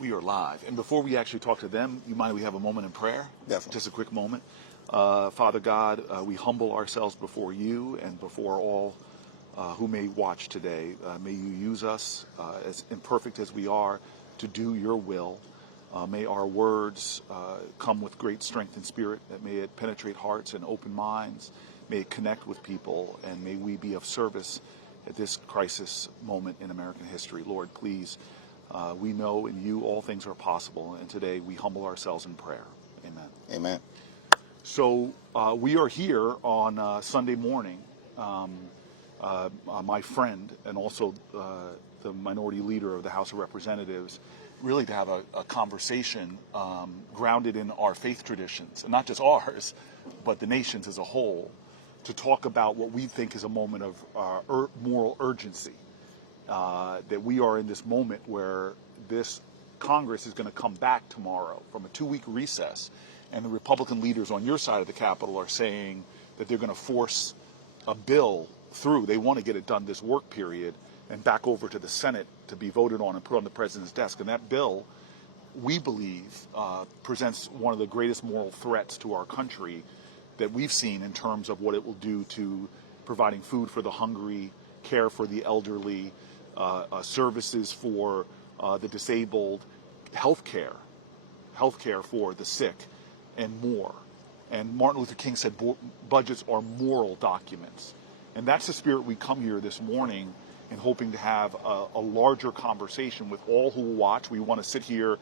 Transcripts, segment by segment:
We are live. And before we actually talk to them, you mind if we have a moment in prayer? Definitely. Just a quick moment. Father God, we humble ourselves before you and before all who may watch today. May you use us, as imperfect as we are, to do your will. May our words come with great strength and spirit. That may it penetrate hearts and open minds. May it connect with people. And may we be of service at this crisis moment in American history. Lord, please, we know in you all things are possible. And today we humble ourselves in prayer. Amen. Amen. So we are here on Sunday morning. My friend and also the minority leader of the House of Representatives, really to have a conversation grounded in our faith traditions, and not just ours, but the nation's as a whole, to talk about what we think is a moment of moral urgency. That we are in this moment where this Congress is going to come back tomorrow from a 2-week recess, and the Republican leaders on your side of the Capitol are saying that they're going to force a bill through. They want to get it done this work period and back over to the Senate to be voted on and put on the president's desk. And that bill, we believe, presents one of the greatest moral threats to our country that we've seen in terms of what it will do to providing food for the hungry, care for the elderly, services for the disabled, health care for the sick, and more. And Martin Luther King said budgets are moral documents. And that's the spirit we come here this morning in, hoping to have a larger conversation with all who will watch. We want to sit here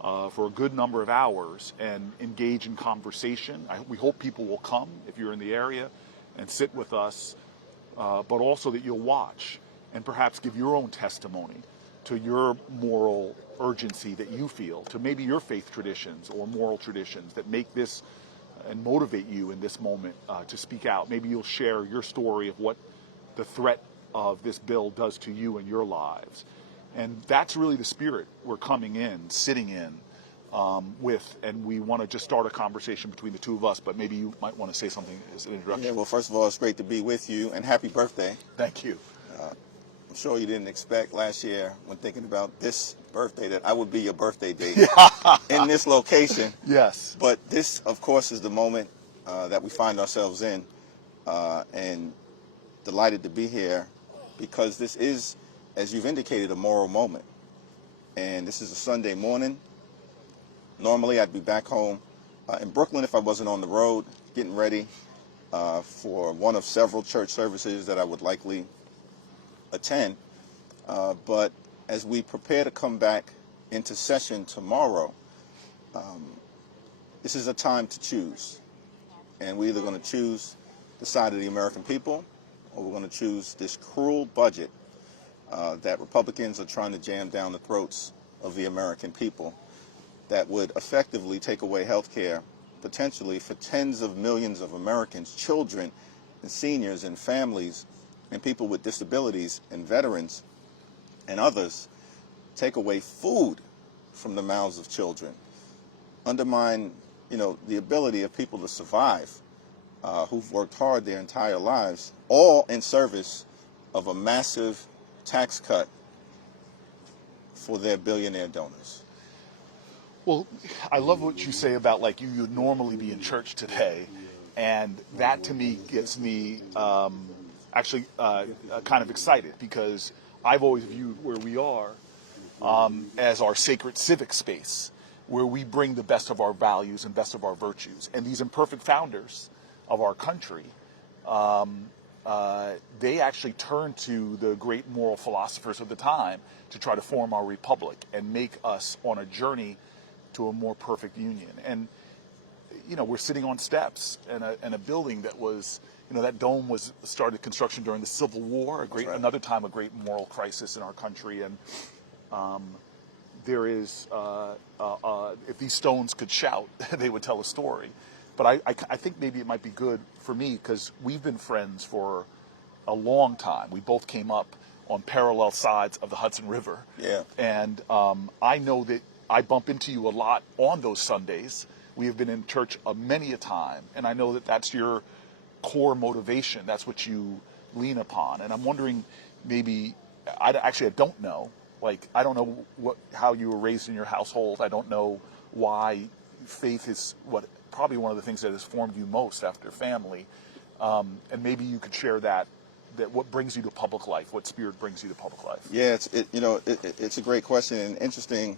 for a good number of hours and engage in conversation. We hope people will come if you're in the area and sit with us, but also that you'll watch and perhaps give your own testimony to your moral urgency that you feel, to maybe your faith traditions or moral traditions that make this and motivate you in this moment to speak out. Maybe you'll share your story of what the threat of this bill does to you and your lives. And that's really the spirit we're coming in, sitting in with, and we want to just start a conversation between the two of us, but maybe you might want to say something as an introduction. Yeah, well, first of all, it's great to be with you, and happy birthday. Thank you. I'm sure you didn't expect last year, when thinking about this birthday, that I would be your birthday date in this location. Yes. But this, of course, is the moment that we find ourselves in, and delighted to be here because this is, as you've indicated, a moral moment. And this is a Sunday morning. Normally, I'd be back home in Brooklyn if I wasn't on the road, getting ready for one of several church services that I would likely attend. But as we prepare to come back into session tomorrow, this is a time to choose. And we're either going to choose the side of the American people, or we're going to choose this cruel budget that Republicans are trying to jam down the throats of the American people, that would effectively take away health care potentially for tens of millions of Americans, children and seniors and families and people with disabilities and veterans and others, take away food from the mouths of children, undermine, the ability of people to survive who've worked hard their entire lives, all in service of a massive tax cut for their billionaire donors. Well, I love what you say about you'd normally be in church today, and that to me gets me actually kind of excited, because I've always viewed where we are as our sacred civic space, where we bring the best of our values and best of our virtues. And these imperfect founders of our country, they actually turned to the great moral philosophers of the time to try to form our republic and make us on a journey to a more perfect union. And, we're sitting on steps in a building that was, that dome was started construction during the Civil War, Right. Another time of great moral crisis in our country. And there is, if these stones could shout, they would tell a story. But I think maybe it might be good for me, because we've been friends for a long time. We both came up on parallel sides of the Hudson River. Yeah. And I know that I bump into you a lot on those Sundays. We have been in church many a time, and I know that that's your core motivation. That's what you lean upon. And I'm wondering, maybe, I don't know, Like, I don't know how you were raised in your household. I don't know why faith is probably one of the things that has formed you most after family. And maybe you could share that what brings you to public life, what spirit brings you to public life. Yeah, it's a great question, and interestingly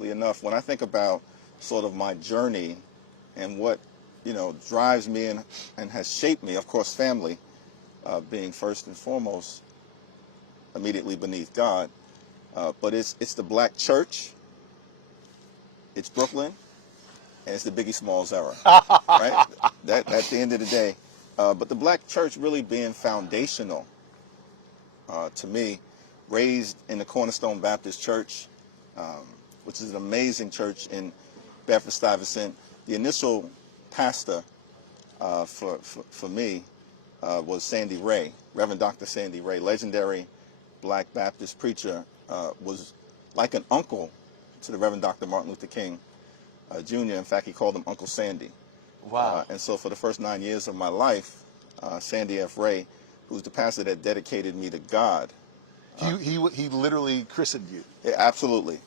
enough, when I think about sort of my journey and what drives me and has shaped me, of course, family being first and foremost, immediately beneath God, but it's the black church, it's Brooklyn, and it's the Biggie Smalls era, right? That at the end of the day. But the black church really being foundational to me, raised in the Cornerstone Baptist Church, which is an amazing church in Bedford-Stuyvesant. The initial pastor for me was Sandy Ray, Reverend Dr. Sandy Ray, legendary black Baptist preacher, was like an uncle to the Reverend Dr. Martin Luther King Jr. In fact, he called him Uncle Sandy. Wow. And so for the first 9 years of my life, Sandy F. Ray, who's the pastor that dedicated me to God. He literally christened you. Yeah, absolutely.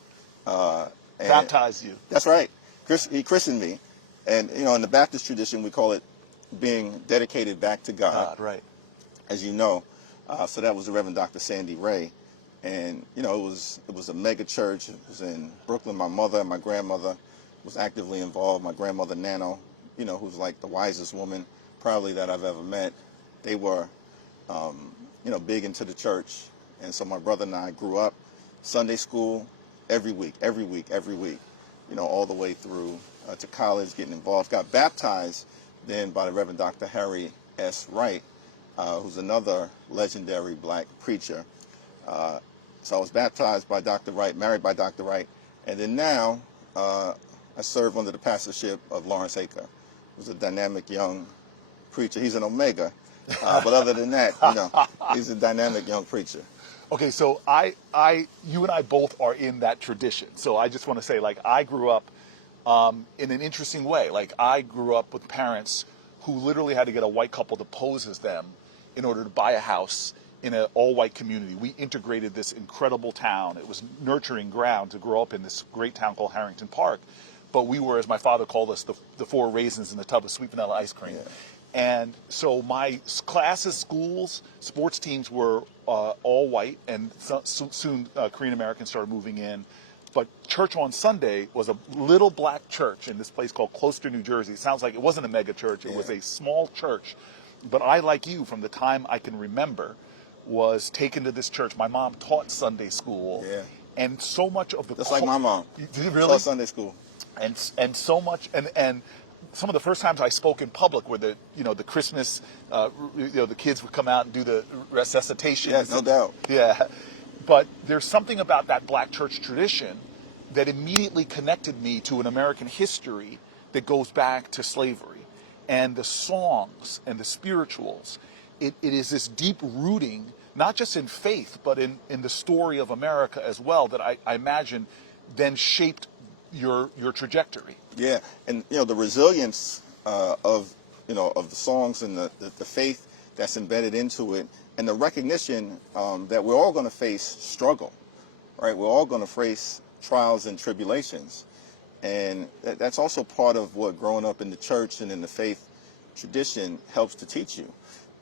Baptized you. That's right. He christened me. And, in the Baptist tradition, we call it being dedicated back to God. Right. As you know. So that was the Reverend Dr. Sandy Ray. And, it was a mega church. It was in Brooklyn. My mother and my grandmother was actively involved. My grandmother, Nano, who's like the wisest woman probably that I've ever met. They were, big into the church. And so my brother and I grew up Sunday school every week, all the way through to college, getting involved. Got baptized then by the Reverend Dr. Harry S. Wright, who's another legendary black preacher. So I was baptized by Dr. Wright, married by Dr. Wright, and then now I serve under the pastorship of Lawrence Aker, who's a dynamic young preacher. He's an Omega, but other than that, he's a dynamic young preacher. Okay, so you and I both are in that tradition. So I just want to say, I grew up in an interesting way. I grew up with parents who literally had to get a white couple to pose as them in order to buy a house in an all-white community. We integrated this incredible town. It was nurturing ground to grow up in this great town called Harrington Park. But we were, as my father called us, the four raisins in the tub of sweet vanilla ice cream. Yeah. And so my classes, schools, sports teams were all white, and soon Korean Americans started moving in. But church on Sunday was a little black church in this place called Closter, New Jersey. It sounds like it wasn't a mega church. It was a small church. But I, like you, from the time I can remember, was taken to this church. My mom taught Sunday school. Yeah. And so much of the... Just like my mom. Did you really? Taught Sunday school. And so much... And some of the first times I spoke in public were the Christmas, the kids would come out and do the resuscitation. Yeah, no doubt. Yeah. But there's something about that black church tradition that immediately connected me to an American history that goes back to slavery. And the songs and the spirituals, it is this deep rooting, not just in faith, but in the story of America as well, that I imagine then shaped your trajectory. Yeah, and the resilience of the songs and the faith that's embedded into it, and the recognition that we're all going to face struggle, right? We're all going to face trials and tribulations, and that's also part of what growing up in the church and in the faith tradition helps to teach you,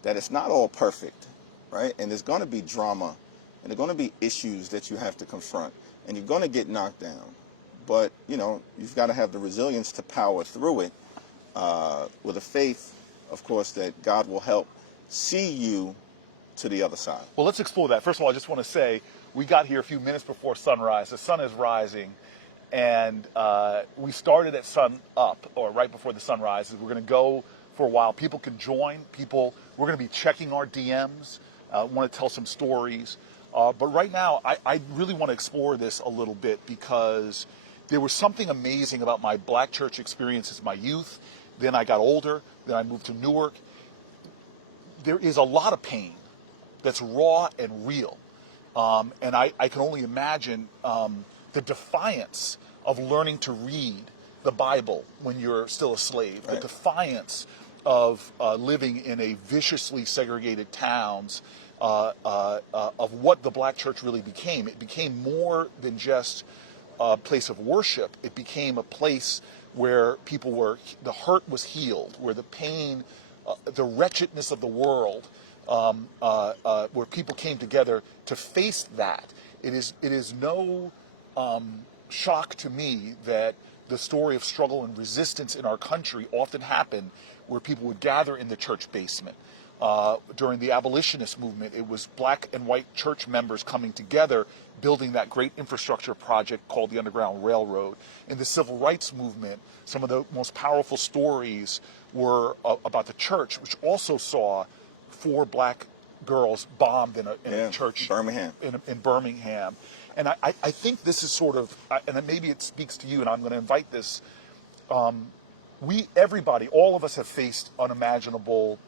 that it's not all perfect, right? And there's going to be drama, and there's going to be issues that you have to confront, and you're going to get knocked down. But, you've got to have the resilience to power through it with a faith, of course, that God will help see you to the other side. Well, let's explore that. First of all, I just want to say we got here a few minutes before sunrise. The sun is rising, and we started at sun up, or right before the sun rises. We're going to go for a while. People can join. We're going to be checking our DMs. Want to tell some stories. But right now, I really want to explore this a little bit because there was something amazing about my black church experiences in my youth. Then I got older. Then I moved to Newark. There is a lot of pain that's raw and real. And I can only imagine the defiance of learning to read the Bible when you're still a slave, right. The defiance of living in a viciously segregated towns of what the black church really became. It became more than just a place of worship. It became a place where the hurt was healed, where the pain, the wretchedness of the world, where people came together to face that. It is no shock to me that the story of struggle and resistance in our country often happened where people would gather in the church basement. During the abolitionist movement, it was black and white church members coming together, building that great infrastructure project called the Underground Railroad. In the civil rights movement, some of the most powerful stories were about the church, which also saw 4 black girls bombed in a church in Birmingham. And I think this is sort of, and maybe it speaks to you, and I'm going to invite this. Everybody, all of us have faced unimaginable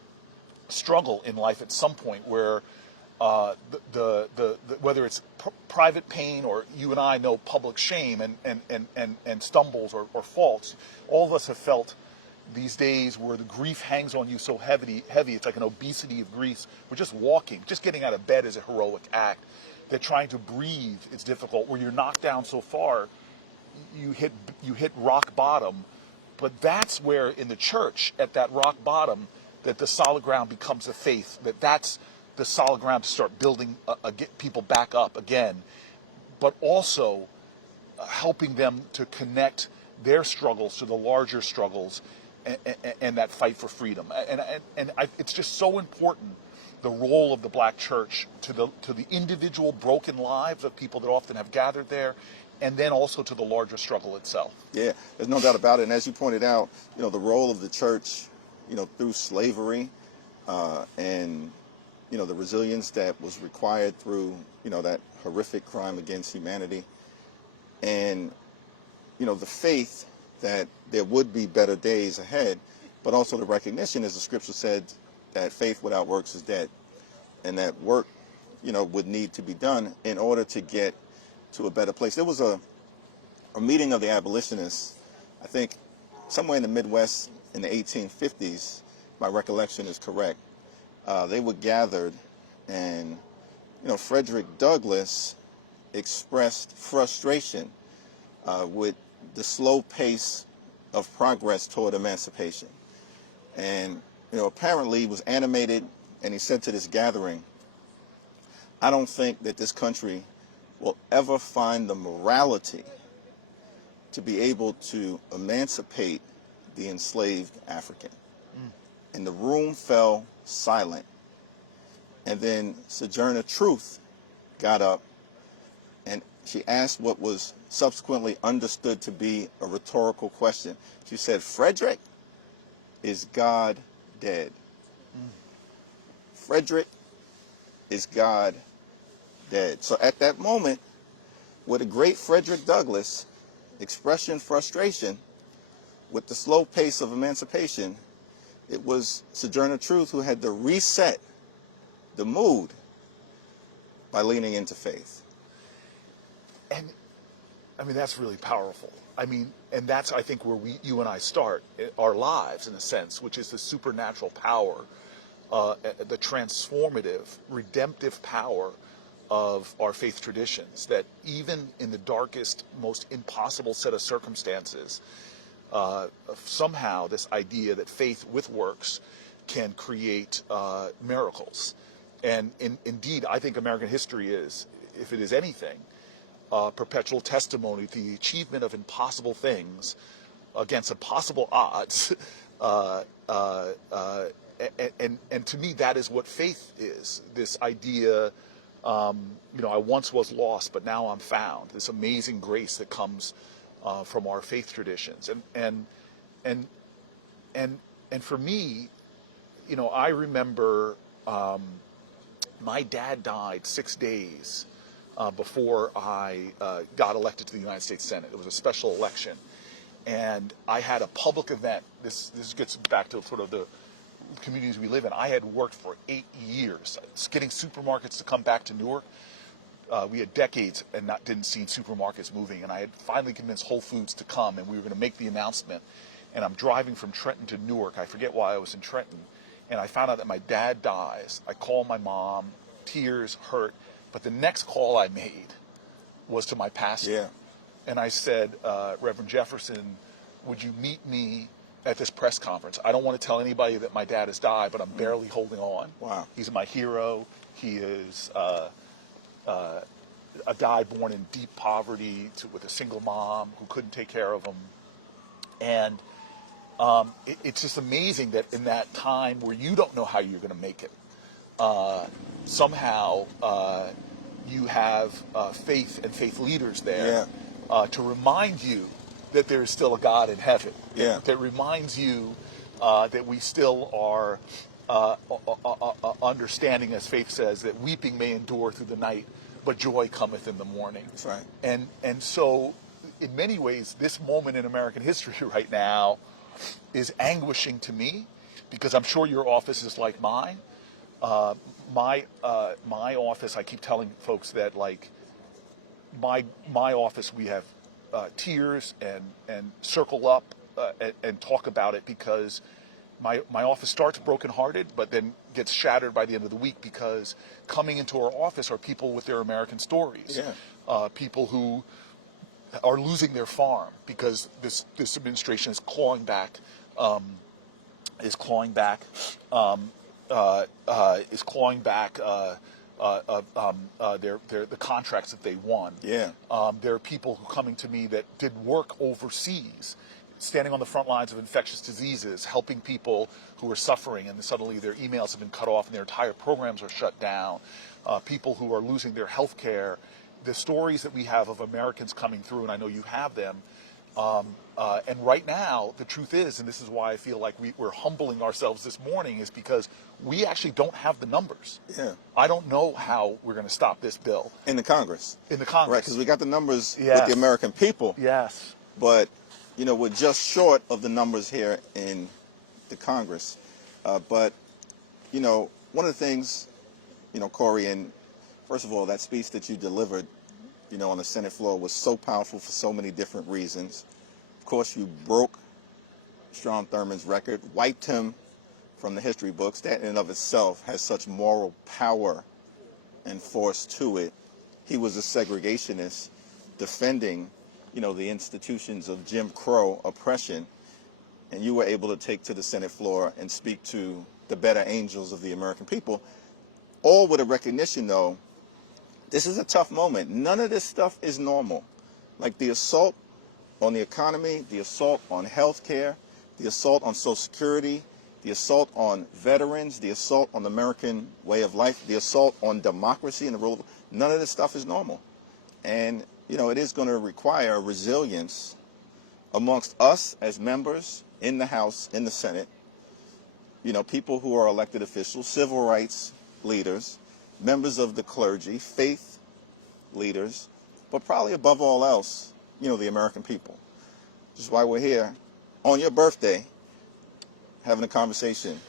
struggle in life at some point where whether it's private pain or you and I know public shame and stumbles or faults, all of us have felt these days where the grief hangs on you so heavy, it's like an obesity of grief. We're just walking, just getting out of bed is a heroic act. That trying to breathe is difficult, where you're knocked down so far, you hit rock bottom. But that's where in the church, at that rock bottom, that the solid ground becomes a faith, that's the solid ground to start building, get people back up again, but also helping them to connect their struggles to the larger struggles and that fight for freedom. It's just so important, the role of the black church to the individual broken lives of people that often have gathered there, and then also to the larger struggle itself. Yeah, there's no doubt about it. And as you pointed out, the role of the church, through slavery, and the resilience that was required through that horrific crime against humanity, and the faith that there would be better days ahead, but also the recognition, as the scripture said, that faith without works is dead, and that work would need to be done in order to get to a better place. There was a meeting of the abolitionists, I think somewhere in the Midwest in the 1850s, my recollection is correct. They were gathered, and Frederick Douglass expressed frustration with the slow pace of progress toward emancipation. And apparently he was animated, and he said to this gathering, "I don't think that this country will ever find the morality to be able to emancipate the enslaved African." And the room fell silent. And then Sojourner Truth got up, and she asked what was subsequently understood to be a rhetorical question. She said, "Frederick, is God dead?" Frederick, is God dead? So at that moment, with the great Frederick Douglass expressing frustration with the slow pace of emancipation, it was Sojourner Truth who had to reset the mood by leaning into faith. And I mean, that's really powerful. I mean, and that's, I think, where you and I start our lives, in a sense, which is the supernatural power, the transformative, redemptive power of our faith traditions, that even in the darkest, most impossible set of circumstances, somehow this idea that faith with works can create miracles. And indeed, I think American history is, if it is anything, perpetual testimony to the achievement of impossible things against impossible odds. And to me, that is what faith is. This idea, I once was lost, but now I'm found. This amazing grace that comes from our faith traditions. And for me, I remember my dad died 6 days before I got elected to the United States Senate. It was a special election. And I had a public event. This gets back to sort of the communities we live in. I had worked for 8 years getting supermarkets to come back to Newark. We had decades and didn't see supermarkets moving. And I had finally convinced Whole Foods to come, and we were going to make the announcement. And I'm driving from Trenton to Newark. I forget why I was in Trenton. And I found out that my dad dies. I call my mom, tears, hurt. But the next call I made was to my pastor. Yeah. And I said, Reverend Jefferson, would you meet me at this press conference? I don't want to tell anybody that my dad has died, but I'm barely holding on. Wow. He's my hero. He is a guy born in deep poverty with a single mom who couldn't take care of him. And it's just amazing that in that time where you don't know how you're going to make it, somehow you have faith and faith leaders there to remind you that there is still a God in heaven. Yeah. That reminds you that we still are understanding, as faith says, that weeping may endure through the night, but joy cometh in the morning. That's right. And so, in many ways, this moment in American history right now is anguishing to me, because I'm sure your office is like mine. My office, I keep telling folks that, like, my office, we have tears and circle up and talk about it, because my office starts brokenhearted, but then gets shattered by the end of the week, because coming into our office are people with their American stories, people who are losing their farm because this administration is clawing back the contracts that they won. Yeah. There are people who coming to me that did work overseas, standing on the front lines of infectious diseases, helping people who are suffering, and suddenly their emails have been cut off and their entire programs are shut down. People who are losing their health care. The stories that we have of Americans coming through, and I know you have them, and right now, the truth is, and this is why I feel like we're humbling ourselves this morning, is because we actually don't have the numbers. Yeah. I don't know how we're going to stop this bill. In the Congress. In the Congress. Right, because we got the numbers Yes. with the American people. Yes. But, you know, we're just short of the numbers here in the Congress. But, you know, one of the things, you know, Cory, and first of all, that speech that you delivered, you know, on the Senate floor was so powerful for so many different reasons. Of course, you broke Strom Thurmond's record, wiped him from the history books. That in and of itself has such moral power and force to it. He was a segregationist defending, you know, the institutions of Jim Crow oppression, and you were able to take to the Senate floor and speak to the better angels of the American people, all with a recognition, though, this is a tough moment. None of this stuff is normal. Like the assault on the economy, the assault on health care, the assault on Social Security, the assault on veterans, the assault on the American way of life, the assault on democracy and the rule of, none of this stuff is normal. And, you know, it is going to require resilience amongst us as members in the House, in the Senate, you know, people who are elected officials, civil rights leaders, members of the clergy, faith leaders, but probably above all else, you know, the American people. Which is why we're here on your birthday having a conversation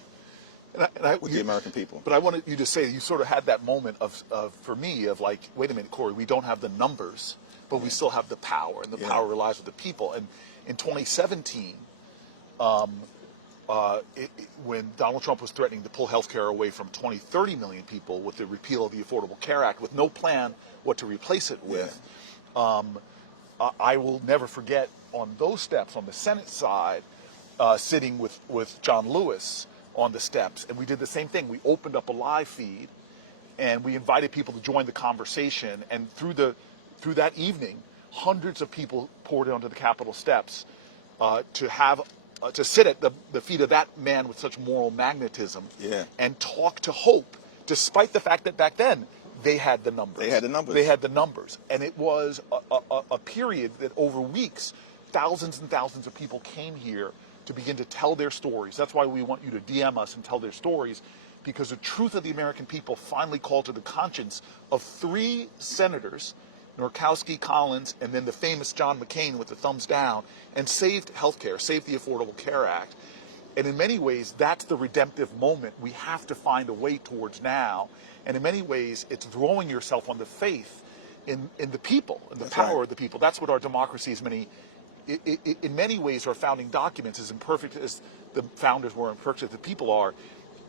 with the American people. But I wanted you to say, you sort of had that moment of for me, of like, wait a minute, Cory, we don't have the numbers, but we still have the power, and the power relies with the people. And in 2017, when Donald Trump was threatening to pull health care away from 30 million people with the repeal of the Affordable Care Act, with no plan what to replace it with, I will never forget on those steps on the Senate side, sitting with John Lewis on the steps, and we did the same thing. We opened up a live feed, and we invited people to join the conversation. And through that evening, hundreds of people poured onto the Capitol steps to sit at the feet of that man with such moral magnetism and talk to hope, despite the fact that back then they had the numbers. They had the numbers. And it was a period that over weeks, thousands and thousands of people came here to begin to tell their stories. That's why we want you to DM us and tell their stories, because the truth of the American people finally called to the conscience of 3 senators, Murkowski, Collins, and then the famous John McCain with the thumbs down, and saved healthcare, saved the Affordable Care Act. And in many ways, that's the redemptive moment we have to find a way towards now. And in many ways, it's throwing yourself on the faith in the people, in the power of the people. That's what our democracy is in many ways, our founding documents, as imperfect as the founders were, imperfect as the people are,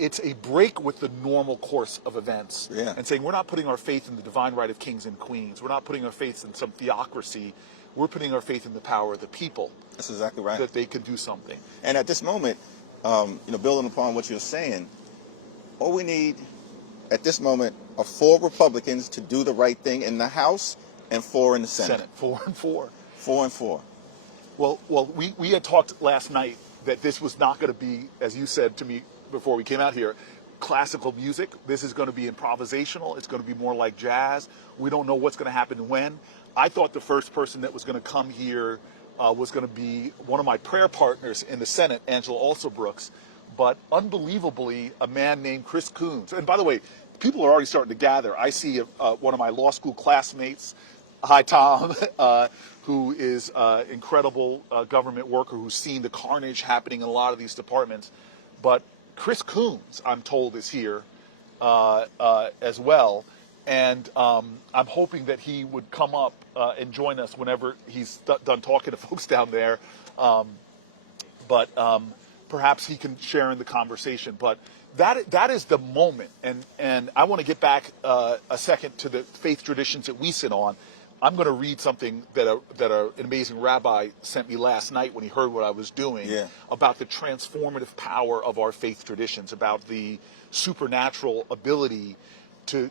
it's a break with the normal course of events, Yeah. and saying we're not putting our faith in the divine right of kings and queens. We're not putting our faith in some theocracy. We're putting our faith in the power of the people. That's exactly right. That they can do something. And at this moment, building upon what you're saying, all we need at this moment are 4 Republicans to do the right thing in the House and 4 in the Senate. 4 and 4. 4 and 4. Well, we had talked last night that this was not going to be, as you said to me before we came out here, classical music. This is going to be improvisational. It's going to be more like jazz. We don't know what's going to happen when. I thought the first person that was going to come here was going to be one of my prayer partners in the Senate, Angela Alsobrooks, but unbelievably, a man named Chris Coons. And by the way, people are already starting to gather. I see one of my law school classmates, hi Tom, who is an incredible government worker who's seen the carnage happening in a lot of these departments. But Chris Coons, I'm told, is here as well. And I'm hoping that he would come up and join us whenever he's done talking to folks down there. But perhaps he can share in the conversation. But that is the moment. And I want to get back a second to the faith traditions that we sit on. I'm going to read something that an amazing rabbi sent me last night when he heard what I was doing about the transformative power of our faith traditions, about the supernatural ability to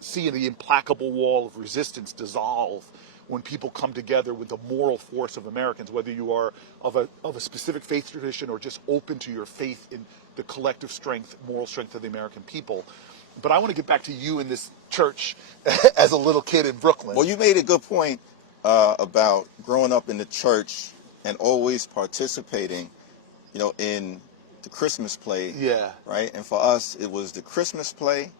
see the implacable wall of resistance dissolve when people come together with the moral force of Americans, whether you are of a specific faith tradition or just open to your faith in the collective strength, moral strength of the American people. But I want to get back to you in this church as a little kid in Brooklyn. Well, you made a good point about growing up in the church and always participating, in the Christmas play. Yeah. Right? And for us, it was the Christmas play.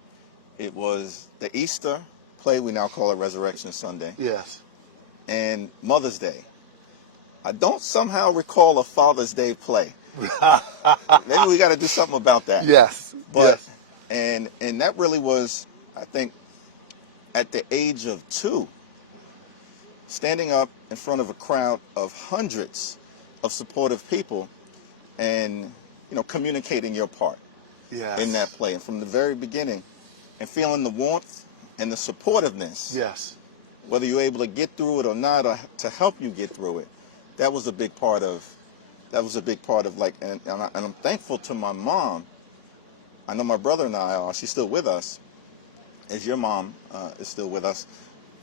It was the Easter play. We now call it Resurrection Sunday. Yes. And Mother's Day. I don't somehow recall a Father's Day play. Maybe we got to do something about that. Yes. But yes. And that really was, I think, at the age of 2, standing up in front of a crowd of hundreds of supportive people and, communicating your part in that play. And from the very beginning, and feeling the warmth and the supportiveness. Yes. Whether you're able to get through it or not, or to help you get through it. That was a big part of, and I'm thankful to my mom. I know my brother and I are, she's still with us, as your mom is still with us.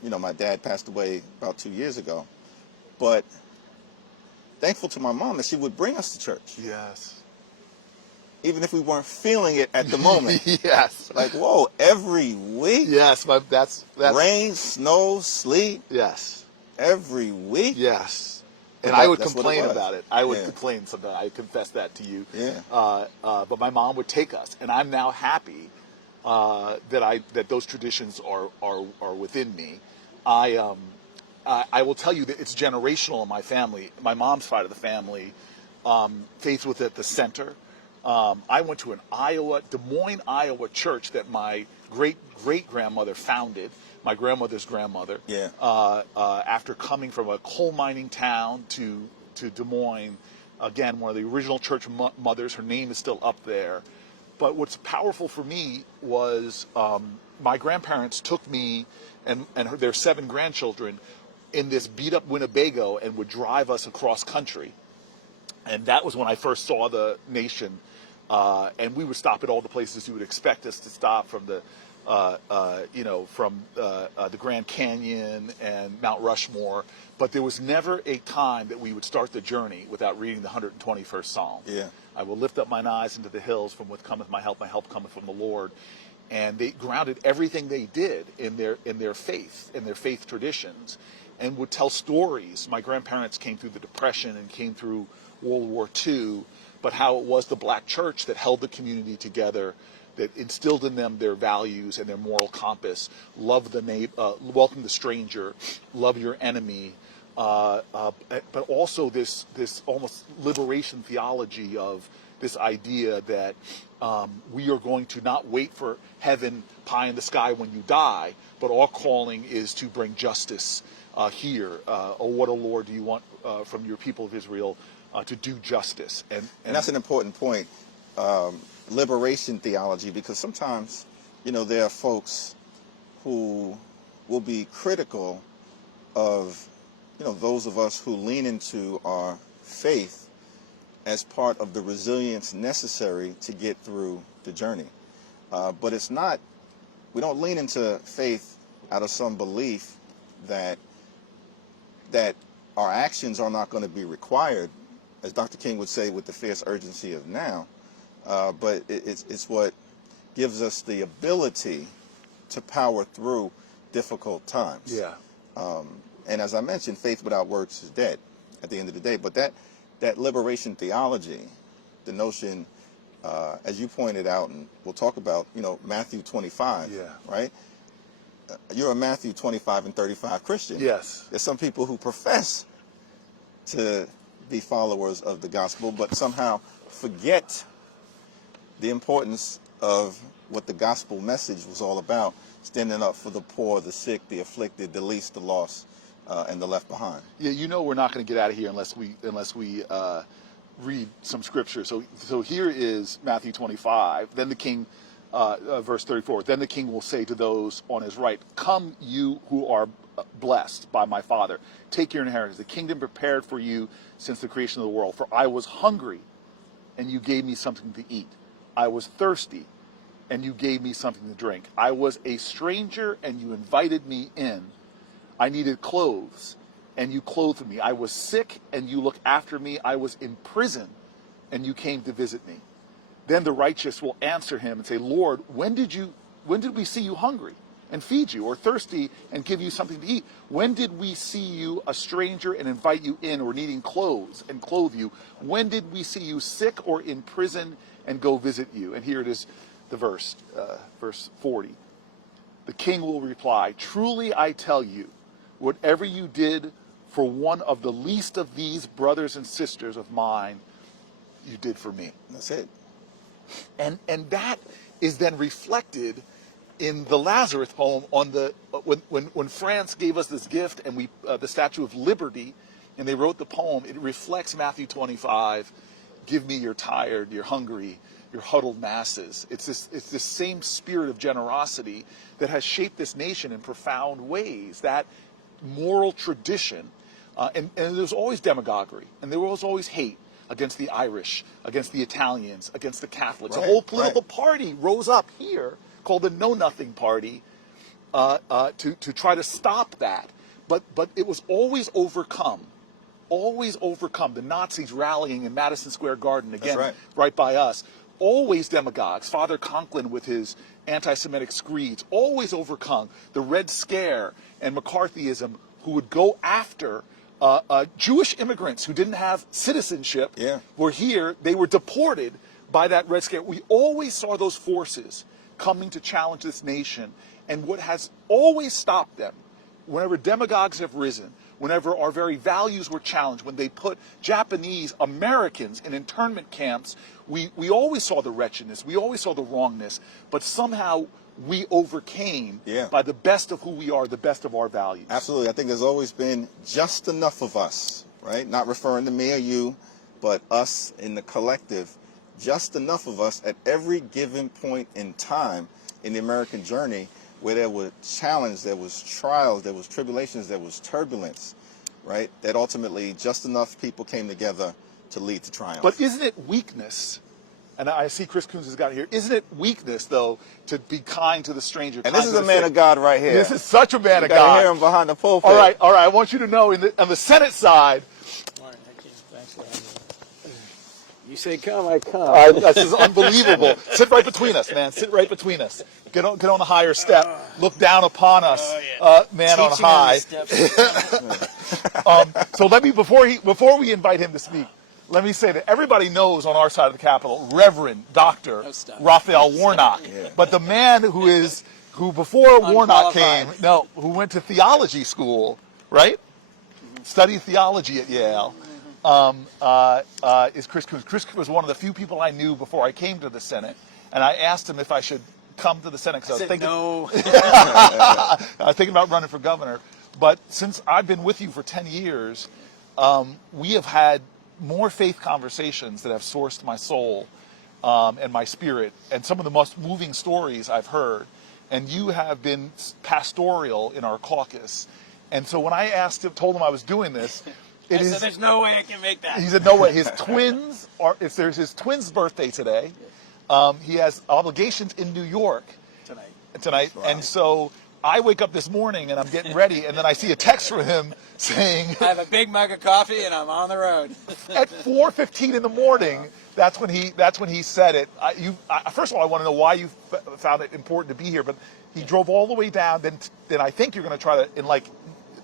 My dad passed away about 2 years ago. But thankful to my mom that she would bring us to church. Yes. Even if we weren't feeling it at the moment. Yes. Like, whoa, every week? Yes, that's rain, snow, sleet? Yes. Every week? Yes. And I would complain about it. I would Yeah. complain sometimes. I confess that to you. Yeah. But my mom would take us, and I'm now happy that those traditions are within me. I will tell you that it's generational in my family. My mom's side of the family, faith was at the center. I went to an Des Moines, Iowa church that my great-great-grandmother founded, my grandmother's grandmother. Yeah. After coming from a coal mining town to Des Moines, again, one of the original church mothers. Her name is still up there. But what's powerful for me was my grandparents took me and their 7 grandchildren in this beat-up Winnebago and would drive us across country. And that was when I first saw the nation. And we would stop at all the places you would expect us to stop, from the Grand Canyon and Mount Rushmore. But there was never a time that we would start the journey without reading the 121st Psalm. Yeah. I will lift up mine eyes into the hills, from what cometh my help cometh from the Lord. And they grounded everything they did in their faith traditions, and would tell stories. My grandparents came through the Depression and came through World War II, but how it was the black church that held the community together, that instilled in them their values and their moral compass. Love the neighbor, welcome the stranger, love your enemy, but also this almost liberation theology of this idea that we are going to not wait for heaven pie in the sky when you die, but our calling is to bring justice here. Oh, what, O Lord, do you want from your people of Israel? To do justice. And that's an important point. liberation theology, because sometimes, there are folks who will be critical of, those of us who lean into our faith as part of the resilience necessary to get through the journey. But it's not, we don't lean into faith out of some belief that our actions are not going to be required, as Dr. King would say, with the fierce urgency of now. But it's what gives us the ability to power through difficult times. Yeah. And as I mentioned, faith without works is dead at the end of the day. But that liberation theology, the notion, as you pointed out, and we'll talk about, Matthew 25, Yeah. right? You're a Matthew 25 and 35 Christian. Yes. There's some people who profess to be followers of the gospel, but somehow forget the importance of what the gospel message was all about, standing up for the poor, the sick, the afflicted, the least, the lost, and the left behind. Yeah, we're not going to get out of here unless we read some scripture. So here is Matthew 25. Then the king, verse 34. Then the king will say to those on his right, "Come, you who are blessed by my Father, take your inheritance, the kingdom prepared for you since the creation of the world. For I was hungry, and you gave me something to eat. I was thirsty, and you gave me something to drink. I was a stranger, and you invited me in. I needed clothes, and you clothed me. I was sick, and you looked after me. I was in prison, and you came to visit me." Then the righteous will answer him and say, "Lord, when did we see you hungry and feed you, or thirsty and give you something to eat? When did we see you a stranger and invite you in, or needing clothes and clothe you? When did we see you sick or in prison and go visit you?" And here it is, the verse 40. The king will reply, "Truly I tell you, whatever you did for one of the least of these brothers and sisters of mine, you did for me." That's it. And that is then reflected in the Lazarus poem on the when France gave us this gift, and we the Statue of Liberty, and they wrote the poem. It reflects Matthew 25. Give me your tired, your hungry, your huddled masses. It's this same spirit of generosity that has shaped this nation in profound ways. That moral tradition, and there's always demagoguery, and there was always hate against the Irish, against the Italians, against the Catholics. Right, A whole political party rose up here called the Know Nothing Party to try to stop that. But it was always overcome. Always overcome. The Nazis rallying in Madison Square Garden, again, right by us. Always demagogues. Father Conklin with his anti-Semitic screeds. Always overcome. The Red Scare and McCarthyism, who would go after Jewish immigrants who didn't have citizenship, were here. They were deported by that Red Scare. We always saw those forces coming to challenge this nation. And what has always stopped them, whenever demagogues have risen, whenever our very values were challenged, when they put Japanese Americans in internment camps, we always saw the wretchedness, we always saw the wrongness, but somehow we overcame by the best of who we are, the best of our values. Absolutely. I think there's always been just enough of us, right? Not referring to me or you, but us in the collective, just enough of us at every given point in time in the American journey where there was challenge, there was trials, there was tribulations, there was turbulence, right? That ultimately just enough people came together to lead to triumph. But isn't it weakness? And I see Chris Coons has got it here. Isn't it weakness, though, to be kind to the stranger? And this is a man of God right here. This is such a man of God. You gotta hear him behind the pulpit. All right. I want you to know, on the Senate side. Morning, Hakeem. Thanks for having me. You say come, I come. This is unbelievable. Sit right between us, man. Sit right between us. Get on the higher step. Look down upon us, man on high. So let me, before we invite him to speak, let me say that everybody knows on our side of the Capitol, Reverend Dr. Raphael Warnock. But the man who before Warnock came, who went to theology school, right? Studied theology at Yale, is Chris Coons. Chris was one of the few people I knew before I came to the Senate, and I asked him if I should come to the Senate because I was thinking about running for governor. But since I've been with you for 10 years, we have had more faith conversations that have sourced my soul and my spirit, and some of the most moving stories I've heard. And you have been pastoral in our caucus. And so when I told him I was doing this, I said, there's no way I can make that. He said, no way. His twins there's his twins' birthday today. He has obligations in New York tonight. Wow. And so I wake up this morning and I'm getting ready, and then I see a text from him saying, I have a big mug of coffee and I'm on the road. At 4:15 in the morning, that's when he said it. First of all, I want to know why you found it important to be here, but he drove all the way down. Then I think you're going to try to, in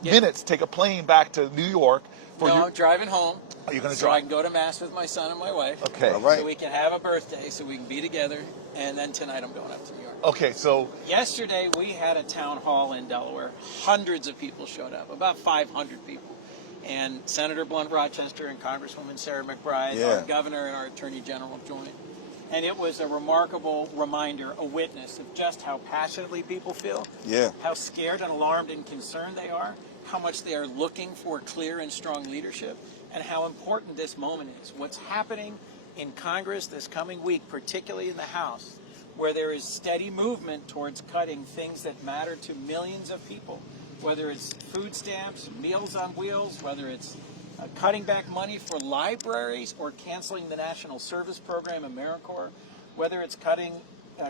minutes, take a plane back to New York. I'm driving home. Are you going to so drive? I can go to Mass with my son and my wife. Okay. All right. So we can have a birthday, so we can be together. And then tonight I'm going up to New York. Okay, so yesterday we had a town hall in Delaware. Hundreds of people showed up, about 500 people. And Senator Blunt Rochester and Congresswoman Sarah McBride, our governor and our attorney general joined. And it was a remarkable reminder, a witness of just how passionately people feel, how scared and alarmed and concerned they are, how much they are looking for clear and strong leadership, and how important this moment is. What's happening in Congress this coming week, particularly in the House, where there is steady movement towards cutting things that matter to millions of people, whether it's food stamps, Meals on Wheels, whether it's cutting back money for libraries or canceling the National Service Program, AmeriCorps, whether it's cutting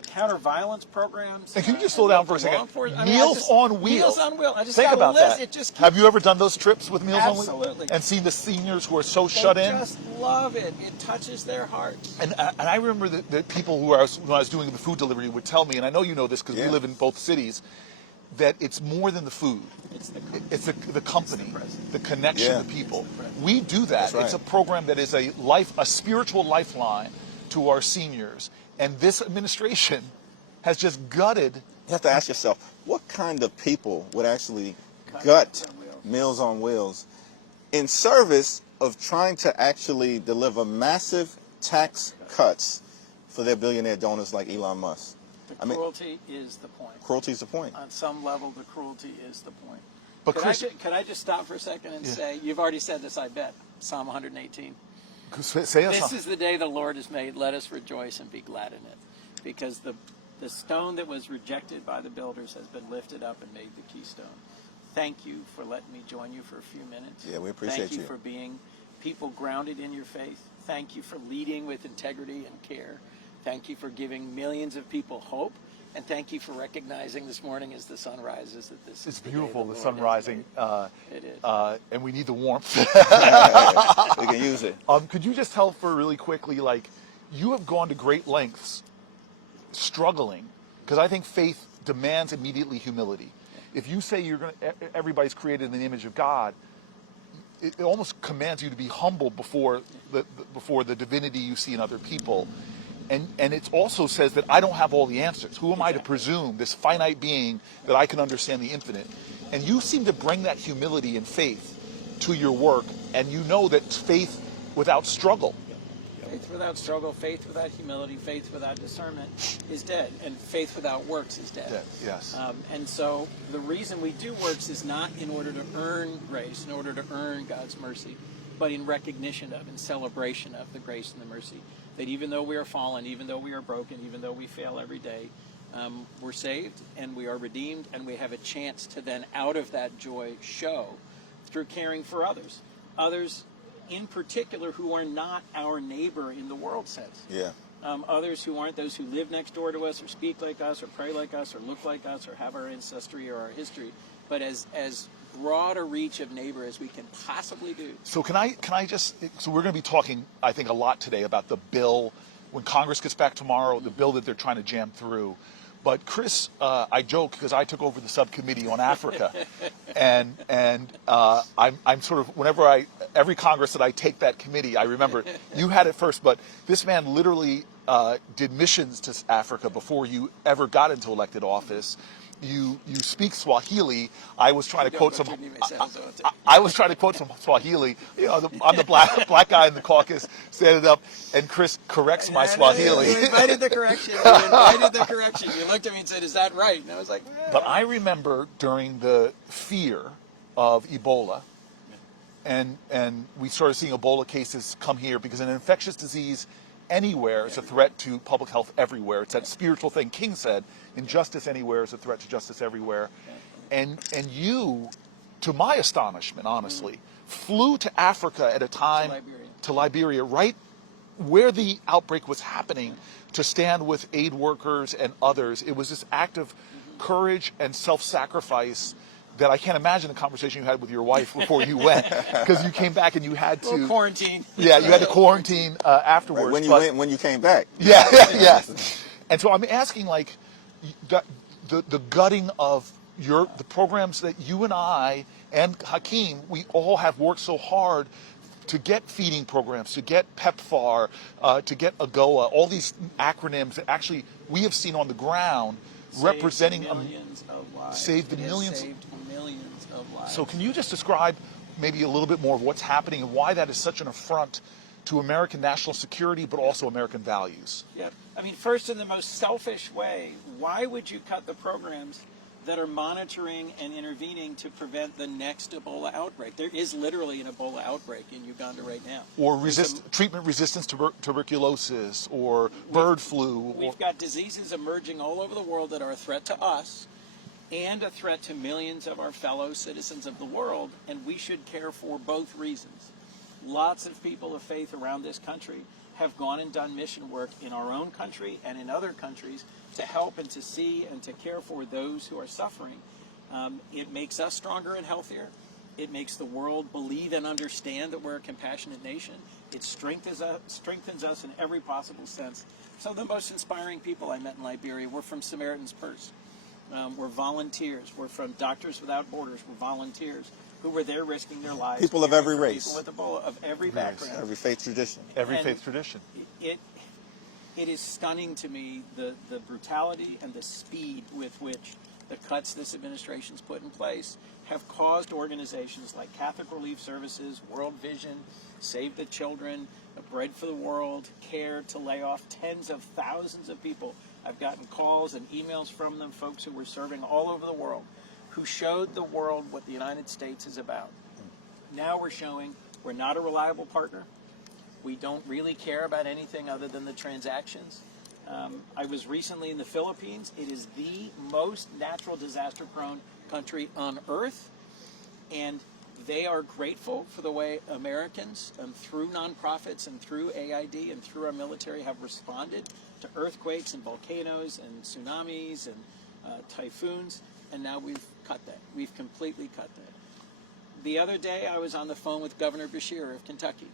counter-violence programs. And can you just slow down for a second? Meals on Wheels. Meals on Wheels. I just think got about a list. that. It just Have you ever done those trips with Meals on Wheels? Absolutely. And seen the seniors who are so shut in? They just love it. It touches their hearts. And I remember the people when I was doing the food delivery would tell me, and I know you know this because we live in both cities, that it's more than the food. It's the company, the connection to people. We do that. It's a program that is a spiritual lifeline to our seniors. And this administration has just gutted. You have to ask yourself, what kind of people would actually gut Meals on Wheels in service of trying to actually deliver massive tax cuts for their billionaire donors like Elon Musk? The cruelty is the point. Cruelty is the point. On some level, the cruelty is the point. But could I just stop for a second and say, you've already said this, I bet, Psalm 118. This is the day the Lord has made. Let us rejoice and be glad in it. Because the stone that was rejected by the builders has been lifted up and made the keystone. Thank you for letting me join you for a few minutes. Yeah, we appreciate Thank you for being people grounded in your faith. Thank you for leading with integrity and care. Thank you for giving millions of people hope. And thank you for recognizing this morning as the sun rises that this is beautiful, the sun rising. It is. And we need the warmth. We can use it. Could you just tell for really quickly, you have gone to great lengths struggling, because I think faith demands immediately humility. If you say everybody's created in the image of God, it almost commands you to be humble before the divinity you see in other people. And it also says that I don't have all the answers. Who am I to presume, this finite being, that I can understand the infinite? And you seem to bring that humility and faith to your work, and you know that faith without struggle. Faith without struggle, faith without humility, faith without discernment is dead, and faith without works is dead. Yes. And so the reason we do works is not in order to earn grace, in order to earn God's mercy, but in recognition of and celebration of the grace and the mercy. That even though we are fallen, even though we are broken, even though we fail every day, we're saved and we are redeemed, and we have a chance to then, out of that joy, show through caring for others. Others in particular who are not our neighbor in the world sense. Others who aren't those who live next door to us or speak like us or pray like us or look like us or have our ancestry or our history, but as broad a reach of neighbor as we can possibly do. So can I just, so we're going to be talking, I think, a lot today about the bill, when Congress gets back tomorrow, the bill that they're trying to jam through. But Chris, I joke because I took over the subcommittee on Africa, and I'm sort of, every Congress that I take that committee, I remember you had it first, but this man literally did missions to Africa before you ever got into elected office. You speak Swahili. I was trying to quote some Swahili. I'm the black guy in the caucus standing up, and Chris corrects my Swahili. You invited the correction. You looked at me and said, "Is that right?" And I was like, But I remember during the fear of Ebola, and we started seeing Ebola cases come here because an infectious disease anywhere is a threat to public health everywhere. It's that spiritual thing King said, injustice anywhere is a threat to justice everywhere. And you, to my astonishment, honestly, flew to Africa at a time, to Liberia, right where the outbreak was happening, to stand with aid workers and others. It was this act of courage and self-sacrifice that I can't imagine the conversation you had with your wife before you went, because you came back and you had to quarantine. Yeah, you had to quarantine afterwards. Right, when you went, when you came back. Yeah, yes. And so I'm asking, like, the gutting of the programs that you and I and Hakeem, we all have worked so hard to get feeding programs, to get PEPFAR, to get AGOA, all these acronyms that actually we have seen on the ground representing millions of lives. Saved the millions. Saved millions of lives. So can you just describe maybe a little bit more of what's happening and why that is such an affront to American national security, but also American values? Yeah, I mean, first, in the most selfish way, why would you cut the programs that are monitoring and intervening to prevent the next Ebola outbreak? There is literally an Ebola outbreak in Uganda right now. Or treatment-resistant tuberculosis, or bird flu. We've got diseases emerging all over the world that are a threat to us and a threat to millions of our fellow citizens of the world, and we should care for both reasons. Lots of people of faith around this country have gone and done mission work in our own country and in other countries to help and to see and to care for those who are suffering. It makes us stronger and healthier. It makes the world believe and understand that we're a compassionate nation. It strengthens us in every possible sense. Some of the most inspiring people I met in Liberia were from Samaritan's Purse. We're volunteers. We're from Doctors Without Borders. We're volunteers who were there risking their lives. People of every race. People with Ebola, of every background. Every faith tradition. Every faith tradition. It is stunning to me, the brutality and the speed with which the cuts this administration's put in place have caused organizations like Catholic Relief Services, World Vision, Save the Children, Bread for the World, CARE to lay off tens of thousands of people. I've gotten calls and emails from them, folks who were serving all over the world, who showed the world what the United States is about. Now we're showing we're not a reliable partner. We don't really care about anything other than the transactions. I was recently in the Philippines. It is the most natural disaster-prone country on earth, and they are grateful for the way Americans, through nonprofits and through AID and through our military, have responded to earthquakes and volcanoes and tsunamis and typhoons, and now we've cut that. We've completely cut that. The other day, I was on the phone with Governor Beshear of Kentucky.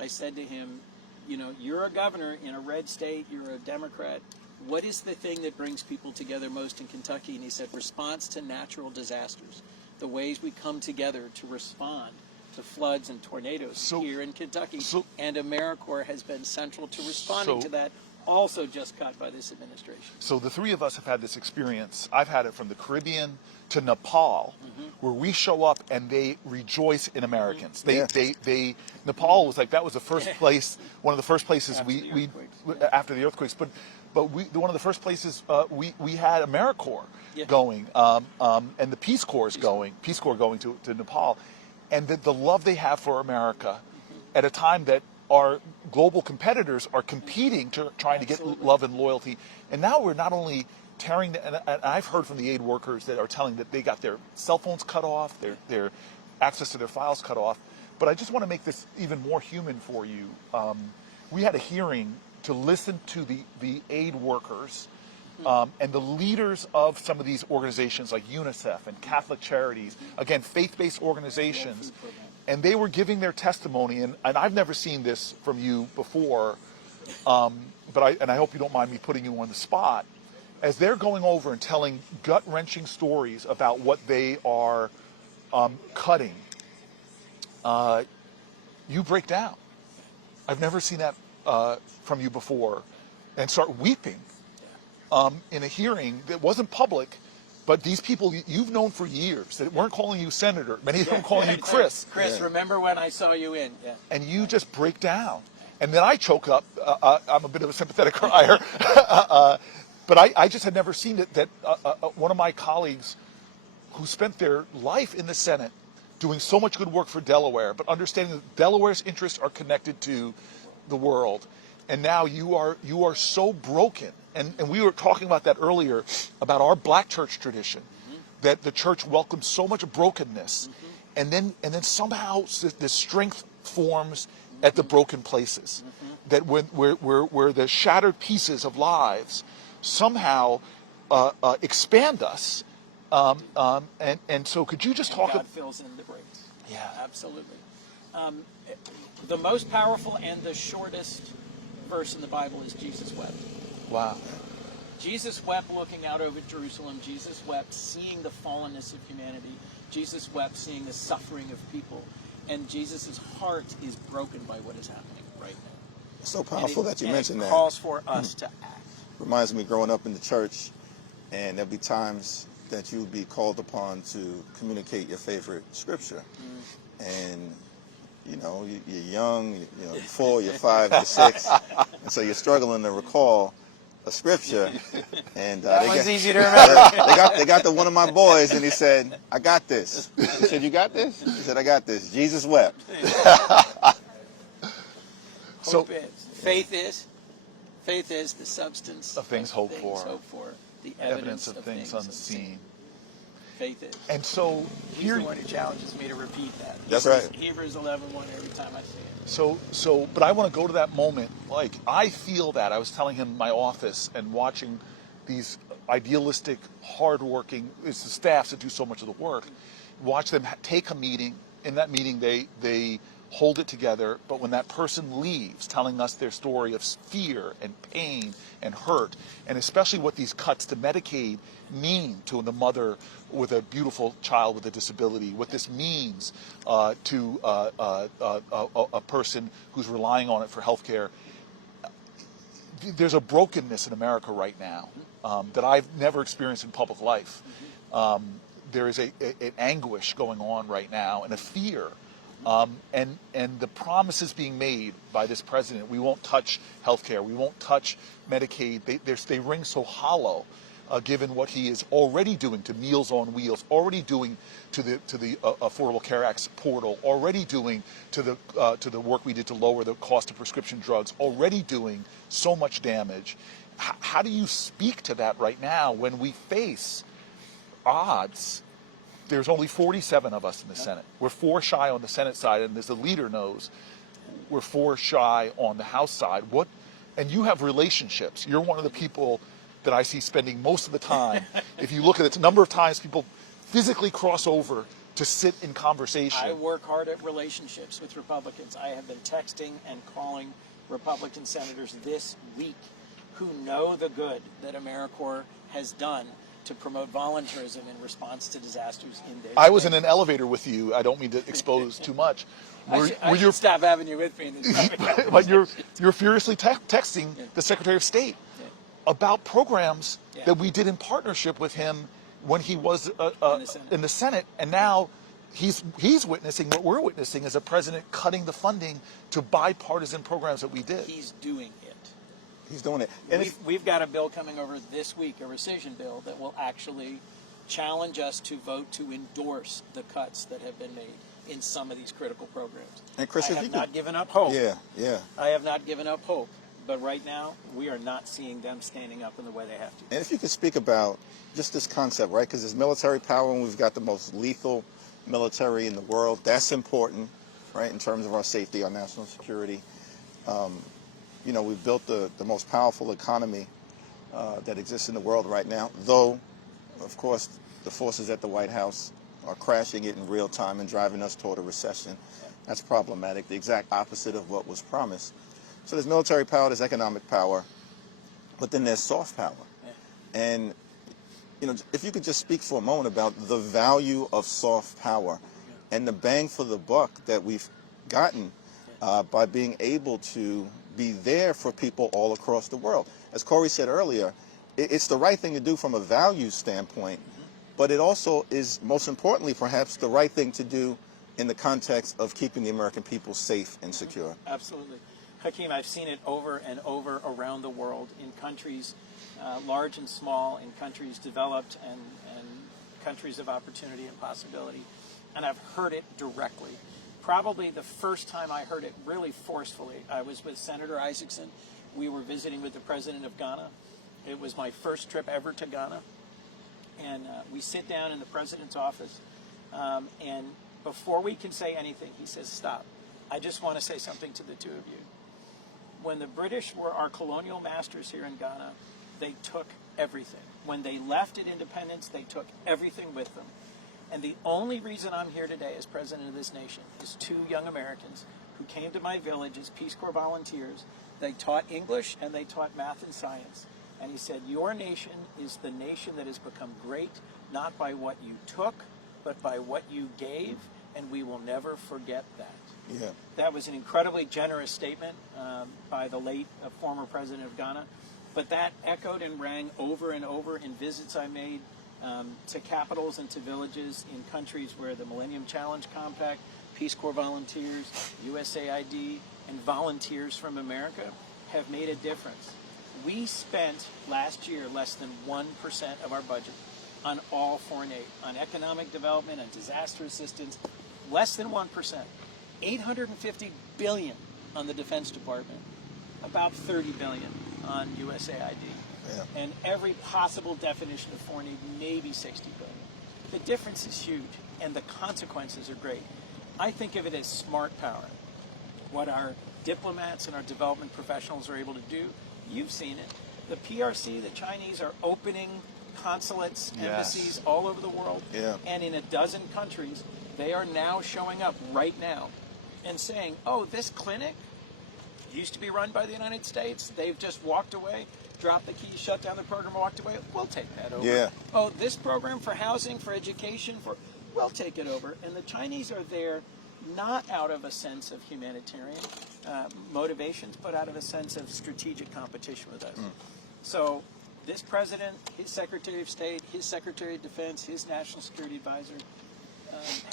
I said to him, you know, you're a governor in a red state, you're a Democrat. What is the thing that brings people together most in Kentucky? And he said, response to natural disasters. The ways we come together to respond to floods and tornadoes here in Kentucky. And AmeriCorps has been central to responding to that, also just cut by this administration. So the three of us have had this experience. I've had it from the Caribbean to Nepal, where we show up and they rejoice in Americans. Nepal was like, that was the first place, one of the first places after the earthquakes, but one of the first places we had AmeriCorps going, and the Peace Corps going to Nepal, and the love they have for America at a time that our global competitors are competing trying to get love and loyalty. And now we're not only tearing, and I've heard from the aid workers that are telling that they got their cell phones cut off, their access to their files cut off. But I just want to make this even more human for you. We had a hearing to listen to the aid workers and the leaders of some of these organizations like UNICEF and Catholic Charities, again, faith-based organizations, and they were giving their testimony, and I've never seen this from you before, but I hope you don't mind me putting you on the spot, as they're going over and telling gut-wrenching stories about what they are cutting, you break down. I've never seen that from you before, and start weeping in a hearing that wasn't public, but these people you've known for years that weren't calling you senator, many of them calling you Chris. Chris, remember when I saw you in? Yeah. And you just break down. And then I choke up. I'm a bit of a sympathetic crier. But I just had never seen it, that one of my colleagues who spent their life in the Senate doing so much good work for Delaware, but understanding that Delaware's interests are connected to the world, and now you are so broken. And we were talking about that earlier, about our black church tradition, that the church welcomes so much brokenness, and then somehow this strength forms at the broken places, that where the shattered pieces of lives somehow expand us. And so could you just talk God fills in the breaks. Yeah. Absolutely. The most powerful and the shortest verse in the Bible is Jesus wept. Wow. Jesus wept looking out over Jerusalem. Jesus wept seeing the fallenness of humanity. Jesus wept seeing the suffering of people. And Jesus' heart is broken by what is happening right now. It's so powerful that you mentioned that. It calls for us to act. Reminds me growing up in the church, and there'll be times that you'll be called upon to communicate your favorite scripture. And you're young, you're 4, you're 5, you're 6, and so you're struggling to recall a scripture. And that was easy to remember. they got to one of my boys, and he said, "I got this." He said, "You got this?" He said, "I got this." Jesus wept. Hope is. Faith is the substance of things hoped for, the evidence of things unseen. Faith is. And so He's the one who challenges me to repeat that. That's right. Hebrews 11:1 every time I see it. So, but I want to go to that moment. Like, I feel that. I was telling him in my office and watching these idealistic, hardworking, it's the staffs that do so much of the work, watch them take a meeting. In that meeting, they hold it together, but when that person leaves telling us their story of fear and pain and hurt, and especially what these cuts to Medicaid mean to the mother with a beautiful child with a disability, what this means to a person who's relying on it for health care. There's a brokenness in America right now that I've never experienced in public life. There is an anguish going on right now and a fear. And the promises being made by this president, we won't touch healthcare, we won't touch Medicaid, they ring so hollow, given what he is already doing to Meals on Wheels, already doing to the Affordable Care Act portal, already doing to the work we did to lower the cost of prescription drugs, already doing so much damage. How do you speak to that right now when we face odds? There's only 47 of us in the Senate. We're 4 shy on the Senate side, and as the leader knows, we're 4 shy on the House side. And you have relationships. You're one of the people that I see spending most of the time. If you look at the number of times people physically cross over to sit in conversation. I work hard at relationships with Republicans. I have been texting and calling Republican senators this week who know the good that AmeriCorps has done to promote volunteerism in response to disasters in their I was in an elevator with you. I don't mean to expose too much. I should stop having you with me in this but you're furiously texting the Secretary of State about programs that we did in partnership with him when he was in the Senate, and now he's witnessing what we're witnessing as a president cutting the funding to bipartisan programs that we did. He's doing it. He's doing it. And we've got a bill coming over this week, a rescission bill, that will actually challenge us to vote to endorse the cuts that have been made in some of these critical programs. And Chris, I have not given up hope. Yeah. I have not given up hope. But right now, we are not seeing them standing up in the way they have to. And if you could speak about just this concept, right? Because there's military power, and we've got the most lethal military in the world. That's important, right, in terms of our safety, our national security. We've built the most powerful economy that exists in the world right now, though, of course, the forces at the White House are crashing it in real time and driving us toward a recession. That's problematic, the exact opposite of what was promised. So there's military power, there's economic power, but then there's soft power. And, if you could just speak for a moment about the value of soft power and the bang for the buck that we've gotten by being able to be there for people all across the world. As Cory said earlier, it's the right thing to do from a values standpoint, but it also is, most importantly, perhaps, the right thing to do in the context of keeping the American people safe and secure. Absolutely. Hakeem, I've seen it over and over around the world in countries large and small, in countries developed and countries of opportunity and possibility. And I've heard it directly probably the first time I heard it really forcefully, I was with Senator Isaacson. We were visiting with the president of Ghana. It was my first trip ever to Ghana. And we sit down in the president's office, and before we can say anything, he says, "Stop. I just want to say something to the two of you. When the British were our colonial masters here in Ghana, they took everything. When they left at independence, they took everything with them. And the only reason I'm here today as president of this nation is two young Americans who came to my village as Peace Corps volunteers. They taught English and they taught math and science. And he said, your nation is the nation that has become great, not by what you took, but by what you gave, and we will never forget that." Yeah. That was an incredibly generous statement by the late former president of Ghana. But that echoed and rang over and over in visits I made to capitals and to villages in countries where the Millennium Challenge Compact, Peace Corps volunteers, USAID, and volunteers from America have made a difference. We spent last year less than 1% of our budget on all foreign aid, on economic development, on disaster assistance, less than 1%. $850 billion on the Defense Department, about $30 billion on USAID, and every possible definition of foreign aid, maybe $60 billion. The difference is huge, and the consequences are great. I think of it as smart power. What our diplomats and our development professionals are able to do, you've seen it. The PRC, the Chinese are opening consulates, embassies all over the world, and in a dozen countries, they are now showing up right now and saying, oh, this clinic used to be run by the United States. They've just walked away, dropped the key, shut down the program, walked away. We'll take that over. Yeah. Oh, this program for housing, for education, we'll take it over. And the Chinese are there not out of a sense of humanitarian motivations, but out of a sense of strategic competition with us. So this president, his Secretary of State, his Secretary of Defense, his National Security Advisor,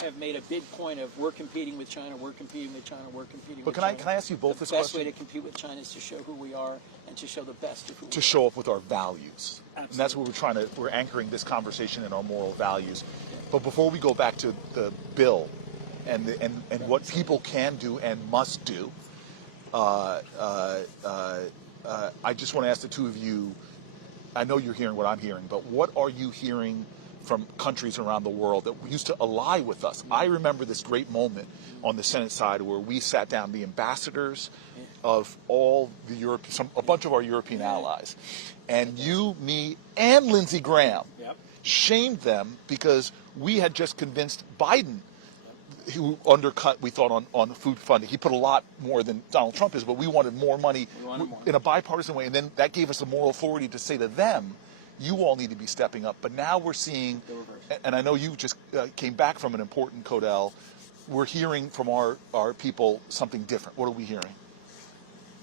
have made a big point of we're competing with China, we're competing with China, we're competing with China. But can I ask you both this question? The best question? way to compete with China is to show who we are and to show the best of who we are. To show up with our values. Absolutely. And that's what we're anchoring this conversation in our moral values. But before we go back to the bill and what people can do and must do, I just want to ask the two of you, I know you're hearing what I'm hearing, but what are you hearing from countries around the world that used to ally with us? I remember this great moment on the Senate side where we sat down, the ambassadors of all the a bunch of our European allies, and you, me, and Lindsey Graham shamed them because we had just convinced Biden, who undercut, we thought, on food funding. He put a lot more than Donald Trump is, but we wanted more money in a bipartisan way, and then that gave us the moral authority to say to them, you all need to be stepping up. But now we're seeing, and I know you just came back from an important Codel, we're hearing from our people something different. What are we hearing?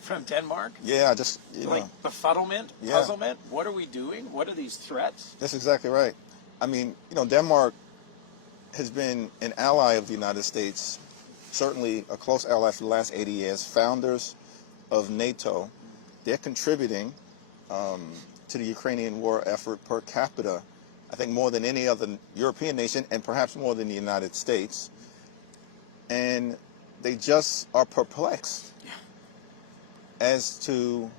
From Denmark? Yeah, just, like befuddlement, puzzlement? What are we doing? What are these threats? That's exactly right. I mean, Denmark has been an ally of the United States, certainly a close ally for the last 80 years, founders of NATO. They're contributing to the Ukrainian war effort per capita, I think more than any other European nation, and perhaps more than the United States. And they just are perplexed as to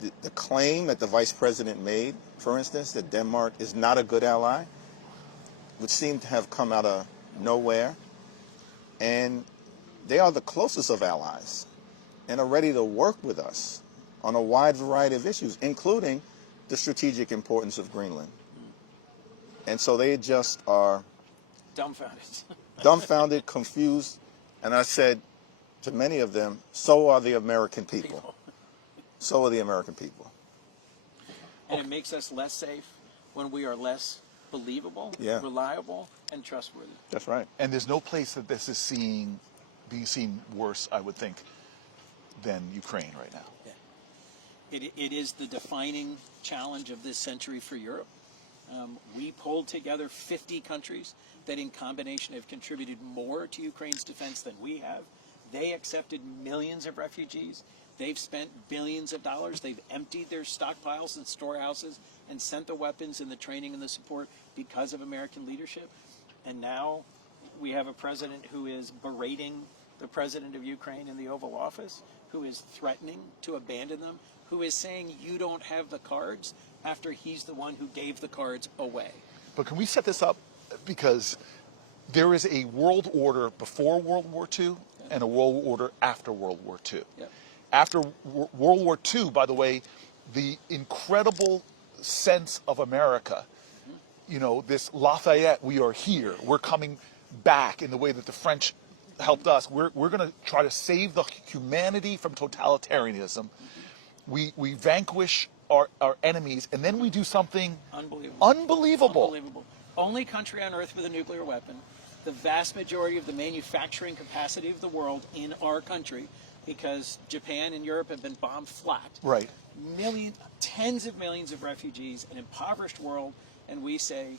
the claim that the vice president made, for instance, that Denmark is not a good ally, which seemed to have come out of nowhere. And they are the closest of allies and are ready to work with us on a wide variety of issues, including the strategic importance of Greenland. And so they just are dumbfounded, confused, and I said to many of them, so are the American people. So are the American people. And it makes us less safe when we are less believable, reliable, and trustworthy. That's right. And there's no place that this is being seen worse, I would think, than Ukraine right now. It is the defining challenge of this century for Europe. We pulled together 50 countries that in combination have contributed more to Ukraine's defense than we have. They accepted millions of refugees. They've spent billions of dollars. They've emptied their stockpiles and storehouses and sent the weapons and the training and the support because of American leadership. And now we have a president who is berating the president of Ukraine in the Oval Office, who is threatening to abandon them, who is saying you don't have the cards after he's the one who gave the cards away. But can we set this up? Because there is a world order before World War II and a world order after World War II. Yep. After World War II, by the way, the incredible sense of America, this Lafayette, we are here, we're coming back in the way that the French helped us. We're going to try to save the humanity from totalitarianism. We vanquish our enemies, and then we do something unbelievable. Only country on earth with a nuclear weapon. The vast majority of the manufacturing capacity of the world in our country, because Japan and Europe have been bombed flat. Right. Tens of millions of refugees, an impoverished world, and we say,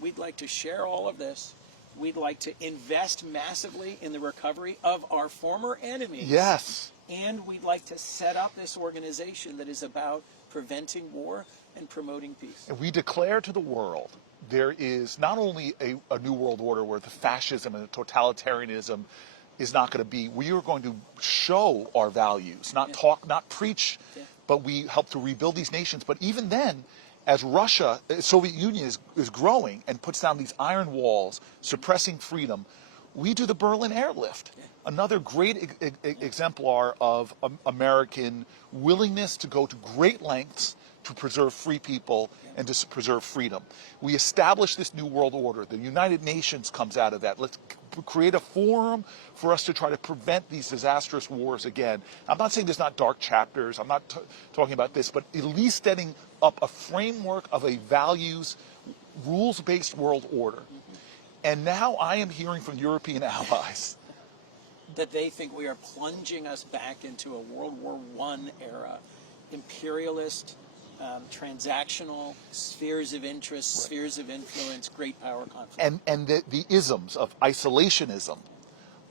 we'd like to share all of this. We'd like to invest massively in the recovery of our former enemies. Yes. And we'd like to set up this organization that is about preventing war and promoting peace. And we declare to the world there is not only a new world order where the fascism and the totalitarianism is not going to be, we are going to show our values, not talk, not preach, but we help to rebuild these nations. But even then, as Russia, the Soviet Union is growing and puts down these iron walls, suppressing freedom, we do the Berlin airlift. Another great exemplar of American willingness to go to great lengths to preserve free people and to preserve freedom. We establish this new world order. The United Nations comes out of that. Let's create a forum for us to try to prevent these disastrous wars again. I'm not saying there's not dark chapters. I'm not talking about this, but at least setting up a framework of a values, rules-based world order. And now I am hearing from European allies that they think we are plunging us back into a World War I era, imperialist, transactional, spheres of interest, spheres of influence, great power conflict. And the isms of isolationism,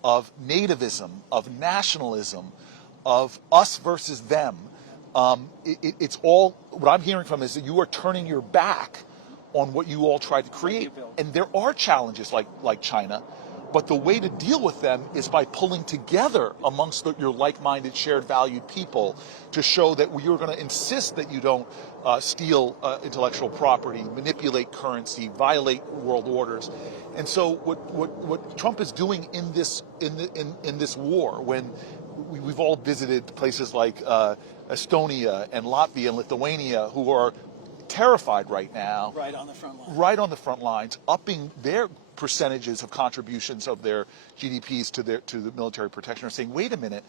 of nativism, of nationalism, of us versus them, it's all, what I'm hearing from is that you are turning your back on what you all tried to create. And there are challenges like China, but the way to deal with them is by pulling together amongst your like-minded, shared valued people to show that you're going to insist that you don't steal intellectual property, manipulate currency, violate world orders. And so what Trump is doing in this war, when we've all visited places like Estonia and Latvia and Lithuania, who are terrified right now. Right on the front line. Right on the front lines, upping their percentages of contributions of their GDPs to the military protection, are saying, wait a minute,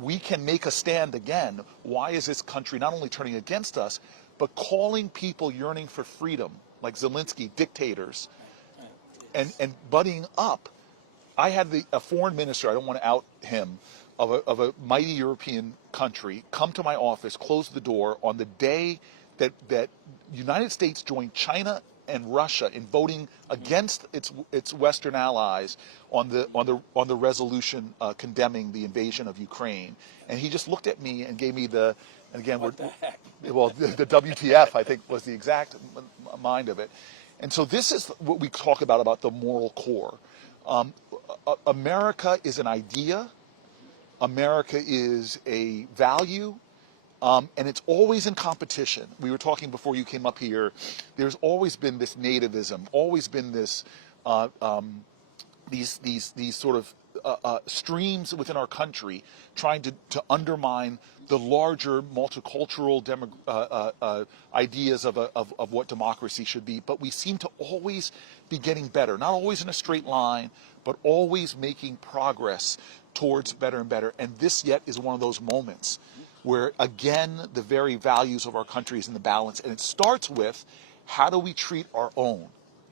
we can make a stand again. Why is this country not only turning against us, but calling people yearning for freedom, like Zelensky, dictators, and buddying up? I had a foreign minister, I don't want to out him, of a mighty European country come to my office, close the door on the day that United States joined China and Russia in voting against its Western allies on the resolution condemning the invasion of Ukraine, and he just looked at me and gave me the WTF, I think, was the exact mind of it. And so this is what we talk about the moral core. America is an idea. America is a value. And it's always in competition. We were talking before you came up here. There's always been this nativism, always been this these sort of streams within our country trying to undermine the larger multicultural ideas of what democracy should be. But we seem to always be getting better, not always in a straight line, but always making progress towards better and better. And this yet is one of those moments where, again, the very values of our country is in the balance. And it starts with, how do we treat our own?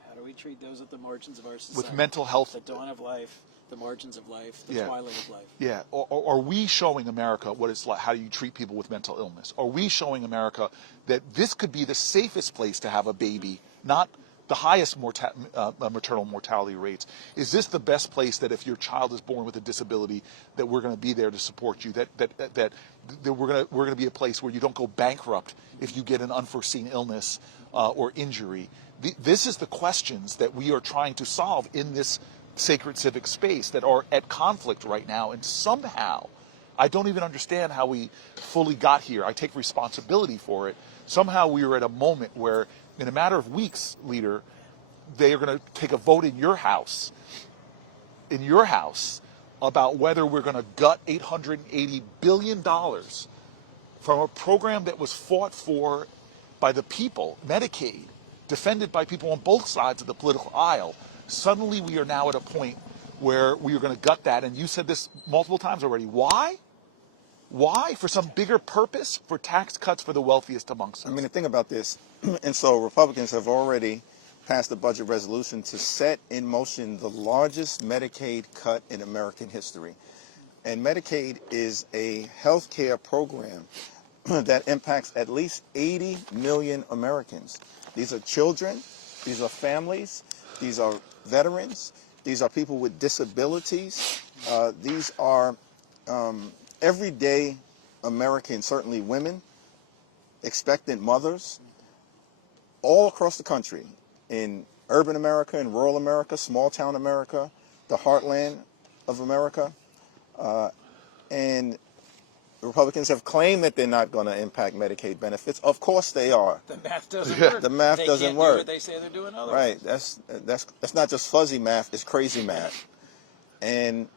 How do we treat those at the margins of our society? With mental health. The dawn of life, the margins of life, the twilight of life. Yeah. Are we showing America what it's like? How do you treat people with mental illness? Are we showing America that this could be the safest place to have a baby, not the highest maternal mortality rates? Is this the best place that if your child is born with a disability, that we're going to be there to support you? That we're going to be a place where you don't go bankrupt if you get an unforeseen illness or injury? This is the questions that we are trying to solve in this sacred civic space that are at conflict right now. And somehow, I don't even understand how we fully got here. I take responsibility for it. Somehow we are at a moment where, in a matter of weeks, leader, they are going to take a vote in your house, about whether we're going to gut $880 billion from a program that was fought for by the people, Medicaid, defended by people on both sides of the political aisle. Suddenly we are now at a point where we are going to gut that, and you said this multiple times already. Why? Why? For some bigger purpose? For tax cuts for the wealthiest amongst us? I mean, the thing about this, and so Republicans have already passed a budget resolution to set in motion the largest Medicaid cut in American history. And Medicaid is a health care program that impacts at least 80 million Americans. These are children, these are families, these are veterans, these are people with disabilities, these are everyday Americans, certainly women, expectant mothers, all across the country, in urban America, in rural America, small town America, the heartland of America. And the Republicans have claimed that they're not going to impact Medicaid benefits. Of course they are. The math doesn't work. The math doesn't can't work. Do what they say they're doing otherwise. Right. That's not just fuzzy math. It's crazy math. And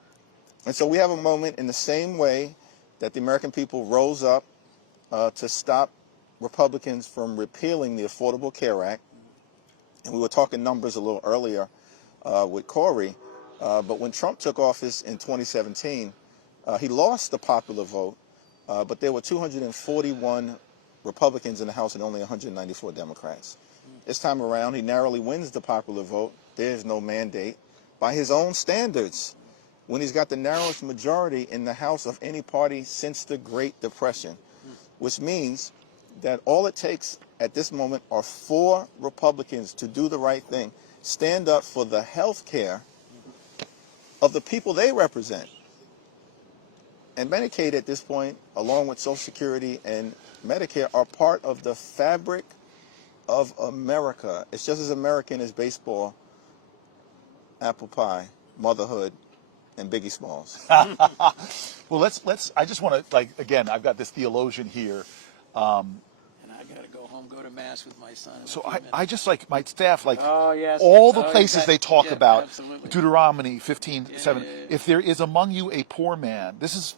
so we have a moment in the same way that the American people rose up to stop Republicans from repealing the Affordable Care Act. And we were talking numbers a little earlier with Cory. But when Trump took office in 2017, he lost the popular vote. But there were 241 Republicans in the House and only 194 Democrats. This time around, he narrowly wins the popular vote. There's no mandate. By his own standards, when he's got the narrowest majority in the House of any party since the Great Depression, which means that all it takes at this moment are 4 Republicans to do the right thing, stand up for the health care of the people they represent. And Medicaid at this point, along with Social Security and Medicare, are part of the fabric of America. It's just as American as baseball, apple pie, motherhood, and Biggie Smalls. Well, let's. I just want to, again, I've got this theologian here. And I got to go home, go to mass with my son. So I just my staff, Oh, yes. all the Oh, places exactly. they talk Yeah, about, absolutely. Deuteronomy 15:7. yeah. If there is among you a poor man, this is,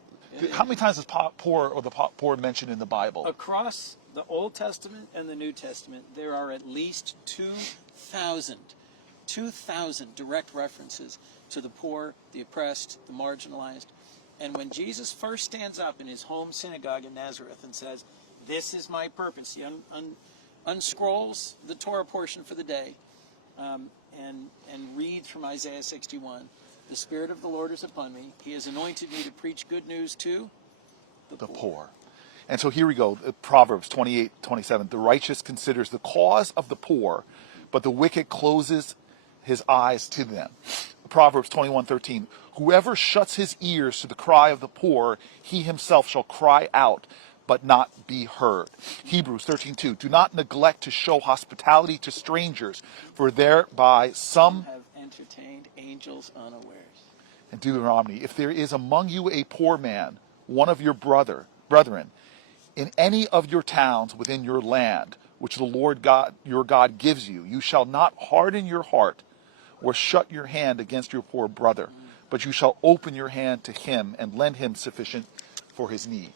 how many times is poor or the poor mentioned in the Bible? Across the Old Testament and the New Testament, there are at least 2,000 direct references to the poor, the oppressed, the marginalized. And when Jesus first stands up in his home synagogue in Nazareth and says, "This is my purpose," he unscrolls the Torah portion for the day and reads from Isaiah 61. "The Spirit of the Lord is upon me. He has anointed me to preach good news to the poor." And so here we go, Proverbs 28:27. The righteous considers the cause of the poor, but the wicked closes his eyes to them. Proverbs 21:13. Whoever shuts his ears to the cry of the poor, he himself shall cry out, but not be heard. Hebrews 13:2. Do not neglect to show hospitality to strangers, for thereby some have entertained angels unawares. And Deuteronomy, if there is among you a poor man, one of your brethren, in any of your towns within your land, which the Lord God, your God gives you, you shall not harden your heart or shut your hand against your poor brother, but you shall open your hand to him and lend him sufficient for his need.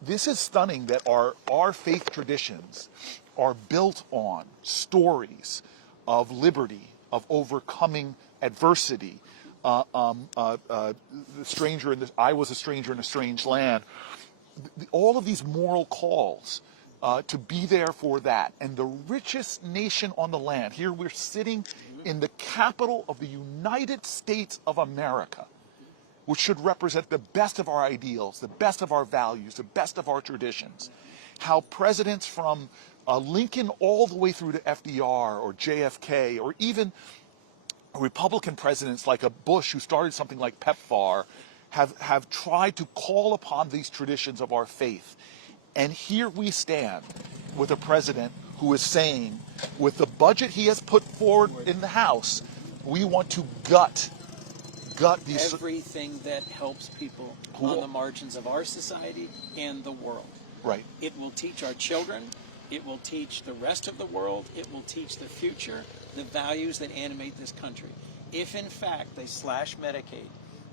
This is stunning that our faith traditions are built on stories of liberty, of overcoming adversity. The stranger I was a stranger in a strange land. All of these moral calls to be there for that. And the richest nation on the land, here we're sitting in the capital of the United States of America, which should represent the best of our ideals, the best of our values, the best of our traditions. How presidents from Lincoln all the way through to FDR or JFK, or even Republican presidents like a Bush who started something like PEPFAR, have tried to call upon these traditions of our faith. And here we stand with a president who is saying, with the budget he has put forward in the House, We want to gut these. Everything that helps people on the margins of our society and the world. Right. It will teach our children. It will teach the rest of the world. It will teach the future the values that animate this country. If in fact they slash Medicaid,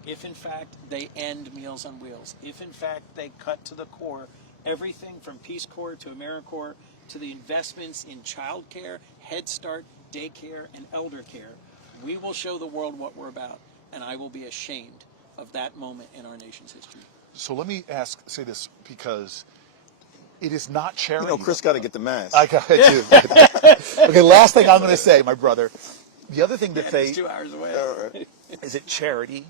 if in fact they end Meals on Wheels, if in fact they cut to the core everything from Peace Corps to AmeriCorps to the investments in child care, Head Start, daycare, and elder care, we will show the world what we're about, and I will be ashamed of that moment in our nation's history. So let me say this, because it is not charity. You know, Chris got to get the mask. I got it too. Okay, last thing I'm going to say, my brother. The other thing that It's 2 hours away. Is it charity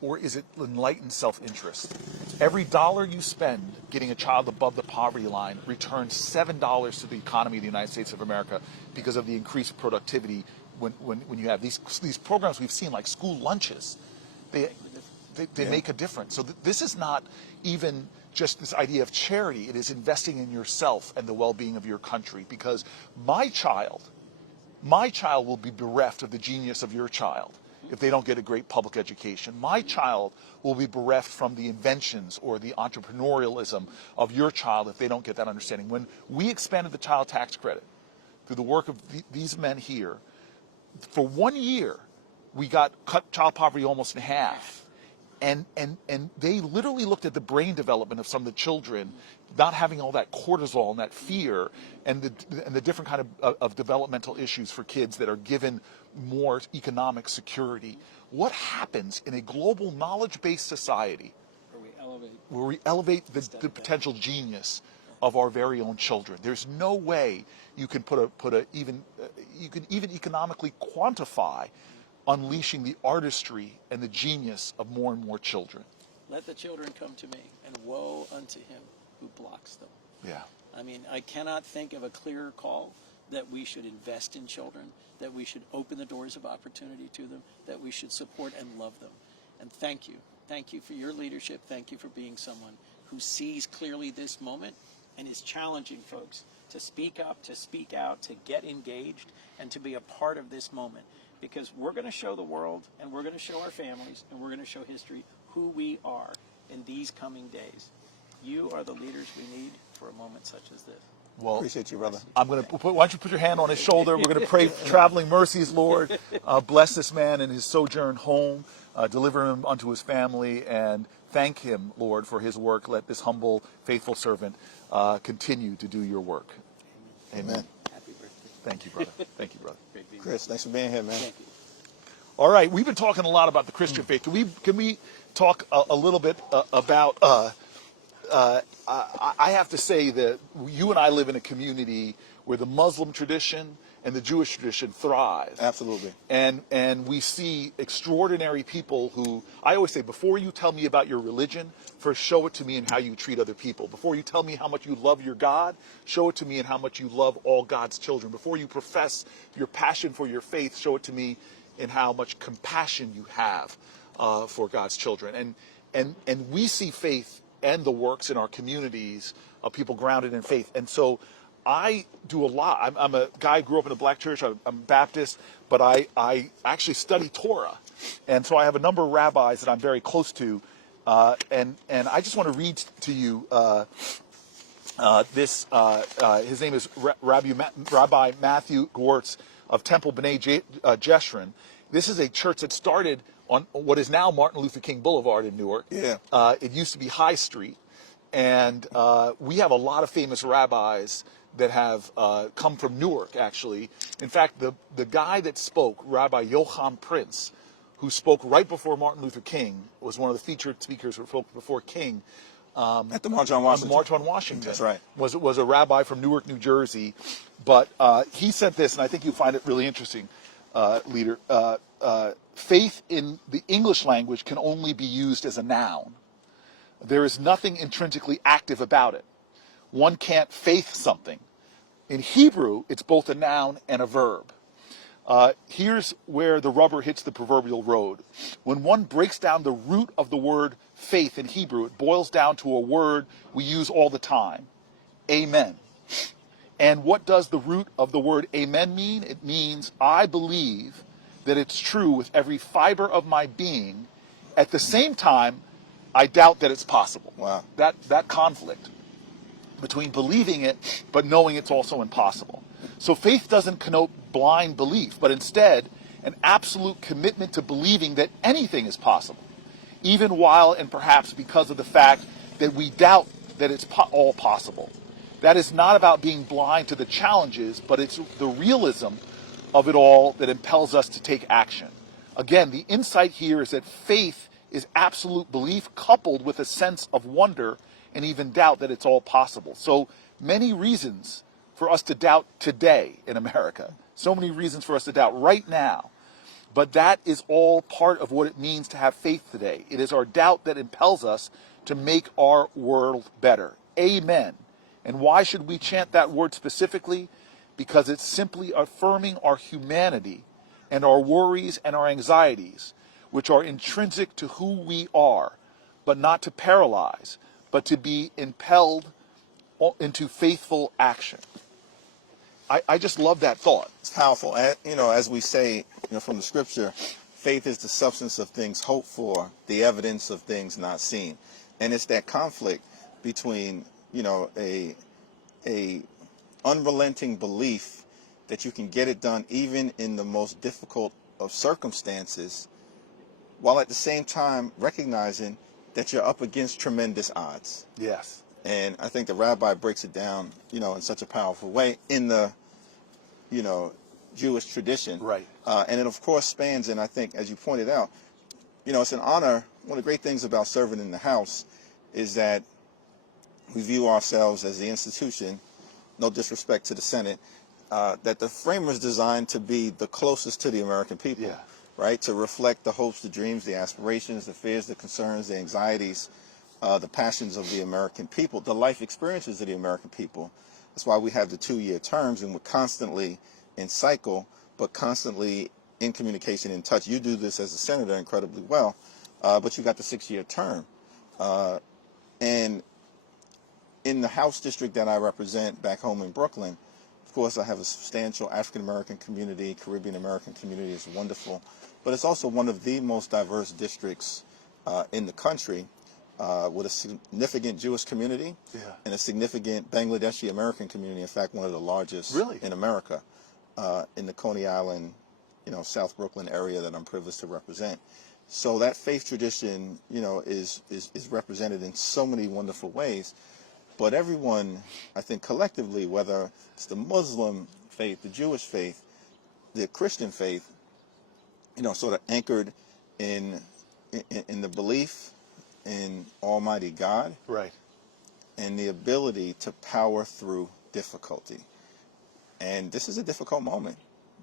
or is it enlightened self-interest? Every dollar you spend getting a child above the poverty line returns $7 to the economy of the United States of America because of the increased productivity when you have these programs we've seen, like school lunches. They make a difference. So this is not even just this idea of charity. It is investing in yourself and the well-being of your country, because my child will be bereft of the genius of your child if they don't get a great public education. My child will be bereft from the inventions or the entrepreneurialism of your child if they don't get that understanding. When we expanded the child tax credit through the work of these men here, for 1 year, we cut child poverty almost in half. And they literally looked at the brain development of some of the children, not having all that cortisol and that fear and the different kind of developmental issues for kids that are given more economic security. What happens in a global knowledge-based society where we elevate the potential genius of our very own children? There's no way you can you can even economically quantify unleashing the artistry and the genius of more and more children. Let the children come to me, and woe unto him who blocks them. Yeah. I mean, I cannot think of a clearer call that we should invest in children, that we should open the doors of opportunity to them, that we should support and love them. And thank you. Thank you for your leadership. Thank you for being someone who sees clearly this moment and is challenging folks to speak up, to speak out, to get engaged, and to be a part of this moment. Because we're going to show the world, and we're going to show our families, and we're going to show history who we are in these coming days. You are the leaders we need for a moment such as this. Well, appreciate you, brother. I'm going to why don't you put your hand on his shoulder? We're going to pray for traveling mercies, Lord. Bless this man in his sojourn home. Deliver him unto his family, and thank him, Lord, for his work. Let this humble, faithful servant continue to do your work. Amen. Happy birthday. Thank you, brother. Thank you, brother. Chris, thanks for being here, man. Thank you. All right, we've been talking a lot about the Christian faith. Can we talk a little bit about? I have to say that you and I live in a community where the Muslim tradition and the Jewish tradition thrive. Absolutely. And we see extraordinary people who, I always say, before you tell me about your religion, first show it to me in how you treat other people. Before you tell me how much you love your God, show it to me in how much you love all God's children. Before you profess your passion for your faith, show it to me in how much compassion you have for God's children. And we see faith and the works in our communities of people grounded in faith. And so I do a lot. I'm a guy who grew up in a black church. I'm Baptist, but I actually study Torah. And so I have a number of rabbis that I'm very close to. And I just want to read to you this. His name is Rabbi Matthew Gwartz of Temple B'nai Jeshurun. This is a church that started on what is now Martin Luther King Boulevard in Newark. Yeah. It used to be High Street. And we have a lot of famous rabbis that have come from Newark, actually. In fact, the guy that spoke, Rabbi Yocham Prince, who spoke right before Martin Luther King, was one of the featured speakers who spoke before King. At the March on Washington. The March on Washington. That's right. Was a rabbi from Newark, New Jersey. But he said this, and I think you'll find it really interesting, leader. Faith in the English language can only be used as a noun. There is nothing intrinsically active about it. One can't faith something. In Hebrew, it's both a noun and a verb. Here's where the rubber hits the proverbial road. When one breaks down the root of the word faith in Hebrew, it boils down to a word we use all the time, amen. And what does the root of the word amen mean? It means I believe that it's true with every fiber of my being. At the same time, I doubt that it's possible. Wow. That conflict between believing it but knowing it's also impossible. So faith doesn't connote blind belief, but instead an absolute commitment to believing that anything is possible, even while and perhaps because of the fact that we doubt that it's all possible. That is not about being blind to the challenges, but it's the realism of it all that impels us to take action. Again, the insight here is that faith is absolute belief coupled with a sense of wonder and even doubt that it's all possible. So many reasons for us to doubt today in America. So many reasons for us to doubt right now. But that is all part of what it means to have faith today. It is our doubt that impels us to make our world better. Amen. And why should we chant that word specifically? Because it's simply affirming our humanity and our worries and our anxieties, which are intrinsic to who we are, but not to paralyze, but to be impelled into faithful action. I just love that thought. It's powerful. As we say, from the scripture, faith is the substance of things hoped for, the evidence of things not seen. And it's that conflict between, a unrelenting belief that you can get it done even in the most difficult of circumstances, while at the same time recognizing that you're up against tremendous odds. Yes. And I think the rabbi breaks it down, in such a powerful way in the, Jewish tradition. Right. And it, of course, spans, and I think, as you pointed out, it's an honor. One of the great things about serving in the House is that we view ourselves as the institution, no disrespect to the Senate, that the framers designed to be the closest to the American people. Yeah. Right? To reflect the hopes, the dreams, the aspirations, the fears, the concerns, the anxieties, the passions of the American people, the life experiences of the American people. That's why we have the 2-year terms, and we're constantly in cycle, but constantly in communication, in touch. You do this as a senator incredibly well, but you got the 6-year term. And in the House district that I represent back home in Brooklyn, of course, I have a substantial African-American community, Caribbean-American community is wonderful, but it's also one of the most diverse districts in the country, with a significant Jewish community and a significant Bangladeshi American community, in fact, one of the largest in America, in the Coney Island, South Brooklyn area that I'm privileged to represent. So that faith tradition, is represented in so many wonderful ways. But everyone, I think collectively, whether it's the Muslim faith, the Jewish faith, the Christian faith, sort of anchored in the belief in Almighty God, Right. and the ability to power through difficulty. And this is a difficult moment.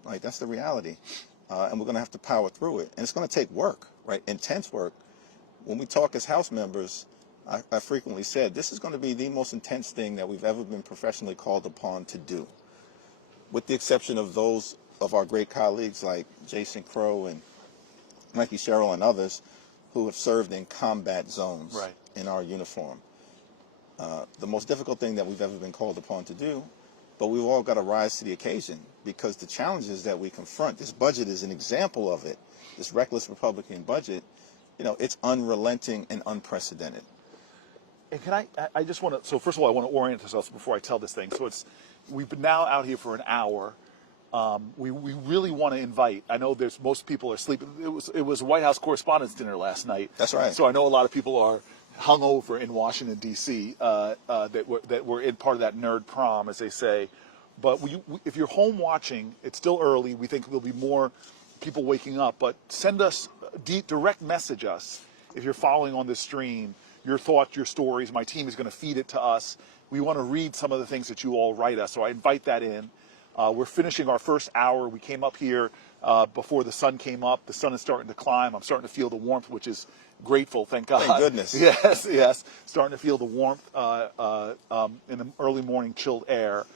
Like, that's the reality. And we're going to have to power through it. And it's going to take work, right? Intense work. When we talk as House members, I frequently said, this is going to be the most intense thing that we've ever been professionally called upon to do. With the exception of those of our great colleagues like Jason Crow and Mikey Sherrill and others who have served in combat zones in our uniform. The most difficult thing that we've ever been called upon to do, but we've all got to rise to the occasion, because the challenges that we confront, this budget is an example of it, this reckless Republican budget, it's unrelenting and unprecedented. And can I just want to, so first of all, I want to orient ourselves before I tell this thing. So we've been now out here for an hour. We really want to invite, I know most people are sleeping. It was a White House Correspondents' Dinner last night. That's right. So I know a lot of people are hungover in Washington, D.C., that were in part of that nerd prom, as they say. But if you're home watching, it's still early. We think there'll be more people waking up. But send us, direct message us if you're following on this stream, your thoughts, your stories. My team is going to feed it to us. We want to read some of the things that you all write us. So I invite that in. We're finishing our first hour. We came up here before the sun came up. The sun is starting to climb. I'm starting to feel the warmth, which is grateful, thank God. Thank goodness. Yes. Starting to feel the warmth in the early morning chilled air.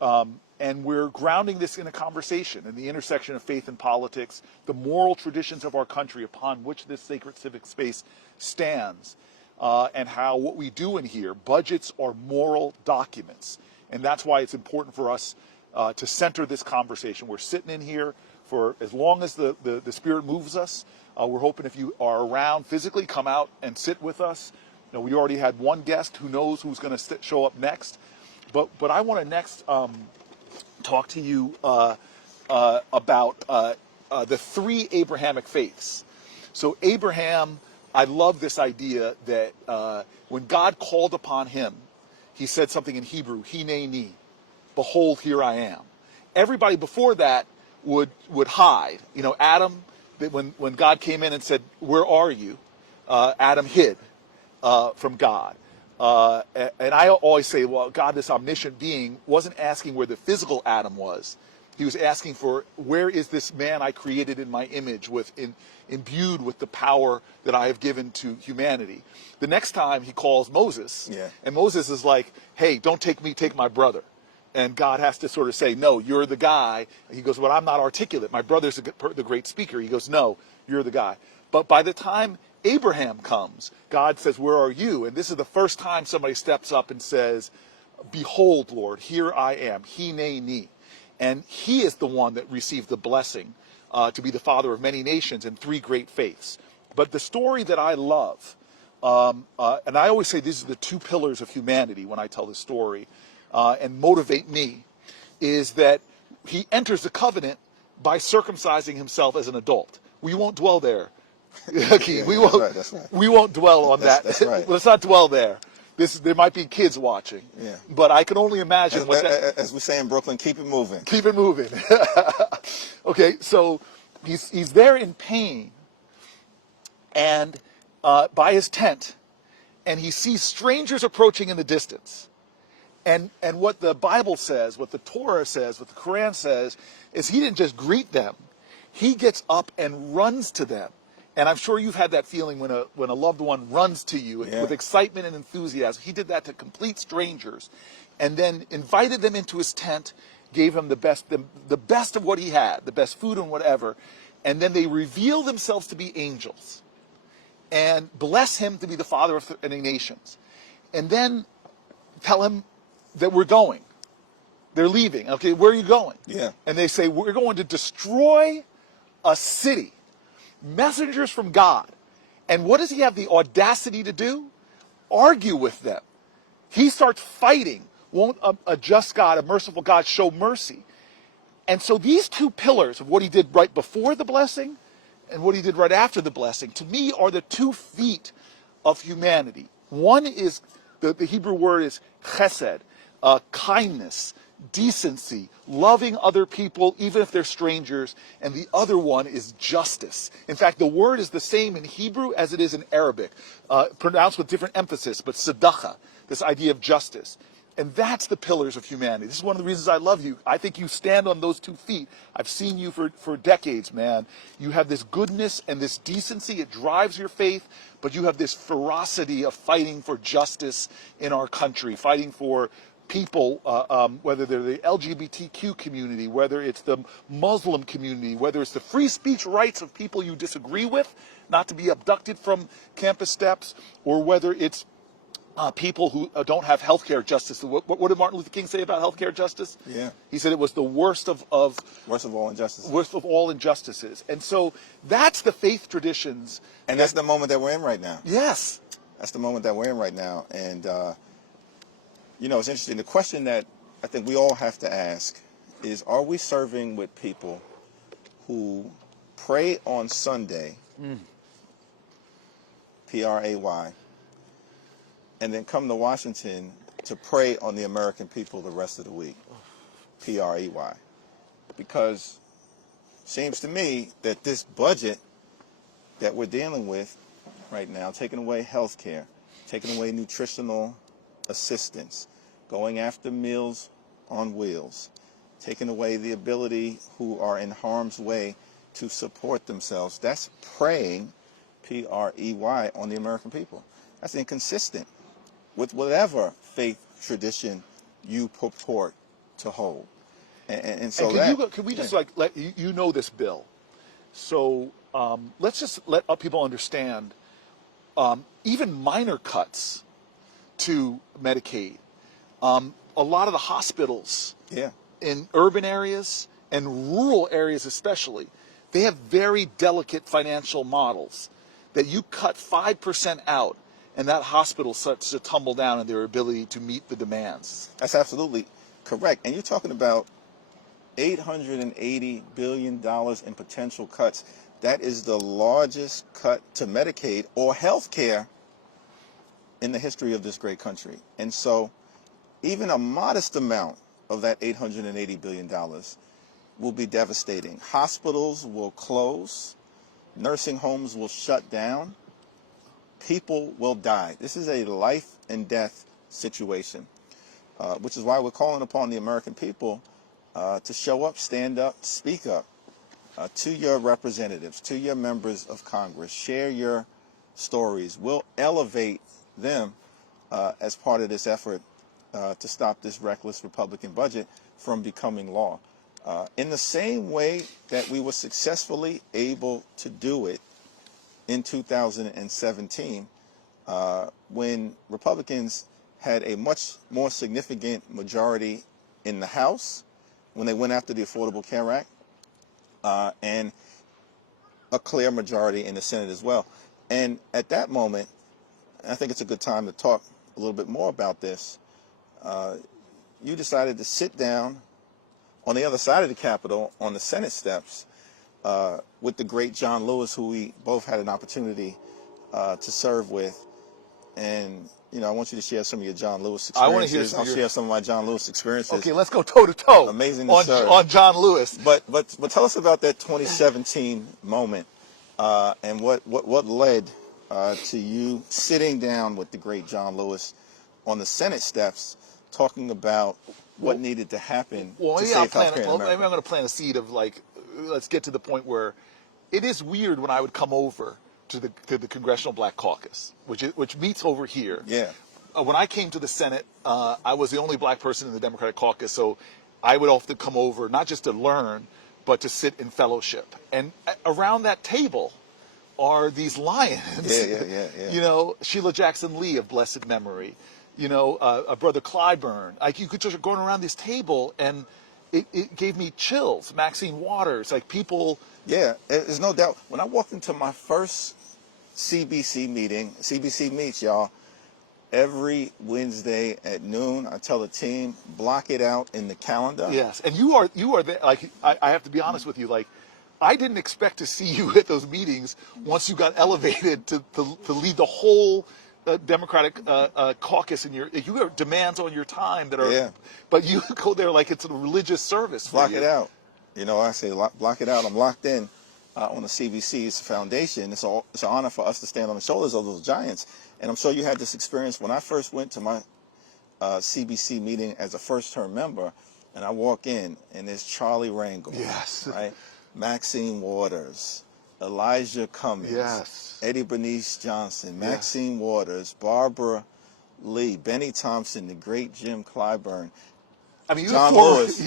And we're grounding this in a conversation in the intersection of faith and politics, the moral traditions of our country upon which this sacred civic space stands, and how what we do in here, budgets are moral documents. And that's why it's important for us to center this conversation. We're sitting in here for as long as the Spirit moves us. We're hoping if you are around physically, come out and sit with us. You know, we already had one guest. Who knows who's going to show up next? But I want to next talk to you about the three Abrahamic faiths. So Abraham, I love this idea that when God called upon him, he said something in Hebrew, hineni, behold, here I am. Everybody before that would hide. You know, Adam, when God came in and said, where are you? Adam hid from God. And I always say, well, God, this omniscient being, wasn't asking where the physical Adam was. He was asking for, where is this man I created in my image, imbued with the power that I have given to humanity? The next time he calls Moses, and Moses is like, hey, don't take me, take my brother. And God has to sort of say, no, you're the guy. And he goes, well, I'm not articulate. My brother's the great speaker. He goes, no, you're the guy. But by the time Abraham comes, God says, where are you? And this is the first time somebody steps up and says, behold, Lord, here I am, hineni. And he is the one that received the blessing to be the father of many nations and three great faiths. But the story that I love, and I always say these are the two pillars of humanity when I tell this story, and motivate me, is that he enters the covenant by circumcising himself as an adult. We won't dwell there. Hakeem, we won't dwell on that. That's right. Let's not dwell there. There might be kids watching. Yeah. But I can only imagine as we say in Brooklyn, keep it moving. Keep it moving. Okay, so he's there in pain, and by his tent, and he sees strangers approaching in the distance. And what the Bible says, what the Torah says, what the Quran says, is he didn't just greet them. He gets up and runs to them. And I'm sure you've had that feeling when a loved one runs to you with excitement and enthusiasm. He did that to complete strangers, and then invited them into his tent, gave him the best of what he had, the best food and whatever, and then they reveal themselves to be angels, and bless him to be the father of many nations, and then tell him that we're going. They're leaving. Okay, where are you going? Yeah. And they say, we're going to destroy a city. Messengers from God. And what does he have the audacity to do? Argue with them. He starts fighting. Won't a just God, a merciful God, show mercy? And so these two pillars of what he did right before the blessing and what he did right after the blessing, to me, are the 2 feet of humanity. One is, the Hebrew word is chesed, kindness, decency, loving other people, even if they're strangers, and the other one is justice. In fact, the word is the same in Hebrew as it is in Arabic, pronounced with different emphasis, but tzedakah, this idea of justice. And that's the pillars of humanity. This is one of the reasons I love you. I think you stand on those 2 feet. I've seen you for decades, man. You have this goodness and this decency. It drives your faith, but you have this ferocity of fighting for justice in our country, fighting for people, whether they're the LGBTQ community, whether it's the Muslim community, whether it's the free speech rights of people you disagree with, not to be abducted from campus steps, or whether it's people who don't have healthcare justice. What did Martin Luther King say about healthcare justice? Yeah. He said it was the worst of all injustices. Worst of all injustices. And so that's the faith traditions. And that's the moment that we're in right now. Yes. That's the moment that we're in right now. And you know, it's interesting. The question that I think we all have to ask is, are we serving with people who pray on Sunday, P-R-A-Y, and then come to Washington to pray on the American people the rest of the week, P-R-E-Y? Because it seems to me that this budget that we're dealing with right now, taking away health care, taking away nutritional assistance, going after Meals on Wheels, taking away the ability who are in harm's way to support themselves. That's preying, P-R-E-Y, on the American people. That's inconsistent with whatever faith tradition you purport to hold. And so can we just like let you know this bill? So let's just let people understand. Even minor cuts to Medicaid. A lot of the hospitals in urban areas and rural areas especially, they have very delicate financial models that you cut 5% out and that hospital starts to tumble down in their ability to meet the demands. That's absolutely correct. And you're talking about $880 billion in potential cuts. That is the largest cut to Medicaid or health care in the history of this great country. And so even a modest amount of that $880 billion will be devastating. Hospitals will close. Nursing homes will shut down. People will die. This is a life and death situation, which is why we're calling upon the American people to show up, stand up, speak up to your representatives, to your members of Congress. Share your stories. We'll elevate them as part of this effort to stop this reckless Republican budget from becoming law. In the same way that we were successfully able to do it in 2017, when Republicans had a much more significant majority in the House, when they went after the Affordable Care Act, and a clear majority in the Senate as well. And at that moment, I think it's a good time to talk a little bit more about this, you decided to sit down on the other side of the Capitol on the Senate steps with the great John Lewis, who we both had an opportunity to serve with. And, you know, I want you to share some of your John Lewis experiences. I want to hear I'll share some of my John Lewis experiences. Okay, let's go toe to toe. Amazing to serve. On John Lewis. But tell us about that 2017 moment and what led to you sitting down with the great John Lewis on the Senate steps, talking about what needed to happen to save healthcare in America. Maybe I'm going to plant a seed of, like, let's get to the point where it is weird when I would come over to the Congressional Black Caucus, which meets over here. Yeah. When I came to the Senate, I was the only black person in the Democratic caucus, so I would often come over not just to learn, but to sit in fellowship. And around that table are these lions. Yeah. You know, Sheila Jackson Lee of blessed memory. You know, Brother Clyburn. Like, you could just going around this table, and it gave me chills. Maxine Waters, like people. Yeah, there's no doubt. When I walked into my first CBC meeting, CBC meets, y'all, every Wednesday at noon. I tell the team, block it out in the calendar. Yes, and you are there. Like, I have to be honest with you. Like, I didn't expect to see you at those meetings once you got elevated to lead the whole Democratic caucus. And you have demands on your time that are. Yeah. But you go there like it's a religious service. Block it out. You know, I say block it out. I'm locked in on the CBC's foundation. It's an honor for us to stand on the shoulders of those giants. And I'm sure you had this experience when I first went to my CBC meeting as a first-term member, and I walk in, and there's Charlie Rangel, yes, right? Maxine Waters, Elijah Cummings, yes, Eddie Bernice Johnson, Maxine Waters, Barbara Lee, Benny Thompson, the great Jim Clyburn. I mean, you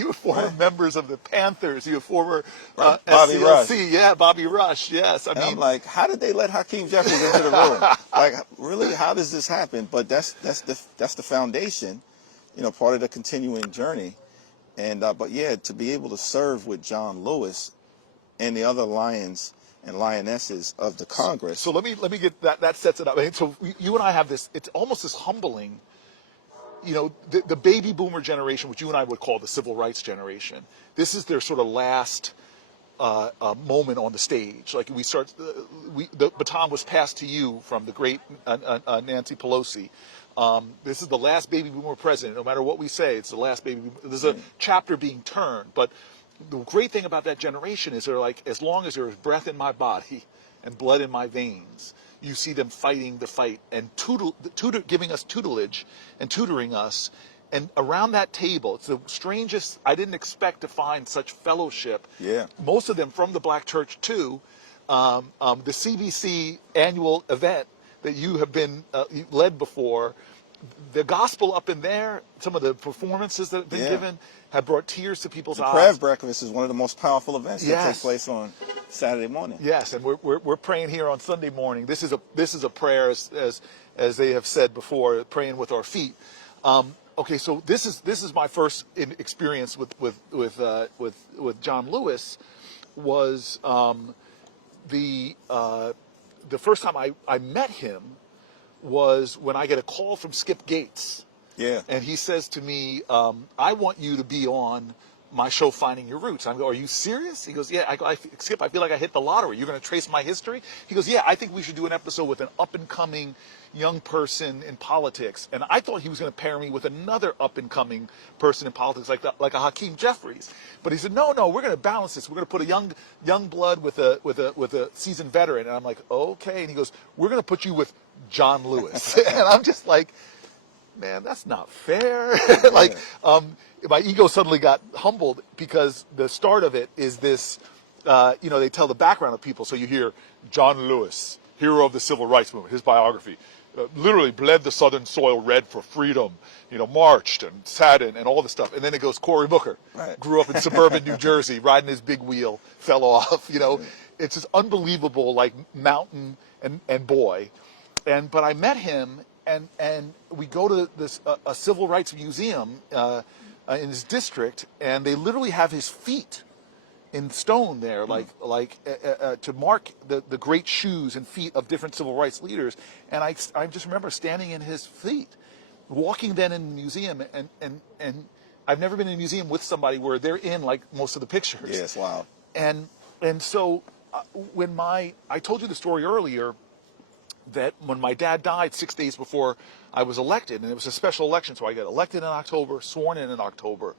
were former members of the Panthers. You were former Bobby SCLC. Rush. Yeah, Bobby Rush. Yes, I mean, I'm like, how did they let Hakeem Jeffries into the room? Like, really, how does this happen? But that's the foundation, you know, part of the continuing journey. And but yeah, to be able to serve with John Lewis and the other lions and lionesses of the Congress. So let me get that. That sets it up. I mean, so you and I have this. It's almost this humbling. You know, the baby boomer generation, which you and I would call the civil rights generation, this is their sort of last moment on the stage. Like, the baton was passed to you from the great Nancy Pelosi. This is the last baby boomer president. No matter what we say, it's the last baby boomer. There's a chapter being turned. But the great thing about that generation is they're like, as long as there is breath in my body and blood in my veins, you see them fighting the fight and giving us tutelage and tutoring us. And around that table, it's the strangest. I didn't expect to find such fellowship. Yeah. Most of them from the Black church too. The CBC annual event that you have been led before, the gospel up in there, some of the performances that have been given have brought tears to people's eyes. The prayer breakfast is one of the most powerful events that takes place on Saturday morning. Yes, and we're praying here on Sunday morning. This is a prayer, as they have said before, praying with our feet. okay, so this is my first experience with John Lewis. Was the first time I met him was when I get a call from Skip Gates. Yeah. And he says to me, I want you to be on my show, Finding Your Roots. I go, are you serious? He goes, yeah. Skip, I feel like I hit the lottery. You're going to trace my history? He goes, yeah, I think we should do an episode with an up-and-coming young person in politics. And I thought he was going to pair me with another up-and-coming person in politics, like a Hakeem Jeffries. But he said, no, we're going to balance this. We're going to put a young blood with a seasoned veteran. And I'm like, okay. And he goes, we're going to put you with John Lewis. And I'm just like, man, that's not fair. Like, my ego suddenly got humbled because the start of it is this, they tell the background of people. So you hear John Lewis, hero of the Civil Rights Movement, his biography, literally bled the Southern soil red for freedom, marched and sat in and all this stuff. And then it goes Cory Booker, right. Grew up in suburban New Jersey, riding his big wheel, fell off, It's this unbelievable, like, mountain and boy. But I met him, and we go to this a civil rights museum in his district, and they literally have his feet in stone there, to mark the great shoes and feet of different civil rights leaders. And I just remember standing in his feet, walking then in the museum, and I've never been in a museum with somebody where they're in like most of the pictures. Yes, wow. And so when I told you the story earlier, that when my dad died 6 days before I was elected, and it was a special election, so I got elected in October, sworn in October.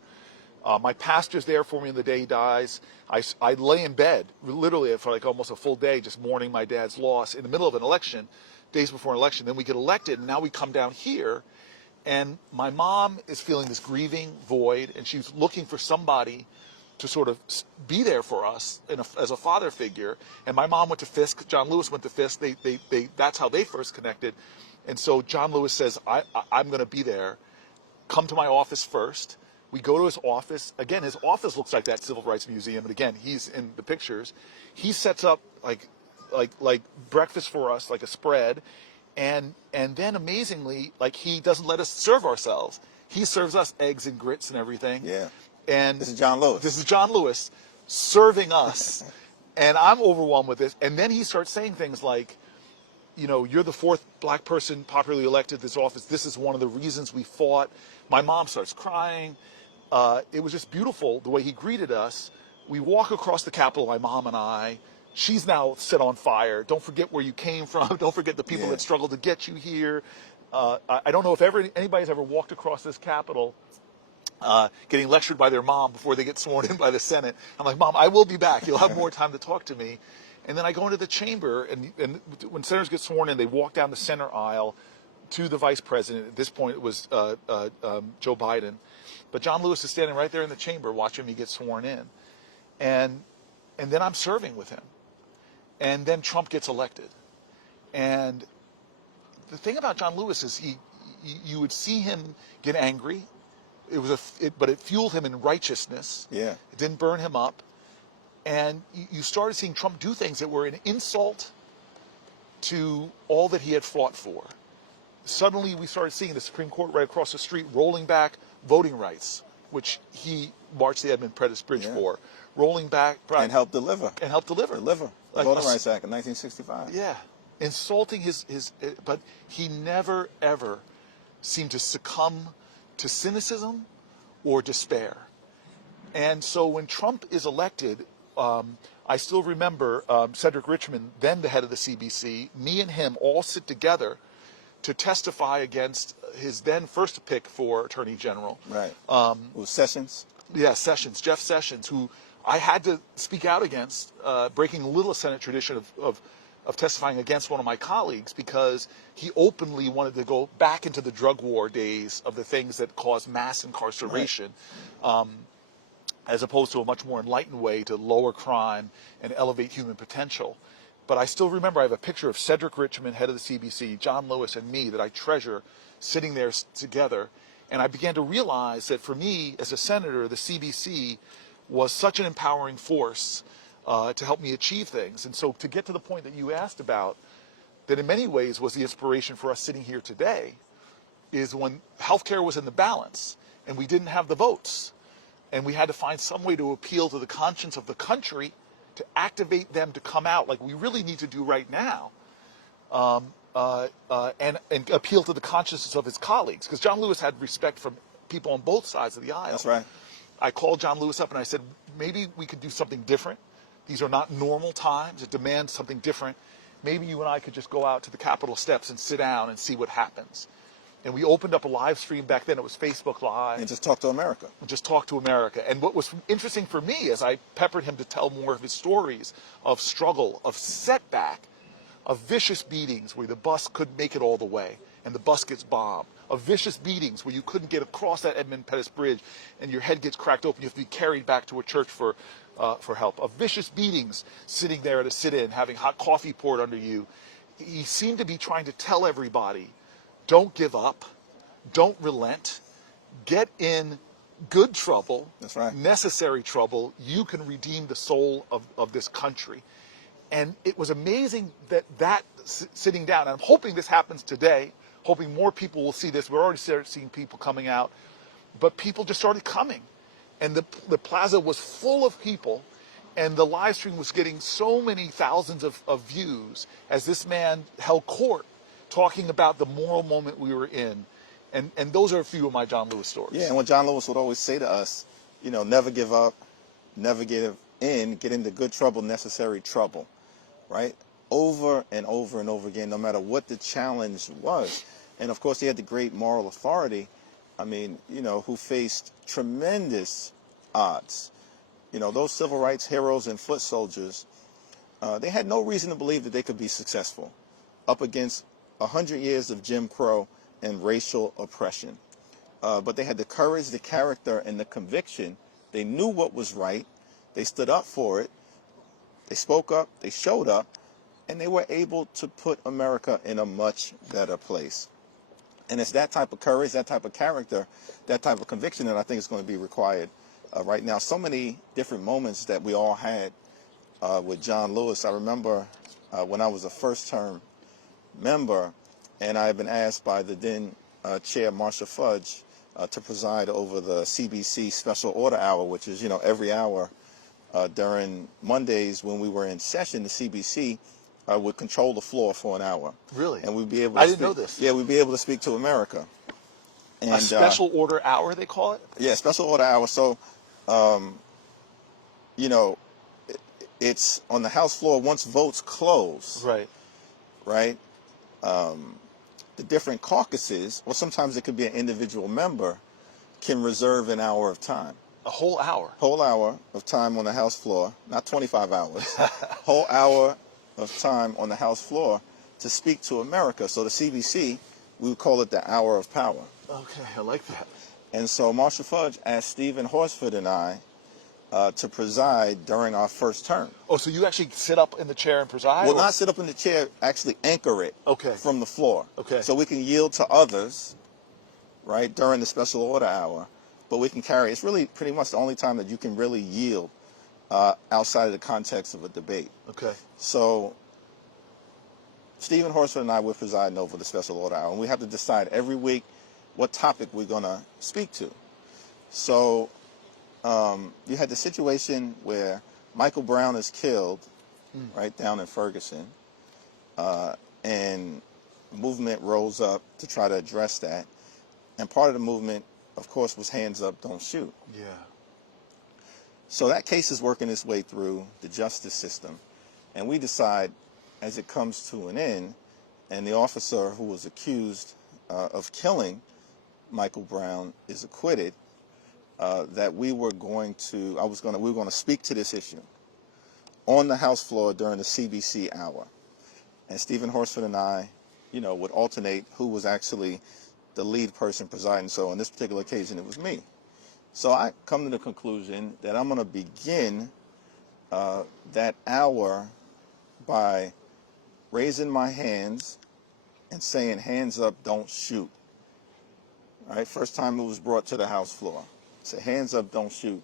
My pastor's there for me on the day he dies. I lay in bed, literally for like almost a full day, just mourning my dad's loss in the middle of an election, days before an election. Then we get elected, and now we come down here, and my mom is feeling this grieving void, and she's looking for somebody to sort of be there for us as a father figure. And my mom went to Fisk. John Lewis went to Fisk. That's how they first connected. And so John Lewis says, I'm going to be there. Come to my office first. We go to his office. Again, his office looks like that Civil Rights Museum. And again, he's in the pictures. He sets up like breakfast for us, like a spread. And then amazingly, like, he doesn't let us serve ourselves. He serves us eggs and grits and everything. Yeah. And this is John Lewis. This is John Lewis serving us. And I'm overwhelmed with this. And then he starts saying things like, you're the fourth black person popularly elected to this office. This is one of the reasons we fought. My mom starts crying. It was just beautiful the way he greeted us. We walk across the Capitol, my mom and I. She's now set on fire. Don't forget where you came from. Don't forget the people that struggled to get you here. I don't know if anybody's ever walked across this Capitol getting lectured by their mom before they get sworn in by the Senate. I'm like, Mom, I will be back. You'll have more time to talk to me. And then I go into the chamber, and when senators get sworn in, they walk down the center aisle to the vice president. At this point, it was Joe Biden. But John Lewis is standing right there in the chamber watching me get sworn in. And then I'm serving with him. And then Trump gets elected. And the thing about John Lewis is you would see him get angry. But it fueled him in righteousness. Yeah. It didn't burn him up. And you started seeing Trump do things that were an insult to all that he had fought for. Suddenly we started seeing the Supreme Court right across the street rolling back voting rights, which he marched the Edmund Pettus Bridge for. Rolling back. And helped deliver. And helped deliver. The Voting Rights Act in 1965. Yeah. Insulting but he never, ever seemed to succumb to cynicism or despair. And so when Trump is elected, I still remember Cedric Richmond, then the head of the CBC, me and him all sit together to testify against his then first pick for Attorney General. Right. It was Sessions? Yeah, Sessions, Jeff Sessions, who I had to speak out against, breaking a little Senate tradition of testifying against one of my colleagues, because he openly wanted to go back into the drug war days of the things that caused mass incarceration, as opposed to a much more enlightened way to lower crime and elevate human potential. But I still remember I have a picture of Cedric Richmond, head of the CBC, John Lewis, and me that I treasure sitting there together. And I began to realize that for me, as a senator, the CBC was such an empowering force to help me achieve things. And so to get to the point that you asked about, that in many ways was the inspiration for us sitting here today, is when healthcare was in the balance and we didn't have the votes, and we had to find some way to appeal to the conscience of the country to activate them to come out, like we really need to do right now, and appeal to the consciences of his colleagues. Because John Lewis had respect from people on both sides of the aisle. That's right. I called John Lewis up and I said, maybe we could do something different. These are not normal times. It demands something different. Maybe you and I could just go out to the Capitol steps and sit down and see what happens. And we opened up a live stream back then. It was Facebook Live. And just talk to America. Just talk to America. And what was interesting for me is I peppered him to tell more of his stories of struggle, of setback, of vicious beatings where the bus couldn't make it all the way and the bus gets bombed, of vicious beatings where you couldn't get across that Edmund Pettus Bridge and your head gets cracked open. You have to be carried back to a church for help, of vicious beatings sitting there at a sit-in, having hot coffee poured under you. He seemed to be trying to tell everybody, don't give up, don't relent, get in good trouble, That's right. necessary trouble. You can redeem the soul of this country. And it was amazing that sitting down, and I'm hoping this happens today, hoping more people will see this. We're already seeing people coming out, but people just started coming. And the plaza was full of people, and the live stream was getting so many thousands of views as this man held court talking about the moral moment we were in. And those are a few of my John Lewis stories. Yeah, and what John Lewis would always say to us, never give up, never give in, get into good trouble, necessary trouble, right? Over and over and over again, no matter what the challenge was. And of course, he had the great moral authority, who faced tremendous odds. Those civil rights heroes and foot soldiers, they had no reason to believe that they could be successful up against 100 years of Jim Crow and racial oppression. But they had the courage, the character, and the conviction. They knew what was right. They stood up for it. They spoke up. They showed up. And they were able to put America in a much better place. And it's that type of courage, that type of character, that type of conviction that I think is going to be required right now. So many different moments that we all had with John Lewis. I remember when I was a first-term member, and I had been asked by the then chair, Marcia Fudge, to preside over the CBC Special Order Hour, which is, every hour during Mondays when we were in session, the CBC would control the floor for an hour. Really? And we'd be able to I didn't know this. Yeah, we'd be able to speak to America. And, a special order hour, they call it? Yeah, special order hour. So, it's on the House floor once votes close. Right. Right? The different caucuses, or sometimes it could be an individual member, can reserve an hour of time. A whole hour? Whole hour of time on the House floor, not 25 hours. Whole hour of time on the House floor to speak to America. So the CBC, we would call it the hour of power. Okay, I like that. And so Marcia Fudge asked Stephen Horsford and I to preside during our first term. Oh, so you actually sit up in the chair and preside? Well, not sit up in the chair, actually anchor it from the floor. Okay. So we can yield to others, right, during the special order hour, but we can carry, it's really pretty much the only time that you can really yield outside of the context of a debate. Okay. So Stephen Horsford and I were presiding over the special order hour, and we have to decide every week what topic we're going to speak to. So you had the situation where Michael Brown is killed right down in Ferguson, and movement rose up to try to address that. And part of the movement, of course, was hands up, don't shoot. Yeah. So that case is working its way through the justice system. And we decide, as it comes to an end, and the officer who was accused of killing Michael Brown is acquitted, that we were going to speak to this issue on the House floor during the CBC hour. And Stephen Horsford and I, would alternate who was actually the lead person presiding. So on this particular occasion, it was me. So I come to the conclusion that I'm going to begin that hour by raising my hands and saying, hands up, don't shoot. All right, first time it was brought to the House floor. Say, hands up, don't shoot.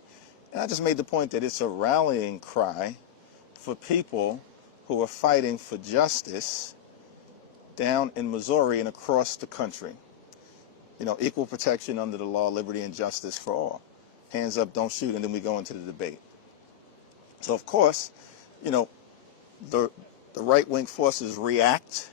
And I just made the point that it's a rallying cry for people who are fighting for justice down in Missouri and across the country. equal protection under the law, liberty and justice for all. Hands up, don't shoot, and then we go into the debate. So, of course, the right-wing forces react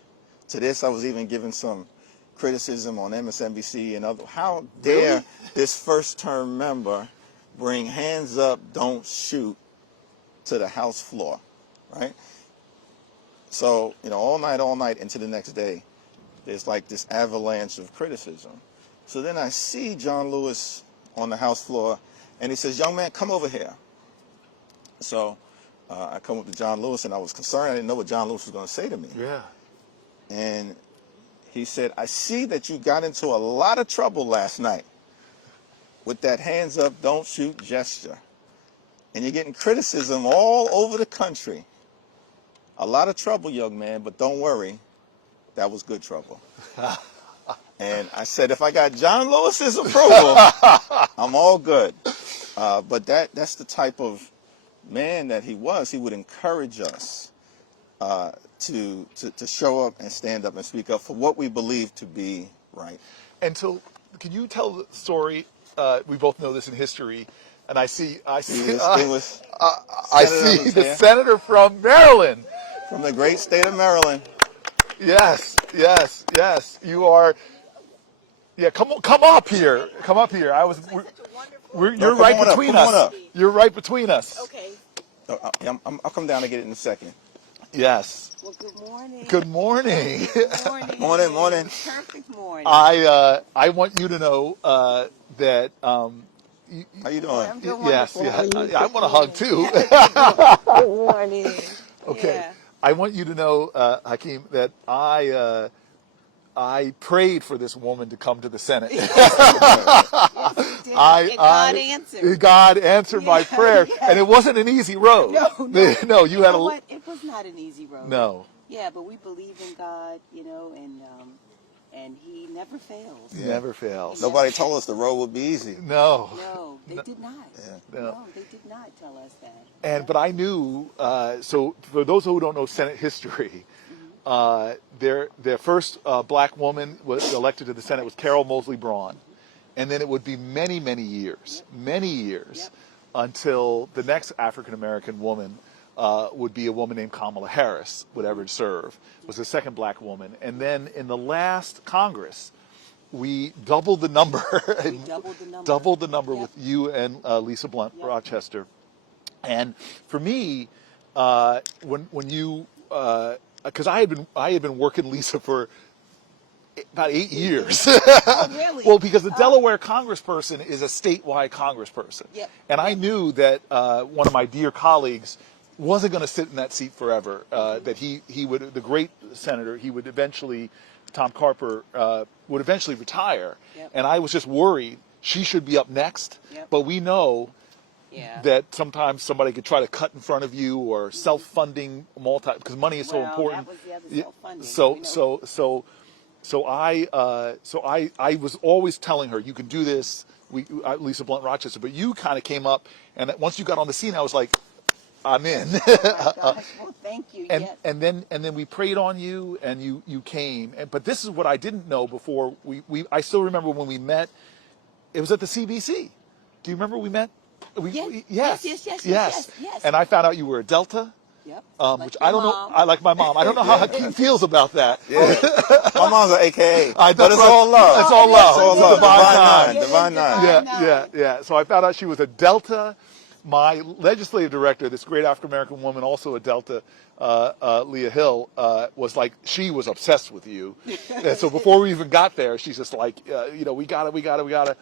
to this. I was even given some criticism on MSNBC and other. How dare this first-term member bring hands up, don't shoot to the House floor, right? So, all night into the next day, there's like this avalanche of criticism. So then I see John Lewis on the House floor, and he says, "Young man, come over here." So I come up to John Lewis, and I was concerned. I didn't know what John Lewis was going to say to me. Yeah. And he said, "I see that you got into a lot of trouble last night with that hands up, don't shoot gesture. And you're getting criticism all over the country. A lot of trouble, young man, but don't worry, that was good trouble." And I said, if I got John Lewis's approval, I'm all good. But that's the type of man that he was. He would encourage us to show up and stand up and speak up for what we believe to be right. And so, can you tell the story? We both know this in history, and I see the senator from Maryland, from the great state of Maryland. Yes. You are. Yeah, come up here. Come up here. You're right between us. You're right between us. Okay. I'll come down and get it in a second. Yes. Well, good morning. Good morning. Good morning. Morning. Perfect morning. I want you to know that. How you doing? I'm doing Yes. wonderful. Yeah. I want a hug too. Good morning. Okay. Yeah. I want you to know, Hakeem, that I prayed for this woman to come to the Senate. Yes, you did. And God answered. God answered my prayer, and it wasn't an easy road. No. You had what? It was not an easy road. No. Yeah, but we believe in God, and He never fails. He never fails. Nobody told us the road would be easy. No. No, they did not. Yeah. No, they did not tell us that. But I knew. So for those who don't know Senate history, their first black woman was elected to the Senate was Carol Moseley Braun, and then it would be many years, until the next African American woman would be a woman named Kamala Harris, would ever serve, was the second black woman. And then in the last Congress, we doubled the number. Doubled the number with you and Lisa Blunt, Rochester. And for me, when you, because I had been working Lisa for about 8 years. Oh, really? Well, because the Delaware congressperson is a statewide congressperson. Yep. And I knew that one of my dear colleagues wasn't going to sit in that seat forever, that he would, the great senator, he would eventually, Tom Carper, would eventually retire. Yep. And I was just worried she should be up next. Yep. But we know Yeah. that sometimes somebody could try to cut in front of you, or self-funding because money is so important. That was the other self-funding. So I was always telling her, you can do this, Lisa Blunt Rochester, but you kind of came up, and once you got on the scene, I was like, I'm in. Oh my gosh. Well, thank you. And then we prayed on you, and you came. But this is what I didn't know before. I still remember when we met. It was at the CBC. Do you remember we met? Yes. And I found out you were a Delta. Yep. Which I don't know. I like my mom. I don't know how Hakeem feels about that. Yeah. My mom's an AKA. But it's all love. It's all love. It's all love. Divine nine. Yeah. So I found out she was a Delta. My legislative director, this great African American woman, also a Delta, Leah Hill, was like, she was obsessed with you. And so before we even got there, she's just like, we gotta.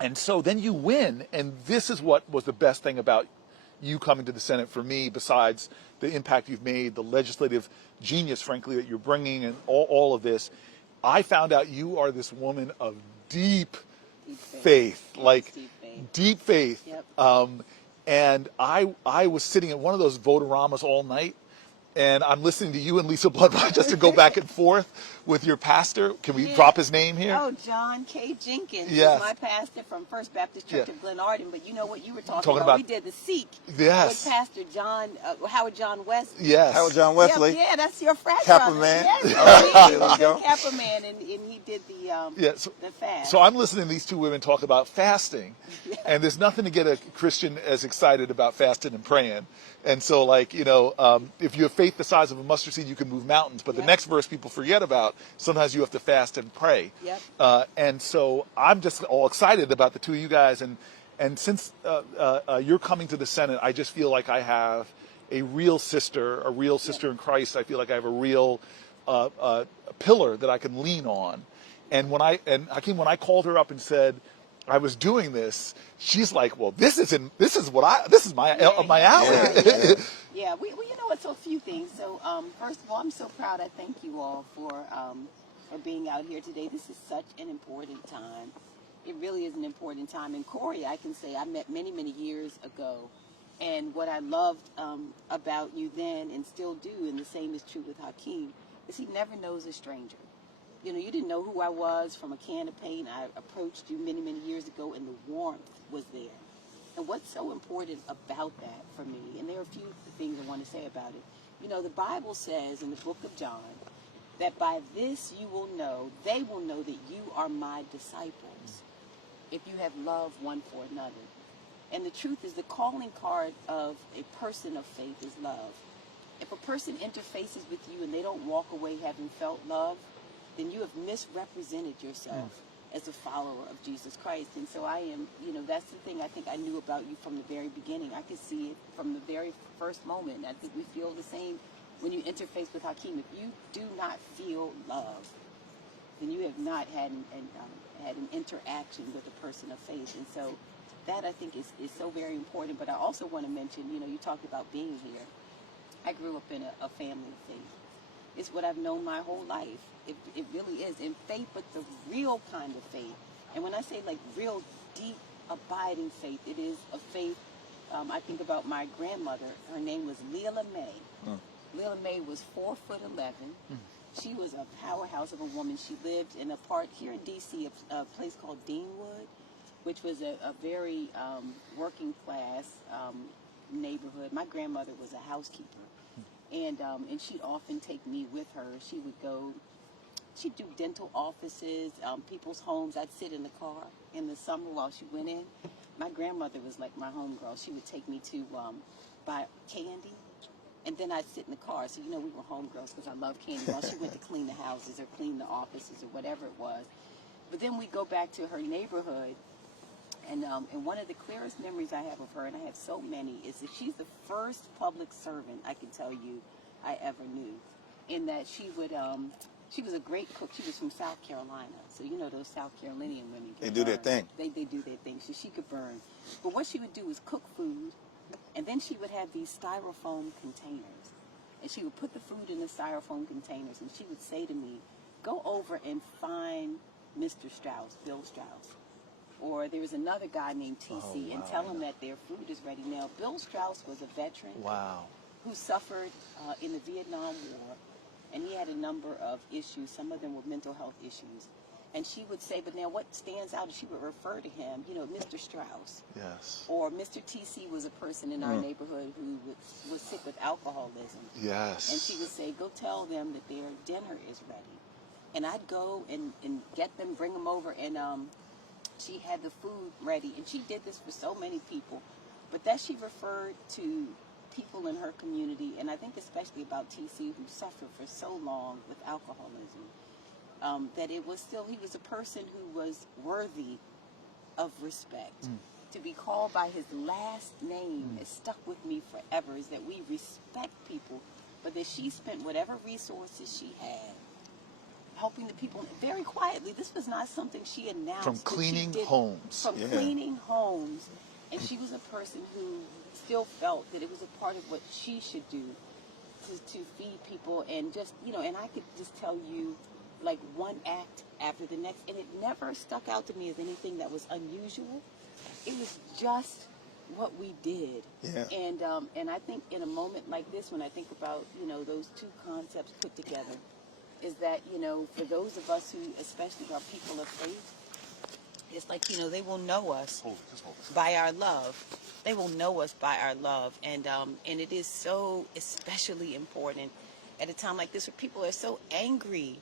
And so then you win, and this is what was the best thing about you coming to the Senate for me, besides the impact you've made, the legislative genius, frankly, that you're bringing, and all of this. I found out you are this woman of deep faith, like deep faith. Yep. And I was sitting at one of those Votaramas all night, and I'm listening to you and Lisa Blunt just to go back and forth with your pastor. Can we Yeah. drop his name here? Oh, John K. Jenkins Yes. is my pastor from First Baptist Church Yeah. of Glen Arden. But you know what you were talking Talking about? about- We did the Seek Yes. with Pastor John, Howard John Wesley. Yes. Howard John Wesley. Yeah, that's your frat Kappa brother. man. Yes, All right, he there we was go. a Kappa man, and he did the Yeah, so- the fast. So I'm listening to these two women talk about fasting, and there's nothing to get a Christian as excited about fasting and praying. And so, like, you know, if you have faith the size of a mustard seed, you can move mountains. But the Yep. next verse people forget about, sometimes you have to fast and pray. Yep. And so I'm just all excited about the two of you guys. And since you're coming to the Senate, I just feel like I have a real sister in Christ. I feel like I have a real pillar that I can lean on. And Hakeem, when I called her up and said I was doing this, she's like, "Well, this is my alley." Yeah, well, you know what? So a few things. So first of all, I'm so proud. I thank you all for being out here today. This is such an important time. It really is an important time. And Cory, I can say I met many, many years ago. And what I loved about you then and still do, and the same is true with Hakeem, is he never knows a stranger. You know, you didn't know who I was from a can of paint. I approached you many, many years ago, and the warmth was there. And what's so important about that for me, and there are a few things I want to say about it. You know, the Bible says in the book of John that by this you will know, they will know that you are my disciples, if you have love one for another. And the truth is, the calling card of a person of faith is love. If a person interfaces with you and they don't walk away having felt love, then you have misrepresented yourself as a follower of Jesus Christ. And so I am, you know, that's the thing I think I knew about you from the very beginning. I could see it from the very first moment. I think we feel the same when you interface with Hakeem. If you do not feel love, then you have not had an interaction with a person of faith. And so that I think is so very important. But I also want to mention, you know, you talked about being here. I grew up in a family of faith. It's what I've known my whole life. It really is. In faith, but the real kind of faith. And when I say like real deep, abiding faith, it is a faith. I think about my grandmother. Her name was Leela May. Leela May was 4'11". She was a powerhouse of a woman. She lived in a part here in D.C., a place called Deanwood, which was a very working class neighborhood. My grandmother was a housekeeper, and she'd often take me with her. She would go. She'd do dental offices, people's homes. I'd sit in the car in the summer while she went in. My grandmother was like my homegirl. She would take me to buy candy, and then I'd sit in the car. So, you know, we were homegirls because I loved candy while she went to clean the houses or clean the offices or whatever it was. But then we go back to her neighborhood, and one of the clearest memories I have of her, and I have so many, is that she's the first public servant, I can tell you, I ever knew, in that she would... she was a great cook. She was from South Carolina. So, you know, those South Carolinian women. They do their thing. They do their thing. So she could burn. But what she would do is cook food, and then she would have these styrofoam containers. And she would put the food in the styrofoam containers, and she would say to me, go over and find Mr. Strauss, Bill Strauss. Or there was another guy named TC, and tell him that their food is ready. Now, Bill Strauss was a veteran who suffered in the Vietnam War. And he had a number of issues. Some of them were mental health issues. And she would say, but now what stands out is she would refer to him, you know, Mr. Strauss. Yes. Or Mr. TC was a person in our neighborhood who was sick with alcoholism. Yes. And she would say, go tell them that their dinner is ready. And I'd go and get them, bring them over, and she had the food ready. And she did this for so many people. But that she referred to people in her community, and I think especially about TC, who suffered for so long with alcoholism, that it was still, he was a person who was worthy of respect. To be called by his last name has stuck with me forever, is that we respect people, but that she spent whatever resources she had helping the people very quietly. This was not something she announced. From cleaning homes. From cleaning homes. And she was a person who still felt that it was a part of what she should do to feed people, and just, you know, and I could just tell you like one act after the next, and it never stuck out to me as anything that was unusual. It was just what we did. Yeah. And I think in a moment like this, when I think about, you know, those two concepts put together, is that, for those of us who especially are people of faith, it's like, they will know us by our love. They will know us by our love. And it is so especially important at a time like this where people are so angry.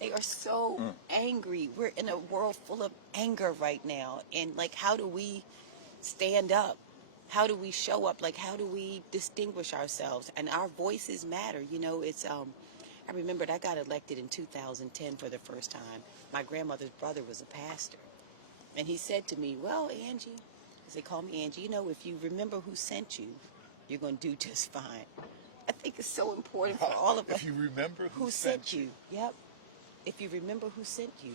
They are so angry. We're in a world full of anger right now. And like, how do we stand up? How do we show up? Like, how do we distinguish ourselves? And our voices matter. It's, I remembered I got elected in 2010 for the first time. My grandmother's brother was a pastor. And he said to me, well, Angie, as they call me Angie, if you remember who sent you, you're going to do just fine. I think it's so important for all of us. If you remember who sent you. Yep. If you remember who sent you.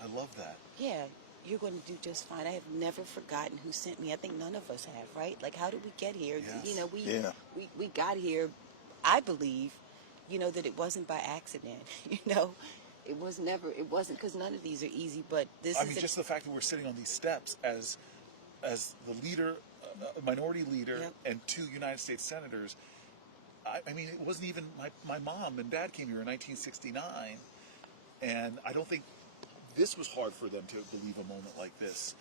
I love that. Yeah, you're going to do just fine. I have never forgotten who sent me. I think none of us have, right? Like, how did we get here? Yes. We got here, I believe, that it wasn't by accident, It wasn't because none of these are easy, but this is just the fact that we're sitting on these steps as the leader, minority leader, and 2 United States senators. I mean, it wasn't even my mom and dad came here in 1969, and I don't think this was hard for them to believe a moment like this.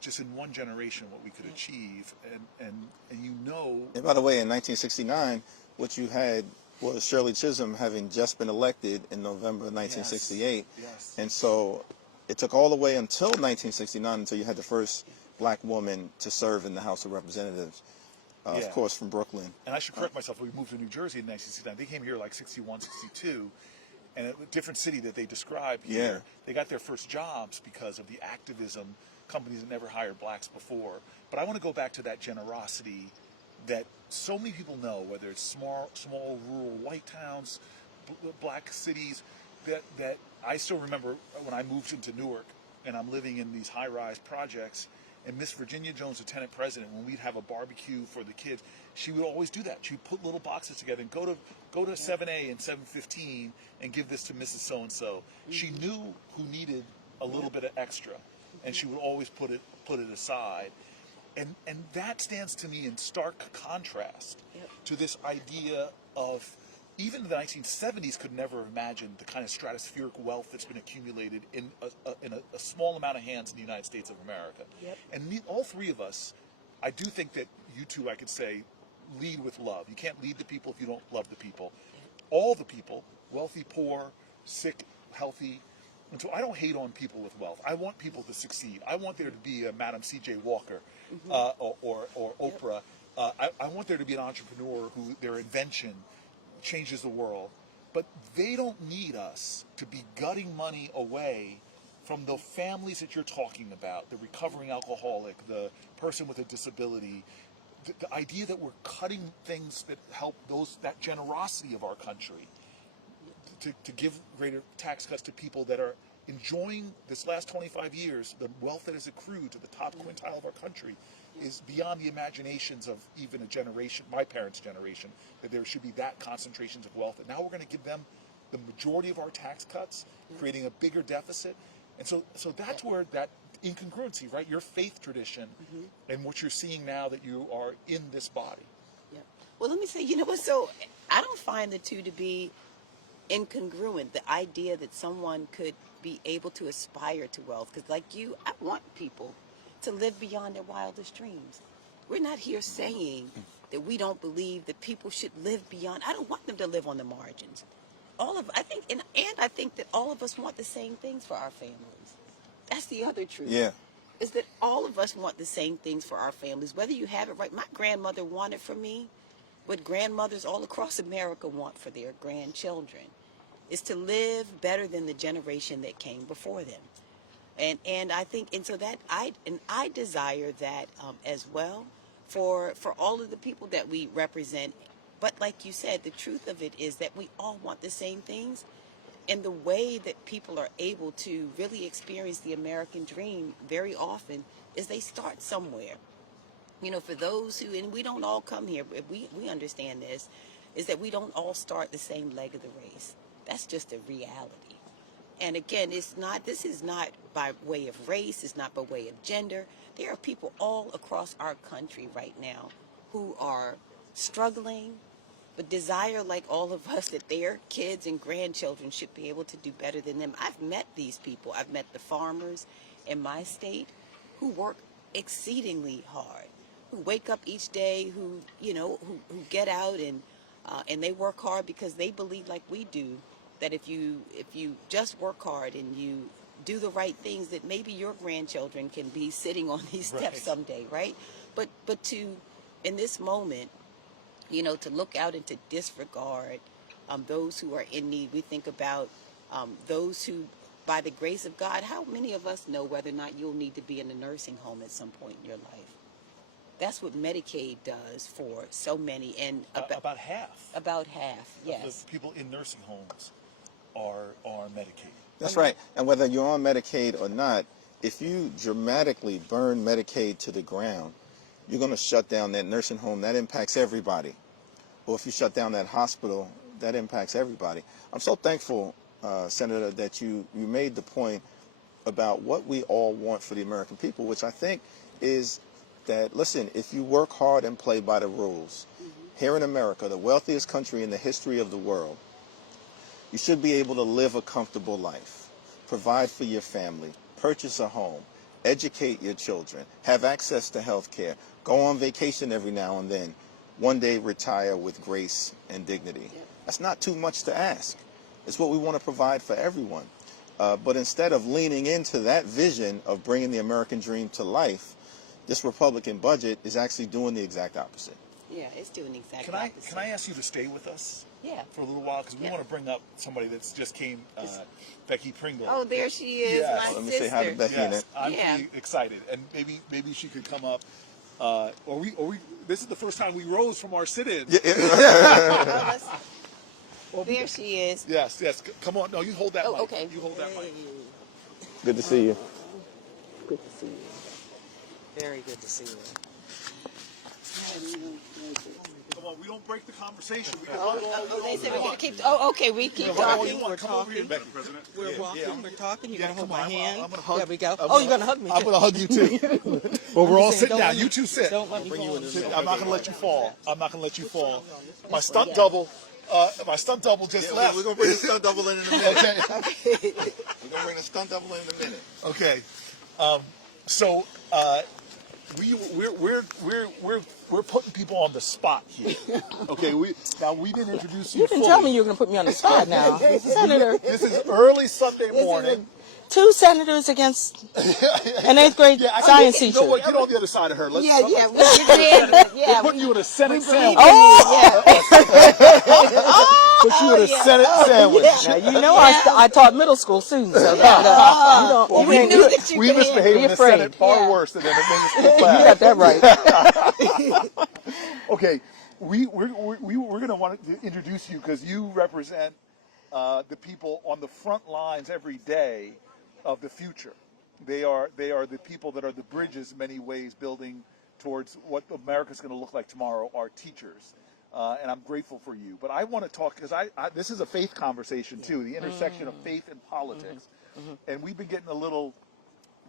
Just in one generation, what we could achieve, and And by the way, in 1969, what you had was Shirley Chisholm having just been elected in November 1968. Yes. And so it took all the way until 1969 until you had the first black woman to serve in the House of Representatives, of course, from Brooklyn. And I should correct myself, we moved to New Jersey in 1969. They came here like 61, 62, and a different city that they described here. They got their first jobs because of the activism, companies that never hired blacks before. But I want to go back to that generosity that so many people know, whether it's small rural white towns, black cities, that I still remember when I moved into Newark and I'm living in these high-rise projects, and Miss Virginia Jones, the tenant president, when we'd have a barbecue for the kids, she would always do that. She'd put little boxes together and go to 7A and 715 and give this to Mrs. So-and-so. She knew who needed a little bit of extra, and she would always put it aside. And that stands to me in stark contrast to this idea of, even the 1970s could never have imagined the kind of stratospheric wealth that's been accumulated in a small amount of hands in the United States of America. And all 3 of us, I do think that you two, I could say, lead with love. You can't lead the people if you don't love the people. All the people, wealthy, poor, sick, healthy. And so I don't hate on people with wealth. I want people to succeed. I want there to be a Madam C.J. Walker or Oprah. I want there to be an entrepreneur who their invention changes the world. But they don't need us to be gutting money away from the families that you're talking about, the recovering alcoholic, the person with a disability. The idea that we're cutting things that help that generosity of our country. To give greater tax cuts to people that are enjoying this last 25 years, the wealth that has accrued to the top quintile of our country is beyond the imaginations of even a generation, my parents' generation, that there should be that concentrations of wealth. And now we're going to give them the majority of our tax cuts, creating a bigger deficit. And so that's where that incongruency, right? Your faith tradition and what you're seeing now that you are in this body. Well, let me say, so I don't find the two to be incongruent, the idea that someone could be able to aspire to wealth, because like you, I want people to live beyond their wildest dreams. We're not here saying that we don't believe that people should live beyond. I don't want them to live on the margins. I think that all of us want the same things for our families. That's the other truth. Is that all of us want the same things for our families, whether you have it right. My grandmother wanted for me what grandmothers all across America want for their grandchildren, is to live better than the generation that came before them. And I think, and so that I desire that as well for all of the people that we represent. But like you said, the truth of it is that we all want the same things. And the way that people are able to really experience the American dream very often is they start somewhere. For those who, and we don't all come here, but we understand this, is that we don't all start the same leg of the race. That's just a reality. And again, this is not by way of race, it's not by way of gender. There are people all across our country right now who are struggling, but desire, like all of us, that their kids and grandchildren should be able to do better than them. I've met these people. I've met the farmers in my state who work exceedingly hard, who wake up each day, who get out and they work hard because they believe, like we do, that if you just work hard and you do the right things, that maybe your grandchildren can be sitting on these steps someday, right? But to, in this moment, to look out and to disregard those who are in need. We think about those who, by the grace of God, how many of us know whether or not you'll need to be in a nursing home at some point in your life? That's what Medicaid does for so many, and about half. About half, yes. Of the people in nursing homes are Medicaid. That's right. And whether you're on Medicaid or not, if you dramatically burn Medicaid to the ground, you're going to shut down that nursing home. That impacts everybody. Or if you shut down that hospital, that impacts everybody. I'm so thankful, Senator, that you made the point about what we all want for the American people, which I think is that, listen, if you work hard and play by the rules, here in America, the wealthiest country in the history of the world, you should be able to live a comfortable life, provide for your family, purchase a home, educate your children, have access to health care, go on vacation every now and then, one day retire with grace and dignity. That's not too much to ask. It's what we want to provide for everyone. But instead of leaning into that vision of bringing the American dream to life, this Republican budget is actually doing the exact opposite. Yeah, it's doing the exact opposite. Can I ask you to stay with us? Yeah. For a little while, because we want to bring up somebody that's just came, Becky Pringle. Oh, there she is, Yes. my Let me sister. say hi to Becky in it. I'm pretty excited, and maybe she could come up. Or we. This is the first time we rose from our sit-in. There she is. Yes. Come on. No, you hold that mic. Okay. You hold that mic. Good to see you. Good to see you. Very good to see you. Come on, we don't break the conversation. We They said we gotta keep. Oh, okay, we keep talking. We're talking. Becky, President. We're walking, we're talking. You're going to hold my hand. I'm gonna hug. There we go. Oh, you're going to hug me, too. I'm going to hug you too. Well, we're all sitting down. You two sit. Don't let me fall. I'm not going to let you fall. My stunt double. Just left. We're going to bring the stunt double in a minute. Okay. We're going to bring the stunt double in a minute. Okay. So we're putting people on the spot here. Okay. We didn't introduce you. You didn't fully. tell me you were going to put me on the spot now. Senator. This is early Sunday morning. 2 senators against an 8th grade science teacher. You know what? Get on the other side of her. We did. We're putting you in a Senate sandwich. Put you in a Senate sandwich. Now, you know I taught middle school students, so that, we knew that you we could misbehaved in the afraid. Senate far worse than in the middle school class. You got that right. Okay, we're going to want to introduce you because you represent the people on the front lines every day of the future. They are the people that are the bridges in many ways building towards what America's going to look like tomorrow, our teachers. And I'm grateful for you. But I want to talk, because this is a faith conversation too, the intersection of faith and politics. And we've been getting a little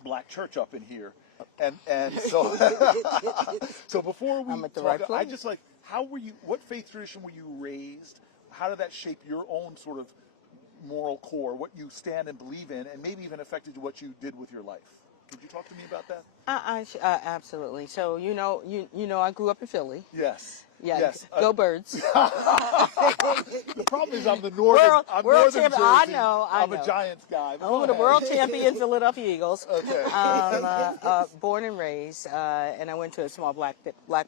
black church up in here. And so so before we I'm at the talk, right place. I just like, what faith tradition were you raised? How did that shape your own sort of moral core, what you stand and believe in, and maybe even affected what you did with your life? Could you talk to me about that? Absolutely. So you know, I grew up in Philly. Yes. Yeah. Yes. Go Birds. The problem is I'm the northern. I'm world northern champion. Jersey. I know. I'm a Giants guy. I'm the world champion Philadelphia Eagles. Okay. Born and raised, and I went to a small black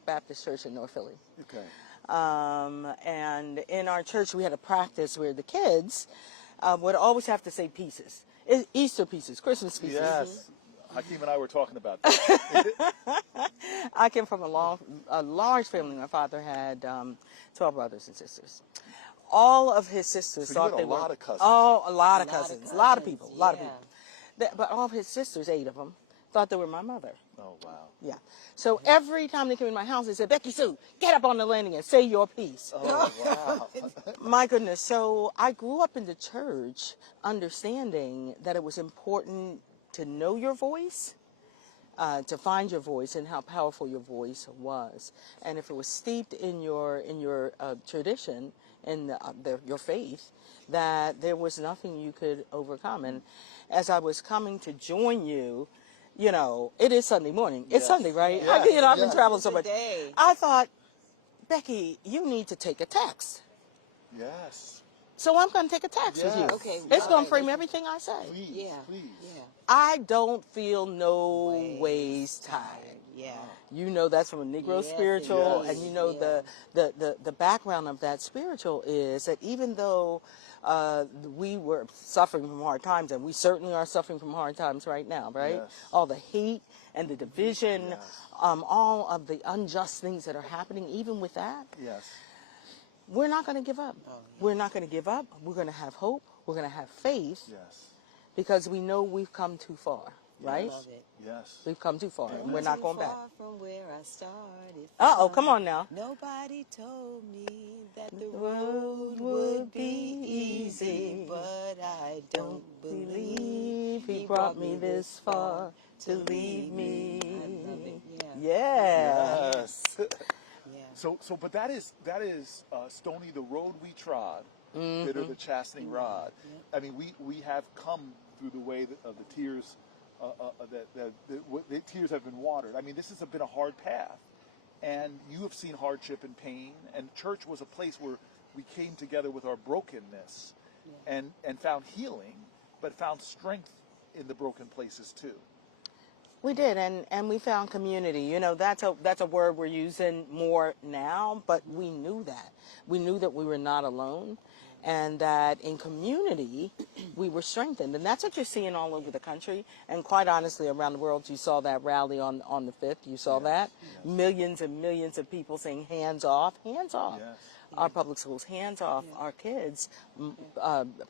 Baptist church in North Philly. Okay. And in our church, we had a practice where the kids would always have to say pieces. Easter pieces, Christmas pieces. Yes. Hakeem and I were talking about that. I came from a large family. My father had 12 brothers and sisters. All of his sisters So thought you had they a were lot of cousins. Oh, a lot of cousins, a lot of people, yeah. But all of his sisters, 8 of them, thought they were my mother. Oh wow. Yeah. So every time they came in my house, they said, "Becky Sue, get up on the landing and say your piece." Oh wow. My goodness. So I grew up in the church understanding that it was important to know your voice, to find your voice and how powerful your voice was. And if it was steeped in your tradition, in your faith, that there was nothing you could overcome. And as I was coming to join you, you know, it is Sunday morning. It's Sunday, right? Yes. You know, I've been Yes. traveling so much. Day. I thought, Becky, you need to take a text. Yes. So I'm going to take a text with you. Yes. Okay, It's going right. to frame everything I say. Please. Yeah. Please. Yeah. I don't feel no ways tired. Yeah. You know that's from a Negro Yes, spiritual, it and is. you know the background of that spiritual is that even though we were suffering from hard times, and we certainly are suffering from hard times right now, right? Yes. All the hate and the division, Yes. all of the unjust things that are happening, even with that, Yes. we're not going to give up. We're not going to give up. We're going to have hope. We're going to have faith Yes. because we know we've come too far, right? Love it. Yes. We've come too far, and we're not going back. Far from where I started. Uh-oh, come on now. Nobody told me that the road would be easy, but I don't believe he brought me this far to leave me. I love it. Yeah. Yes. So, but that is Stony, the road we trod, bitter the chastening rod. I mean, we have come through the way of the tears, the tears have been watered. I mean, this has been a hard path, and you have seen hardship and pain. And church was a place where we came together with our brokenness, and found healing, but found strength in the broken places too. We did, and we found community. You know, that's a word we're using more now, but we knew that. We knew that we were not alone, and that in community, we were strengthened. And that's what you're seeing all over the country, and quite honestly, around the world. You saw that rally on the 5th. You saw that. Millions and millions of people saying, hands off, hands off. Yes. Our public schools, hands off our kids,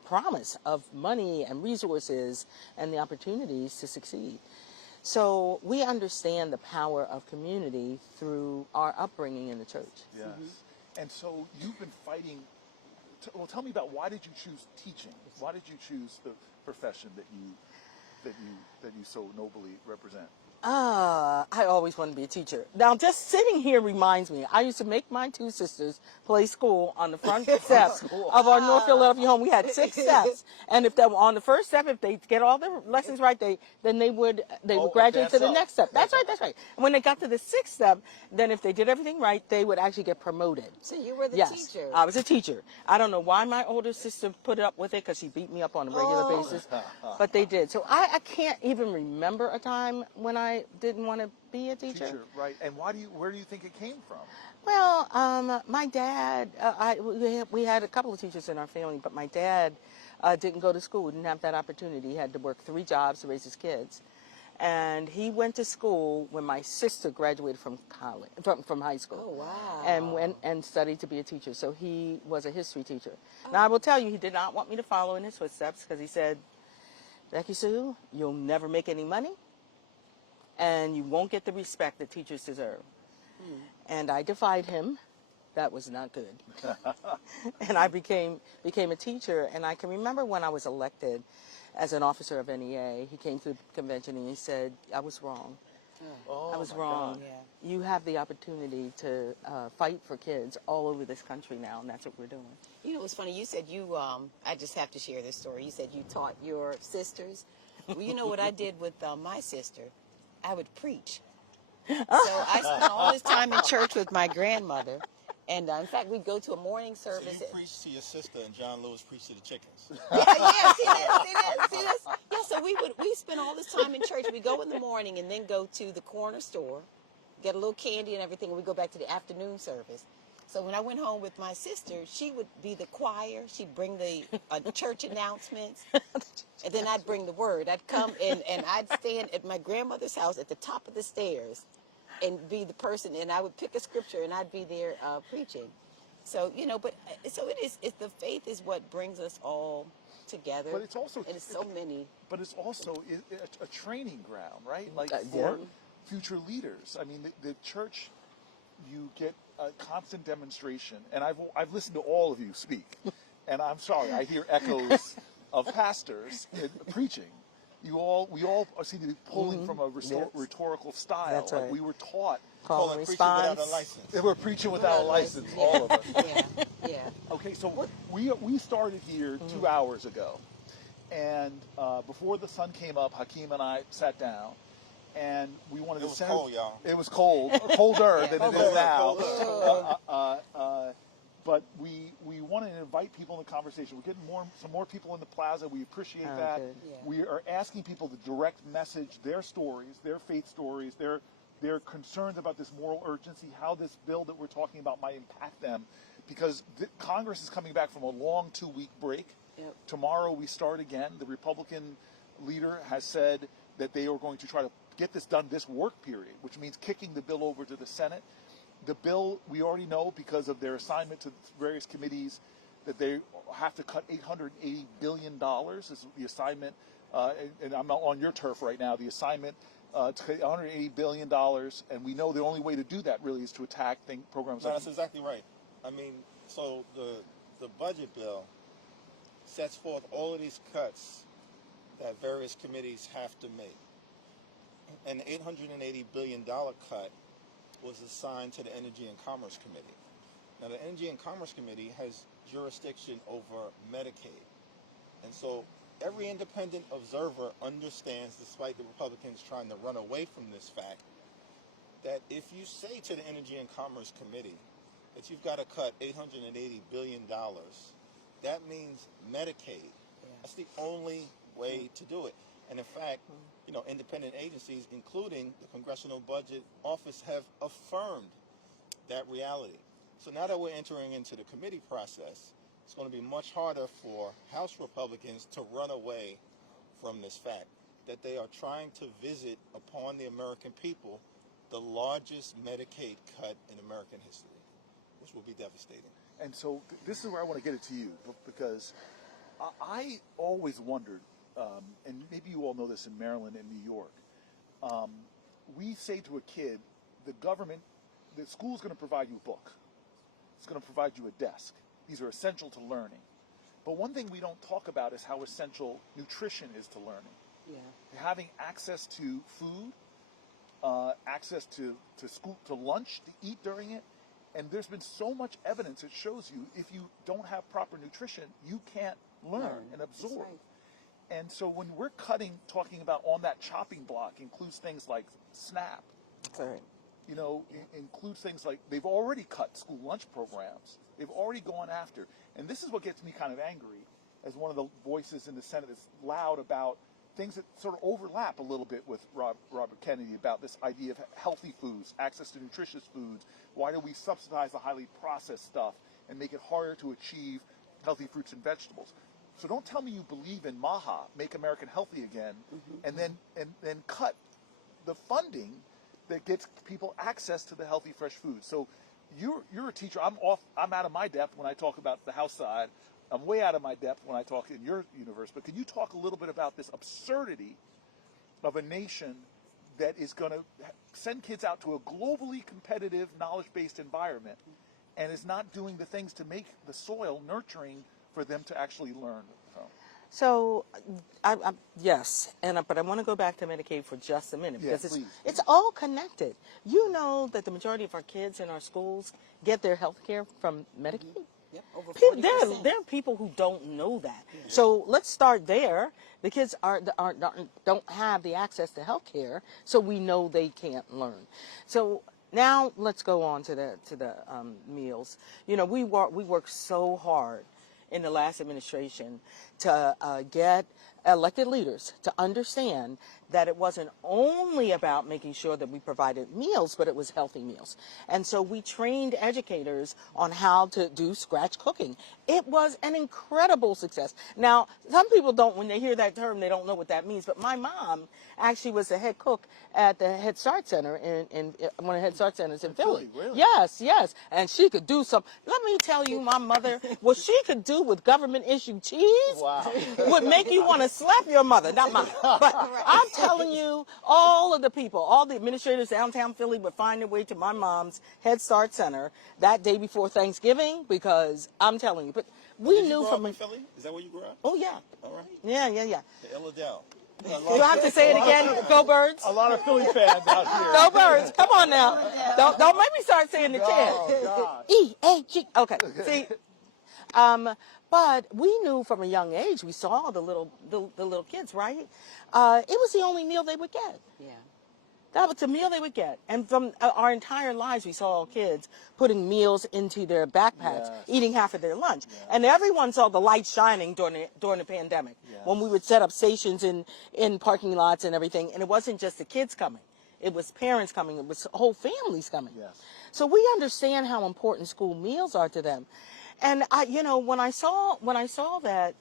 promise of money and resources and the opportunities to succeed. So we understand the power of community through our upbringing in the church. Yes. And so you've been fighting. Well, tell me about, why did you choose teaching? Why did you choose the profession that you so nobly represent? I always wanted to be a teacher. Now, just sitting here reminds me, I used to make my two sisters play school on the front steps of our North Philadelphia home. We had 6 steps, and if they were on the first step, if they get all their lessons right, they would graduate to the next step. That's right. And when they got to the 6th step, then if they did everything right, they would actually get promoted. So you were the Yes, teacher. I was a teacher. I don't know why my older sister put up with it, because she beat me up on a regular basis, but they did. So I can't even remember a time when I didn't want to be a teacher. Right? And where do you think it came from? Well, my dad, we had a couple of teachers in our family, but my dad didn't go to school, didn't have that opportunity. He had to work 3 jobs to raise his kids. And he went to school when my sister graduated from college, from high school. Oh, wow. And went and studied to be a teacher. So he was a history teacher. Now, I will tell you, he did not want me to follow in his footsteps, because he said, Becky Sue, you'll never make any money, and you won't get the respect that teachers deserve. And I defied him. That was not good. And I became a teacher. And I can remember when I was elected as an officer of NEA, he came to the convention and he said, I was wrong. I was wrong. Yeah. You have the opportunity to fight for kids all over this country now, and that's what we're doing. You know, it's funny. You said I just have to share this story. You said you taught your sisters. Well, you know what I did with my sister? I would preach. So I spent all this time in church with my grandmother. And in fact, we'd go to a morning service. So you preached to your sister, and John Lewis preached to the chickens. Yeah, see this? Yeah, so we spent all this time in church. We go in the morning and then go to the corner store, get a little candy and everything, and we go back to the afternoon service. So when I went home with my sister, she would be the choir. She'd bring the church announcements, and then I'd bring the word. I'd come and I'd stand at my grandmother's house at the top of the stairs and be the person, and I would pick a scripture, and I'd be there preaching. So, you know, but so it is. The faith is what brings us all together. But it's also, and it's so many. But it's also a training ground, right? Like Yeah. for future leaders. I mean, the church, you get a constant demonstration, and I've listened to all of you speak, and I'm sorry, I hear echoes of pastors preaching, we all seem to be pulling from a Yes. rhetorical style. That's Like right. we were taught. Call and response. We're preaching without a license, all of us. Yeah. Okay, so we started here 2 hours ago, and before the sun came up, Hakeem and I sat down, and we wanted to. It was cold, y'all. It was cold, colder than it is now. Colder. But we wanted to invite people in the conversation. We're getting some more people in the plaza. We appreciate that. good. Yeah. We are asking people to direct message their stories, their faith stories, their concerns about this moral urgency, how this bill that we're talking about might impact them. Because Congress is coming back from a long 2-week break. Yep. Tomorrow we start again. The Republican leader has said that they are going to try to get this done this work period, which means kicking the bill over to the Senate. The bill, we already know because of their assignment to various committees that they have to cut $880 billion. This is the assignment, and I'm not on your turf right now, the assignment to cut $180 billion, and we know the only way to do that really is to attack programs like That's exactly right. I mean, so the budget bill sets forth all of these cuts that various committees have to make. An $880 billion cut was assigned to the Energy and Commerce Committee. Now, the Energy and Commerce Committee has jurisdiction over Medicaid. And so every independent observer understands, despite the Republicans trying to run away from this fact, that if you say to the Energy and Commerce Committee that you've got to cut $880 billion, that means Medicaid. That's the only way to do it. And in fact, independent agencies, including the Congressional Budget Office, have affirmed that reality. So now that we're entering into the committee process, it's going to be much harder for House Republicans to run away from this fact that they are trying to visit upon the American people the largest Medicaid cut in American history, which will be devastating. And so this is where I want to get it to you, because I always wondered, and maybe you all know this in Maryland and New York, we say to a kid, the school's going to provide you a book. It's going to provide you a desk. These are essential to learning. But one thing we don't talk about is how essential nutrition is to learning. Yeah. Having access to food, access to school, to lunch, to eat during it. And there's been so much evidence that shows you if you don't have proper nutrition, you can't learn and absorb. That's right. And so when we're talking about on that chopping block includes things like SNAP. That's right. Includes things like they've already cut school lunch programs. They've already gone after. And this is what gets me kind of angry as one of the voices in the Senate that's loud about things that sort of overlap a little bit with Robert Kennedy about this idea of healthy foods, access to nutritious foods. Why do we subsidize the highly processed stuff and make it harder to achieve healthy fruits and vegetables? So don't tell me you believe in MAHA, Make America Healthy Again, and then cut the funding that gets people access to the healthy, fresh food. So you're a teacher. I'm out of my depth when I talk about the House side. I'm way out of my depth when I talk in your universe. But can you talk a little bit about this absurdity of a nation that is going to send kids out to a globally competitive, knowledge-based environment and is not doing the things to make the soil nurturing for them to actually learn? So, yes, but I want to go back to Medicaid for just a minute because please. it's all connected. You know that the majority of our kids in our schools get their health care from Medicaid? Yep, over 40%. There are people who don't know that. Yeah. So let's start there. The kids don't have the access to health care, so we know they can't learn. So now let's go on to the meals. We work so hard in the last administration to get elected leaders to understand that it wasn't only about making sure that we provided meals, but it was healthy meals. And so we trained educators on how to do scratch cooking. It was an incredible success. Now, some people don't, when they hear that term, they don't know what that means. But my mom actually was the head cook at the Head Start Center in one of the Head Start Centers in Philly. Really? Yes. And she could do some. Let me tell you, my mother, what she could do with government-issued cheese would make you want to slap your mother, not mine. But I'm telling you, all of the people, all the administrators downtown Philly would find their way to my mom's Head Start Center that day before Thanksgiving, because I'm telling you, but we Did knew you grow from up in Philly? Is that where you grew up? Oh yeah. All right. Yeah. The Illadale. You have to say it again. Go Birds. A lot of Philly fans out here. Go Birds. Come on now. Don't make me start saying the chant. God. E-A-G. Okay. See. But we knew from a young age. We saw the little kids, right? It was the only meal they would get. Yeah. That was the meal they would get. And from our entire lives, we saw kids putting meals into their backpacks, Yes. eating half of their lunch. And everyone saw the light shining during the pandemic, Yes. when we would set up stations in parking lots and everything. And it wasn't just the kids coming. It was parents coming. It was whole families coming. Yes. So we understand how important school meals are to them. And when I saw that,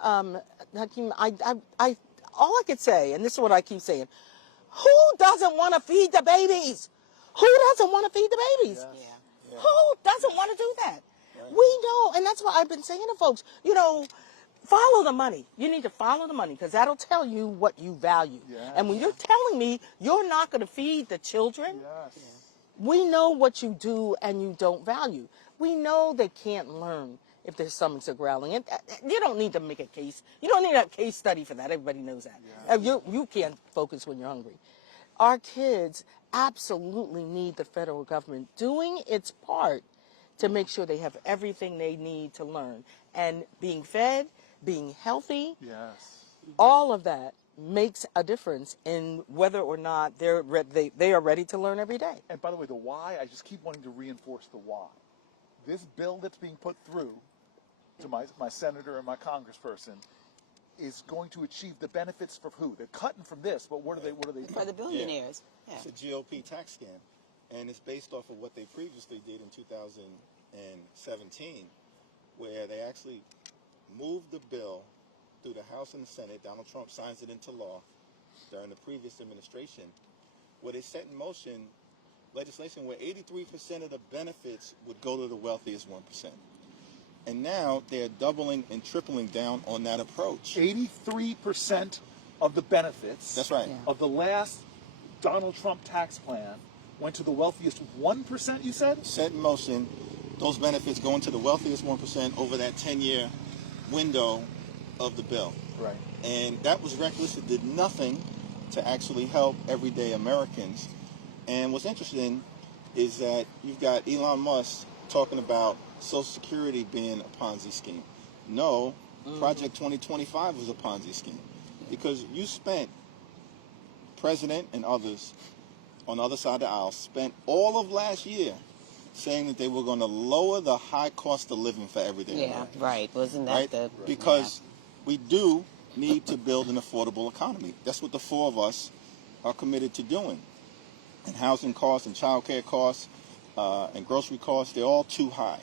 Hakeem, all I could say, and this is what I keep saying, who doesn't want to feed the babies? Who doesn't want to feed the babies? Yes. Yeah. Who doesn't want to do that? Right. We know, and that's what I've been saying to folks. Follow the money. You need to follow the money because that'll tell you what you value. Yes. And when you're telling me you're not going to feed the children, Yes. we know what you do and you don't value. We know they can't learn if their stomachs are growling. And you don't need to make a case. You don't need a case study for that. Everybody knows that. Yeah. You can't focus when you're hungry. Our kids absolutely need the federal government doing its part to make sure they have everything they need to learn. And being fed, being healthy, Yes. all of that makes a difference in whether or not they are ready to learn every day. And by the way, the why, I just keep wanting to reinforce the why. This bill that's being put through to my senator and my congressperson is going to achieve the benefits for who? They're cutting from this, but what are they For the billionaires. Yeah. It's a GOP tax scam, and it's based off of what they previously did in 2017, where they actually moved the bill through the House and the Senate. Donald Trump signs it into law during the previous administration, where they set in motion legislation where 83% of the benefits would go to the wealthiest 1%. And now they're doubling and tripling down on that approach. 83% of the benefits That's right. Yeah. of the last Donald Trump tax plan went to the wealthiest 1%, you said? Set in motion, those benefits going to the wealthiest 1% over that 10-year window of the bill. Right. And that was reckless. It did nothing to actually help everyday Americans. And what's interesting is that you've got Elon Musk talking about Social Security being a Ponzi scheme. No, Project 2025 was a Ponzi scheme because you spent, President and others on the other side of the aisle, spent all of last year saying that they were going to lower the high cost of living for everyday Yeah, Americans. right. Wasn't that Right? the... Because we do need to build an affordable economy. That's what the four of us are committed to doing. And housing costs and child care costs and grocery costs, they're all too high.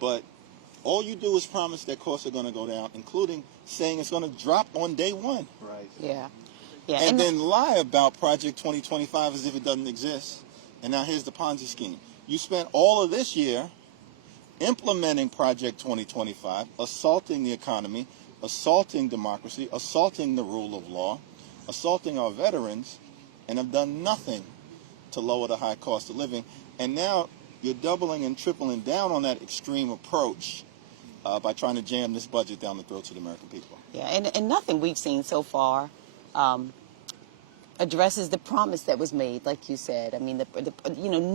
But all you do is promise that costs are going to go down, including saying it's going to drop on day one. Right. Yeah. Yeah. And then lie about Project 2025 as if it doesn't exist. And now here's the Ponzi scheme. You spent all of this year implementing Project 2025, assaulting the economy, assaulting democracy, assaulting the rule of law, assaulting our veterans, and have done nothing to lower the high cost of living. And now you're doubling and tripling down on that extreme approach by trying to jam this budget down the throats of the American people. Yeah, and nothing we've seen so far addresses the promise that was made, like you said. I mean,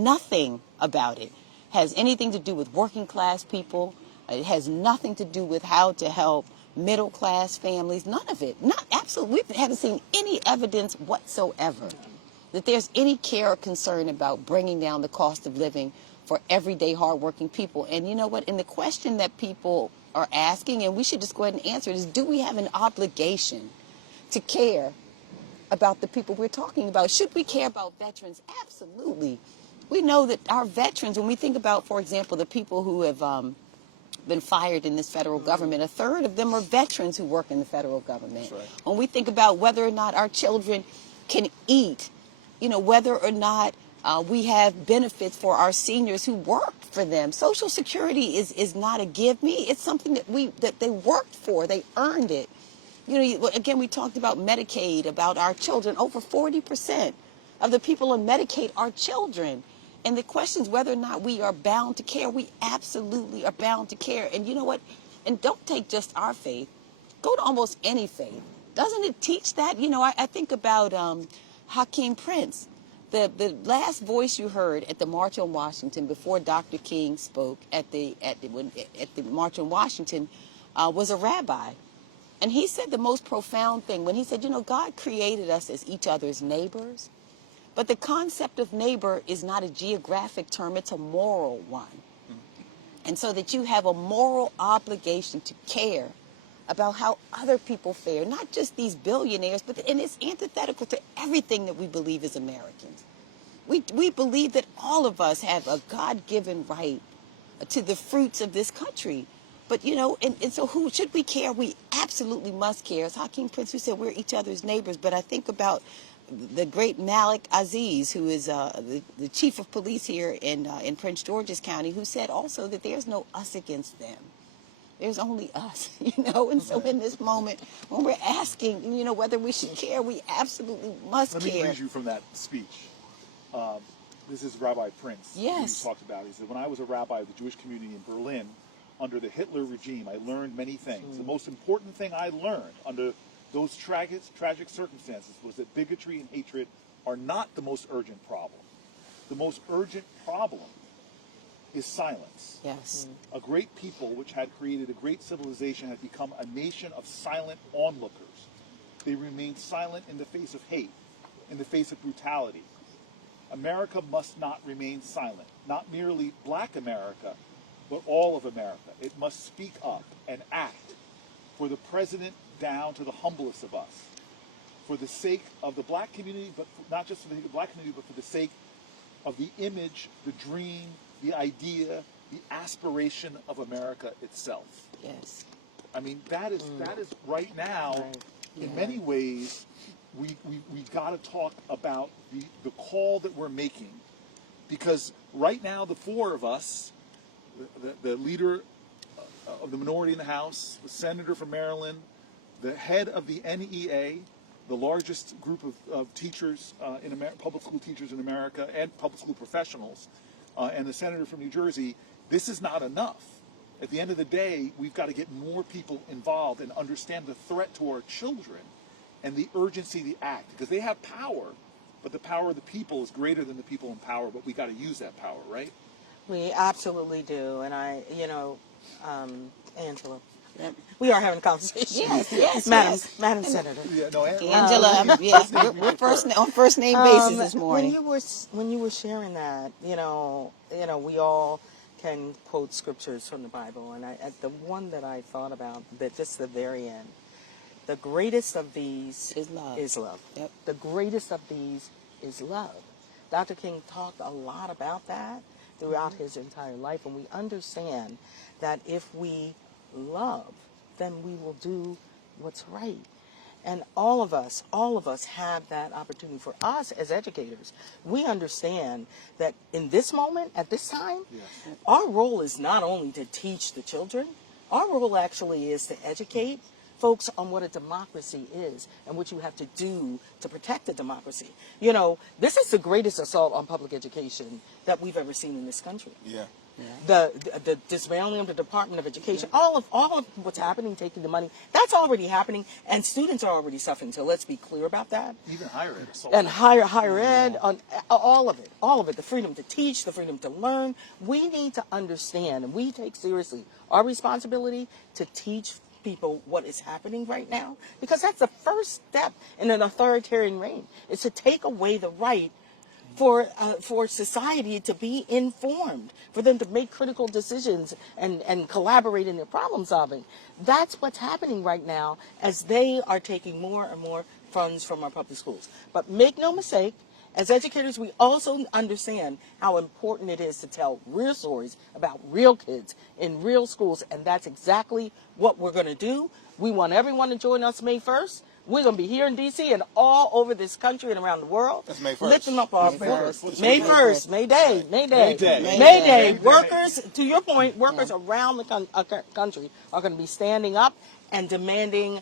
nothing about it has anything to do with working class people. It has nothing to do with how to help middle class families. None of it. Not absolutely. We haven't seen any evidence whatsoever that there's any care or concern about bringing down the cost of living for everyday hardworking people. And you know what? And the question that people are asking, and we should just go ahead and answer it, is do we have an obligation to care about the people we're talking about? Should we care about veterans? Absolutely. We know that our veterans, when we think about, for example, the people who have been fired in this federal government, a third of them are veterans who work in the federal government. That's right. When we think about whether or not our children can eat, whether or not we have benefits for our seniors who worked for them. Social Security is not a give me. It's something that they worked for. They earned it. Again, we talked about Medicaid, about our children. Over 40% of the people on Medicaid are children. And the question is whether or not we are bound to care. We absolutely are bound to care. And you know what? And don't take just our faith. Go to almost any faith. Doesn't it teach that? You know, I think about Hakeem Prince. The last voice you heard at the March on Washington before Dr. King spoke at the March on Washington was a rabbi. And he said the most profound thing when he said, you know, God created us as each other's neighbors. But the concept of neighbor is not a geographic term, it's a moral one. And so that you have a moral obligation to care about how other people fare, not just these billionaires, and it's antithetical to everything that we believe as Americans. We believe that all of us have a God-given right to the fruits of this country. But, you know, and so who should we care? We absolutely must care. As Hakeem Prince, who said we're each other's neighbors, but I think about the great Malik Aziz, who is the chief of police here in Prince George's County, who said also that there's no us against them. There's only us, you know, and so in this moment, when we're asking, you know, whether we should care, we absolutely must care. Let me read you from that speech. This is Rabbi Prince. Yes. Who talked about it. He said, when I was a rabbi of the Jewish community in Berlin, under the Hitler regime, I learned many things. The most important thing I learned under those tragic circumstances was that bigotry and hatred are not the most urgent problem. The most urgent problem is silence. Yes. A great people which had created a great civilization had become a nation of silent onlookers. They remained silent in the face of hate, in the face of brutality. America must not remain silent. Not merely black America, but all of America. It must speak up and act for the president down to the humblest of us. For the sake of the black community, but not just for the sake of the black community, but for the sake of the image, the dream, the idea, the aspiration of America itself. Yes. I mean, that is right now, in many ways, we got to talk about the call that we're making. Because right now, the four of us, the leader of the minority in the House, the senator from Maryland, the head of the NEA, the largest group of teachers, public school teachers in America, and public school professionals, and the senator from New Jersey, this is not enough. At the end of the day, we've got to get more people involved and understand the threat to our children and the urgency of the act, because they have power, but the power of the people is greater than the people in power, but we got to use that power, right? We absolutely do. And Angela, we are having a conversation. Yes, Madam Senator. Yeah, no, Angela, yes, we're on first name basis this morning. When you were sharing that, you know, we all can quote scriptures from the Bible, and the one that I thought about, that just the very end, the greatest of these is love. Yep. The greatest of these is love. Dr. King talked a lot about that throughout his entire life, and we understand that if we love, then we will do what's right. And all of us have that opportunity. For us as educators, we understand that in this moment, at this time, our role is not only to teach the children, our role actually is to educate folks on what a democracy is and what you have to do to protect a democracy. You know, this is the greatest assault on public education that we've ever seen in this country. Yeah. The dismantling of the Department of Education, all of what's happening, taking the money, that's already happening, and students are already suffering. So let's be clear about that. Even higher ed. And higher ed, on all of it, the freedom to teach, the freedom to learn. We need to understand, and we take seriously our responsibility to teach people what is happening right now, because that's the first step in an authoritarian reign, is to take away the right for society to be informed, for them to make critical decisions and collaborate in their problem solving. That's what's happening right now as they are taking more and more funds from our public schools. But make no mistake, as educators, we also understand how important it is to tell real stories about real kids in real schools, and that's exactly what we're going to do. We want everyone to join us May 1st. We're going to be here in D.C. and all over this country and around the world. That's May 1st. Lifting up our voice. May 1st, May Day, May Day. May Day. Workers, to your point, workers around the country are going to be standing up and demanding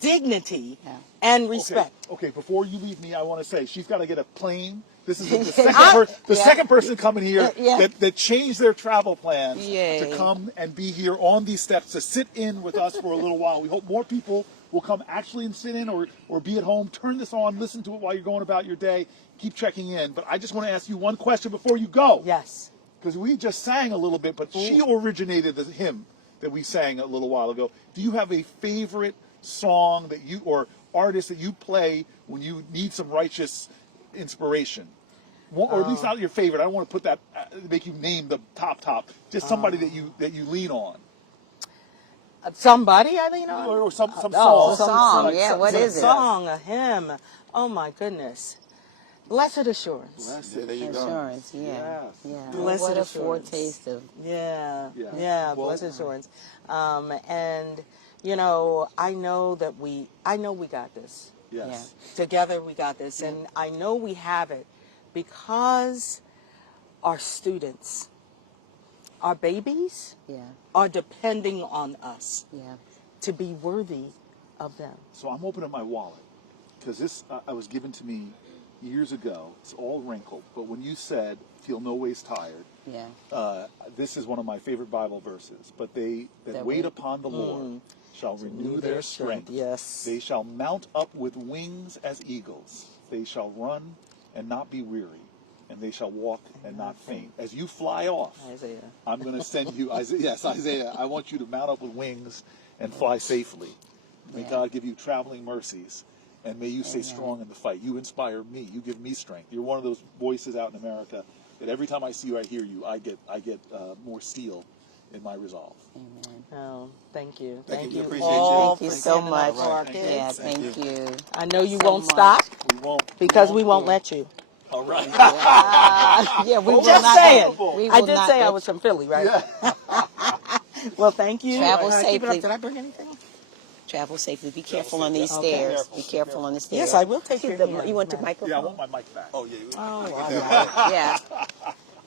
dignity and respect. Okay, before you leave me, I want to say she's got to get a plane. This is the second person coming here that changed their travel plans to come and be here on these steps, to sit in with us for a little while. We hope more people will come actually and sit in or be at home, turn this on, listen to it while you're going about your day, keep checking in. But I just want to ask you one question before you go. Yes. Because we just sang a little bit, but she originated the hymn that we sang a little while ago. Do you have a favorite song that you, or artist that you play when you need some righteous inspiration? Or at least not your favorite. I don't want to put that, make you name the top. Just somebody that you lean on. Somebody I lean on? Or some song. Song, yeah, what is it? Song, a hymn. Oh my goodness. Blessed Assurance. Yeah, there you go. Insurance, yeah. Yes. Yeah. Blessed What a assurance. foretaste of. Yeah, Yeah. yeah, Well, Blessed Assurance. And, you know, I know we got this. Yes. Together we got this. And I know we have it because our students, our babies, Yeah, are depending on us yeah. to be worthy of them. So I'm opening my wallet because this was given to me years ago. It's all wrinkled. But when you said, feel no ways tired, Yeah. this is one of my favorite Bible verses. But they that That wait wait. upon the Lord shall renew their strength. Yes. They shall mount up with wings as eagles. They shall run and not be weary. And they shall walk and not faint. As you fly off, Isaiah. I'm going to send you, Isaiah. Yes, Isaiah. I want you to mount up with wings and fly safely. May Yeah. God give you traveling mercies. And may you stay strong in the fight. You inspire me. You give me strength. You're one of those voices out in America that every time I see you, I hear you, I get more steel in my resolve. Amen. Oh, thank you. Thank you. you Appreciate all Thank you for so standing up much. for our Right. kids. Yeah, Thank thank you. I know you so won't much. stop We won't. because we won't let you. All right. Yeah, we will Just not. saying. We I will did not say I let was from Philly, right? Well, thank you. Travel Can I keep it up? safely. Did I bring anything? Travel safely. Be careful on these Okay. stairs. Be careful on the stairs. Yes, I will take See your the- hand. You want the Right. microphone? Yeah, I want my mic back. Oh, yeah. Oh, wow. Yeah.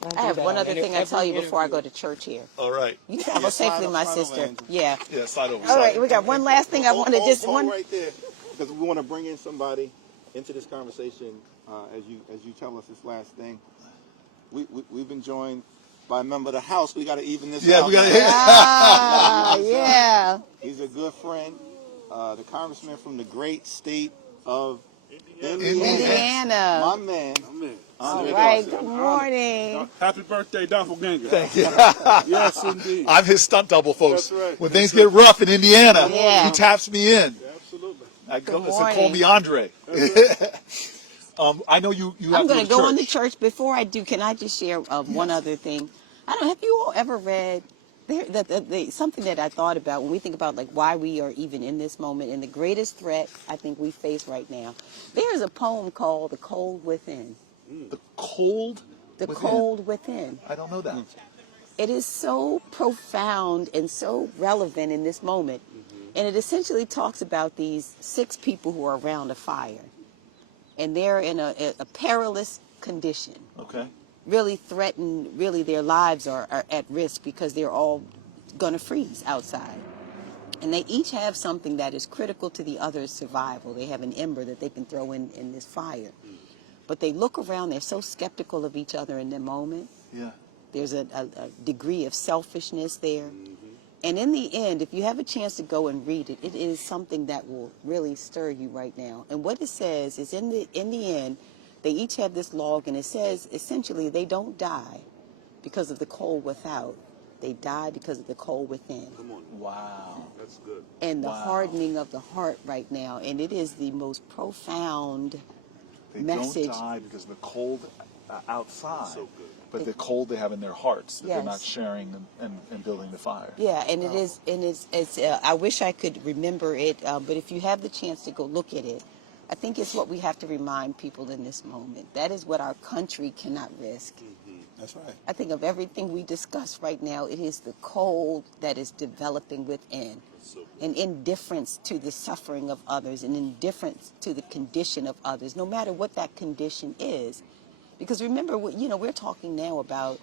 Don't I do have that one on other every thing I tell you before I interview. go to church here. All right. You travel safely, my sister. Yeah. Yeah, slide over. All right, we got one last thing I want to just hold one. right there, because we want to bring in somebody into this conversation as you tell us this last thing. We've been joined by a member of the House. We got to even this Yeah, out. we got to. Ah, yeah. He's a good friend, the congressman from the great state of Indiana. My man. All Andre right. Dawson. Good morning. Happy birthday, Doppelganger. Thank you. Yes, indeed. I'm his stunt double, folks. That's right. When things get rough in Indiana, Yeah. he taps me in. Absolutely. I go, Good said, call morning. me Andre. I know you have I'm to going to go on to church. church. Before I do, can I just share one other thing? I don't know. Have you all ever read something that I thought about when we think about like why we are even in this moment and the greatest threat I think we face right now? There is a poem called "The Cold Within." The cold. The within. Cold Within. I don't know that. It is so profound and so relevant in this moment. And it essentially talks about these 6 people who are around a fire. And they're in a perilous condition. Okay. Really threatened, really their lives are at risk because they're all going to freeze outside. And they each have something that is critical to the other's survival. They have an ember that they can throw in this fire. But they look around, they're so skeptical of each other in the moment. Yeah. There's a degree of selfishness there. And in the end, if you have a chance to go and read it, it is something that will really stir you right now. And what it says is in the end, they each have this log, and it says essentially they don't die because of the cold without. They die because of the cold within. Wow. That's good. And the Wow. hardening of the heart right now. And it is the most profound They message. don't die because of the cold outside, So good. but the cold they have in their hearts that they're Yes. not sharing and building the fire. Yeah, and it is, and it's. I wish I could remember it, but if you have the chance to go look at it, I think it's what we have to remind people in this moment. That is what our country cannot risk. That's right. I think of everything we discuss right now, it is the cold that is developing within, and indifference to the suffering of others, and indifference to the condition of others, no matter what that condition is. Because remember, we're talking now about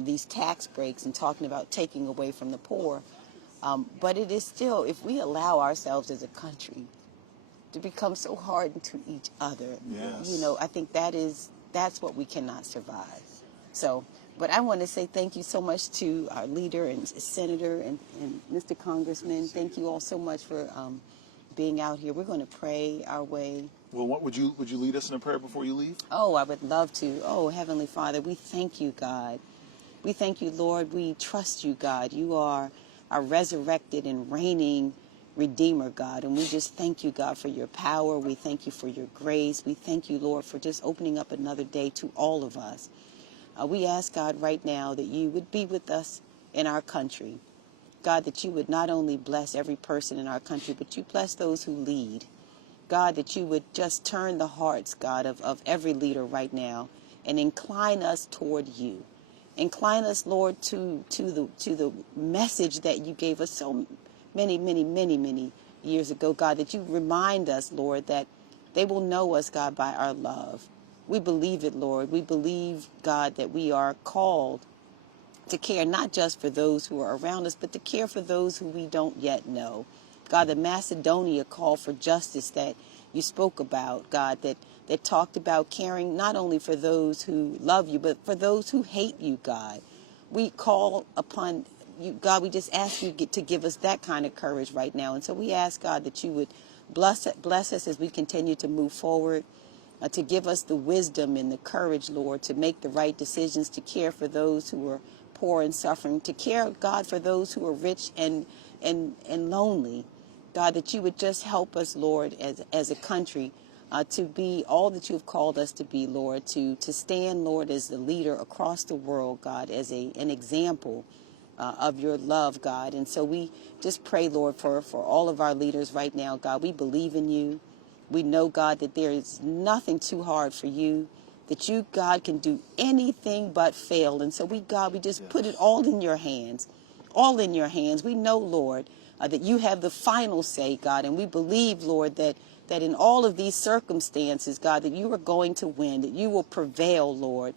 these tax breaks and talking about taking away from the poor. But it is still, if we allow ourselves as a country to become so hardened to each other, Yes. I think that's what we cannot survive. So, but I want to say thank you so much to our leader and Senator and Mr. Congressman. Thank you all so much for being out here. We're going to pray our way. Well, what would you lead us in a prayer before you leave? Oh, I would love to. Oh, Heavenly Father, we thank you, God. We thank you, Lord. We trust you, God. You are our resurrected and reigning Redeemer, God. And we just thank you, God, for your power. We thank you for your grace. We thank you, Lord, for just opening up another day to all of us. We ask, God, right now that you would be with us in our country. God, that you would not only bless every person in our country, but you bless those who lead. God, that you would just turn the hearts, God, of every leader right now and incline us toward you. Incline us, Lord, to the message that you gave us so many years ago, God, that you remind us, Lord, that they will know us, God, by our love. We believe it, Lord. We believe, God, that we are called to care not just for those who are around us, but to care for those who we don't yet know. God, the Macedonia call for justice that you spoke about, God, that talked about caring not only for those who love you, but for those who hate you, God. We call upon you, God, we just ask you to give us that kind of courage right now. And so we ask, God, that you would bless us as we continue to move forward, to give us the wisdom and the courage, Lord, to make the right decisions, to care for those who are poor and suffering, to care, God, for those who are rich and lonely. God, that you would just help us, Lord, as a country, to be all that you have called us to be, Lord, to stand, Lord, as the leader across the world, God, as an example of your love, God. And so we just pray, Lord, for all of our leaders right now, God. We believe in you. We know, God, that there is nothing too hard for you, that you, God, can do anything but fail. And so we just put it all in your hands, all in your hands. We know, Lord, that you have the final say, God, and we believe, Lord, that in all of these circumstances, God, that you are going to win, that you will prevail, Lord.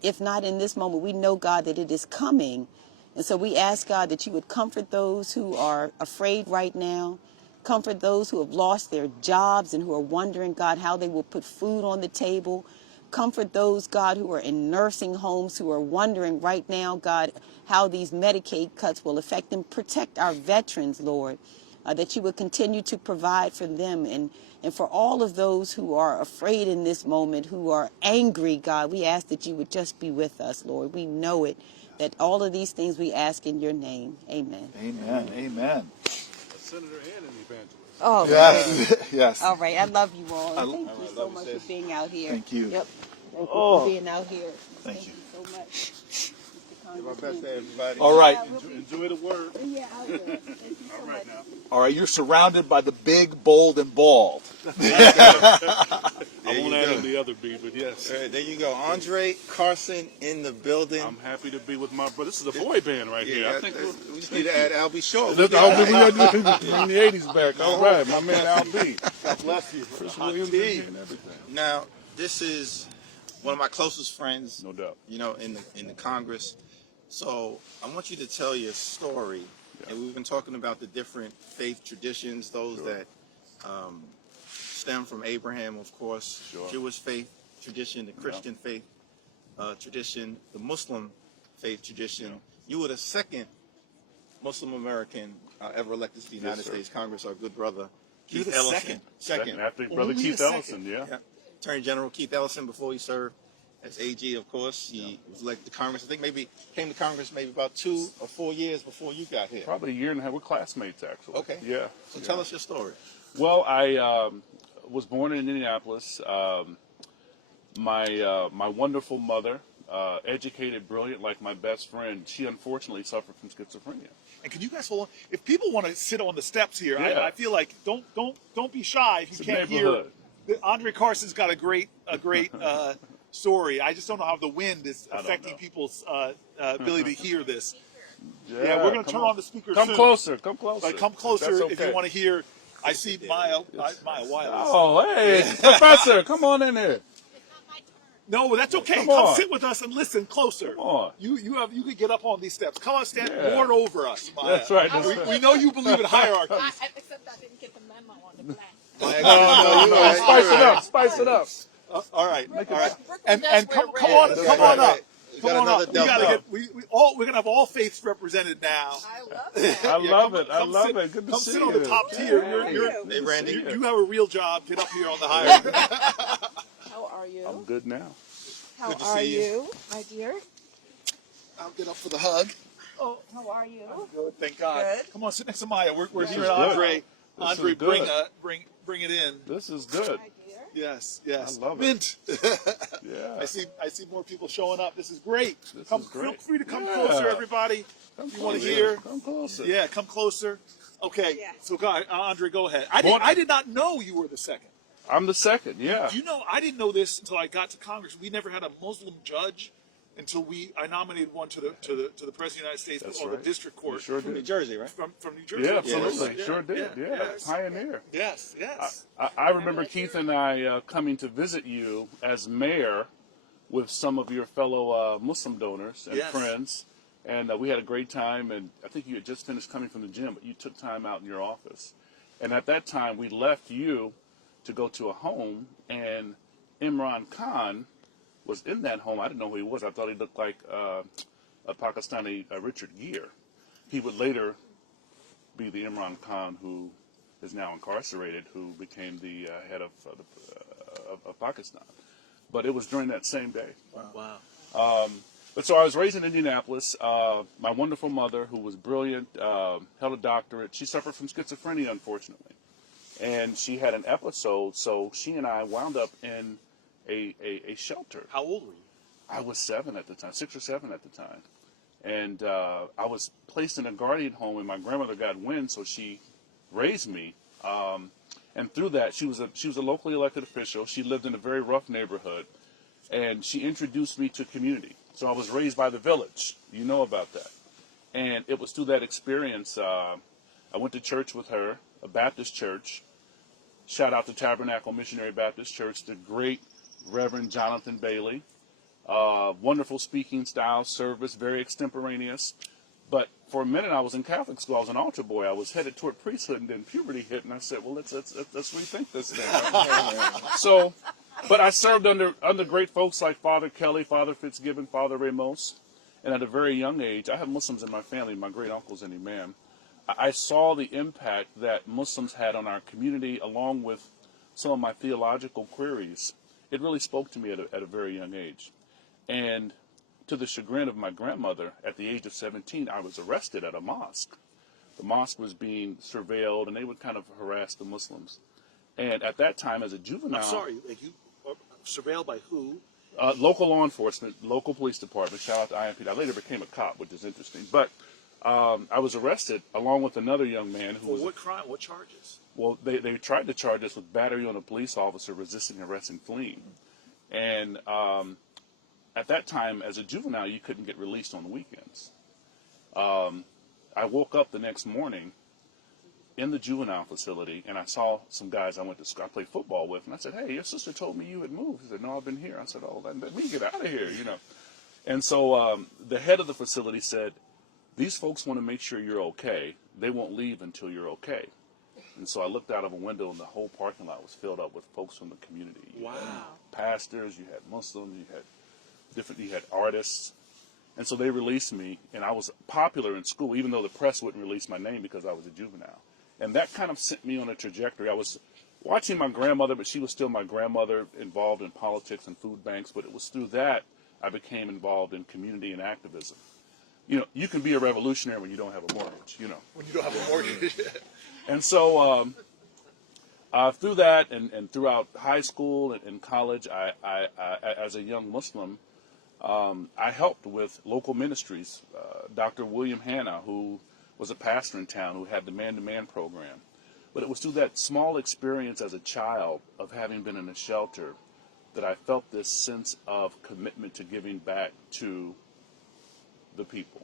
If not in this moment, we know, God, that it is coming. And so we ask, God, that you would comfort those who are afraid right now. Comfort those who have lost their jobs and who are wondering, God, how they will put food on the table. Comfort those, God, who are in nursing homes, who are wondering right now, God, how these Medicaid cuts will affect them. Protect our veterans, Lord, that you would continue to provide for them. And for all of those who are afraid in this moment, who are angry, God, we ask that you would just be with us, Lord. We know it, that all of these things we ask in your name. Amen. Amen. Amen. Senator and an evangelist. Oh, Yes. Yes. all right. I love you all. And thank love you so you, much sis. for being out here. Thank you. Yep. Thank you Oh. for being out here. Thank you. so much, Mr. Give our Congressman. best to everybody. All right. Enjoy the word. Yeah, I will. Thank you so much. Now. All right. You're surrounded by the big, bold, and bald. I won't add in the other B, but yes. All right, there you go. Andre Carson in the building. I'm happy to be with my brother. This is a boy band right here. I think we just need to add Albie Shaw. we got to bring the 80s back. All right, my man Al B. God bless you. Chris Williams and everything. Now, this is one of my closest friends, No doubt. you know, in the Congress. So I want you to tell your story. Yeah. And we've been talking about the different faith traditions, those Sure. that stem from Abraham, of course, Sure. Jewish faith tradition, the Christian faith tradition, the Muslim faith tradition. Yeah. You were the second Muslim American ever elected to the United sir. States Congress, our good brother, You're Keith the Ellison. Second after brother Only Keith the second. Ellison, yeah. Yeah. Attorney General Keith Ellison, before he served as AG, of course. He was elected to Congress. I think maybe came to Congress maybe about 2 or 4 years before you got here. Probably a year and a half. We're classmates, actually. Okay. Yeah. So yeah. tell us your story. Well, I was born in Indianapolis. My wonderful mother, educated, brilliant, like my best friend, she unfortunately suffered from schizophrenia. And can you guys hold on? If people want to sit on the steps here, Yeah. I feel like don't be shy if you It's a can't hear. neighborhood. Andre Carson's got a great story. I just don't know how the wind is I don't affecting know. people's ability to hear this. Yeah, Yeah, we're going to come turn on the speakers Come soon. closer. Come closer. But come closer That's if okay. you want to hear. I see Maya Wireless. Oh, hey, Professor, come on in here. No, that's okay. Come Come on. sit with us and listen closer. Come on. You can get up on these steps. Come on, stand Yeah. lord over us, Maya. That's right. That's right. We know you believe in hierarchy. Except I didn't get the memo on the plan. No, Spice it up. Spice it up. All right. Brooke All right. was And desperate come red. on up. got another We gotta Delta. we're gonna have all faiths represented now. I love that. I love it. I Come love sit, it. Good to come see sit you. on the top tier. Hey, Randy. You have a real job. Get up here on the hierarchy. How are you? I'm good now. How Good to are see you. you, my dear? I'll get up for the hug. Oh, how are you? Good, thank God. Good. Come on, sit next to Maya. We're This here is at good. Andre. This Andre, is good. bring it in. This is good. My dear. Yes. I love it. Mint. Yeah. I see more people showing up. This is great. This Come, is great. Feel free to come Yeah. closer, everybody. Come If you want to closer. hear. Come closer. Yeah, come closer. Okay. Yeah. So, God, Andre, go ahead. Born- I did not know you were the second. I'm the second. Yeah. You know, I didn't know this until I got to Congress. We never had a Muslim judge until I nominated one to the President of the United States That's or right. the district court You sure From New did. Jersey, right? from New Jersey. Yeah, absolutely. Yeah, Sure did. Yeah. yes. Pioneer. Yes. I remember Keith and I coming to visit you as mayor with some of your fellow Muslim donors and Yes. friends. And we had a great time. And I think you had just finished coming from the gym, but you took time out in your office. And at that time, we left you to go to a home. And Imran Khan was in that home. I didn't know who he was. I thought he looked like a Pakistani Richard Gere. He would later be the Imran Khan who is now incarcerated, who became the head of Pakistan. But it was during that same day. Wow. But so I was raised in Indianapolis. My wonderful mother, who was brilliant, held a doctorate. She suffered from schizophrenia, unfortunately. And she had an episode, so she and I wound up in a shelter. How old were you? I was 7 at the time, 6 or 7 at the time. And I was placed in a guardian home, and my grandmother got wind, so she raised me. And through that, she was a locally elected official. She lived in a very rough neighborhood, and she introduced me to community. So I was raised by the village. You know about that. And it was through that experience, I went to church with her, a Baptist church. Shout out to Tabernacle Missionary Baptist Church, the great Reverend Jonathan Bailey. Wonderful speaking style, service, very extemporaneous. But for a minute, I was in Catholic school. I was an altar boy. I was headed toward priesthood, and then puberty hit, and I said, "Well, let's rethink this thing." So, but I served under great folks like Father Kelly, Father Fitzgibbon, Father Ramos, and at a very young age, I have Muslims in my family. My great uncle's an imam. I saw the impact that Muslims had on our community, along with some of my theological queries. It really spoke to me at a very young age. And to the chagrin of my grandmother, at the age of 17, I was arrested at a mosque. The mosque was being surveilled, and they would kind of harass the Muslims. And at that time, as a juvenile... I'm sorry, like you surveilled by who? Local law enforcement, local police department, shout out to IMP. I later became a cop, which is interesting. But I was arrested along with another young man who was... what crime? What charges? Well, they tried to charge us with battery on a police officer, resisting arrest, and fleeing. And at that time, as a juvenile, you couldn't get released on the weekends. I woke up the next morning in the juvenile facility, and I saw some guys I went to school, I played football with, and I said, "Hey, your sister told me you had moved." He said, "No, I've been here." I said, "Oh, let me get out of here, you know." And so the head of the facility said, "These folks want to make sure you're okay. They won't leave until you're okay." And so I looked out of a window, and the whole parking lot was filled up with folks from the community. You had pastors, you had Muslims, you had artists. And so they released me, and I was popular in school, even though the press wouldn't release my name because I was a juvenile. And that kind of sent me on a trajectory. I was watching my grandmother, but she was still my grandmother, involved in politics and food banks. But it was through that I became involved in community and activism. You know, you can be a revolutionary when you don't have a mortgage, you know. When you don't have a mortgage. And so through that and throughout high school and college, I as a young Muslim, I helped with local ministries. Dr. William Hanna, who was a pastor in town, who had the man-to-man program. But it was through that small experience as a child of having been in a shelter that I felt this sense of commitment to giving back to the people.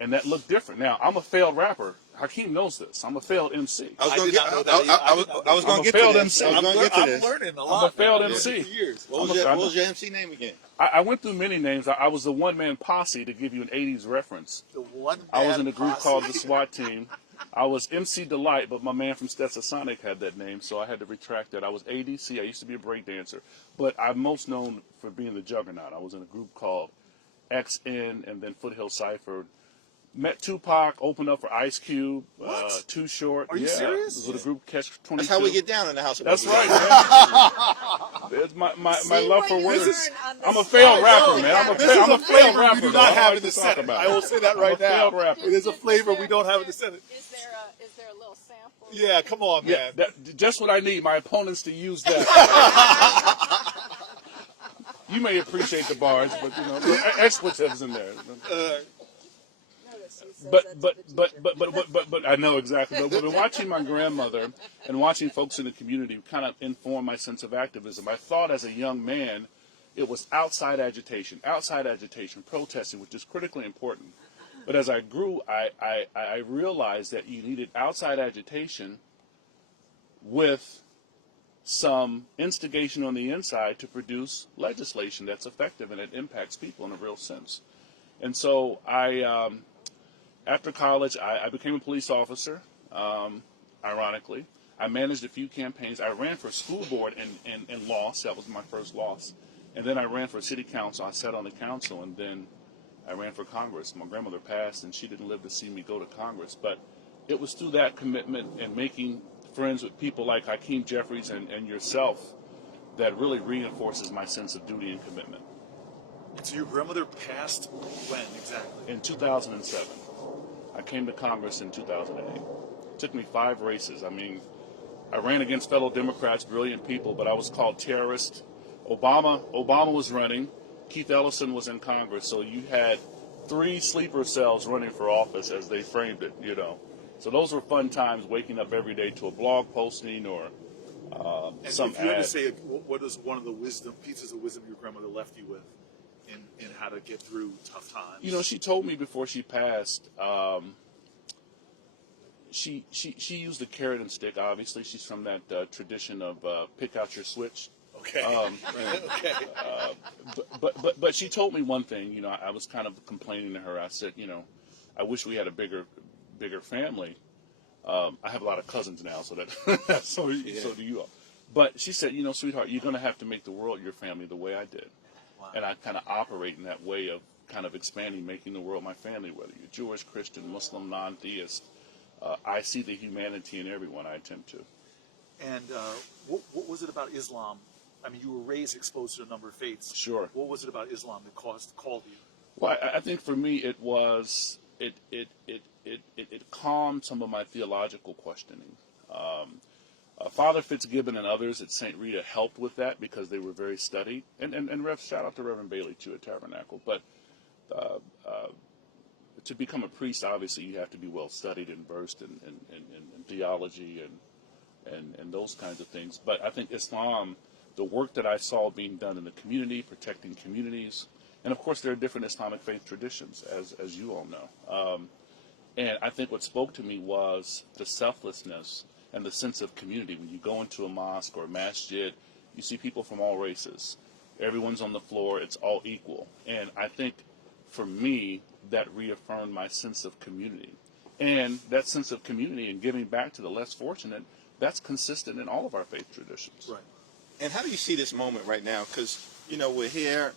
And that looked different. Now, I'm a failed rapper. Hakeem knows this. I'm a failed MC. I was going did not know that. to get to this. I was going to get to I'm this. learning a I'm lot. a failed man. MC. For years. What was your MC name again? I went through many names. I was the one-man posse, to give you an 80s reference. The one I was in a group posse. called the SWAT Team. I was MC Delight, but my man from Stetsasonic had that name, so I had to retract that. I was ADC. I used to be a breakdancer. But I'm most known for being the Juggernaut. I was in a group called XN, and then Foothill Cypher. Met Tupac, opened up for Ice Cube, Too Short. Are you serious? With a group Catch 22. That's how we get down in the house. That's right, man. It's my love for words. I'm a failed rapper, man. I'm a failed rapper. We do not have in the to talk Senate. about I will say that right now. failed rapper. It is a flavor we don't have in the Senate. Is there a little sample? Yeah, come on, man. Yeah, just what I need. My opponents to use that. You may appreciate the bars, but there are expletives in there. But I know exactly. But when watching my grandmother and watching folks in the community kind of inform my sense of activism, I thought as a young man it was outside agitation, protesting, which is critically important. But as I grew, I realized that you needed outside agitation with some instigation on the inside to produce legislation that's effective and it impacts people in a real sense. And so after college, I became a police officer, ironically. I managed a few campaigns. I ran for school board and lost. That was my first loss. And then I ran for city council. I sat on the council, and then I ran for Congress. My grandmother passed, and she didn't live to see me go to Congress. But it was through that commitment and making friends with people like Hakeem Jeffries and yourself that really reinforces my sense of duty and commitment. So your grandmother passed when exactly? In 2007. I came to Congress in 2008. It took me 5 races. I mean, I ran against fellow Democrats, brilliant people, but I was called terrorist. Obama was running. Keith Ellison was in Congress. So you had 3 sleeper cells running for office, as they framed it, So those were fun times, waking up every day to a blog posting or some if you had ad. to say, what is one of the pieces of wisdom your grandmother left you with in how to get through tough times? She told me before she passed, she used the carrot and stick, obviously. She's from that tradition of pick out your switch. Okay. Okay. But she told me one thing, I was kind of complaining to her. I said, I wish we had a bigger family. I have a lot of cousins now, so that so do you all. But she said, sweetheart, you're going to have to make the world your family the way I did. Wow. And I kind of operate in that way of kind of expanding, making the world my family, whether you're Jewish, Christian, Muslim, non-theist. I see the humanity in everyone I attempt to. And what was it about Islam? I mean, you were raised exposed to a number of faiths. Sure. What was it about Islam that called you? Well, I think for me it was it calmed some of my theological questioning. Father Fitzgibbon and others at St. Rita helped with that because they were very studied. And shout out to Reverend Bailey too at Tabernacle. But to become a priest, obviously you have to be well studied and versed in theology and those kinds of things. But I think Islam, the work that I saw being done in the community, protecting communities, and of course there are different Islamic faith traditions, as you all know. And I think what spoke to me was the selflessness and the sense of community. When you go into a mosque or a masjid, you see people from all races. Everyone's on the floor. It's all equal. And I think for me, that reaffirmed my sense of community. And that sense of community and giving back to the less fortunate, that's consistent in all of our faith traditions. Right. And how do you see this moment right now? Because, we're here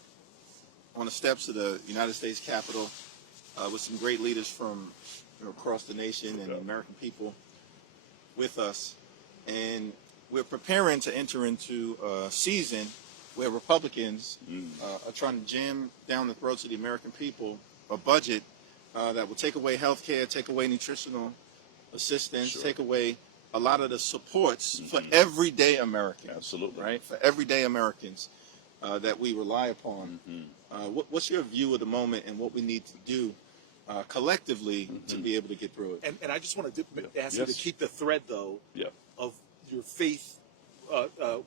on the steps of the United States Capitol with some great leaders from across the nation and the American people with us. And we're preparing to enter into a season where Republicans are trying to jam down the throats of the American people a budget that will take away health care, take away nutritional assistance, take away a lot of the supports for everyday Americans. Absolutely. Right? For everyday Americans that we rely upon. What's your view of the moment and what we need to do collectively to be able to get through it? And I just want to ask you to keep the thread, though, of your faith.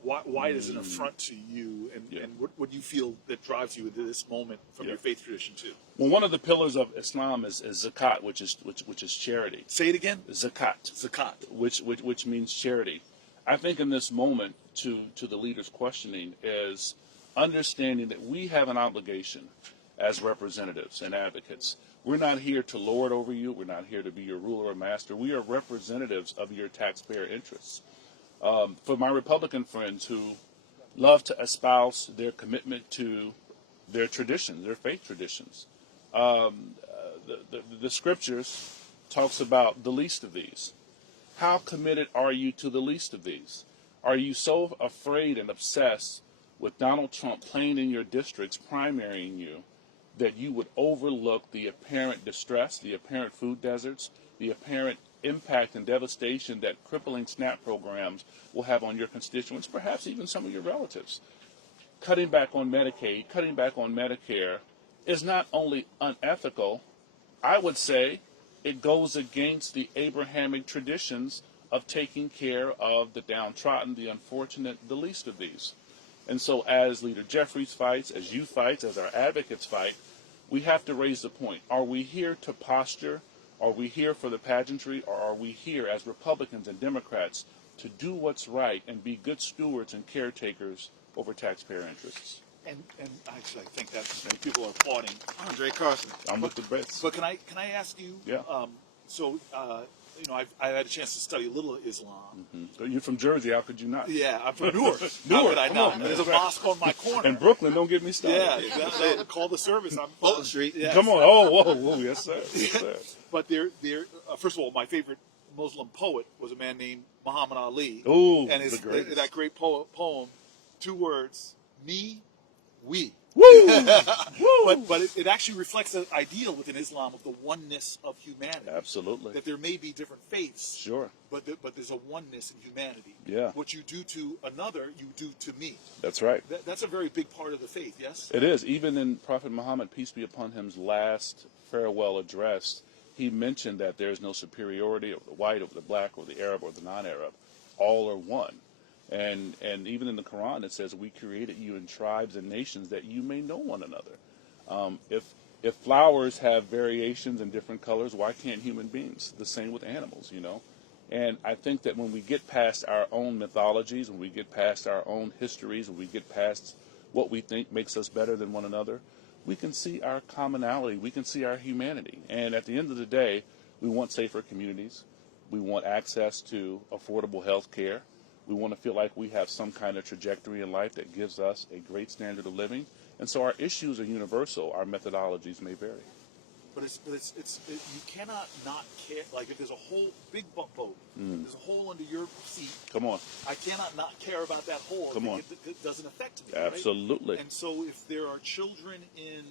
Why it is an affront to you, and what do you feel that drives you into this moment from your faith tradition too? Well, one of the pillars of Islam is Zakat, which is charity. Say it again. Zakat, which means charity. I think in this moment, to the leaders' questioning, is understanding that we have an obligation as representatives and advocates. We're not here to lord over you. We're not here to be your ruler or master. We are representatives of your taxpayer interests. For my Republican friends who love to espouse their commitment to their traditions, their faith traditions. The scriptures talks about the least of these. How committed are you to the least of these? Are you so afraid and obsessed with Donald Trump playing in your districts, primarying you, that you would overlook the apparent distress, the apparent food deserts, the apparent impact and devastation that crippling SNAP programs will have on your constituents, perhaps even some of your relatives? Cutting back on Medicaid, cutting back on Medicare is not only unethical, I would say it goes against the Abrahamic traditions of taking care of the downtrodden, the unfortunate, the least of these. And so as Leader Jeffries fights, as you fight, as our advocates fight, we have to raise the point. Are we here to posture? Are we here for the pageantry? Or are we here as Republicans and Democrats to do what's right and be good stewards and caretakers over taxpayer interests? And actually, I think that people are applauding Andre Carson. I'm with the best. But can I ask you? Yeah. I've had a chance to study a little Islam. Mm-hmm. You're from Jersey. How could you not? Yeah, I'm from Newark. Newark. How could I Come not? on, man. There's a mosque on my corner. And Brooklyn, don't get me started. Yeah, call the service. I'm Fulton Street. Yes. Come on. Oh, whoa, yes, sir. Yes, sir. But first of all, my favorite Muslim poet was a man named Muhammad Ali. Ooh, and that great poem, 2 words, me, we. Woo! But it actually reflects the ideal within Islam of the oneness of humanity. Absolutely. That there may be different faiths. Sure. But there's a oneness in humanity. Yeah. What you do to another, you do to me. That's right. That's a very big part of the faith, yes? It is. Even in Prophet Muhammad, peace be upon him's last farewell address, he mentioned that there is no superiority of the white, over the black, or the Arab, or the non-Arab. All are one. And even in the Quran, it says, we created you in tribes and nations that you may know one another. If flowers have variations in different colors, why can't human beings? The same with animals, you know. And I think that when we get past our own mythologies, when we get past our own histories, when we get past what we think makes us better than one another, we can see our commonality, we can see our humanity. And at the end of the day, we want safer communities. We want access to affordable health care. We want to feel like we have some kind of trajectory in life that gives us a great standard of living. And so our issues are universal. Our methodologies may vary. But you cannot not care. Like if there's a whole big boat, there's a hole under your seat. Come on. I cannot not care about that hole. Come on. It doesn't affect me. Absolutely. Right? And so if there are children in,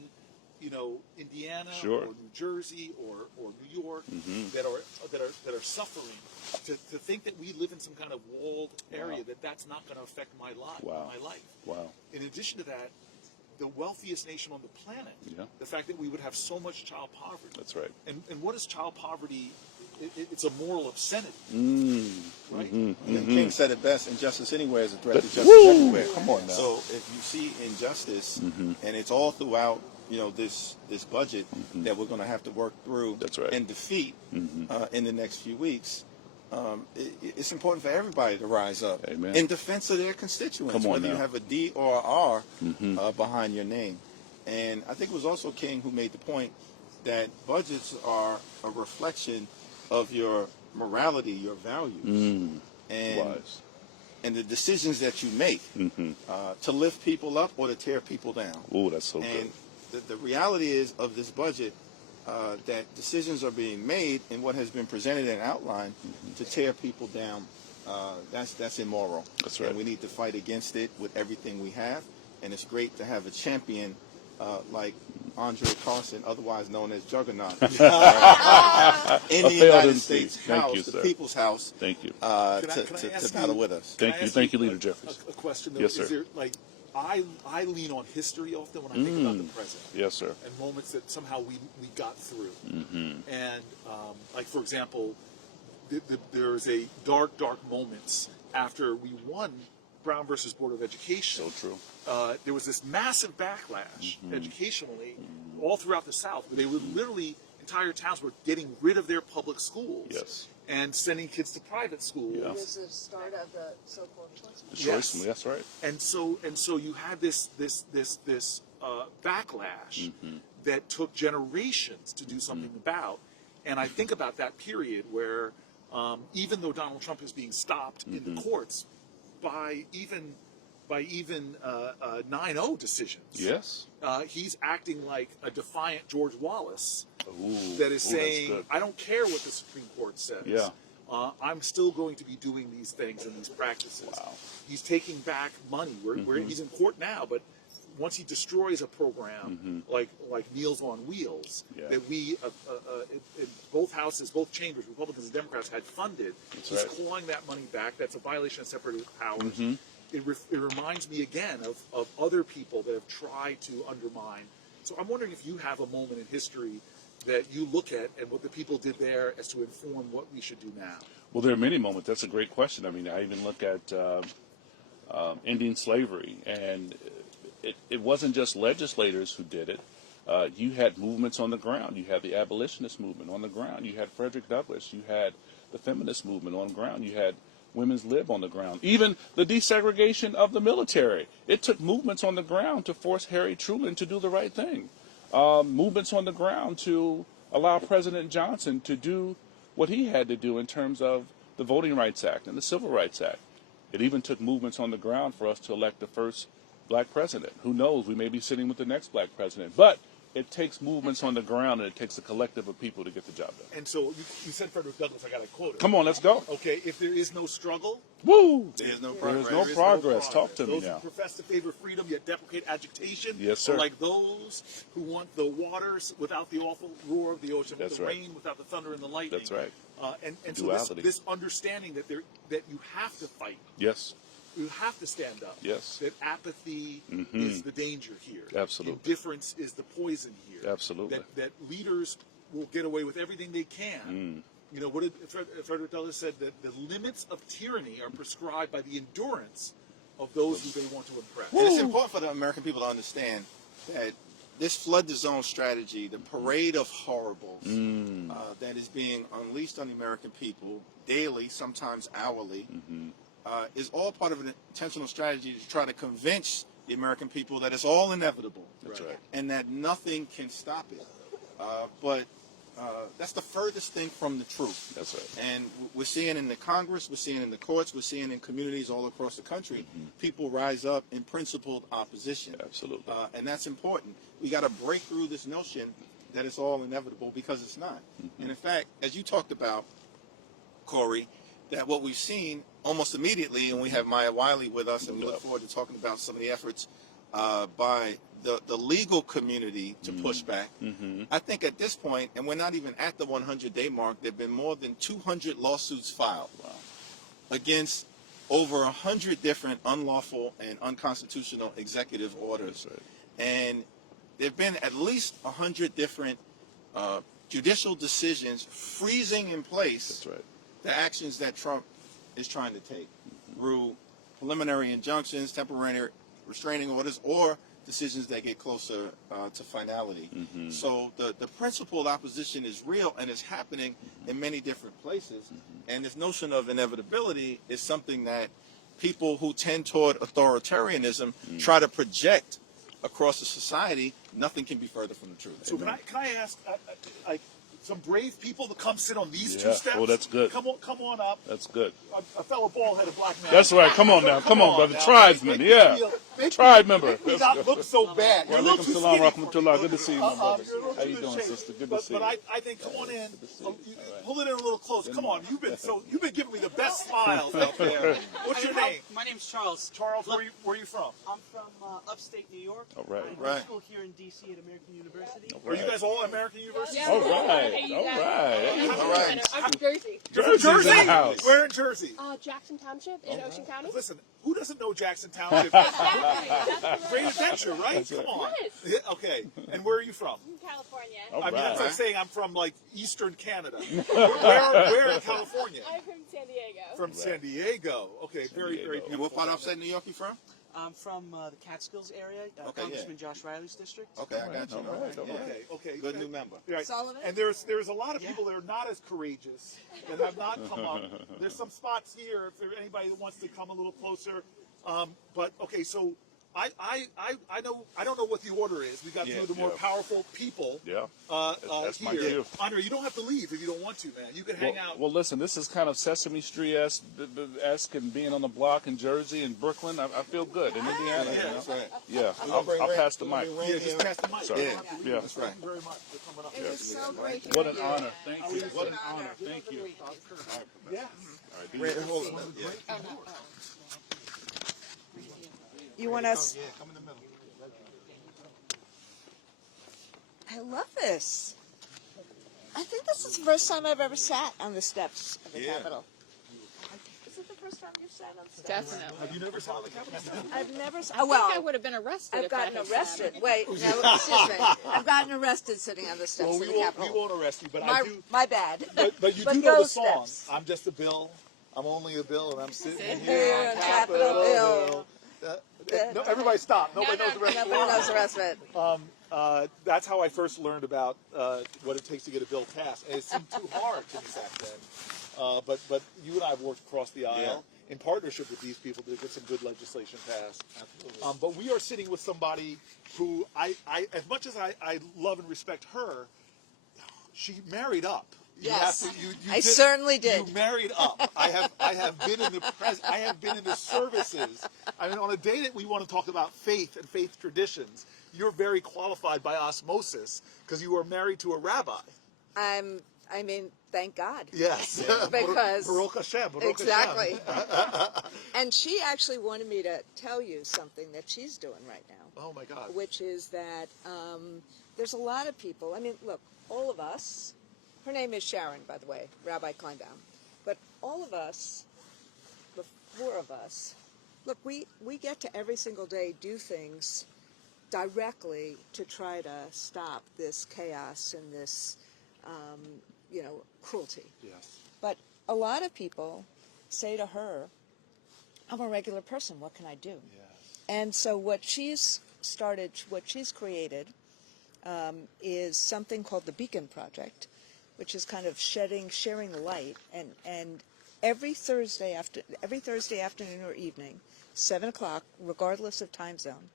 Indiana Sure. or New Jersey or New York that are suffering, to think that we live in some kind of walled area, that's not going to affect my life. Wow. My life. Wow. In addition to that, the wealthiest nation on the planet, Yeah. the fact that we would have so much child poverty. That's right. And what is child poverty? It's a moral obscenity, right? And King said it best: injustice anywhere is a threat to justice Woo! everywhere. Come on now. So if you see injustice, and it's all throughout, this budget that we're going to have to work through That's right. and defeat in the next few weeks. It's important for everybody to rise up Amen. in defense of their constituents, Come on whether you now. have a D or an R behind your name. And I think it was also King who made the point that budgets are a reflection of your morality, your values, Wise. and the decisions that you make to lift people up or to tear people down. Ooh, that's so And good. the reality is of this budget that decisions are being made in what has been presented and outlined to tear people down. That's immoral. That's right. And we need to fight against it with everything we have. And it's great to have a champion like Andre Carson, otherwise known as Juggernaut, in the United States Thank House, you, the sir. People's House, Thank you. Can I to ask battle you- with us. Thank Can I you. ask Thank you, Leader Jeffries. A question though. Yes, sir. Is there, I lean on history often when I think about the present. Yes, sir. And moments that somehow we got through. And for example, there's a dark moments after we won Brown versus Board of Education. So true. There was this massive backlash educationally all throughout the South, where they were literally, entire towns were getting rid of their public schools. Yes. And sending kids to private schools. Yeah. It was the start of the so-called choice. The Yes. choice. That's right. And so you had this backlash that took generations to do something about. And I think about that period where even though Donald Trump is being stopped in the courts by by even 9-0 decisions. Yes. He's acting like a defiant George Wallace Ooh, that is ooh, that's saying, good. I don't care what the Supreme Court says. Yeah. I'm still going to be doing these things and these practices. Wow. He's taking back money. He's in court now, but once he destroys a program like Meals on Wheels, Yeah. that we, in both houses, both chambers, Republicans and Democrats, had funded, That's he's right. clawing that money back. That's a violation of separate powers. It reminds me again of other people that have tried to undermine. So I'm wondering if you have a moment in history that you look at and what the people did there as to inform what we should do now. Well, there are many moments. That's a great question. I mean, I even look at ending slavery, and it wasn't just legislators who did it. You had movements on the ground. You had the abolitionist movement on the ground. You had Frederick Douglass. You had the feminist movement on the ground. You had women's lib on the ground. Even the desegregation of the military. It took movements on the ground to force Harry Truman to do the right thing. Movements on the ground to allow President Johnson to do what he had to do in terms of the Voting Rights Act and the Civil Rights Act. It even took movements on the ground for us to elect the first black president. Who knows? We may be sitting with the next black president. But it takes movements on the ground, and it takes a collective of people to get the job done. And so you said Frederick Douglass, I got to quote it. Come on, let's go. Okay, if there is no struggle, Woo! There's no There's progress. no progress. Talk to me those now. who profess to favor freedom yet deprecate agitation Yes, sir. are like those who want the waters without the awful roar of the ocean, That's the right. rain without the thunder and the lightning. That's right. And so Duality. this understanding that you have to fight, Yes. you have to stand up. Yes. That apathy is the danger here. Absolutely. Indifference is the poison here. Absolutely. That leaders will get away with everything they can. You know, what did Frederick Douglass said, that the limits of tyranny are prescribed by the endurance of those who they want to impress. And it's important for the American people to understand that this flood the zone strategy, the parade of horribles that is being unleashed on the American people daily, sometimes hourly, is all part of an intentional strategy to try to convince the American people that it's all inevitable. That's right. And that nothing can stop it. But that's the furthest thing from the truth. That's right. And we're seeing in the Congress, we're seeing in the courts, we're seeing in communities all across the country, people rise up in principled opposition. Absolutely. And that's important. We got to break through this notion that it's all inevitable, because it's not. And in fact, as you talked about, Cory, that what we've seen almost immediately, and we have Maya Wiley with us, and we look forward to talking about some of the efforts by the legal community to push back. I think at this point, and we're not even at the 100-day mark, there have been more than 200 lawsuits filed against over 100 different unlawful and unconstitutional executive orders. That's right. And there have been at least 100 different judicial decisions freezing in place That's right. the actions that Trump is trying to take through preliminary injunctions, temporary restraining orders, or decisions that get closer to finality. So the principled opposition is real, and it's happening in many different places. And this notion of inevitability is something that people who tend toward authoritarianism try to project across the society. Nothing can be further from the truth. So can I ask, some brave people to come sit on these two Yeah. steps? Oh, that's good. Come on up. That's good. A fellow bald-headed black man. That's right. Come on now. Come on, brother. now. Tribesman. Make Yeah. me feel- make Tribe me- member. Make me That's not good. look so bad. You're a little too Salam, skinny. rahmatullah. Good to see you, my brother. You're a little How you too doing, shaky. sister? Good to see But you. I think, come on in. see you. Pull it in a little close. Come on. You've been giving me the best smiles out there. What's your name? My name's Charles. Charles, where are you from? I'm from upstate New York. All right. I went Right. to school here in D.C. at American University. Are you guys all American University? All right. All right. All right. I'm from Jersey. You're from Jersey's in the house. Where in Jersey? Jackson Township in Ocean County. Listen, who doesn't know Jackson Township? Great adventure, right? Come on. Yes. Yeah, okay. And where are you from? California. All I mean, that's right. like saying I'm from like Eastern Canada. Where in California? I'm from San Diego. From San Diego. Okay, very Diego. beautiful. And what part of upstate New York you from? I'm from the Catskills area, Okay, Congressman Josh Riley's district. Okay, I got you. All right. All right. Okay. Good new member. Right. Sullivan? And there's a lot of people that are not as courageous and have not come up. There's some spots here if there's anybody that wants to come a little closer. But okay, so I don't know what the order is. We got Yeah, the more yeah. powerful people. Yeah. That's my here. cue. Andre, you don't have to leave if you don't want to, man. You can hang out. Well, listen, this is kind of Sesame Street-esque and being on the block in Jersey and Brooklyn. I feel good in Indiana. Yeah, you know? That's right. Yeah, We're gonna bring I'll Randy- pass the we're mic. gonna bring Yeah, Randy just in. pass the mic. Sorry. Yeah. Yeah. That's right. Thank you very much for coming up. It was so great. What hearing an you. honor. Thank you. What an honor. Thank you. Yeah. All right, Randy, hold on. Yeah. You want us? Yeah, come in the middle. I love this. I think this is the first time I've ever sat on the steps of the Yeah. Capitol. Is it the first time you've sat on the steps? Definitely. Have you never saw the Capitol? I've never sat. I think Well, I would have been arrested. I've if I gotten had arrested. sat. Wait, no, excuse me. I've gotten arrested sitting on the steps Well, of we the won't Capitol. arrest you, but My, I do. my bad. But you But do know the those song. steps. I'm just a bill. I'm only a bill, and I'm sitting Here here on on Capitol Capitol Hill. Hill. No, everybody stop. Nobody knows the rest of the Nobody song. knows the rest of it. That's how I first learned about what it takes to get a bill passed. And it seemed too hard to me back then. But you and I have worked across the aisle in partnership with these people to get some good legislation passed. Absolutely. But we are sitting with somebody who I as much as I love and respect her, she married up. You Yes. have to, you I certainly did. You married up. I have been in the I have been in the services. I mean, on a day that we want to talk about faith and faith traditions, you're very qualified by osmosis because you were married to a rabbi. I mean, thank God. Yes, Because- Baruch Hashem. Baruch Exactly. Hashem. And she actually wanted me to tell you something that she's doing right now. Oh my God. Which is that there's a lot of people. I mean, look, all of us, her name is Sharon, by the way, Rabbi Kleinbaum, but all of us, the four of us, look, we get to every single day do things directly to try to stop this chaos and this, cruelty. Yes. But a lot of people say to her, I'm a regular person, what can I do? Yes. And so what she's created is something called the Beacon Project, which is kind of sharing the light. And every Thursday afternoon or evening, 7 o'clock, regardless of time zone,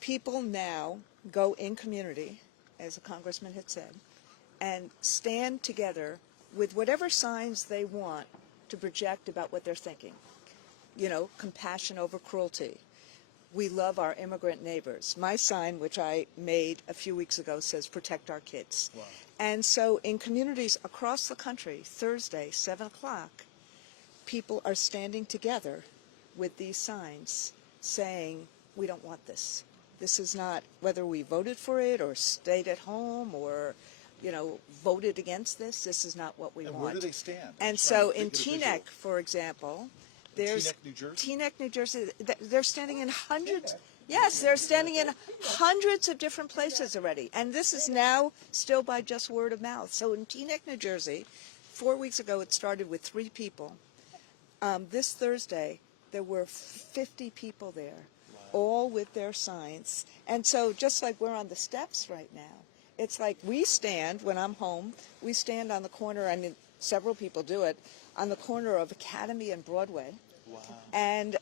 people now go in community, as the congressman had said, and stand together with whatever signs they want to project about what they're thinking. Compassion over cruelty. We love our immigrant neighbors. My sign, which I made a few weeks ago, says protect our kids. Wow. And so in communities across the country, Thursday, 7 o'clock, people are standing together with these signs saying, we don't want this. This is not, whether we voted for it or stayed at home or, voted against this is not what we And want. where do they stand? I'm And trying so to in get a visual. Teaneck, for example, there's Teaneck, New Jersey? Teaneck, New Jersey. They're standing in hundreds. Yes, they're standing in hundreds of different places already. And this is now still by just word of mouth. So in Teaneck, New Jersey, 4 weeks ago, it started with 3 people. This Thursday, there were 50 people there, all with their signs. And so just like we're on the steps right now, it's like we stand, when I'm home, we stand on the corner, I mean, several people do it, on the corner of Academy and Broadway. Wow. And,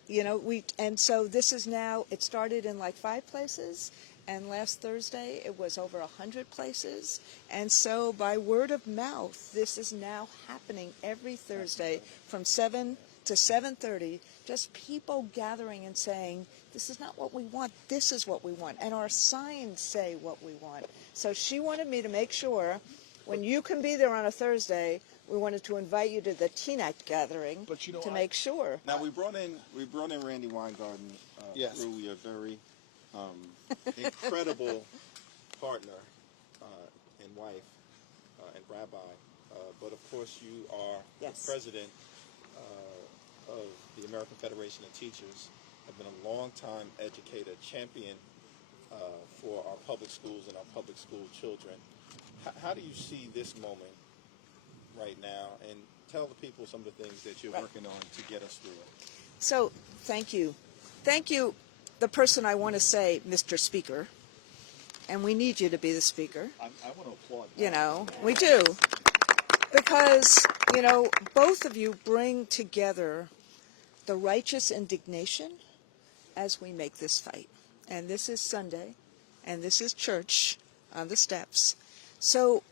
so this is now, it started in like 5 places, and last Thursday it was over 100 places. And so by word of mouth, this is now happening every Thursday from 7 to 7:30, just people gathering and saying, this is not what we want, this is what we want. And our signs say what we want. So she wanted me to make sure, when you can be there on a Thursday, we wanted to invite you to the Teaneck gathering But to make sure. Now we brought in Randy Weingarten Yes. through a very incredible partner and wife and rabbi. But of course, you are Yes. the president of the American Federation of Teachers. Have been a long-time educator, champion for our public schools and our public school children. How do you see this moment right now? And tell the people some of the things that you're working on to get us through it. So, thank you. Thank you, the person I want to say, Mr. Speaker. And we need you to be the speaker. I want to applaud. We do. Because, both of you bring together the righteous indignation as we make this fight. And this is Sunday, and this is church on the steps. So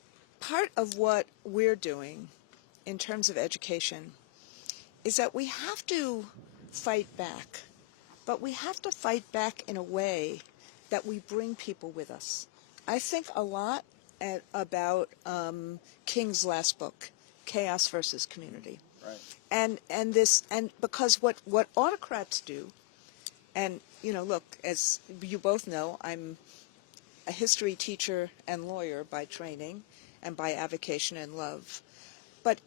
part of what we're doing in terms of education is that we have to fight back, but we have to fight back in a way that we bring people with us. I think a lot about King's last book, Chaos versus Community. Right. And because what autocrats do, and look, as you both know, I'm a history teacher and lawyer by training and by avocation and love. But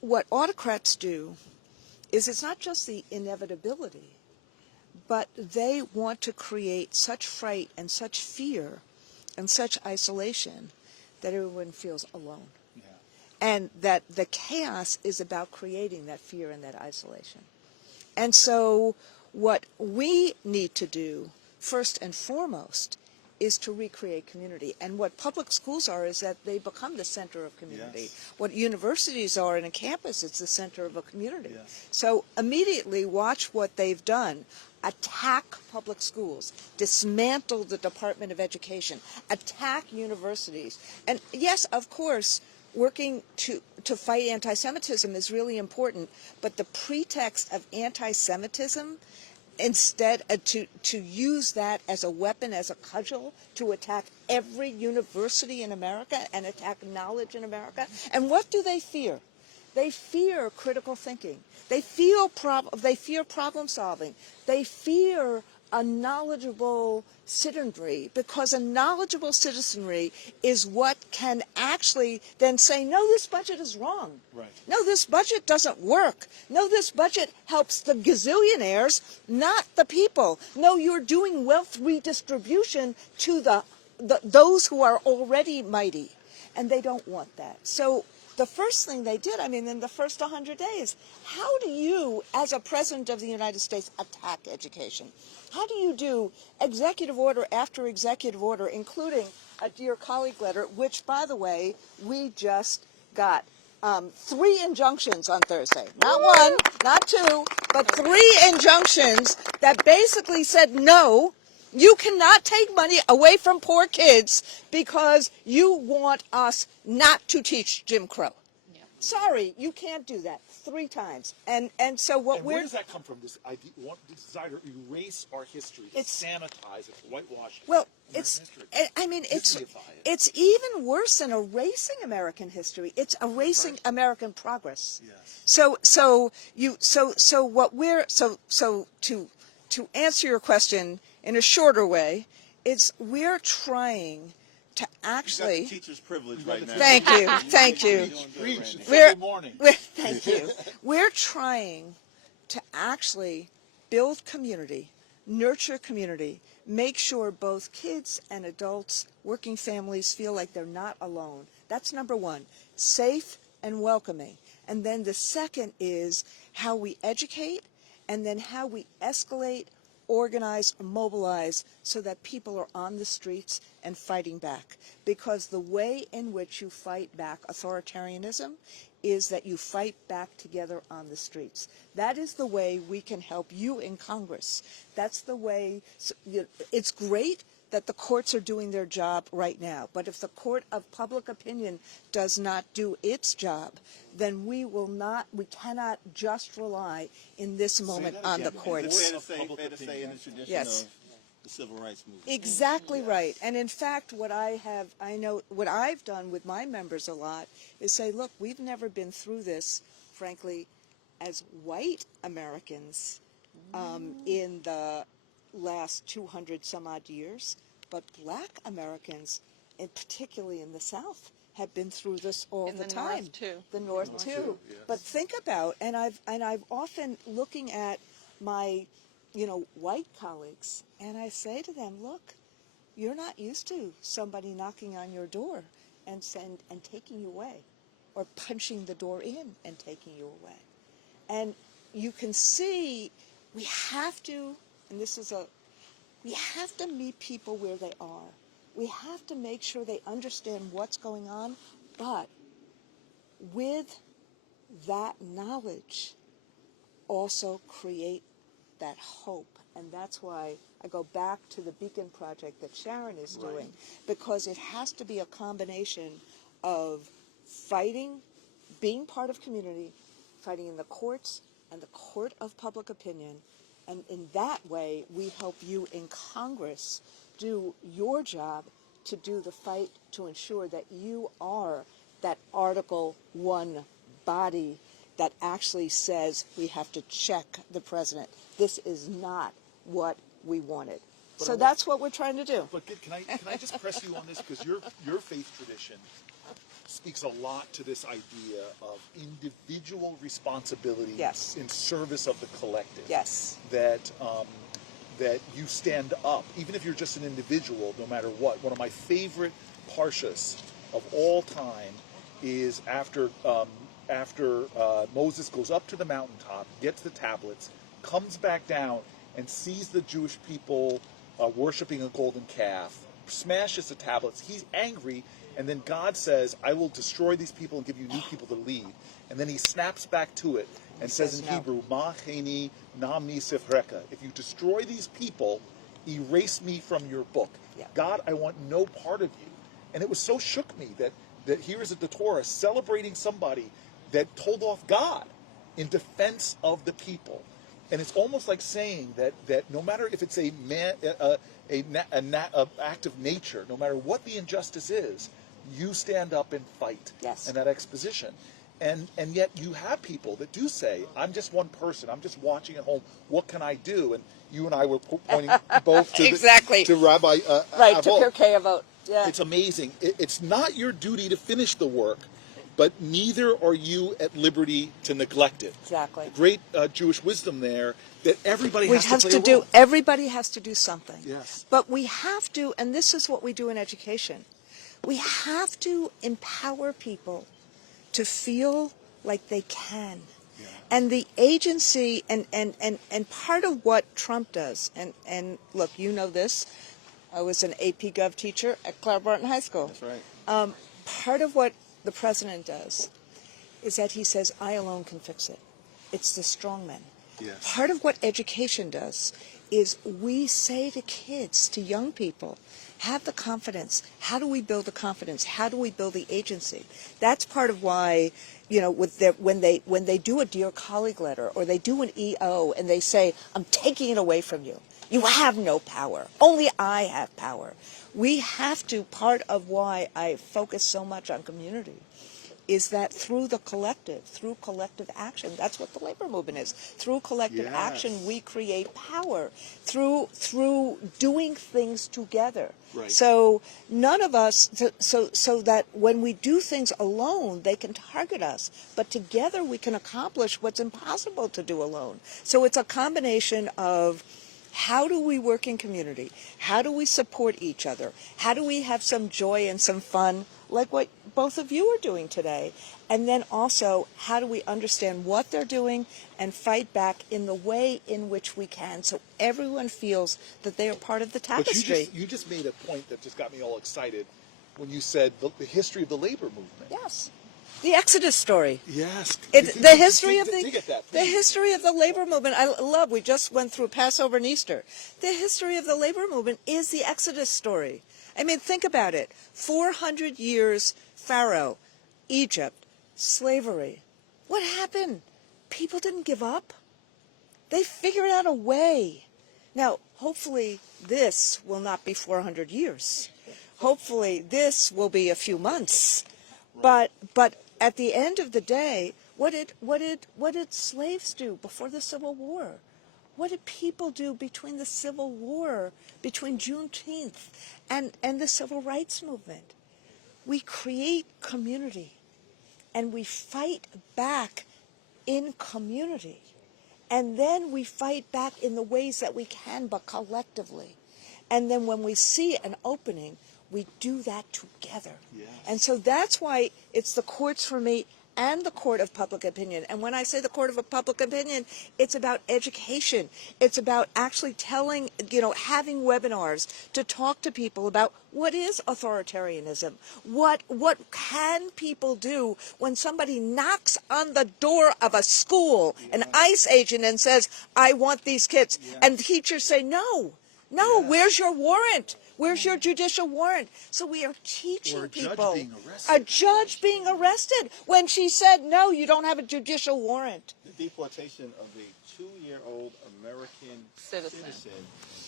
what autocrats do is it's not just the inevitability, but they want to create such fright and such fear and such isolation that everyone feels alone. Yeah. And that the chaos is about creating that fear and that isolation. And so what we need to do, first and foremost, is to recreate community. And what public schools are is that they become the center of community. Yes. What universities are in a campus, it's the center of a community. Yes. So immediately watch what they've done. Attack public schools, dismantle the Department of Education, attack universities. And yes, of course, working to fight anti-Semitism is really important, but the pretext of anti-Semitism, instead to use that as a weapon, as a cudgel, to attack every university in America and attack knowledge in America. And what do they fear? They fear critical thinking. They fear problem solving. They fear a knowledgeable citizenry, because a knowledgeable citizenry is what can actually then say, no, this budget is wrong. Right. No, this budget doesn't work. No, this budget helps the gazillionaires, not the people. No, you're doing wealth redistribution to those who are already mighty. And they don't want that. So the first thing they did, in the first 100 days, how do you, as a president of the United States, attack education? How do you do executive order after executive order, including a Dear Colleague letter, which, by the way, we just got 3 injunctions on Thursday. Not 1, not 2, but 3 injunctions that basically said, no, you cannot take money away from poor kids because you want us not to teach Jim Crow. Yeah. Sorry, you can't do that 3 times. And so where does that come from? This idea, this desire to erase our history, to sanitize it, whitewash it. Well, it's even worse than erasing American history. It's erasing American progress. Yes. To answer your question in a shorter way, we're trying to actually. You got the teacher's privilege right now. Thank you, thank you. Thank you. We're trying to actually build community, nurture community, make sure both kids and adults, working families feel like they're not alone. That's number 1, safe and welcoming. And then the second is how we educate, and then how we escalate, organize, mobilize, so that people are on the streets and fighting back. Because the way in which you fight back authoritarianism is that you fight back together on the streets. That is the way we can help you in Congress. That's the way. It's great that the courts are doing their job right now, but if the court of public opinion does not do its job, then we cannot just rely in this moment on the courts. Fair to say in the tradition Yes. of the civil rights movement. Exactly right. And in fact, what I've done with my members a lot is say, look, we've never been through this, frankly, as white Americans in the last 200 some odd years, but black Americans, and particularly in the South, have been through this all the time. North too. The North too. Yes. But think about, and I've often looking at my, white colleagues, and I say to them, look, you're not used to somebody knocking on your door and taking you away, or punching the door in and taking you away. And you can see we have to, and we have to meet people where they are. We have to make sure they understand what's going on, but with that knowledge, also create that hope And that's why I go back to the Beacon Project that Sharon is doing, because it has to be a combination of fighting, being part of community, fighting in the courts and the court of public opinion. And in that way, we help you in Congress do your job to do the fight to ensure that you are that Article 1 body that actually says we have to check the president. This is not what we wanted. So that's what we're trying to do. But can I just press you on this, because your faith tradition speaks a lot to this idea of individual responsibility Yes. in service of the collective. Yes. That you stand up, even if you're just an individual, no matter what. One of my favorite parshas of all time is after Moses goes up to the mountaintop, gets the tablets, comes back down, and sees the Jewish people worshiping a golden calf, smashes the tablets. He's angry, and then God says, I will destroy these people and give you new people to lead. And then he snaps back to it and says in Hebrew, Ma cheni na mi sifreka. If you destroy these people, erase me from your book. Yeah. God, I want no part of you. And it was so shook me that here is the Torah celebrating somebody that told off God in defense of the people. And it's almost like saying that no matter if it's an act of nature, no matter what the injustice is, you stand up and fight. Yes. And that exposition. And yet you have people that do say, I'm just one person. I'm just watching at home. What can I do? And you and I were pointing both to, Exactly. to Rabbi Right, to Avot. Pirkei Avot. Yeah. It's amazing. It's not your duty to finish the work, but neither are you at liberty to neglect it. Exactly. Great Jewish wisdom there that everybody We has have to to play a role. do, everybody has to do something. Yes. But we have to, and this is what we do in education, we have to empower people to feel like they can. Yeah. And the agency, and part of what Trump does, and look, you know this, I was an AP Gov teacher at Clara Barton High School. That's right. Part of what the president does is that he says, I alone can fix it. It's the strong men. Yes. Part of what education does is we say to kids, to young people, have the confidence. How do we build the confidence? How do we build the agency? That's part of why, you know, when they do a Dear Colleague letter or they do an EO and they say, I'm taking it away from you. You have no power. Only I have power. We have to, part of why I focus so much on community is that through the collective, through collective action, that's what the labor movement is. Through collective action, we create power. Through doing things together. Right. So none of us, so that when we do things alone, they can target us. But together we can accomplish what's impossible to do alone. So it's a combination of how do we work in community? How do we support each other? How do we have some joy and some fun, like what both of you are doing today? And then also, how do we understand what they're doing and fight back in the way in which we can, so everyone feels that they are part of the tapestry? But you just made a point that just got me all excited when you said the history of the labor movement. Yes. The Exodus story. Yes. The history of dig at that, the history of the labor movement. I love. We just went through Passover and Easter. The history of the labor movement is the Exodus story. I mean, think about it. 400 years, Pharaoh, Egypt, slavery. What happened? People didn't give up. They figured out a way. Now, hopefully, this will not be 400 years. Hopefully, this will be a few months. But at the end of the day, what did slaves do before the Civil War? What did people do between the Civil War, between Juneteenth and the Civil Rights Movement? We create community, and we fight back in community. And then we fight back in the ways that we can, but collectively. And then when we see an opening, we do that together. Yes. And so that's why it's the courts for me and the court of public opinion. And when I say the court of public opinion, it's about education. It's about actually telling, having webinars to talk to people about what is authoritarianism. What can people do when somebody knocks on the door of a school, an ICE agent, and says, I want these kids. And teachers say, no, where's your warrant? Where's your judicial warrant? So we are teaching people. A judge being arrested when she said, no, you don't have a judicial warrant. The deportation of a 2-year-old American citizen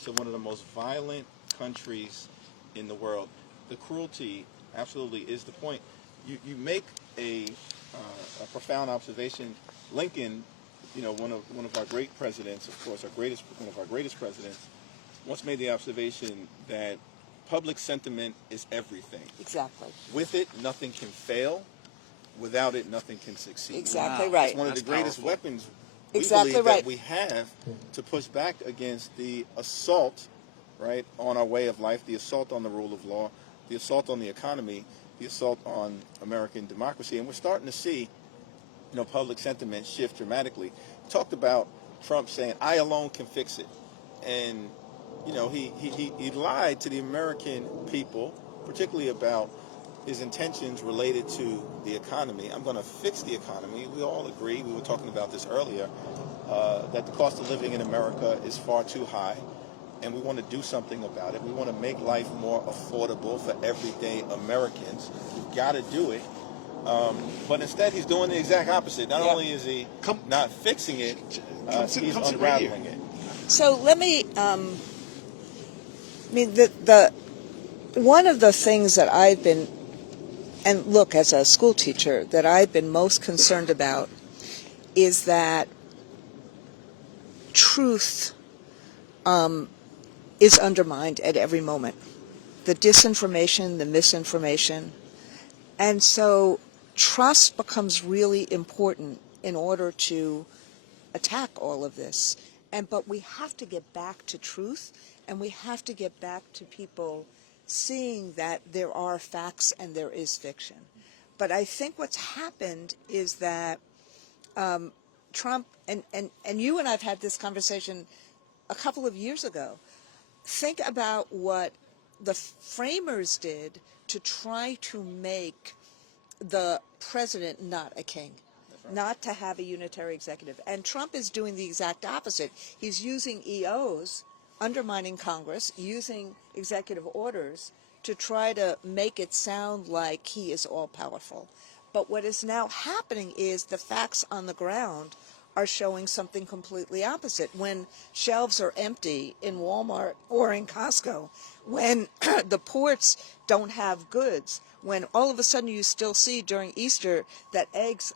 to one of the most violent countries in the world. The cruelty absolutely is the point. You make a profound observation. Lincoln, one of our great presidents, of course, one of our greatest presidents, once made the observation that public sentiment is everything. Exactly. With it, nothing can fail. Without it, nothing can succeed. Exactly right. It's one of the greatest weapons we exactly believe right. that we have to push back against the assault, right, on our way of life, the assault on the rule of law, the assault on the economy, the assault on American democracy. And we're starting to see, public sentiment shift dramatically. Talked about Trump saying, I alone can fix it. And he lied to the American people, particularly about his intentions related to the economy. I'm going to fix the economy. We all agree, we were talking about this earlier, that the cost of living in America is far too high, and we want to do something about it. We want to make life more affordable for everyday Americans. We've got to do it. But instead, he's doing the exact opposite. Not only is he not fixing it, he's unraveling it. So let me, the one of the things that I've been, and look, as a school teacher, that I've been most concerned about is that truth is undermined at every moment. The disinformation, the misinformation. And so trust becomes really important in order to attack all of this. But we have to get back to truth, and we have to get back to people seeing that there are facts and there is fiction. But I think what's happened is that Trump, and you and I have had this conversation a couple of years ago. Think about what the framers did to try to make the president not a king. Not to have a unitary executive. And Trump is doing the exact opposite. He's using EOs, undermining Congress, using executive orders to try to make it sound like he is all-powerful. But what is now happening is the facts on the ground are showing something completely opposite. When shelves are empty in Walmart or in Costco, when the ports don't have goods, when all of a sudden you still see during Easter that eggs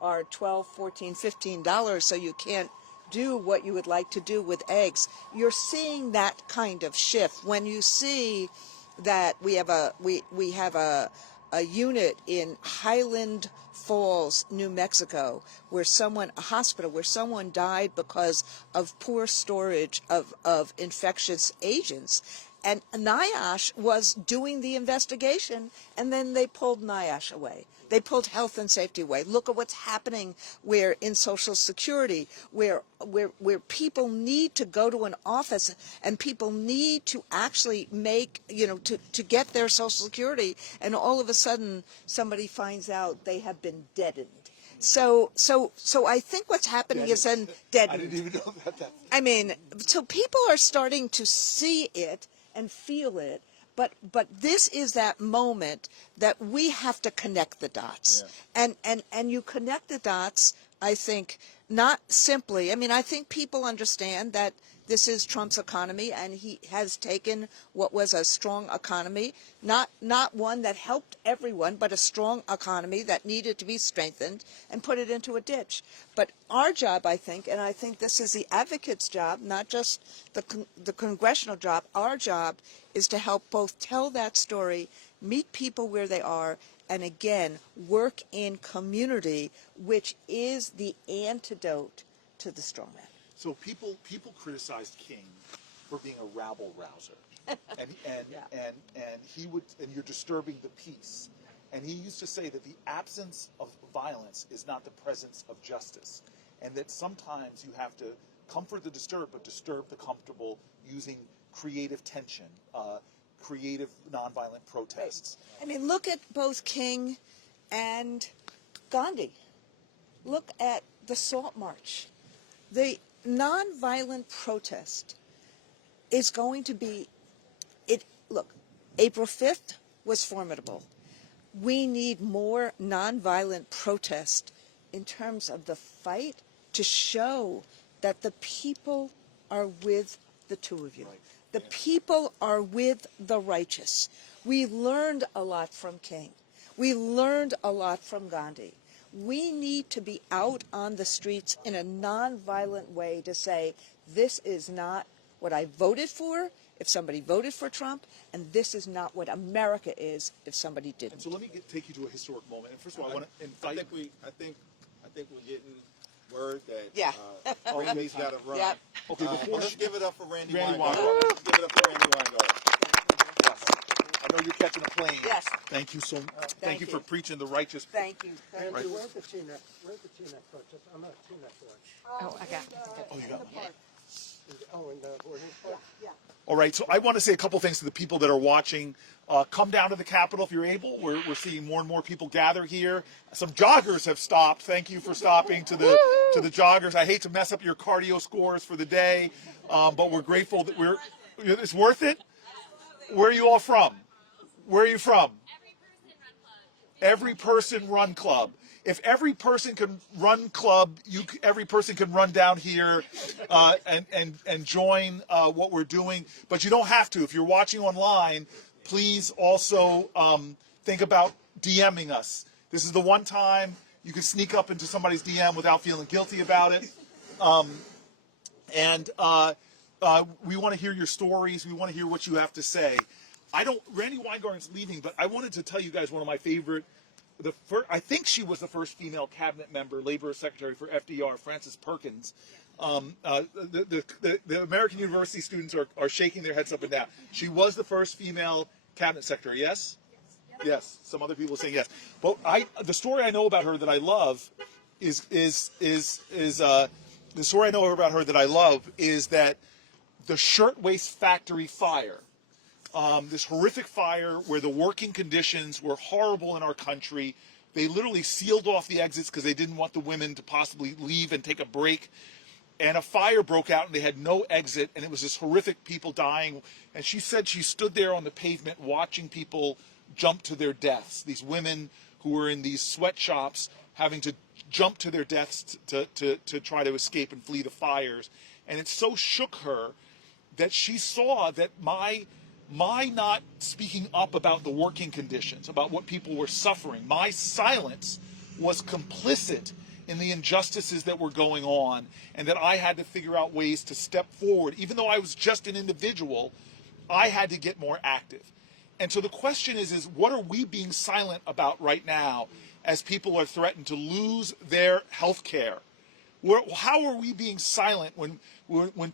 are $12, $14, $15, so you can't do what you would like to do with eggs. You're seeing that kind of shift when you see that we have a unit in Highland Falls, New Mexico, a hospital where someone died because of poor storage of infectious agents. And NIOSH was doing the investigation, and then they pulled NIOSH away. They pulled health and safety away. Look at what's happening where in Social Security, where people need to go to an office and people need to actually make, to get their Social Security, and all of a sudden somebody finds out they have been deadened. So I think what's happening is then deadened. I didn't even know that. I mean, so people are starting to see it and feel it, but this is that moment that we have to connect the dots. Yeah. And you connect the dots, I think, not simply, I think people understand that this is Trump's economy, and he has taken what was a strong economy, not one that helped everyone, but a strong economy that needed to be strengthened, and put it into a ditch. But our job, I think, and I think this is the advocate's job, not just the congressional job, our job is to help both tell that story, meet people where they are, and again, work in community, which is the antidote to the strongman. So people criticized King for being a rabble rouser, and he would, and you're disturbing the peace. And he used to say that the absence of violence is not the presence of justice, and that sometimes you have to comfort the disturbed, but disturb the comfortable using creative tension, creative nonviolent protests. I mean, look at both King and Gandhi. Look at the Salt March. The nonviolent protest is going to be, look, April 5th was formidable. We need more nonviolent protest in terms of the fight to show that the people are with the two of you. Right. The people are with the righteous. We learned a lot from King. We learned a lot from Gandhi. We need to be out on the streets in a nonviolent way to say, this is not what I voted for if somebody voted for Trump, and this is not what America is if somebody didn't. And so let me take you to a historic moment. And first of all, I want to invite. I think we're getting word that Yeah. Randy's got to run. Yep. Okay, before Let's give it up for Randy Randy Weingarten. Weingarten. Let's give it up for Randy Weingarten. I know you're catching a plane. Yes. Thank you so much. Thank you for you. preaching the righteous. Thank you. Thank Right. you. Where's the T-neck? Where's the T-neck purchase? I'm not T-neck one. Oh, I got Oh, you got it. Oh, in the boarding park? Yeah. All right, so I want to say a couple things to the people that are watching. Come down to the Capitol if you're able. We're seeing more and more people gather here. Some joggers have stopped. Thank you for stopping to the joggers. I hate to mess up your cardio scores for the day, but we're grateful that it's worth it. Where are you all from? Where are you from? Every person run club. If every person can run club, every person can run down here and join what we're doing. But you don't have to. If you're watching online, please also think about DMing us. This is the one time you can sneak up into somebody's DM without feeling guilty about it. We want to hear your stories. We want to hear what you have to say. Randy Weingarten's leaving, but I wanted to tell you guys one of my favorite. I think she was the first female cabinet member, labor secretary for FDR, Frances Perkins. The American University students are shaking their heads up and down. She was the first female cabinet secretary. Yes. Yes. Some other people are saying yes. But the story I know about her that I love is that the Shirtwaist Factory fire. This horrific fire where the working conditions were horrible in our country. They literally sealed off the exits because they didn't want the women to possibly leave and take a break. And a fire broke out and they had no exit, and it was this horrific people dying. And she said she stood there on the pavement watching people jump to their deaths. These women who were in these sweatshops having to jump to their deaths to try to escape and flee the fires. And it so shook her that she saw that my not speaking up about the working conditions, about what people were suffering, my silence was complicit in the injustices that were going on, and that I had to figure out ways to step forward. Even though I was just an individual, I had to get more active. And so the question is what are we being silent about right now as people are threatened to lose their health care? How are we being silent when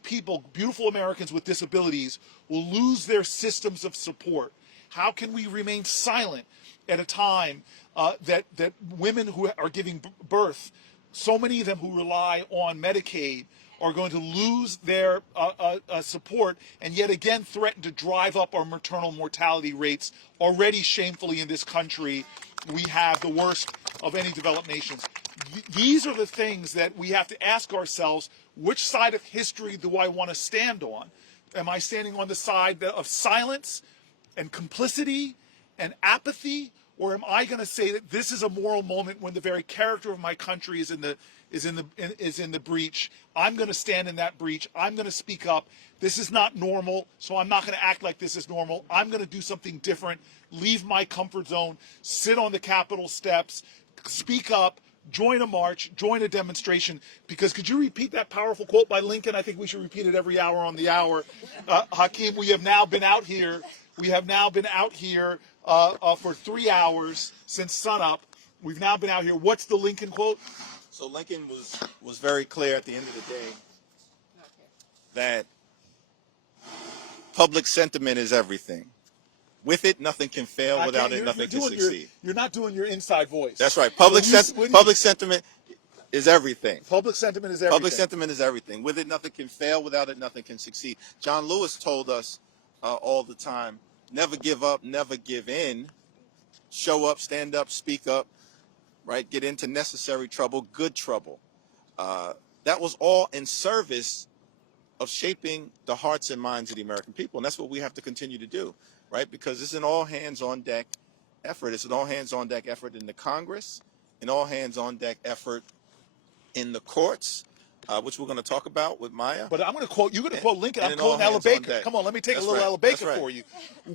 people, beautiful Americans with disabilities, will lose their systems of support? How can we remain silent at a time that women who are giving birth, so many of them who rely on Medicaid, are going to lose their support and yet again threaten to drive up our maternal mortality rates? Already shamefully in this country, we have the worst of any developed nations. These are the things that we have to ask ourselves, which side of history do I want to stand on? Am I standing on the side of silence and complicity and apathy? Or am I going to say that this is a moral moment when the very character of my country is in the breach? I'm going to stand in that breach. I'm going to speak up. This is not normal, so I'm not going to act like this is normal. I'm going to do something different, leave my comfort zone, sit on the Capitol steps, speak up, join a march, join a demonstration. Because could you repeat that powerful quote by Lincoln? I think we should repeat it every hour on the hour. Hakeem, we have now been out here. For 3 hours since sunup. We've now been out here. What's the Lincoln quote? So Lincoln was very clear at the end of the day that public sentiment is everything. With it, nothing can fail. Without it, nothing can succeed. You're not doing your inside voice. That's right. Public sentiment is everything. Public sentiment is everything. Public sentiment is everything. With it, nothing can fail. Without it, nothing can succeed. John Lewis told us all the time, never give up, never give in. Show up, stand up, speak up, right? Get into necessary trouble, good trouble. That was all in service of shaping the hearts and minds of the American people. And that's what we have to continue to do, right? Because it's an all hands on deck effort. It's an all hands on deck effort in the Congress, an all hands on deck effort in the courts, which we're going to talk about with Maya. But I'm going to quote, you're going to quote Lincoln, I'm quoting Ella Baker. Come on, let me take a little Ella Baker for you.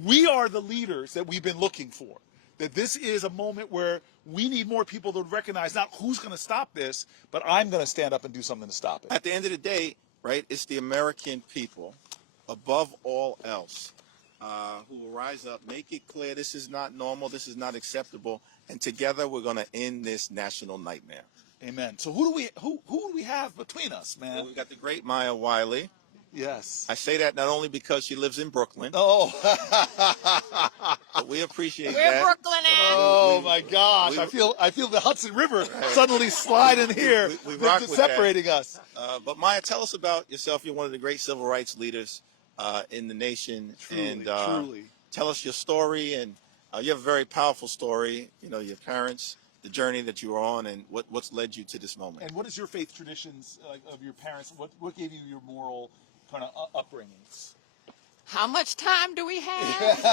We are the leaders that we've been looking for. That this is a moment where we need more people to recognize not who's going to stop this, but I'm going to stand up and do something to stop it. At the end of the day, right, it's the American people, above all else, who will rise up, make it clear this is not normal, this is not acceptable, and together we're going to end this national nightmare. Amen. So who do we have between us, man? Well, we've got the great Maya Wiley. Yes. I say that not only because she lives in Brooklyn. Oh. But we appreciate We're that. Brooklyn in. Oh my gosh. I feel the Hudson River suddenly slide in here. We rock with separating that. us. But Maya, tell us about yourself. You're one of the great civil rights leaders in the nation. Truly. Tell us your story. And you have a very powerful story. You know, your parents, the journey that you were on, and what's led you to this moment. And what is your faith traditions of your parents? What gave you your moral kind of upbringings? How much time do we have?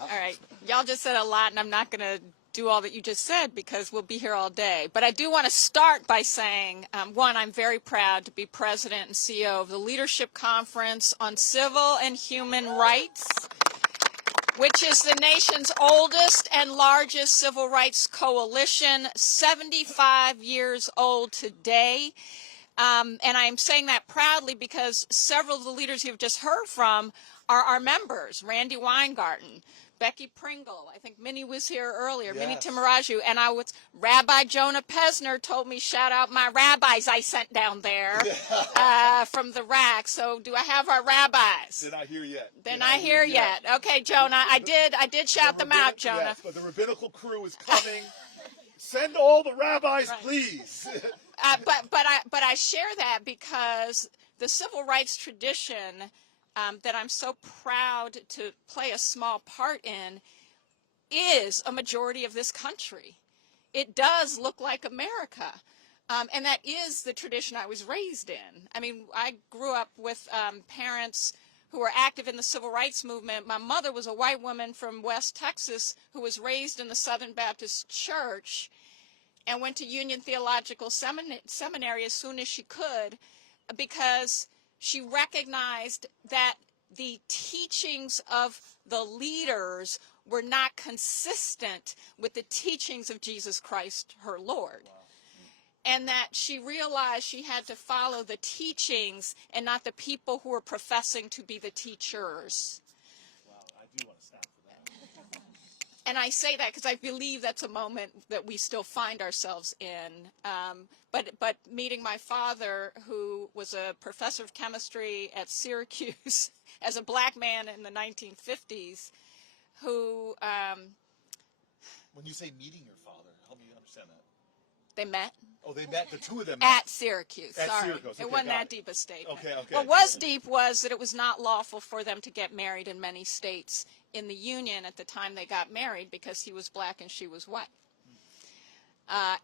All right. Y'all just said a lot, and I'm not going to do all that you just said because we'll be here all day. But I do want to start by saying, one, I'm very proud to be president and CEO of the Leadership Conference on Civil and Human Rights, which is the nation's oldest and largest civil rights coalition, 75 years old today. And I'm saying that proudly because several of the leaders you've just heard from are our members. Randy Weingarten, Becky Pringle, I think Minnie was here earlier, yes. Minnie Timaraju, and Rabbi Jonah Pesner told me, shout out my rabbis I sent down there from the rack. So do I have our rabbis? Did not hear yet. They're not here yet. Okay, Jonah, I did shout them out, Jonah. Yes, but the rabbinical crew is coming. Send all the rabbis, right. Please. But I share that because the civil rights tradition that I'm so proud to play a small part in is a majority of this country. It does look like America. And that is the tradition I was raised in. I mean, I grew up with parents who were active in the civil rights movement. My mother was a white woman from West Texas who was raised in the Southern Baptist Church and went to Union Theological Seminary as soon as she could because she recognized that the teachings of the leaders were not consistent with the teachings of Jesus Christ, her Lord. Wow. And that she realized she had to follow the teachings and not the people who were professing to be the teachers. Wow, I do want to stop for that. And I say that because I believe that's a moment that we still find ourselves in. But meeting my father, who was a professor of chemistry at Syracuse as a black man in the 1950s, who... when you say meeting your father, help me understand that. They met. Oh, they met, the two of them met. At Syracuse, At sorry. Syracuse. Okay, it wasn't that deep a statement. Okay. What was deep was that it was not lawful for them to get married in many states in the Union at the time they got married because he was black and she was white.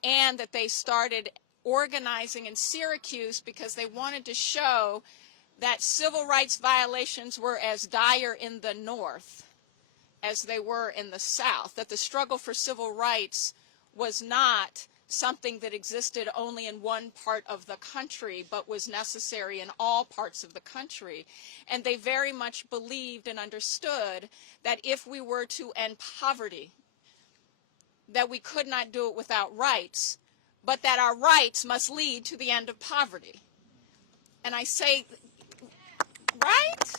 And that they started organizing in Syracuse because they wanted to show that civil rights violations were as dire in the North as they were in the South, that the struggle for civil rights was not something that existed only in one part of the country, but was necessary in all parts of the country. And they very much believed and understood that if we were to end poverty, that we could not do it without rights, but that our rights must lead to the end of poverty. And I say, right?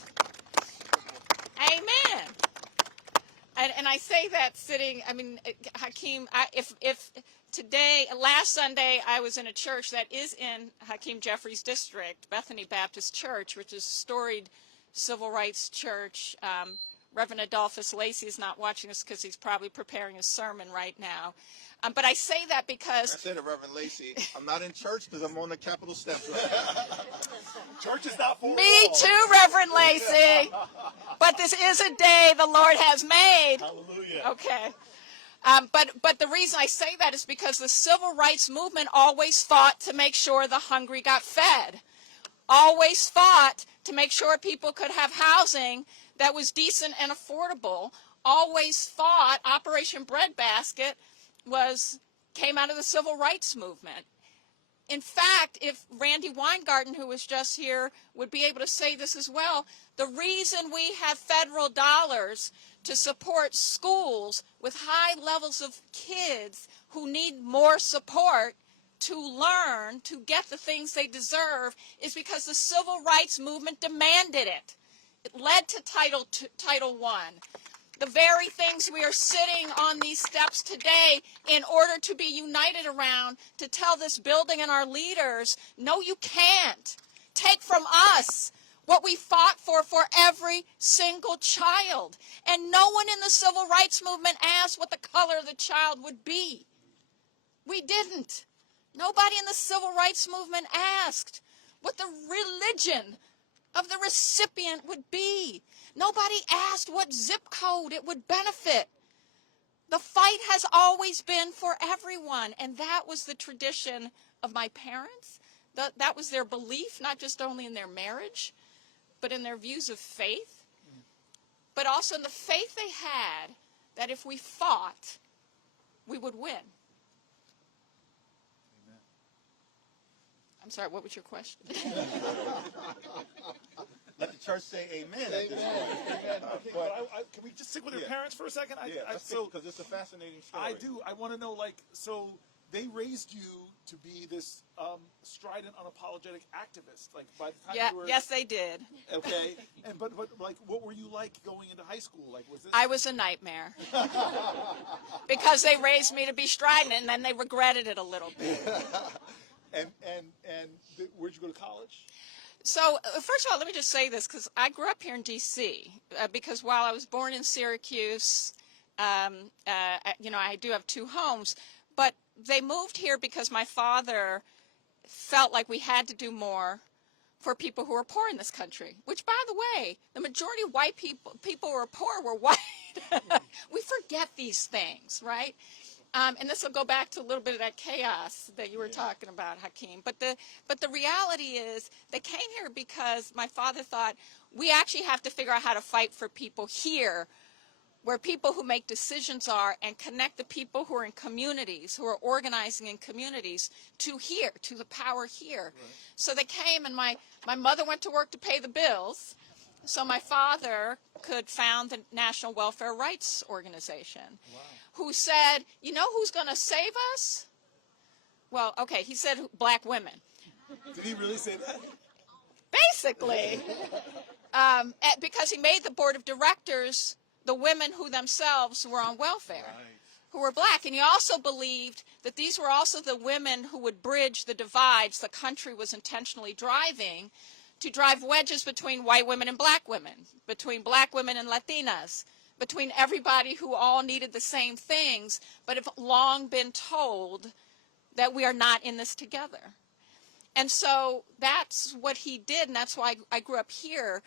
Amen. And I say that sitting, I mean, Hakeem, if today, last Sunday, I was in a church that is in Hakeem Jeffries' district, Bethany Baptist Church, which is a storied civil rights church, Reverend Adolphus Lacey is not watching us because he's probably preparing a sermon right now. But I say that because... I said it, Reverend Lacey. I'm not in church because I'm on the Capitol steps right now. Church is not for Me all. too, Reverend Lacey. But this is a day the Lord has made. Hallelujah. Okay. But the reason I say that is because the civil rights movement always fought to make sure the hungry got fed. Always fought to make sure people could have housing that was decent and affordable. Always fought. Operation Breadbasket came out of the civil rights movement. In fact, if Randy Weingarten, who was just here, would be able to say this as well, the reason we have federal dollars to support schools with high levels of kids who need more support to learn, to get the things they deserve, is because the civil rights movement demanded it. It led to Title I. The very things we are sitting on these steps today in order to be united around, to tell this building and our leaders, no, you can't. Take from us what we fought for every single child. And no one in the civil rights movement asked what the color of the child would be. We didn't. Nobody in the civil rights movement asked what the religion of the recipient would be. Nobody asked what zip code it would benefit. The fight has always been for everyone, and that was the tradition of my parents. That was their belief, not just only in their marriage, but in their views of faith, but also in the faith they had that if we fought, we would win. Amen. I'm sorry, what was your question? Let the church say amen at this point. Okay, but can we just stick with your parents for a second? Because it's a fascinating story. I do. I want to know, so they raised you to be this strident, unapologetic activist. Like by the time you were, Yes, they did. Okay, but like, what were you like going into high school? Like, was this? I was a nightmare because they raised me to be strident, and then they regretted it a little bit. and where'd you go to college? So, first of all, let me just say this, because I grew up here in D.C., because while I was born in Syracuse, I do have two homes, but they moved here because my father felt like we had to do more for people who are poor in this country, which, by the way, the majority of white people who are poor were white. We forget these things, right? And this will go back to a little bit of that chaos that you were talking about, Hakeem. But the reality is they came here because my father thought we actually have to figure out how to fight for people here, where people who make decisions are, and connect the people who are in communities, who are organizing in communities, to here, to the power here. Right. So they came, and my mother went to work to pay the bills, so my father could found the National Welfare Rights Organization. Wow. Who said, you know who's going to save us? Well, okay, he said black women. Did he really say that? Basically. Because he made the board of directors the women who themselves were on welfare, right, who were black. And he also believed that these were also the women who would bridge the divides the country was intentionally driving, to drive wedges between white women and black women, between black women and Latinas, between everybody who all needed the same things, but have long been told that we are not in this together. And so that's what he did, and that's why I grew up here.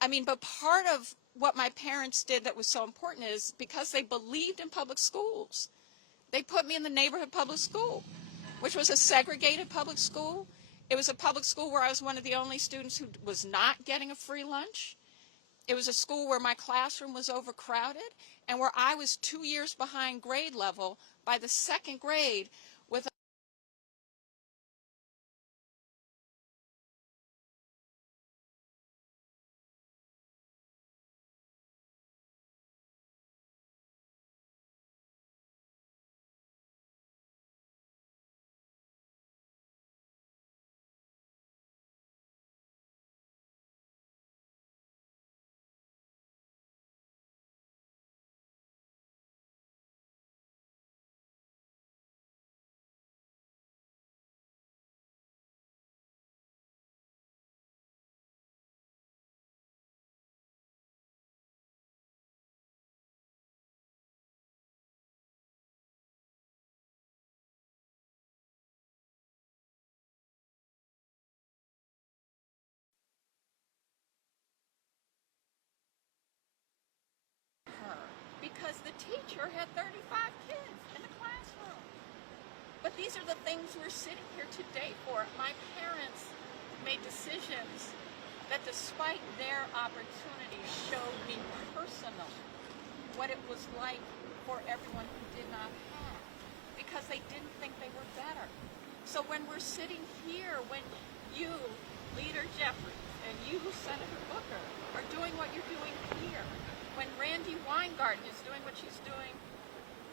I mean, but part of what my parents did that was so important is because they believed in public schools. They put me in the neighborhood public school, which was a segregated public school. It was a public school where I was one of the only students who was not getting a free lunch. It was a school where my classroom was overcrowded and where I was 2 years behind grade level by the second grade with teacher had 35 kids in the classroom. But these are the things we're sitting here today for. My parents made decisions that, despite their opportunities, showed me personally what it was like for everyone who did not have, because they didn't think they were better. So when we're sitting here, when you, Leader Jeffries, and you, Senator Booker, are doing what you're doing here, when Randy Weingarten is doing what she's doing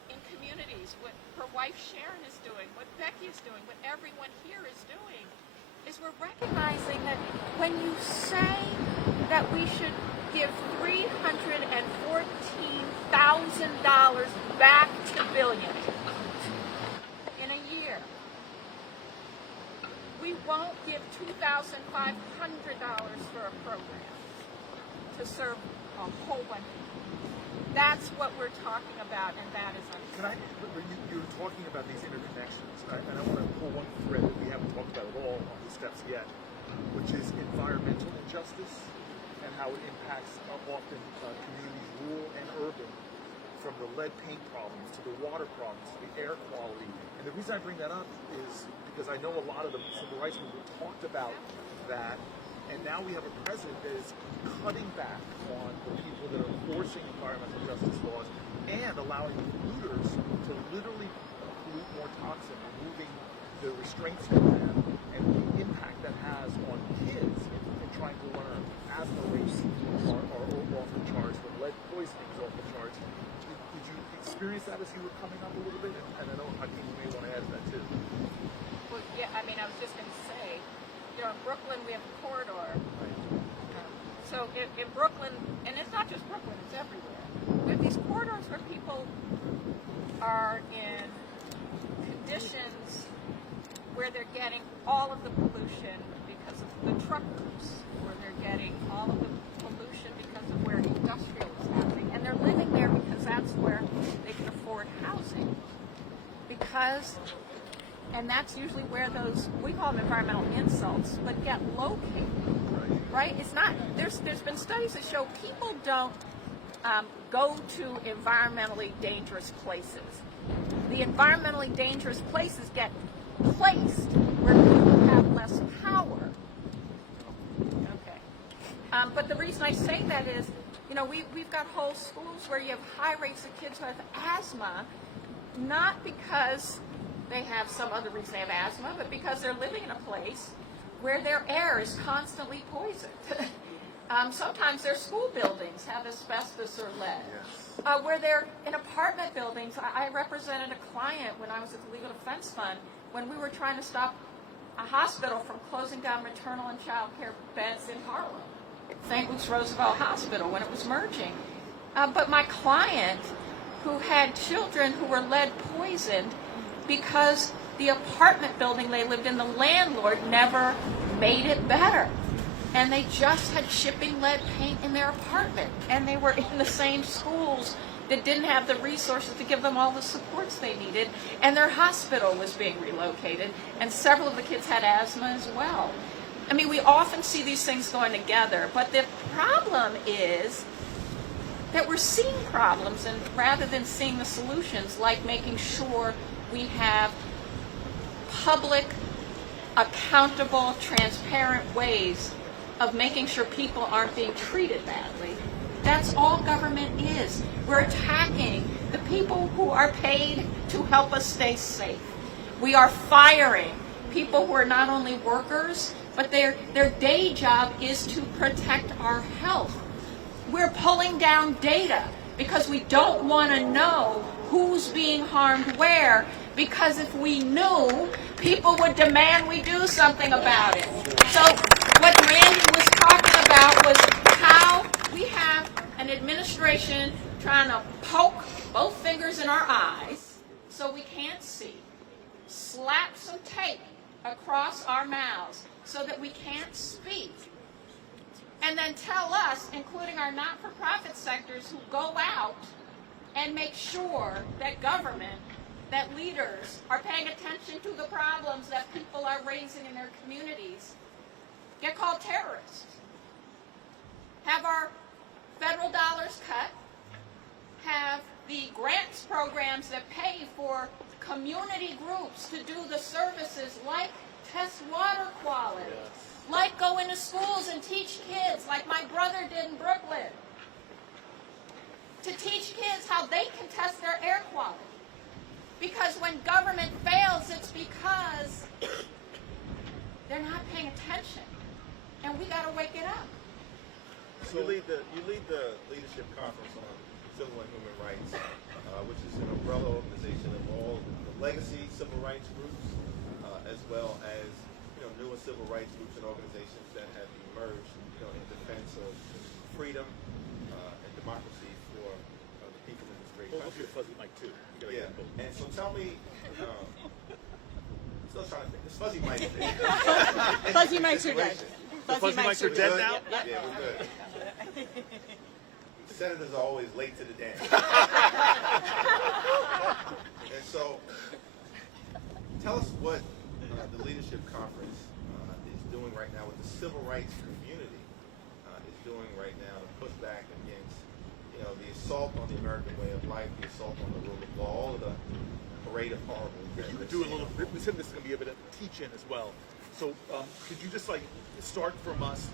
in communities, what her wife Sharon is doing, what Becky is doing, what everyone here is doing, is we're recognizing that when you say that we should give $314,000 back to billionaires in a year, we won't give $2,500 for a program to serve a whole bunch of people. That's what we're talking about, and that is unacceptable. You're talking about these interconnections, and I want to pull one thread that we haven't talked about at all on the steps yet, which is environmental injustice and how it impacts often communities, rural and urban, from the lead paint problems to the water problems to the air quality. And the reason I bring that up is because I know a lot of the civil rights movement talked about that, and now we have a president that is cutting back on the people that are enforcing environmental justice laws and allowing polluters to literally pollute more toxin, removing the restraints from them, and the impact that has on kids in trying to learn. Asthma rates are off the charts, but lead poisoning is off the charts. Did you experience that as you were coming up a little bit? And I know Hakeem, you may want to add to that too. Well, yeah, I mean, I was just going to say, you know, in Brooklyn we have a corridor. So in Brooklyn, and it's not just Brooklyn, it's everywhere. We have these corridors where people are in conditions where they're getting all of the pollution because of the truckers, where they're getting all of the pollution because of where industrial is happening. And they're living there because that's where they can afford housing. And that's usually where those, we call them environmental insults, but get located, right? It's not, there's been studies that show people don't go to environmentally dangerous places. The environmentally dangerous places get placed where people have less power. Okay. But the reason I say that is, you know, we've got whole schools where you have high rates of kids who have asthma, not because they have some other reason they have asthma, but because they're living in a place where their air is constantly poisoned. Sometimes their school buildings have asbestos or lead. Where they're in apartment buildings. I represented a client when I was at the Legal Defense Fund when we were trying to stop a hospital from closing down maternal and child care beds in Harlem, St. Luke's Roosevelt Hospital, when it was merging. But my client, who had children who were lead poisoned because the apartment building they lived in, the landlord never made it better. And they just had shipping lead paint in their apartment. And they were in the same schools that didn't have the resources to give them all the supports they needed. And their hospital was being relocated. And several of the kids had asthma as well. I mean, we often see these things going together. But the problem is that we're seeing problems, and rather than seeing the solutions, like making sure we have public, accountable, transparent ways of making sure people aren't being treated badly. That's all government is. We're attacking the people who are paid to help us stay safe. We are firing people who are not only workers, but their day job is to protect our health. We're pulling down data because we don't want to know who's being harmed where, because if we knew, people would demand we do something about it. So what Randy was talking about was how we have an administration trying to poke both fingers in our eyes so we can't see, slap some tape across our mouths so that we can't speak, and then tell us, including our not-for-profit sectors who go out and make sure that government, that leaders are paying attention to the problems that people are raising in their communities, get called terrorists. Have our federal dollars cut, have the grants programs that pay for community groups to do the services like test water quality, like go into schools and teach kids, like my brother did in Brooklyn, to teach kids how they can test their air quality. Because when government fails, it's because they're not paying attention, and we got to wake it up. So you lead the Leadership Conference on Civil and Human Rights, which is an umbrella organization of all the legacy civil rights groups, as well as newer civil rights groups and organizations that have emerged, in defense of freedom and democracy for the people in this great country. Hold up your fuzzy mic too. Yeah. And so tell me, still trying to think. This fuzzy mic thing. Fuzzy mics are dead. Fuzzy mics are dead now? Yeah, we're good. Senators are always late to the dance. And so, tell us what the Leadership Conference is doing right now, what the civil rights community is doing right now to push back against, the assault on the American way of life, the assault on the rule of law, all of the parade of horribles. If you could do a little bit, we said this is going to be a bit of teach-in as well. So could you just start from us,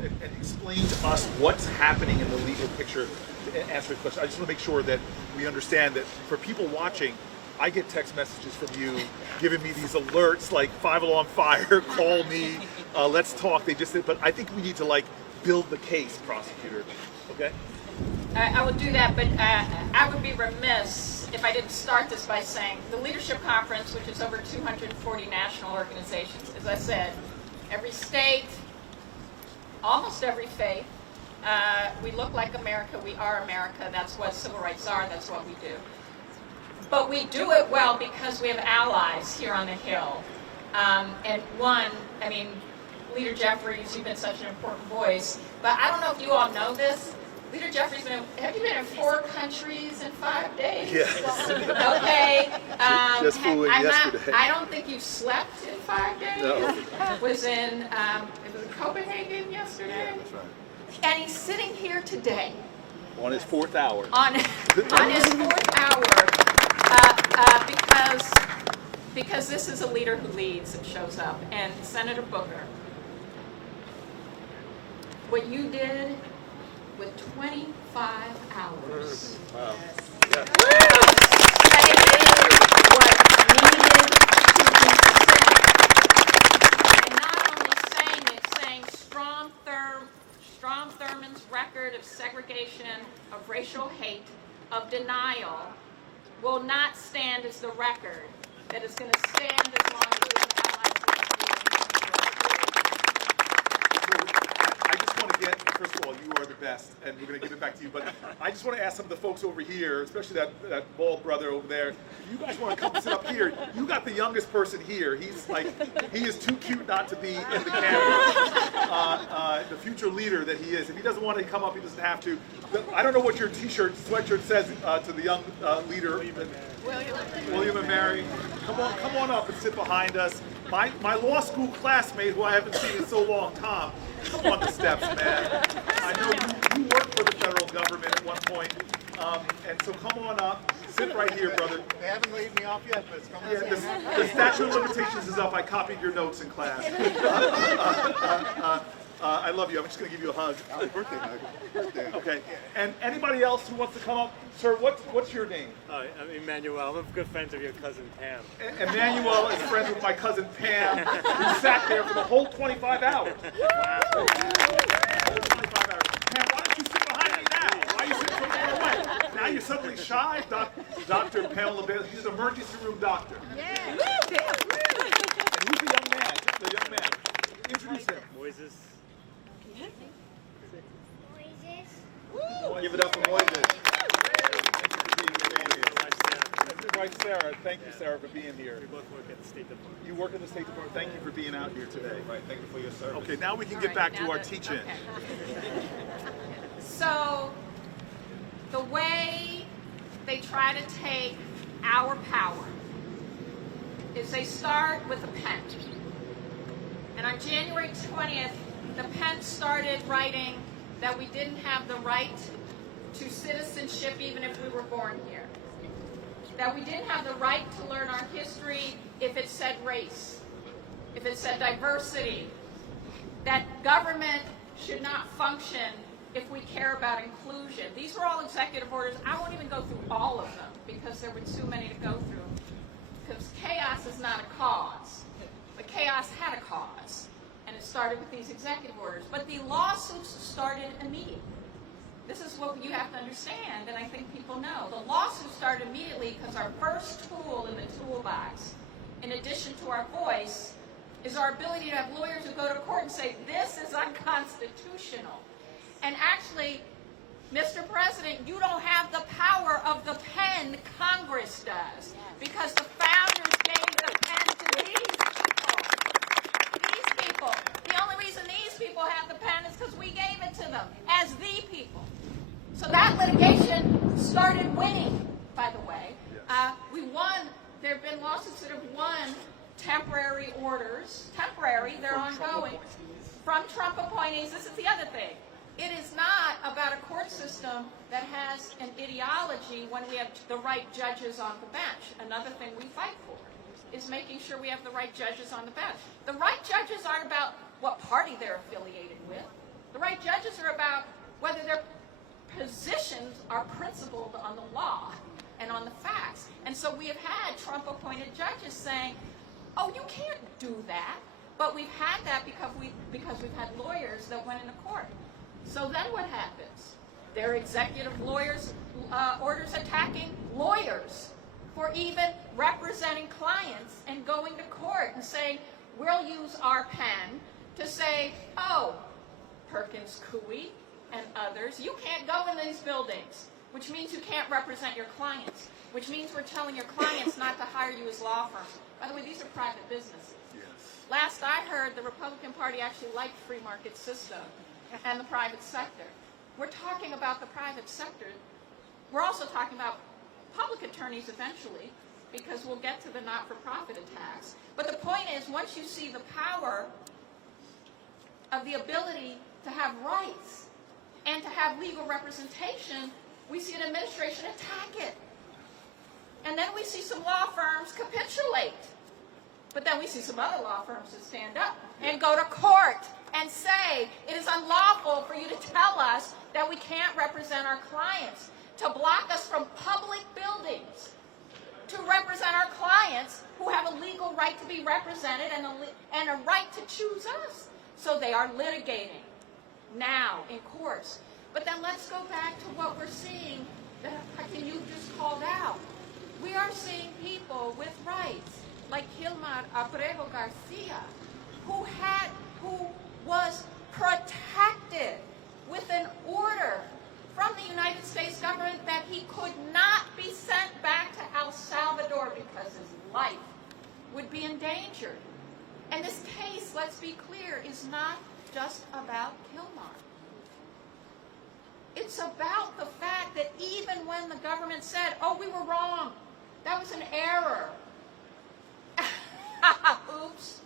and explain to us what's happening in the legal picture to answer your question? I just want to make sure that we understand that for people watching, I get text messages from you giving me these alerts like 5 Alarm Fire, call me, let's talk. They just said, but I think we need to build the case, prosecutor. Okay? I will do that, but I would be remiss if I didn't start this by saying the Leadership Conference, which is over 240 national organizations, as I said, every state, almost every faith, we look like America, we are America, that's what civil rights are, that's what we do. But we do it well because we have allies here on the Hill. And one, Leader Jeffries, you've been such an important voice, but I don't know if you all know this, Leader Jeffries, have you been in 4 countries in 5 days? Yes. Okay. Just flew in yesterday. I don't think you slept in 5 days. No. Was in Copenhagen yesterday. Yeah, that's right. And he's sitting here today. On his 4th hour. On his 4th hour, because this is a leader who leads and shows up. And Senator Booker, what you did with 25 hours. Wow. Yeah. And not only saying it, saying Strom Thurmond's record of segregation, of racial hate, of denial will not stand as the record that is going to stand as long as we have allies. I just want to get, first of all, you are the best, and we're going to give it back to you, but I just want to ask some of the folks over here, especially that bald brother over there, if you guys want to come sit up here, you got the youngest person here. He is too cute not to be in the camera. The future leader that he is. If he doesn't want to come up, he doesn't have to. I don't know what your sweatshirt says to the young leader. William and Mary. Come on up and sit behind us. My law school classmate, who I haven't seen in so long, Tom, come on the steps, man. I know you worked for the federal government at one point, and so come on up. Sit right here, brother. They haven't laid me off yet, but it's coming. Yeah, the statute of limitations is up. I copied your notes in class. I love you. I'm just going to give you a hug. Birthday hug. Birthday. Okay. And anybody else who wants to come up? Sir, what's your name? I'm Emmanuel. I'm good friends of your cousin Pam. Emmanuel is friends with my cousin Pam, who sat there for the whole 25 hours. Wow. Whole 25 hours. Pam, why don't you sit behind me now? Why are you sitting so far away? Now you're suddenly shy? Dr. Pamela Bailey, he's an emergency room doctor. Yeah. And who's the young man? The young man. Introduce him. Moises. Give it up for Moises. Wife Sarah, thank you, Sarah, for being here. We both work at the State Department. You work in the State Department. Thank you for being out here today. Right, thank you for your service. Okay, now we can get back to our teach-in. So, the way they try to take our power is they start with a pen. And on January 20th, the pen started writing that we didn't have the right to citizenship even if we were born here. That we didn't have the right to learn our history if it said race, if it said diversity. That government should not function if we care about inclusion. These were all executive orders. I won't even go through all of them because there were too many to go through. Because chaos is not a cause, but chaos had a cause. And it started with these executive orders. But the lawsuits started immediately. This is what you have to understand, and I think people know. The lawsuits started immediately because our first tool in the toolbox, in addition to our voice, is our ability to have lawyers who go to court and say, this is unconstitutional. And actually, Mr. President, you don't have the power of the pen, Congress does. Because the founders gave the pen to these people. These people. The only reason these people have the pen is because we gave it to them as the people. So that litigation started winning, by the way. We won. There have been lawsuits that have won temporary orders. Temporary, they're ongoing. From Trump appointees. This is the other thing. It is not about a court system that has an ideology when we have the right judges on the bench. Another thing we fight for is making sure we have the right judges on the bench. The right judges aren't about what party they're affiliated with. The right judges are about whether their positions are principled on the law and on the facts. And so we have had Trump-appointed judges saying, oh, you can't do that. But we've had that because we've had lawyers that went into court. So then what happens? There are executive lawyers, orders attacking lawyers for even representing clients and going to court and saying, we'll use our pen to say, oh, Perkins Coie and others, you can't go in these buildings, which means you can't represent your clients, which means we're telling your clients not to hire you as law firms. By the way, these are private businesses. Yes. Last I heard, the Republican Party actually liked free market system and the private sector. We're talking about the private sector. We're also talking about public attorneys eventually, because we'll get to the not-for-profit attacks. But the point is, once you see the power of the ability to have rights and to have legal representation, we see an administration attack it. And then we see some law firms capitulate. But then we see some other law firms that stand up and go to court and say, it is unlawful for you to tell us that we can't represent our clients, to block us from public buildings, to represent our clients who have a legal right to be represented and a right to choose us. So they are litigating now in courts. But then let's go back to what we're seeing that Hakeem, you just called out. We are seeing people with rights, like Hilmar Abrego Garcia, who was protected with an order from the United States government that he could not be sent back to El Salvador because his life would be endangered. And this case, let's be clear, is not just about Hilmar. It's about the fact that even when the government said, oh, we were wrong, that was an error. Oops.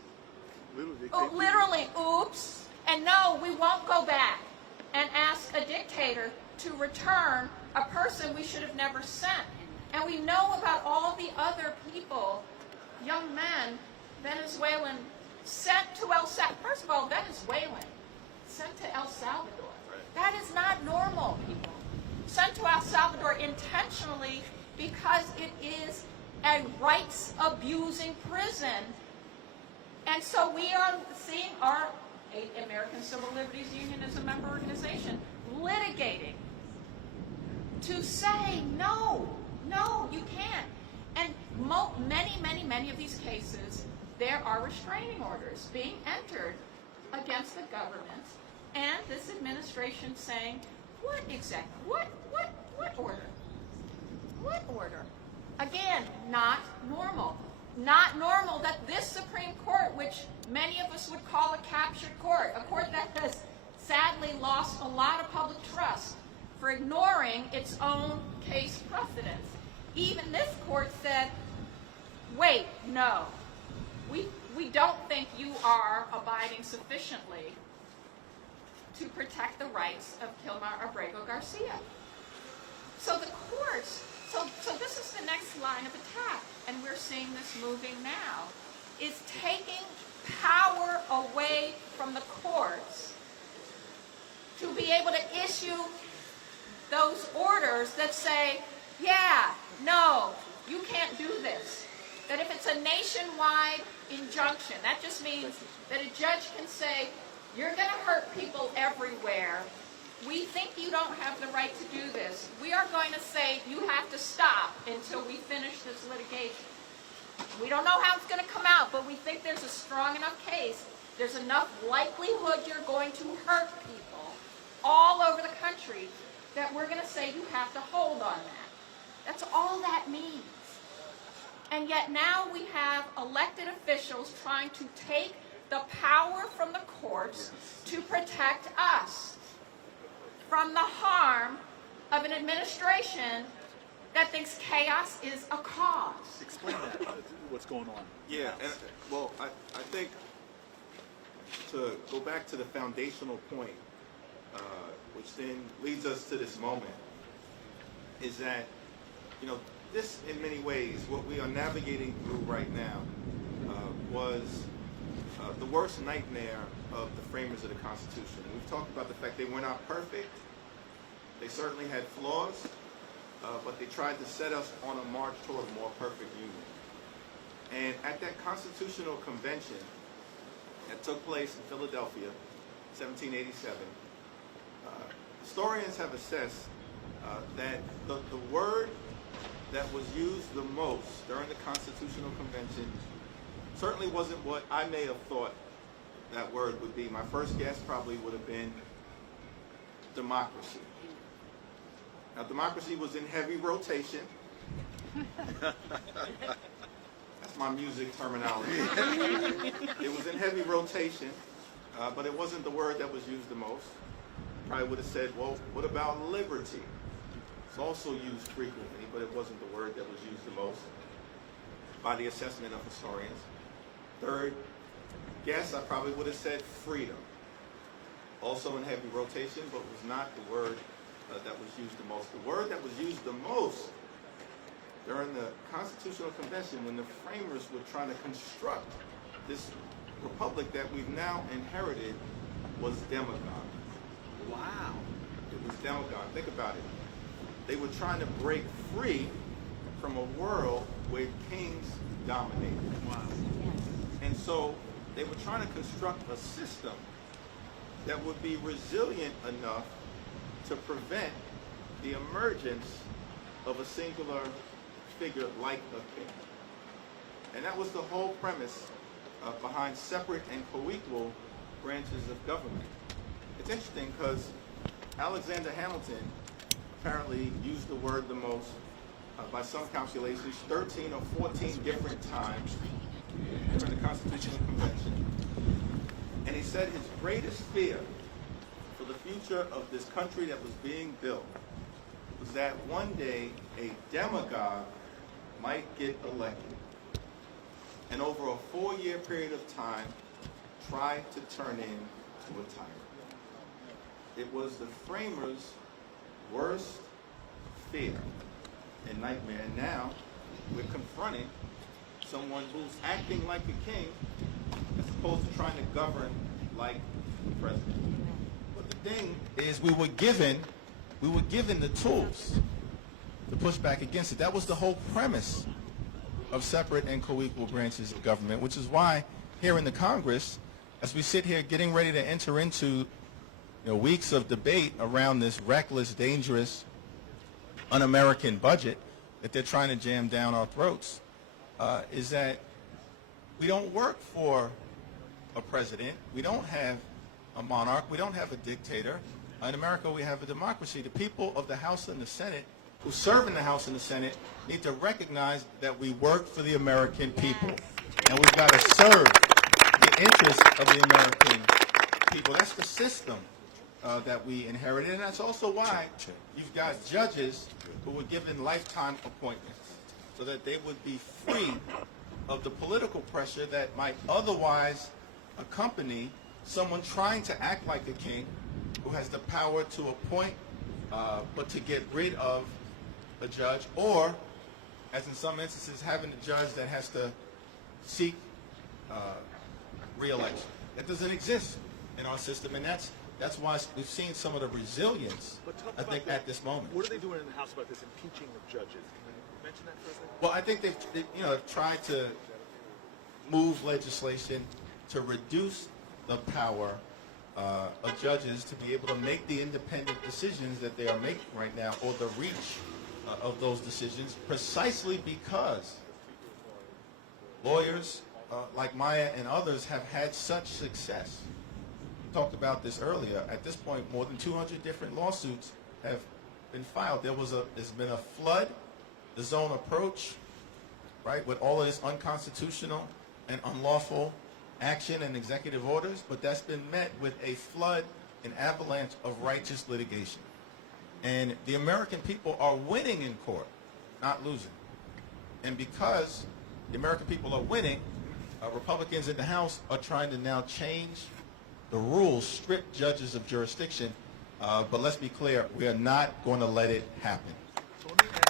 Literally, oops. And no, we won't go back and ask a dictator to return a person we should have never sent. And we know about all the other people, young men, Venezuelan, sent to El Salvador. First of all, Venezuelan, sent to El Salvador. That is not normal, people. Sent to El Salvador intentionally because it is a rights-abusing prison. And so we are seeing our American Civil Liberties Union as a member organization litigating to say, no, you can't. And many of these cases, there are restraining orders being entered against the government, and this administration saying, what order? What order? Again, not normal. Not normal that this Supreme Court, which many of us would call a captured court, a court that has sadly lost a lot of public trust for ignoring its own case precedents. Even this court said, wait, no, we don't think you are abiding sufficiently to protect the rights of Hilmar Abrego Garcia. So the courts, so this is the next line of attack, and we're seeing this moving now, is taking power away from the courts to be able to issue those orders that say, yeah, no, you can't do this. That if it's a nationwide injunction, that just means that a judge can say, you're going to hurt people everywhere. We think you don't have the right to do this. We are going to say you have to stop until we finish this litigation. We don't know how it's going to come out, but we think there's a strong enough case. There's enough likelihood you're going to hurt people all over the country that we're going to say you have to hold on that. That's all that means. And yet now we have elected officials trying to take the power from the courts to protect us from the harm of an administration that thinks chaos is a cause. Explain that, what's going on. Yeah, and well, I think to go back to the foundational point, which then leads us to this moment, is that, you know, this in many ways, what we are navigating through right now was the worst nightmare of the framers of the Constitution. We've talked about the fact they were not perfect. They certainly had flaws, but they tried to set us on a march toward a more perfect union. And at that Constitutional Convention that took place in Philadelphia, 1787, historians have assessed that the word that was used the most during the Constitutional Convention certainly wasn't what I may have thought that word would be. My first guess probably would have been democracy. Now, democracy was in heavy rotation. That's my music terminology. It was in heavy rotation, but it wasn't the word that was used the most. Probably would have said, well, what about liberty? It's also used frequently, but it wasn't the word that was used the most by the assessment of historians. Third guess, I probably would have said freedom. Also in heavy rotation, but was not the word that was used the most. The word that was used the most during the Constitutional Convention, when the framers were trying to construct this republic that we've now inherited, was demagogue. Wow. It was demagogue. Think about it. They were trying to break free from a world where kings dominated. Wow. And so they were trying to construct a system that would be resilient enough to prevent the emergence of a singular figure like a king. And that was the whole premise behind separate and co-equal branches of government. It's interesting because Alexander Hamilton apparently used the word the most, by some calculations, 13 or 14 different times during the Constitutional Convention. And he said his greatest fear for the future of this country that was being built was that one day a demagogue might get elected and over a 4-year period of time try to turn into a tyrant. It was the framers' worst fear and nightmare. And now we're confronting someone who's acting like a king as opposed to trying to govern like the president. But the thing is, we were given the tools to push back against it. That was the whole premise of separate and co-equal branches of government, which is why here in the Congress, as we sit here getting ready to enter into weeks of debate around this reckless, dangerous, un-American budget that they're trying to jam down our throats, is that we don't work for a president. We don't have a monarch. We don't have a dictator. In America, we have a democracy. The people of the House and the Senate who serve in the House and the Senate need to recognize that we work for the American people. And we've got to serve the interests of the American people. That's the system that we inherited. And that's also why you've got judges who were given lifetime appointments so that they would be free of the political pressure that might otherwise accompany someone trying to act like a king who has the power to appoint but to get rid of a judge, or, as in some instances, having a judge that has to seek re-election. That doesn't exist in our system, and that's why we've seen some of the resilience, I think, at this moment. What are they doing in the House about this impeaching of judges? Can you mention that for a second? Well, I think they've tried to move legislation to reduce the power of judges to be able to make the independent decisions that they are making right now, or the reach of those decisions, precisely because lawyers like Maya and others have had such success. We talked about this earlier. At this point, more than 200 different lawsuits have been filed. There's been a flood, the zone approach, right, with all of this unconstitutional and unlawful action and executive orders, but that's been met with a flood, an avalanche of righteous litigation. And the American people are winning in court, not losing. And because the American people are winning, Republicans in the House are trying to now change the rules, strip judges of jurisdiction. But let's be clear, we are not going to let it happen. So let me add,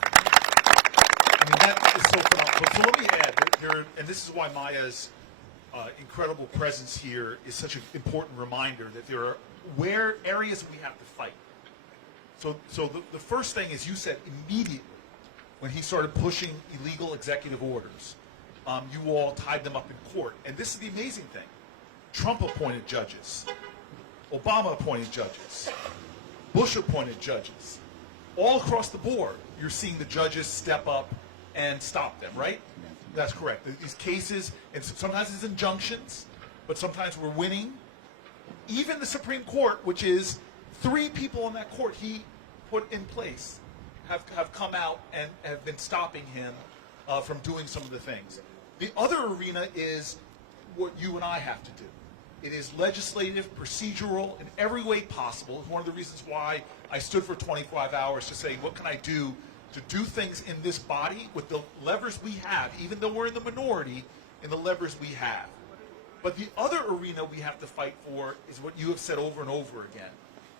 I mean, that is so phenomenal. So let me add, and this is why Maya's incredible presence here is such an important reminder that there are areas we have to fight. So the first thing is, you said immediately when he started pushing illegal executive orders, you all tied them up in court. And this is the amazing thing. Trump appointed judges. Obama appointed judges. Bush appointed judges. All across the board, you're seeing the judges step up and stop them, right? That's correct. These cases, and sometimes it's injunctions, but sometimes we're winning. Even the Supreme Court, which is 3 people on that court he put in place, have come out and have been stopping him from doing some of the things. The other arena is what you and I have to do. It is legislative, procedural, in every way possible. It's one of the reasons why I stood for 25 hours to say, what can I do to do things in this body with the levers we have, even though we're in the minority, in the levers we have. But the other arena we have to fight for is what you have said over and over again,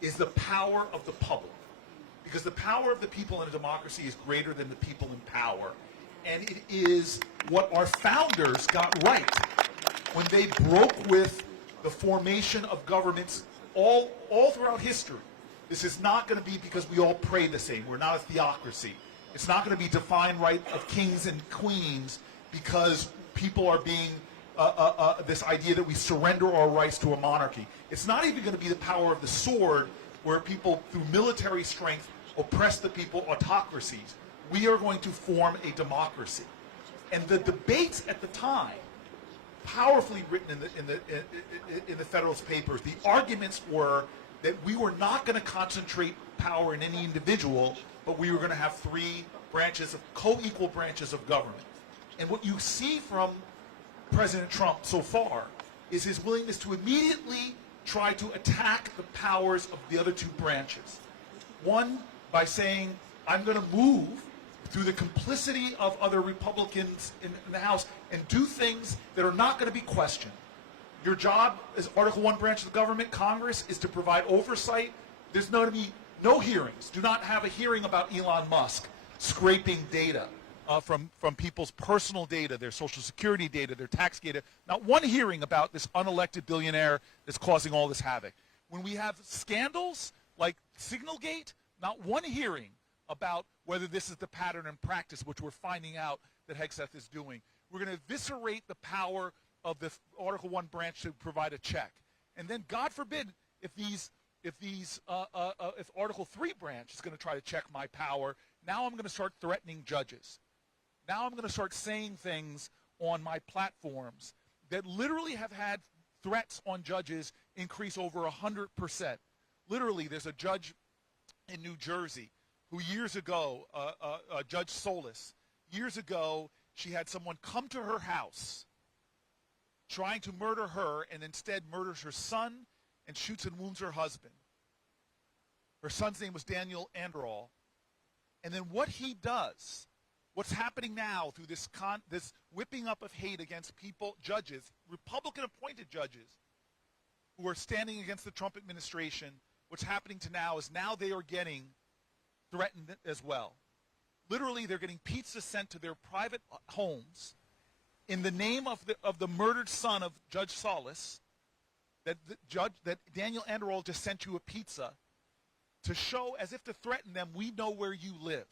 is the power of the public. Because the power of the people in a democracy is greater than the people in power. And it is what our founders got right when they broke with the formation of governments all throughout history. This is not going to be because we all pray the same. We're not a theocracy. It's not going to be divine right of kings and queens because people are being this idea that we surrender our rights to a monarchy. It's not even going to be the power of the sword where people, through military strength, oppress the people, autocracies. We are going to form a democracy. And the debates at the time, powerfully written in the Federalist Papers, the arguments were that we were not going to concentrate power in any individual, but we were going to have 3 branches of co-equal branches of government. And what you see from President Trump so far is his willingness to immediately try to attack the powers of the other 2 branches. One, by saying, I'm going to move through the complicity of other Republicans in the House and do things that are not going to be questioned. Your job as Article 1 branch of the government, Congress, is to provide oversight. There's going to be no hearings. Do not have a hearing about Elon Musk scraping data from people's personal data, their Social Security data, their tax data. Not one hearing about this unelected billionaire that's causing all this havoc. When we have scandals like Signalgate, not one hearing about whether this is the pattern and practice, which we're finding out that Hegseth is doing. We're going to eviscerate the power of the Article 1 branch to provide a check. And then, God forbid, if Article 3 branch is going to try to check my power, now I'm going to start threatening judges. Now I'm going to start saying things on my platforms that literally have had threats on judges increase over 100%. Literally, there's a judge in New Jersey who years ago, Judge Solis, years ago, she had someone come to her house trying to murder her and instead murders her son and shoots and wounds her husband. Her son's name was Daniel Anderall. And then what he does, what's happening now through this whipping up of hate against people, judges, Republican-appointed judges, who are standing against the Trump administration, what's happening to now is now they are getting threatened as well. Literally, they're getting pizza sent to their private homes in the name of the murdered son of Judge Solis. That Daniel Anderol just sent you a pizza to show, as if to threaten them, we know where you live.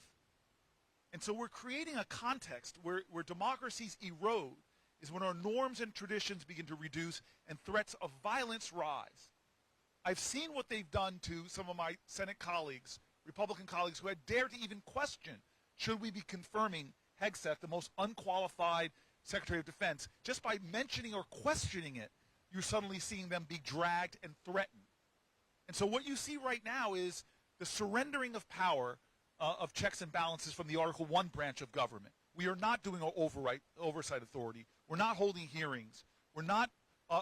And so we're creating a context where democracies erode, is when our norms and traditions begin to reduce and threats of violence rise. I've seen what they've done to some of my Senate colleagues, Republican colleagues, who had dared to even question, should we be confirming Hegseth, the most unqualified Secretary of Defense? Just by mentioning or questioning it, you're suddenly seeing them be dragged and threatened. And so what you see right now is the surrendering of power of checks and balances from the Article I branch of government. We are not doing our oversight authority. We're not holding hearings. We're not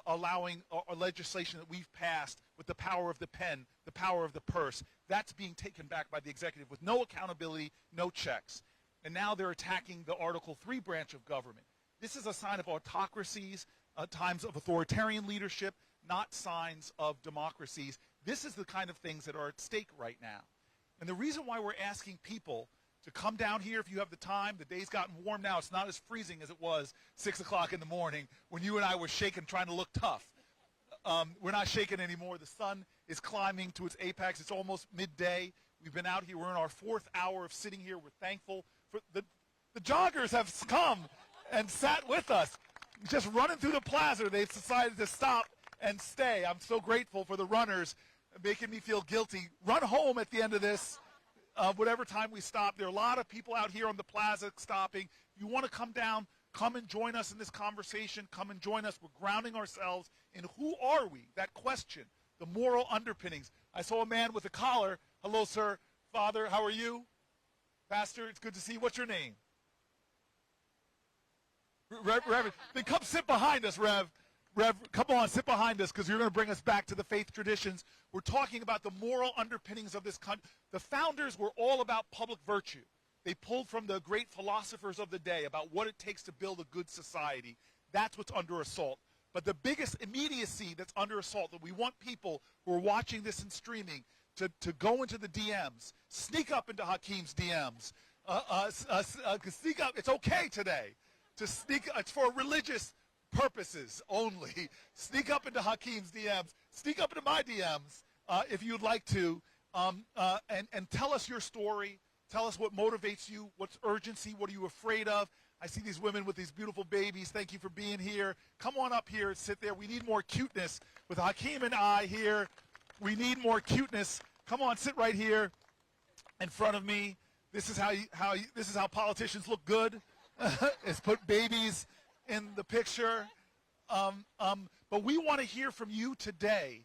allowing a legislation that we've passed with the power of the pen, the power of the purse. That's being taken back by the executive with no accountability, no checks. And now they're attacking the Article III branch of government. This is a sign of autocracies, times of authoritarian leadership, not signs of democracies. This is the kind of things that are at stake right now. And the reason why we're asking people to come down here if you have the time, the day's gotten warm now, it's not as freezing as it was 6 o'clock in the morning when you and I were shaking trying to look tough. We're not shaking anymore. The sun is climbing to its apex. It's almost midday. We've been out here. We're in our 4th hour of sitting here. We're thankful for the joggers have come and sat with us. Just running through the plaza, they've decided to stop and stay. I'm so grateful for the runners making me feel guilty. Run home at the end of this, whatever time we stop. There are a lot of people out here on the plaza stopping. If you want to come down, come and join us in this conversation. Come and join us. We're grounding ourselves in who are we? That question, the moral underpinnings. I saw a man with a collar. Hello, sir. Father, how are you? Pastor, it's good to see you. What's your name? Reverend, then come sit behind us, Rev. Come on, sit behind us, because you're going to bring us back to the faith traditions. We're talking about the moral underpinnings of this country. The founders were all about public virtue. They pulled from the great philosophers of the day about what it takes to build a good society. That's what's under assault. But the biggest immediacy that's under assault, that we want people who are watching this and streaming to go into the DMs, sneak up into Hakeem's DMs, sneak up. It's okay today to sneak. It's for religious purposes only. Sneak up into Hakeem's DMs. Sneak up into my DMs if you'd like to, and tell us your story. Tell us what motivates you. What's urgency? What are you afraid of? I see these women with these beautiful babies. Thank you for being here. Come on up here and sit there. We need more cuteness with Hakeem and I here. We need more cuteness. Come on, sit right here in front of me. This is how politicians look good. Is put babies in the picture. But we want to hear from you today.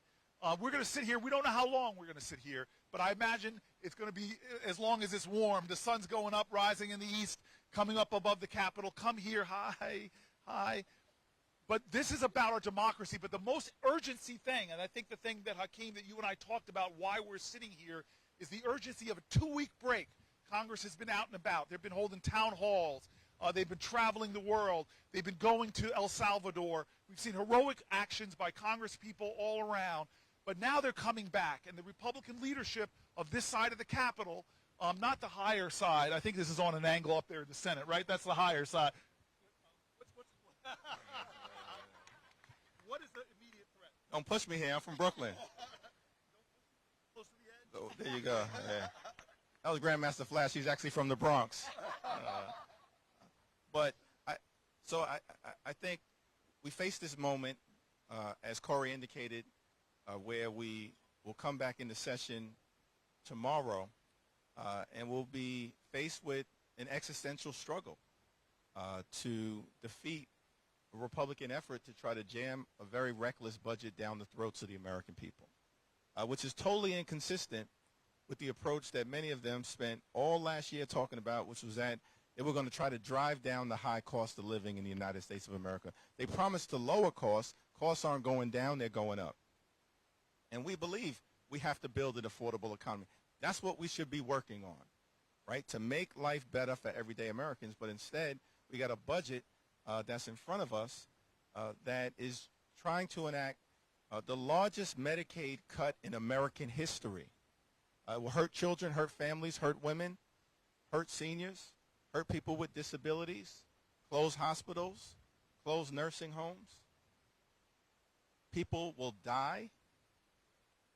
We're going to sit here. We don't know how long we're going to sit here, but I imagine it's going to be as long as it's warm. The sun's going up, rising in the east, coming up above the Capitol. Come here. Hi. Hi. But this is about our democracy. But the most urgency thing, and I think the thing that, Hakeem, that you and I talked about why we're sitting here, is the urgency of a 2-week break. Congress has been out and about. They've been holding town halls. They've been traveling the world. They've been going to El Salvador. We've seen heroic actions by Congress people all around. But now they're coming back. And the Republican leadership of this side of the Capitol, not the higher side. I think this is on an angle up there in the Senate, right? That's the higher side. What is the immediate threat? Don't push me here. I'm from Brooklyn. Close to the edge? Oh, there you go. Yeah. That was Grandmaster Flash. He's actually from the Bronx. But I think we face this moment, as Cory indicated, where we will come back into session tomorrow, and we'll be faced with an existential struggle to defeat a Republican effort to try to jam a very reckless budget down the throats of the American people, which is totally inconsistent with the approach that many of them spent all last year talking about, which was that they were going to try to drive down the high cost of living in the United States of America. They promised to lower costs. Costs aren't going down, they're going up. And we believe we have to build an affordable economy. That's what we should be working on, right, to make life better for everyday Americans. But instead, we got a budget that's in front of us that is trying to enact the largest Medicaid cut in American history. It will hurt children, hurt families, hurt women, hurt seniors, hurt people with disabilities, close hospitals, close nursing homes. People will die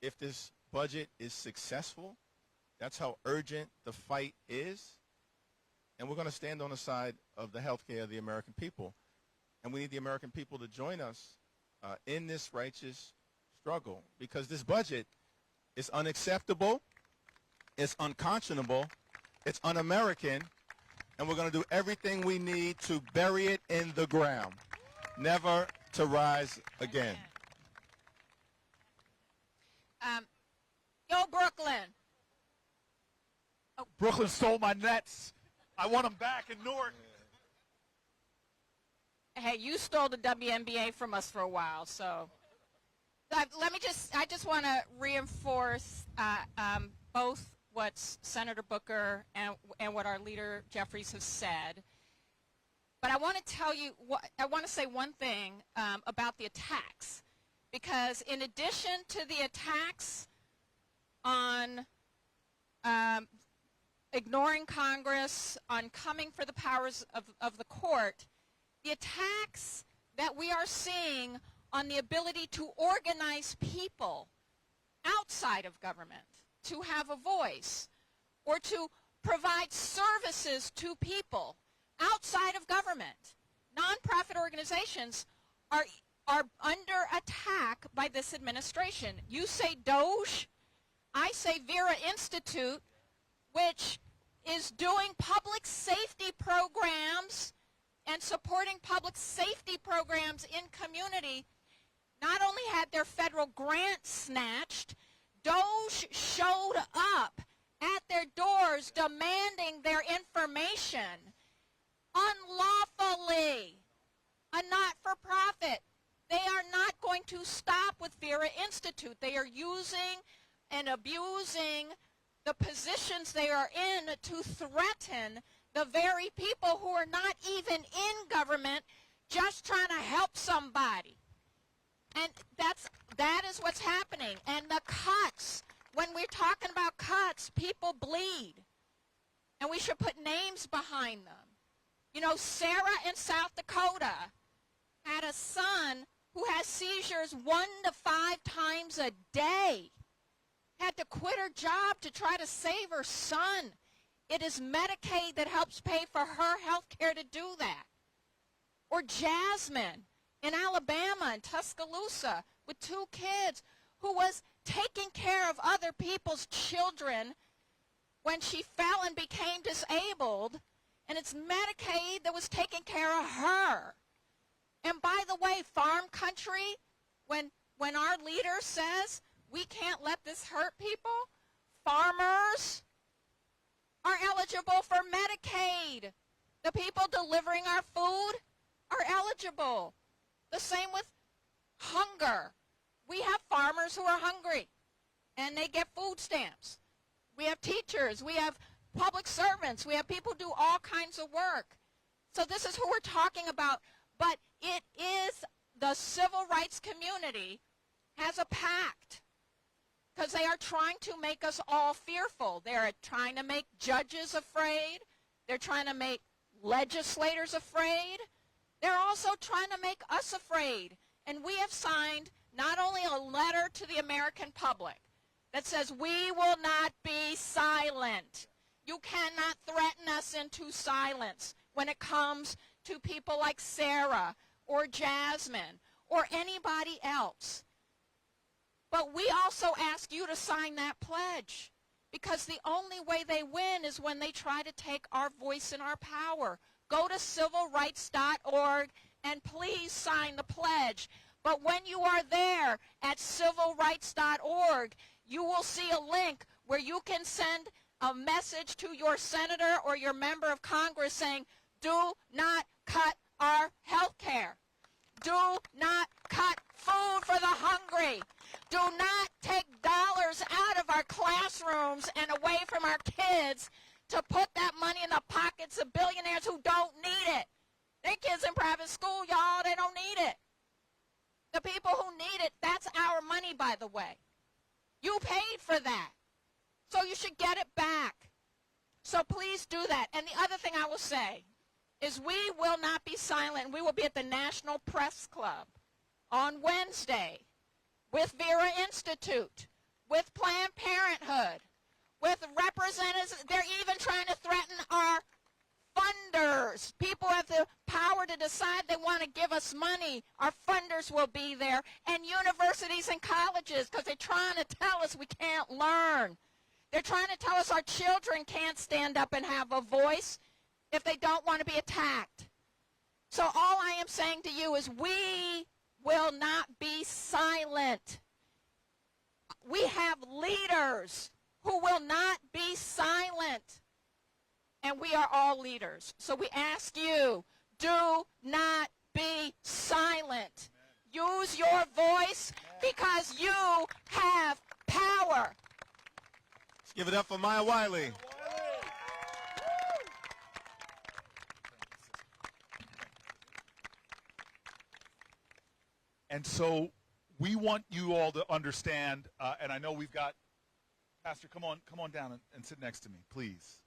if this budget is successful. That's how urgent the fight is. And we're going to stand on the side of the health care of the American people. And we need the American people to join us in this righteous struggle, because this budget is unacceptable, it's unconscionable, it's un-American, and we're going to do everything we need to bury it in the ground, never to rise again. Yo, Brooklyn. Brooklyn stole my Nets. I want them back in Newark. Hey, you stole the WNBA from us for a while, so I just want to reinforce both what Senator Booker and what our leader Jeffries have said. But I want to tell you, I want to say one thing about the attacks, because in addition to the attacks on ignoring Congress, on coming for the powers of the court, the attacks that we are seeing on the ability to organize people outside of government, to have a voice, or to provide services to people outside of government. Nonprofit organizations are under attack by this administration. You say Doge, I say Vera Institute, which is doing public safety programs and supporting public safety programs in community, not only had their federal grant snatched, Doge showed up at their doors demanding their information unlawfully. A not-for-profit. They are not going to stop with Vera Institute. They are using and abusing the positions they are in to threaten the very people who are not even in government, just trying to help somebody. And that is what's happening. And the cuts, when we're talking about cuts, people bleed. And we should put names behind them. You know, Sarah in South Dakota had a son who has seizures 1 to 5 times a day. Had to quit her job to try to save her son. It is Medicaid that helps pay for her health care to do that. Or Jasmine in Alabama, in Tuscaloosa, with 2 kids, who was taking care of other people's children when she fell and became disabled, and it's Medicaid that was taking care of her. And by the way, farm country, when our leader says we can't let this hurt people, farmers are eligible for Medicaid. The people delivering our food are eligible. The same with hunger. We have farmers who are hungry, and they get food stamps. We have teachers. We have public servants. We have people who do all kinds of work. So this is who we're talking about. But it is the civil rights community has a pact, because they are trying to make us all fearful. They're trying to make judges afraid. They're trying to make legislators afraid. They're also trying to make us afraid. And we have signed not only a letter to the American public that says we will not be silent. You cannot threaten us into silence when it comes to people like Sarah or Jasmine or anybody else. But we also ask you to sign that pledge, because the only way they win is when they try to take our voice and our power. Go to civilrights.org and please sign the pledge. But when you are there at civilrights.org, you will see a link where you can send a message to your senator or your member of Congress saying, do not cut our health care. Do not cut food for the hungry. Do not take dollars out of our classrooms and away from our kids to put that money in the pockets of billionaires who don't need it. Their kids in private school, y'all, they don't need it. The people who need it, that's our money, by the way. You paid for that. So you should get it back. So please do that. And the other thing I will say is we will not be silent. We will be at the National Press Club on Wednesday with Vera Institute, with Planned Parenthood, with representatives. They're even trying to threaten our funders. People have the power to decide they want to give us money. Our funders will be there, and universities and colleges, because they're trying to tell us we can't learn. They're trying to tell us our children can't stand up and have a voice if they don't want to be attacked. So all I am saying to you is we will not be silent. We have leaders who will not be silent. And we are all leaders. So we ask you, do not be silent. Use your voice because you have power. Let's give it up for Maya Wiley. And so we want you all to understand, and I know we've got, Pastor, come on down and sit next to me, please.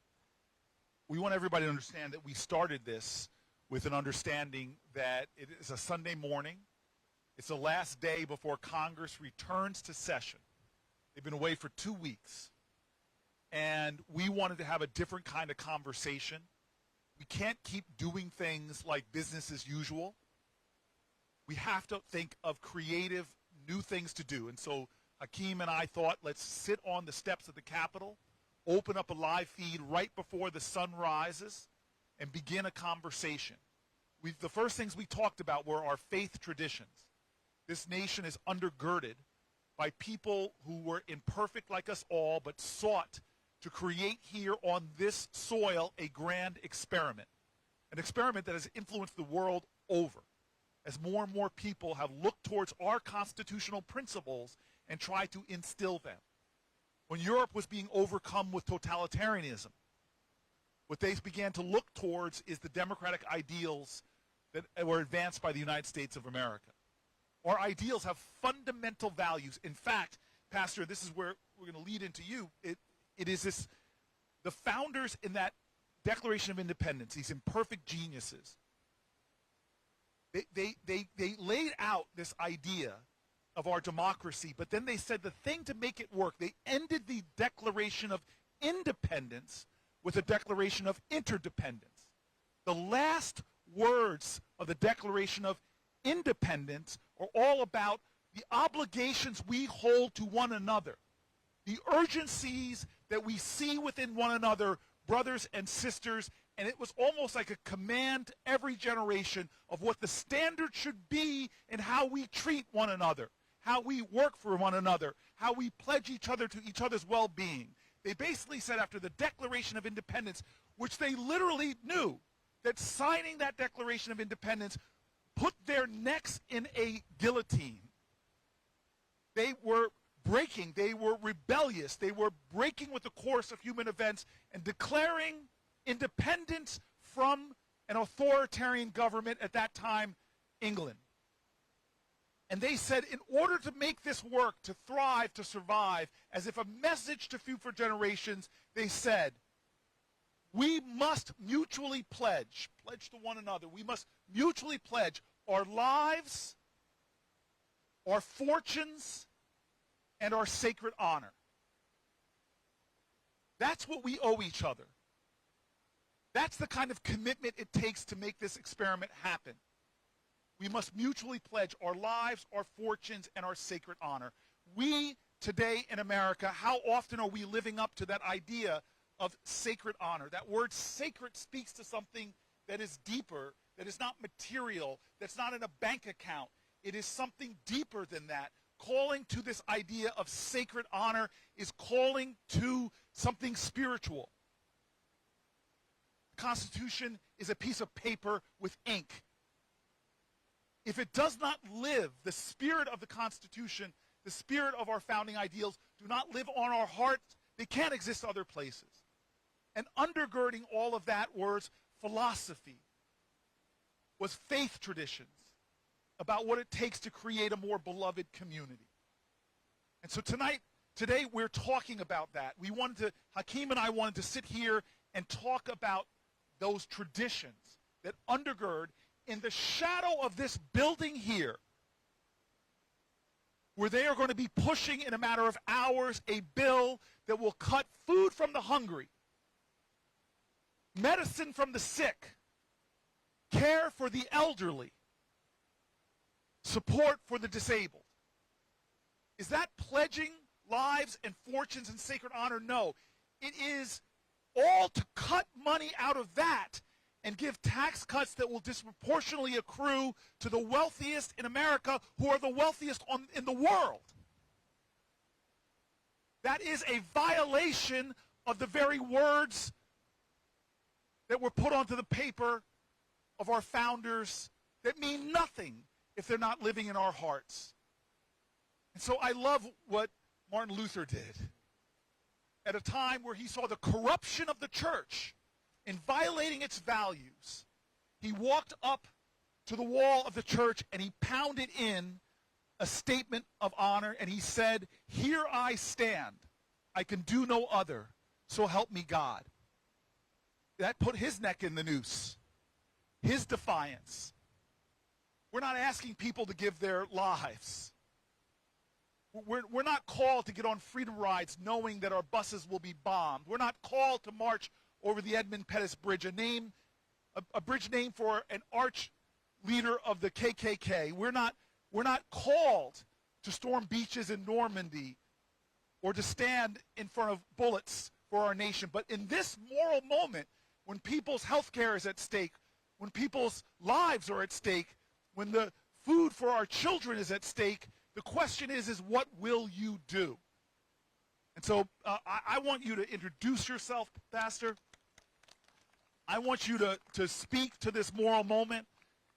We want everybody to understand that we started this with an understanding that it is a Sunday morning. It's the last day before Congress returns to session. They've been away for 2 weeks. And we wanted to have a different kind of conversation. We can't keep doing things like business as usual. We have to think of creative, new things to do. And so Hakeem and I thought, let's sit on the steps of the Capitol, open up a live feed right before the sun rises, and begin a conversation. The first things we talked about were our faith traditions. This nation is undergirded by people who were imperfect like us all, but sought to create here on this soil a grand experiment, an experiment that has influenced the world over, as more and more people have looked towards our constitutional principles and tried to instill them. When Europe was being overcome with totalitarianism, what they began to look towards is the democratic ideals that were advanced by the United States of America. Our ideals have fundamental values. In fact, Pastor, this is where we're going to lead into you. It is this, the founders in that Declaration of Independence, these imperfect geniuses, they laid out this idea of our democracy, but then they said the thing to make it work, they ended the Declaration of Independence with a Declaration of Interdependence. The last words of the Declaration of Independence are all about the obligations we hold to one another, the urgencies that we see within one another, brothers and sisters, and it was almost like a command to every generation of what the standard should be in how we treat one another, how we work for one another, how we pledge each other to each other's well-being. They basically said after the Declaration of Independence, which they literally knew that signing that Declaration of Independence put their necks in a guillotine. They were breaking, they were rebellious, they were breaking with the course of human events and declaring independence from an authoritarian government, at that time, England. And they said, in order to make this work, to thrive, to survive, as if a message to future generations, they said, we must mutually pledge to one another, we must mutually pledge our lives, our fortunes, and our sacred honor. That's what we owe each other. That's the kind of commitment it takes to make this experiment happen. We must mutually pledge our lives, our fortunes, and our sacred honor. We, today in America, how often are we living up to that idea of sacred honor? That word sacred speaks to something that is deeper, that is not material, that's not in a bank account. It is something deeper than that. Calling to this idea of sacred honor is calling to something spiritual. The Constitution is a piece of paper with ink. If it does not live, the spirit of the Constitution, the spirit of our founding ideals, do not live on our hearts, they can't exist other places. And undergirding all of that was philosophy, was faith traditions about what it takes to create a more beloved community. And so today we're talking about that. Hakeem and I wanted to sit here and talk about those traditions that undergird in the shadow of this building here, where they are going to be pushing in a matter of hours a bill that will cut food from the hungry, medicine from the sick, care for the elderly, support for the disabled. Is that pledging lives and fortunes and sacred honor? No. It is all to cut money out of that and give tax cuts that will disproportionately accrue to the wealthiest in America, who are the wealthiest in the world. That is a violation of the very words that were put onto the paper of our founders that mean nothing if they're not living in our hearts. And so I love what Martin Luther did at a time where he saw the corruption of the church in violating its values. He walked up to the wall of the church and he pounded in a statement of honor, and he said, "Here I stand. I can do no other. So help me God." That put his neck in the noose, his defiance. We're not asking people to give their lives. We're not called to get on freedom rides knowing that our buses will be bombed. We're not called to march over the Edmund Pettus Bridge, a bridge named for an arch leader of the KKK. We're not called to storm beaches in Normandy or to stand in front of bullets for our nation. But in this moral moment, when people's health care is at stake, when people's lives are at stake, when the food for our children is at stake, the question is what will you do? And so I want you to introduce yourself, Pastor. I want you to speak to this moral moment.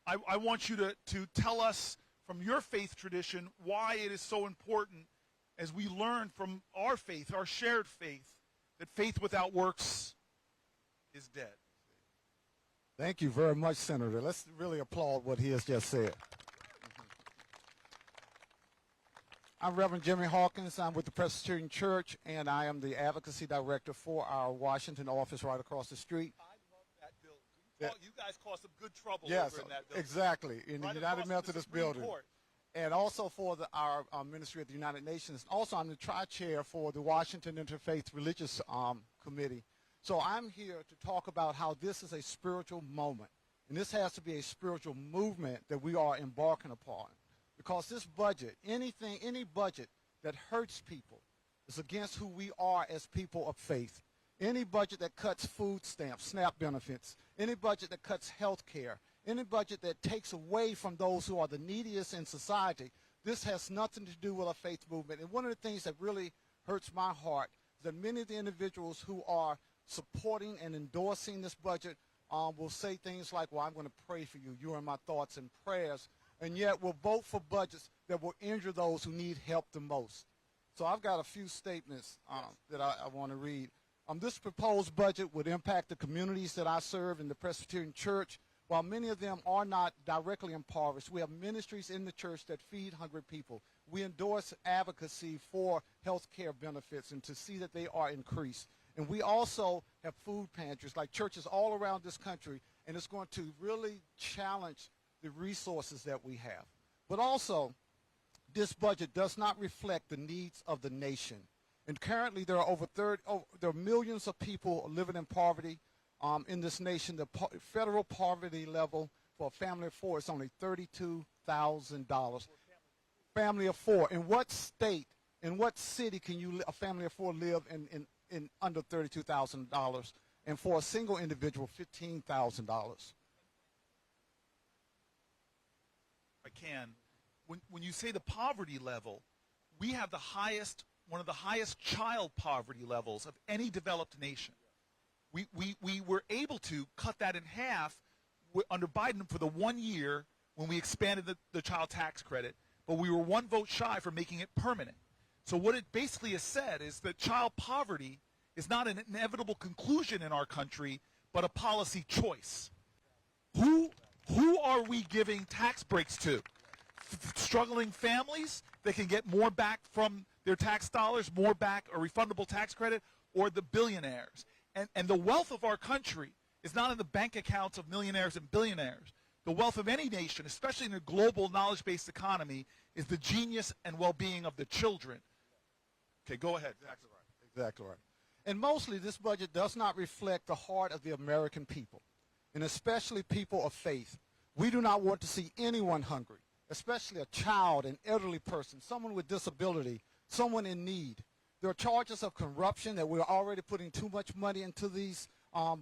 I want you to tell us from your faith tradition why it is so important, as we learn from our faith, our shared faith, that faith without works is dead. Thank you very much, Senator. Let's really applaud what he has just said. I'm Reverend Jimmy Hawkins. I'm with the Presbyterian Church, and I am the advocacy director for our Washington office right across the street. I love that building. You guys caused some good trouble yes, over in that building. Exactly, in right the United Methodist building. Court. And also for our ministry at the United Nations. Also, I'm the tri-chair for the Washington Interfaith Religious Committee. So I'm here to talk about how this is a spiritual moment. And this has to be a spiritual movement that we are embarking upon. Because this budget, any budget that hurts people is against who we are as people of faith. Any budget that cuts food stamps, SNAP benefits, any budget that cuts health care, any budget that takes away from those who are the neediest in society, this has nothing to do with a faith movement. And one of the things that really hurts my heart is that many of the individuals who are supporting and endorsing this budget will say things like, well, I'm going to pray for you. You're in my thoughts and prayers. And yet we'll vote for budgets that will injure those who need help the most. So I've got a few statements that I want to read. This proposed budget would impact the communities that I serve in the Presbyterian Church. While many of them are not directly impoverished, we have ministries in the church that feed hungry people. We endorse advocacy for health care benefits and to see that they are increased. And we also have food pantries like churches all around this country, and it's going to really challenge the resources that we have. But also, this budget does not reflect the needs of the nation. And currently there are there are millions of people living in poverty in this nation. The federal poverty level for a family of four is only $32,000. Family of four. In what state, in what city can a family of four live in under $32,000? And for a single individual, $15,000. I can. When you say the poverty level, we have one of the highest child poverty levels of any developed nation. We were able to cut that in half under Biden for the 1 year when we expanded the child tax credit, but we were one vote shy for making it permanent. So what it basically has said is that child poverty is not an inevitable conclusion in our country, but a policy choice. Who are we giving tax breaks to? Struggling families that can get more back from their tax dollars, more back, a refundable tax credit, or the billionaires? And the wealth of our country is not in the bank accounts of millionaires and billionaires. The wealth of any nation, especially in a global knowledge-based economy, is the genius and well-being of the children. Okay, go ahead. Exactly right. Exactly right. And mostly this budget does not reflect the heart of the American people, and especially people of faith. We do not want to see anyone hungry, especially a child, an elderly person, someone with disability, someone in need. There are charges of corruption that we're already putting too much money into these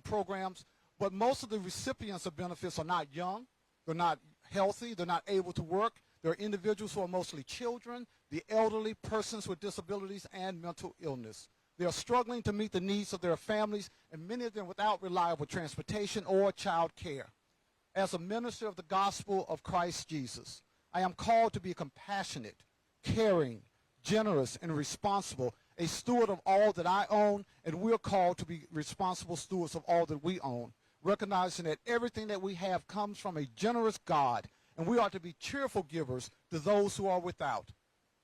programs, but most of the recipients of benefits are not young, they're not healthy, they're not able to work. They're individuals who are mostly children, the elderly, persons with disabilities, and mental illness. They are struggling to meet the needs of their families, and many of them without reliable transportation or child care. As a minister of the gospel of Christ Jesus, I am called to be compassionate, caring, generous, and responsible, a steward of all that I own, and we're called to be responsible stewards of all that we own, recognizing that everything that we have comes from a generous God, and we are to be cheerful givers to those who are without.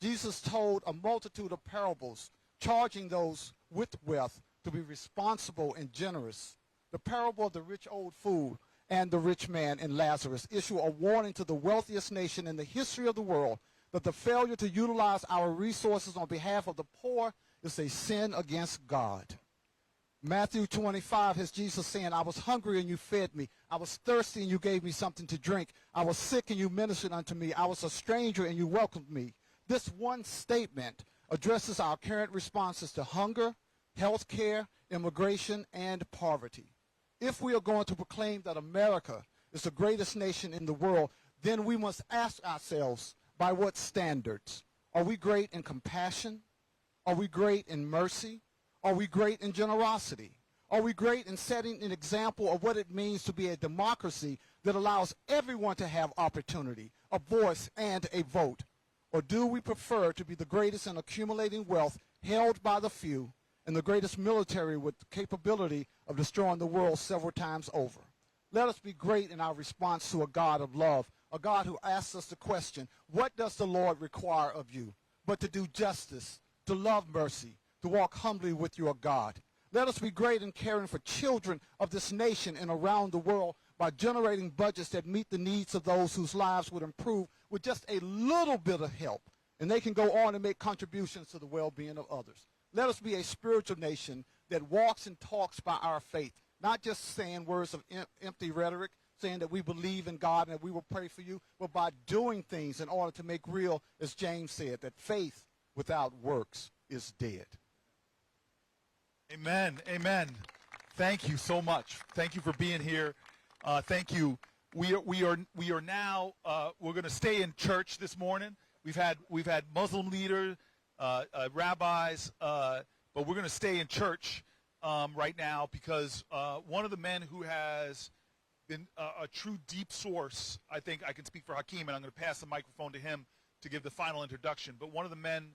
Jesus told a multitude of parables, charging those with wealth to be responsible and generous. The parable of the rich old fool and the rich man and Lazarus issue a warning to the wealthiest nation in the history of the world that the failure to utilize our resources on behalf of the poor is a sin against God. Matthew 25 has Jesus saying, I was hungry and you fed me. I was thirsty and you gave me something to drink. I was sick and you ministered unto me. I was a stranger and you welcomed me. This one statement addresses our current responses to hunger, health care, immigration, and poverty. If we are going to proclaim that America is the greatest nation in the world, then we must ask ourselves, by what standards? Are we great in compassion? Are we great in mercy? Are we great in generosity? Are we great in setting an example of what it means to be a democracy that allows everyone to have opportunity, a voice, and a vote? Or do we prefer to be the greatest in accumulating wealth held by the few and the greatest military with the capability of destroying the world several times over? Let us be great in our response to a God of love, a God who asks us the question, what does the Lord require of you? But to do justice, to love mercy, to walk humbly with your God. Let us be great in caring for children of this nation and around the world by generating budgets that meet the needs of those whose lives would improve with just a little bit of help, and they can go on and make contributions to the well-being of others. Let us be a spiritual nation that walks and talks by our faith, not just saying words of empty rhetoric, saying that we believe in God and that we will pray for you, but by doing things in order to make real, as James said, that faith without works is dead. Amen. Amen. Thank you so much. Thank you for being here. Thank you. We are now we're going to stay in church this morning. We've had Muslim leaders, rabbis, but we're going to stay in church right now because one of the men who has been a true deep source, I think I can speak for Hakeem, and I'm going to pass the microphone to him to give the final introduction. But one of the men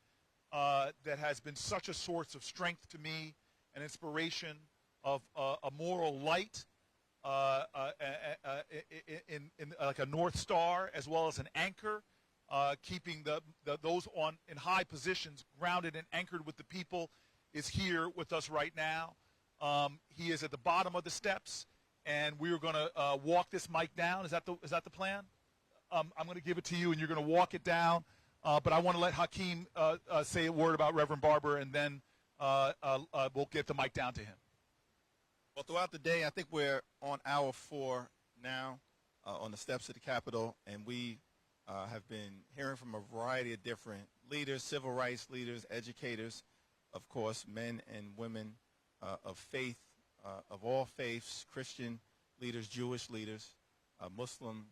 that has been such a source of strength to me, an inspiration of a moral light, in like a North Star, as well as an anchor, keeping those in high positions grounded and anchored with the people, is here with us right now. He is at the bottom of the steps, and we are going to walk this mic down. Is that the plan? I'm going to give it to you, and you're going to walk it down. But I want to let Hakeem say a word about Reverend Barber, and then we'll get the mic down to him. Well, throughout the day, I think we're on hour 4 now on the steps of the Capitol, and we have been hearing from a variety of different leaders, civil rights leaders, educators, of course, men and women of faith, of all faiths, Christian leaders, Jewish leaders, Muslim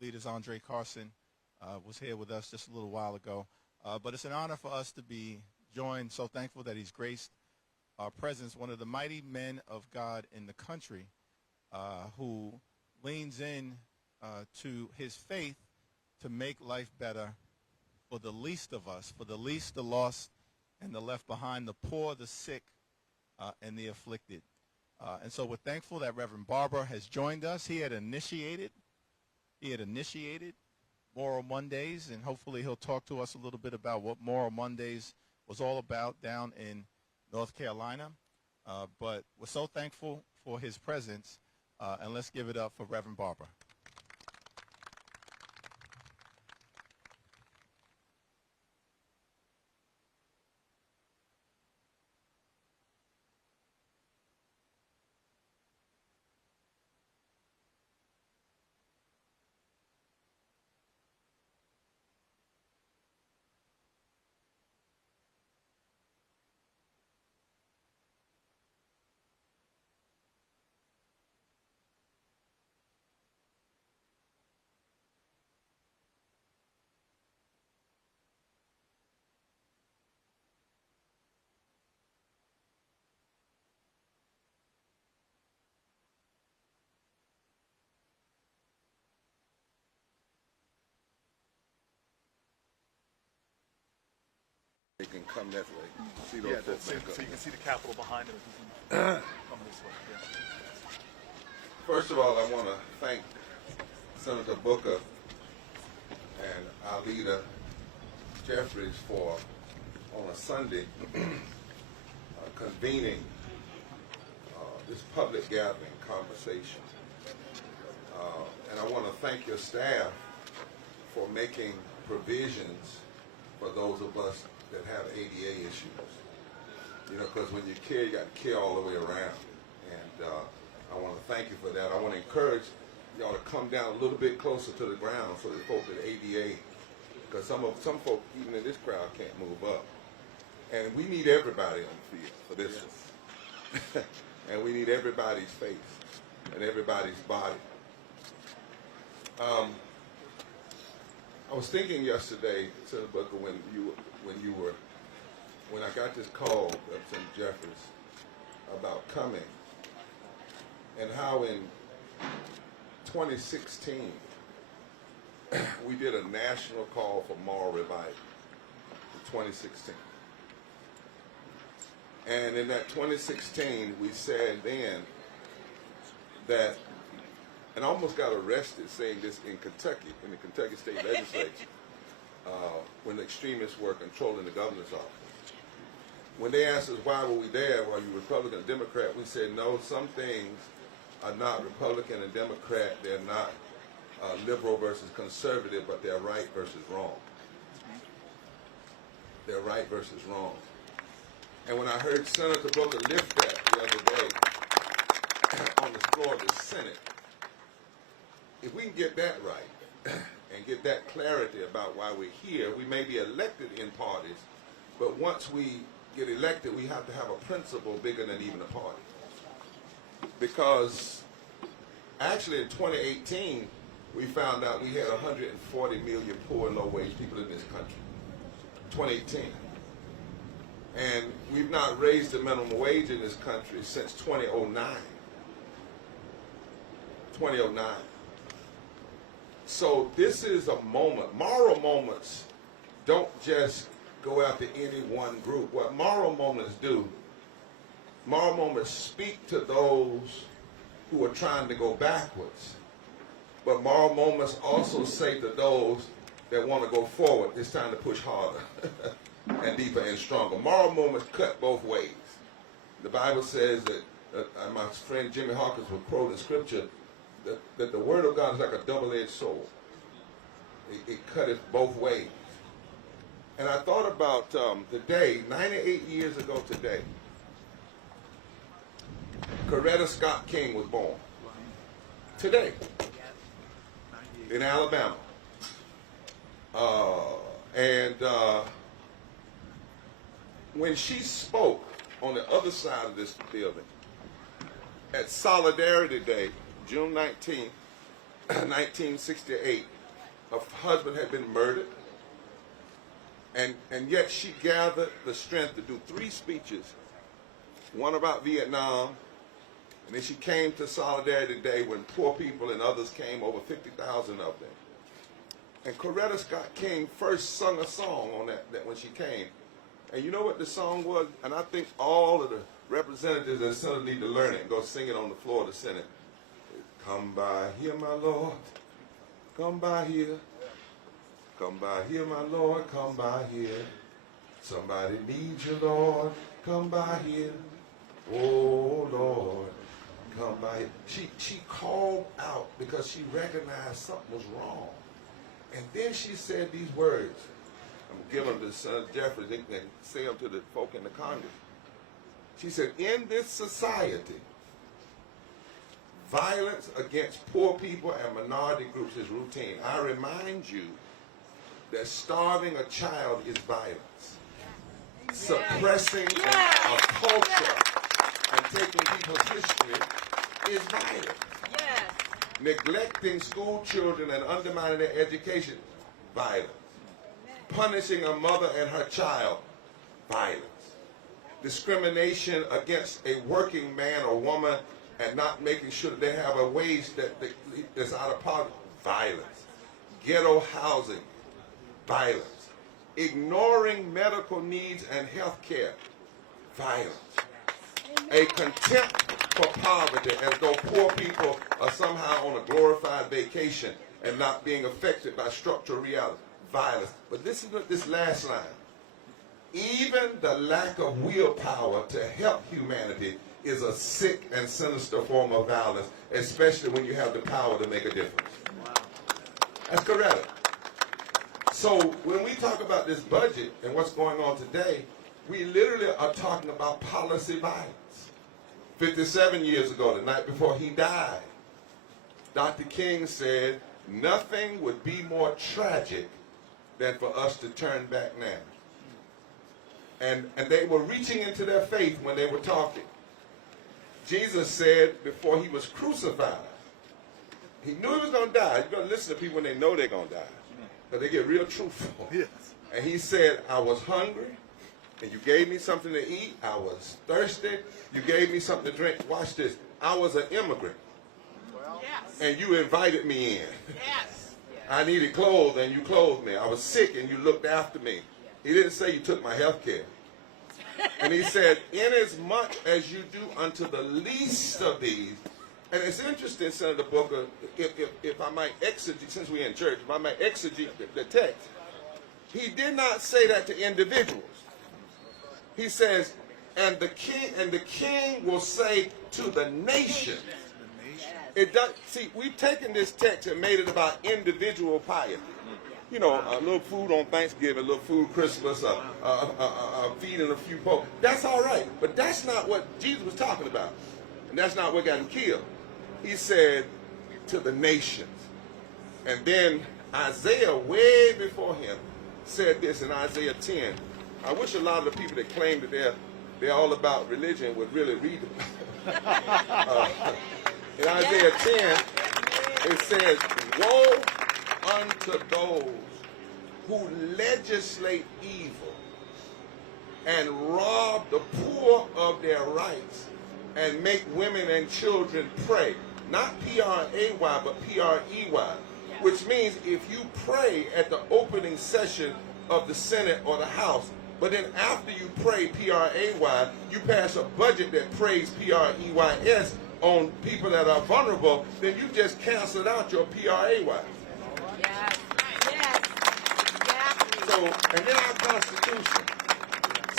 leaders. Andre Carson was here with us just a little while ago. But it's an honor for us to be joined. So thankful that he's graced our presence, one of the mighty men of God in the country who leans in to his faith to make life better for the least of us, for the least, the lost, and the left behind, the poor, the sick, and the afflicted. And so we're thankful that Reverend Barber has joined us. He had initiated Moral Mondays, and hopefully he'll talk to us a little bit about what Moral Mondays was all about down in North Carolina. but we're so thankful for his presence, and let's give it up for Reverend Barber. They can come that way. See those Yeah, folks so back up. you can see the Capitol behind him. If you can come this way. Yeah. First of all, I want to thank Senator Booker and our leader, Jeffries, for, on a Sunday, convening this public gathering conversation. And I want to thank your staff for making provisions for those of us that have ADA issues. You know, because when you care, you got to care all the way around. And I want to thank you for that. I want to encourage y'all to come down a little bit closer to the ground so that folks at ADA, because some folks, even in this crowd, can't move up. And we need everybody on the field for this one. And we need everybody's face and everybody's body. I was thinking yesterday, Senator Booker, when I got this call of Senator Jeffries about coming, and how in 2016 we did a national call for moral revival in 2016. And in that 2016, we said then that, and I almost got arrested saying this in Kentucky, in the Kentucky State Legislature, when the extremists were controlling the governor's office. When they asked us why were we there, were you Republican or Democrat, we said no, some things are not Republican and Democrat, they're not liberal versus conservative, but they're right versus wrong. They're right versus wrong. And when I heard Senator Booker lift that the other day on the floor of the Senate, if we can get that right and get that clarity about why we're here, we may be elected in parties, but once we get elected, we have to have a principle bigger than even a party. Because actually in 2018, we found out we had 140 million poor and low-wage people in this country. 2018. And we've not raised the minimum wage in this country since 2009. 2009. So this is a moment. Moral moments don't just go after any one group. What moral moments do, moral moments speak to those who are trying to go backwards. But moral moments also say to those that want to go forward, it's time to push harder and deeper and stronger. Moral moments cut both ways. The Bible says that, my friend Jimmy Hawkins will quote in scripture, that the word of God is like a double-edged sword. It cutteth both ways. And I thought about the day, 98 years ago today, Coretta Scott King was born. Today. In Alabama. When she spoke on the other side of this building, at Solidarity Day, June 19, 1968, her husband had been murdered, and yet she gathered the strength to do 3 speeches, one about Vietnam, and then she came to Solidarity Day when poor people and others came, over 50,000 of them. And Coretta Scott King first sung a song on that when she came. And you know what the song was? And I think all of the representatives and senators need to learn it and go sing it on the floor of the Senate. Come by here, my Lord. Come by here. Come by here, my Lord. Come by here. Somebody needs you, Lord. Come by here. Oh Lord, come by. She called out because she recognized something was wrong. And then she said these words. I'm giving them to Son Jeffries and say them to the folk in the Congress. She said, in this society, violence against poor people and minority groups is routine. I remind you that starving a child is violence. Suppressing a culture and taking people's history is violence. Neglecting school children and undermining their education, violence. Punishing a mother and her child, violence. Discrimination against a working man or woman and not making sure that they have a wage that's out of poverty, violence. Ghetto housing, violence. Ignoring medical needs and health care, violence. A contempt for poverty as though poor people are somehow on a glorified vacation and not being affected by structural reality, violence. But listen to this last line. Even the lack of willpower to help humanity is a sick and sinister form of violence, especially when you have the power to make a difference. That's correct. So when we talk about this budget and what's going on today, we literally are talking about policy violence. 57 years ago, the night before he died, Dr. King said, nothing would be more tragic than for us to turn back now. And they were reaching into their faith when they were talking. Jesus said before he was crucified, he knew he was going to die. You're going to listen to people when they know they're going to die, because they get real truthful. Yes. And he said, I was hungry, and you gave me something to eat. I was thirsty. You gave me something to drink. Watch this. I was an immigrant, and you invited me in. Yes. I needed clothes, and you clothed me. I was sick, and you looked after me. He didn't say you took my health care. And he said, inasmuch as you do unto the least of these. And it's interesting, Senator Booker, if I might exegete, since we're in church, if I might exegete the text, he did not say that to individuals. He says, and the king will say to the nation. It does. See, we've taken this text and made it about individual piety. You know, a little food on Thanksgiving, a little food Christmas, feeding a few folks. That's all right, but that's not what Jesus was talking about. And that's not what got him killed. He said to the nations. And then Isaiah, way before him, said this in Isaiah 10. I wish a lot of the people that claim that they're all about religion would really read the Bible. In Isaiah 10, it says, woe unto those who legislate evil and rob the poor of their rights and make women and children pray. Not P-R-A-Y, but P-R-E-Y. Which means if you pray at the opening session of the Senate or the House, but then after you pray P-R-A-Y, you pass a budget that prays P-R-E-Y-S on people that are vulnerable, then you just canceled out your P-R-A-Y. Yes. So, and then our Constitution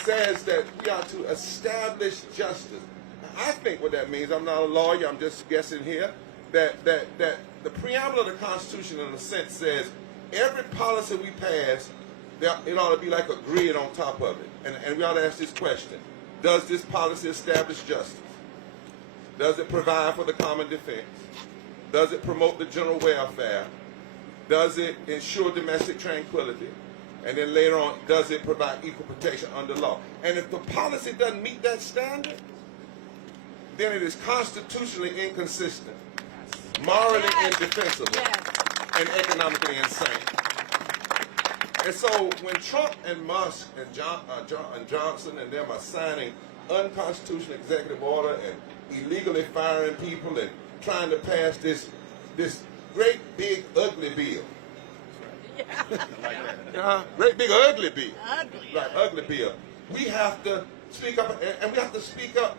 says that we are to establish justice. I think what that means, I'm not a lawyer, I'm just guessing here, that the preamble of the Constitution in a sense says every policy we pass, it ought to be like a grid on top of it. And we ought to ask this question. Does this policy establish justice? Does it provide for the common defense? Does it promote the general welfare? Does it ensure domestic tranquility? And then later on, does it provide equal protection under law? And if the policy doesn't meet that standard, then it is constitutionally inconsistent, morally indefensible, and economically insane. And so when Trump and Musk and Johnson and them are signing unconstitutional executive order and illegally firing people and trying to pass this great big ugly bill. Great big ugly bill. Ugly bill. We have to speak up, and we have to speak up.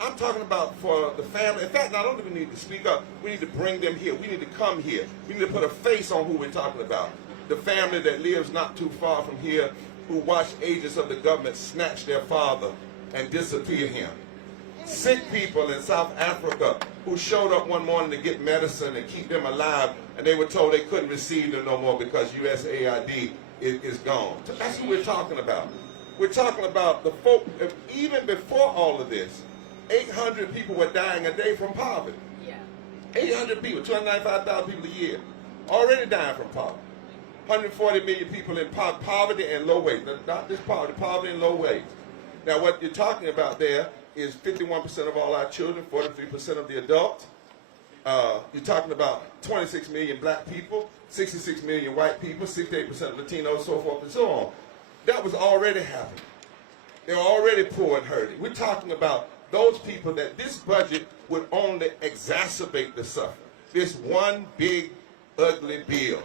I'm talking about for the family. In fact, not only do we need to speak up, we need to bring them here. We need to come here. We need to put a face on who we're talking about. The family that lives not too far from here, who watched agents of the government snatch their father and disappear him. Sick people in South Africa who showed up one morning to get medicine and keep them alive, and they were told they couldn't receive them no more because USAID is gone. That's what we're talking about. We're talking about the folk, even before all of this, 800 people were dying a day from poverty. 800 people, 295,000 people a year, already dying from poverty. 140 million people in poverty and low wage. Not just poverty, poverty and low wage. Now what you're talking about there is 51% of all our children, 43% of the adults. You're talking about 26 million black people, 66 million white people, 68% Latinos, so forth and so on. That was already happening. They're already poor and hurting. We're talking about those people that this budget would only exacerbate the suffering. This one big, ugly bill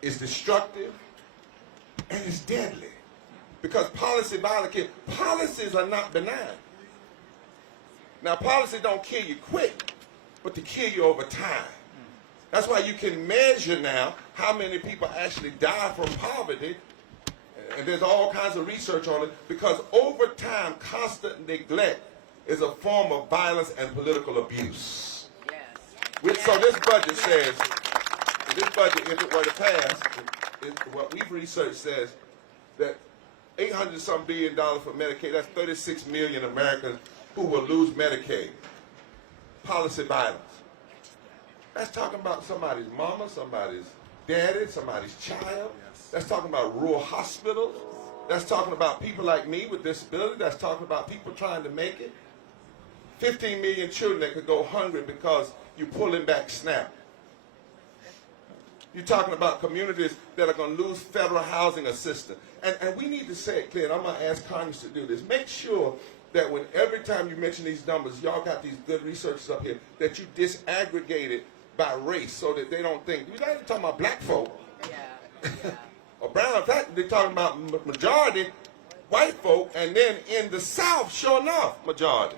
is destructive and it's deadly. Because policies are not benign. Now, policy don't kill you quick, but to kill you over time. That's why you can measure now how many people actually die from poverty, and there's all kinds of research on it, because over time, constant neglect is a form of violence and political abuse. So this budget says, this budget, if it were to pass, what we've researched says that $800-some billion for Medicaid, that's 36 million Americans who will lose Medicaid. Policy violence. That's talking about somebody's mama, somebody's daddy, somebody's child. That's talking about rural hospitals. That's talking about people like me with disability. That's talking about people trying to make it. 15 million children that could go hungry because you're pulling back SNAP. You're talking about communities that are going to lose federal housing assistance. And we need to say it clear, and I'm going to ask Congress to do this. Make sure that when every time you mention these numbers, y'all got these good researchers up here, that you disaggregate it by race so that they don't think, you're not even talking about black folk. Or brown. In fact, they're talking about majority white folk, and then in the South, sure enough, majority.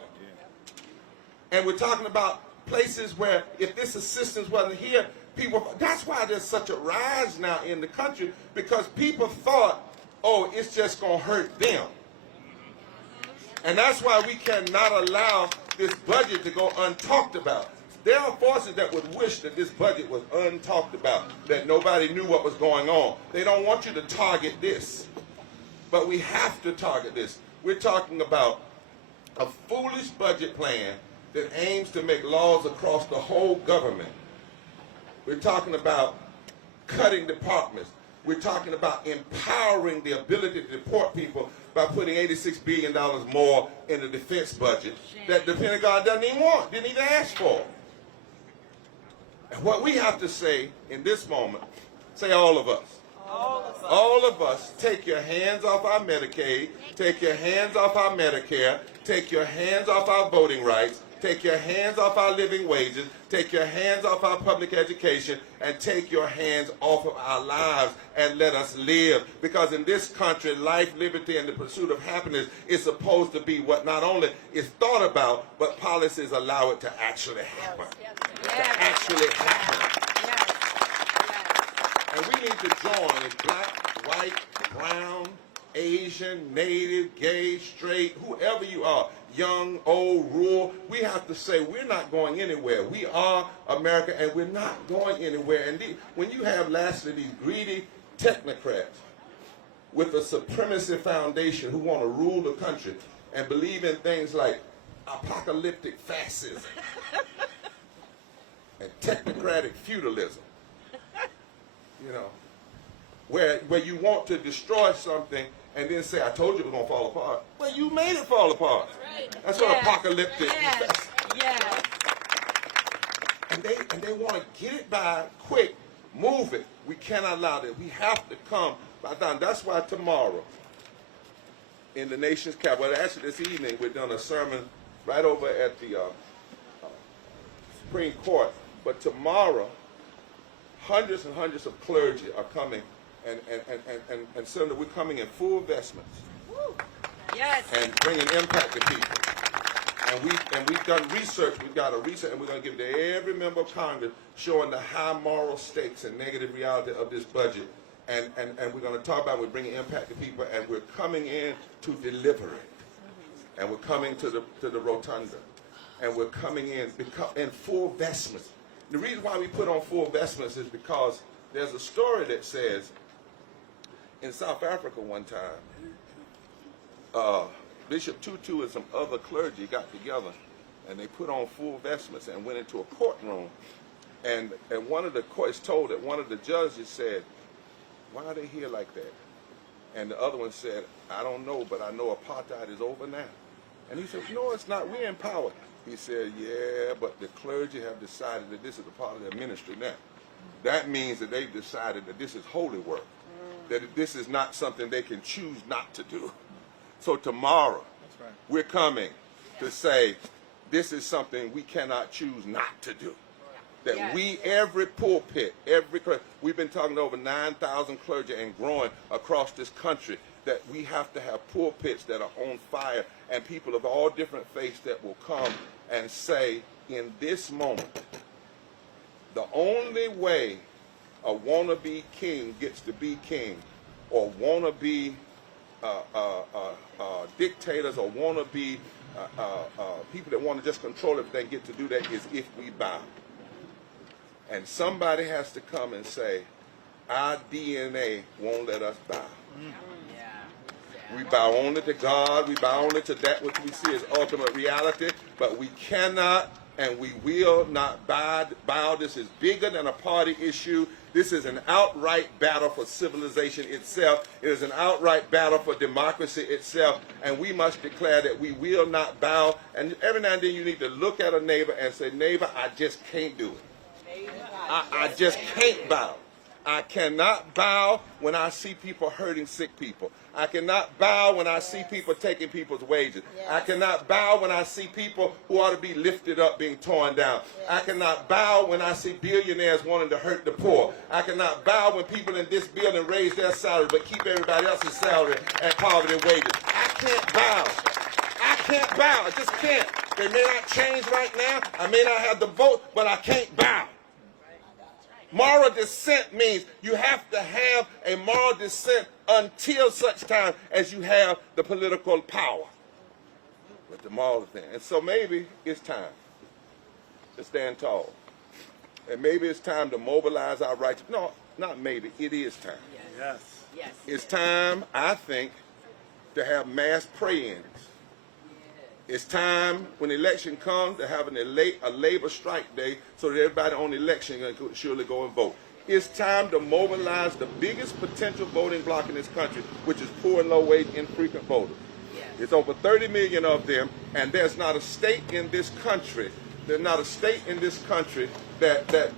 And we're talking about places where if this assistance wasn't here, people, that's why there's such a rise now in the country, because people thought, oh, it's just going to hurt them. And that's why we cannot allow this budget to go untalked about. There are forces that would wish that this budget was untalked about, that nobody knew what was going on. They don't want you to target this. But we have to target this. We're talking about a foolish budget plan that aims to make laws across the whole government. We're talking about cutting departments. We're talking about empowering the ability to deport people by putting $86 billion more in the defense budget that the Pentagon doesn't even want, didn't even ask for. And what we have to say in this moment, say all of us. All of us, take your hands off our Medicaid, take your hands off our Medicare, take your hands off our voting rights, take your hands off our living wages, take your hands off our public education, and take your hands off of our lives and let us live. Because in this country, life, liberty, and the pursuit of happiness is supposed to be what not only is thought about, but policies allow it to actually happen. To actually happen. And we need to join as black, white, brown, Asian, native, gay, straight, whoever you are, young, old, rural, we have to say we're not going anywhere. We are America, and we're not going anywhere. And when you have lastly these greedy technocrats with a supremacy foundation who want to rule the country and believe in things like apocalyptic fascism and technocratic feudalism, you know, where you want to destroy something and then say, I told you it was going to fall apart. Well, you made it fall apart. That's what apocalyptic is. And they want to get it by quick, move it. We cannot allow that. We have to come by time. That's why tomorrow, in the nation's capital, well, actually this evening, we're doing a sermon right over at the Supreme Court. But tomorrow, hundreds and hundreds of clergy are coming, and Senator, we're coming in full vestments. Yes. And bringing impact to people. And we've done research. We've got a research, and we're going to give it to every member of Congress, showing the high moral stakes and negative reality of this budget. And we're going to talk about, we're bringing impact to people, and we're coming in to deliver it. and we're coming to the rotunda, and we're coming in full vestments. The reason why we put on full vestments is because there's a story that says in South Africa one time, Bishop Tutu and some other clergy got together and they put on full vestments and went into a courtroom. And one of the courts told that one of the judges said, "Why are they here like that?" And the other one said, "I don't know, but I know apartheid is over now." And he said, "No, it's not. We're in power." He said, "Yeah, but the clergy have decided that this is a part of their ministry now. That means that they've decided that this is holy work, that this is not something they can choose not to do. So tomorrow, we're coming to say this is something we cannot choose not to do. That we, every pulpit, we've been talking to over 9,000 clergy and growing across this country, that we have to have pulpits that are on fire and people of all different faiths that will come and say, in this moment, the only way a wannabe king gets to be king, or wannabe dictators, or wannabe people that want to just control everything get to do that, is if we bow. And somebody has to come and say, our DNA won't let us bow. We bow only to God. We bow only to that which we see as ultimate reality. But we cannot and we will not bow. This is bigger than a party issue. This is an outright battle for civilization itself. It is an outright battle for democracy itself. And we must declare that we will not bow. And every now and then you need to look at a neighbor and say, "Neighbor, I just can't do it. I just can't bow. I cannot bow when I see people hurting sick people. I cannot bow when I see people taking people's wages. I cannot bow when I see people who ought to be lifted up being torn down. I cannot bow when I see billionaires wanting to hurt the poor. I cannot bow when people in this building raise their salary but keep everybody else's salary at poverty wages. I can't bow. I can't bow. I just can't. They may not change right now. I may not have the vote, but I can't bow. Moral dissent means you have to have a moral dissent until such time as you have the political power. But the moral thing. And so maybe it's time to stand tall. And maybe it's time to mobilize our rights. No, not maybe. It is time. Yes. Yes. It's time, I think, to have mass pray-ins. It's time, when election comes, to have a labor strike day so that everybody on election can surely go and vote. It's time to mobilize the biggest potential voting bloc in this country, which is poor and low-wage infrequent voters. It's over 30 million of them, and there's not a state in this country, that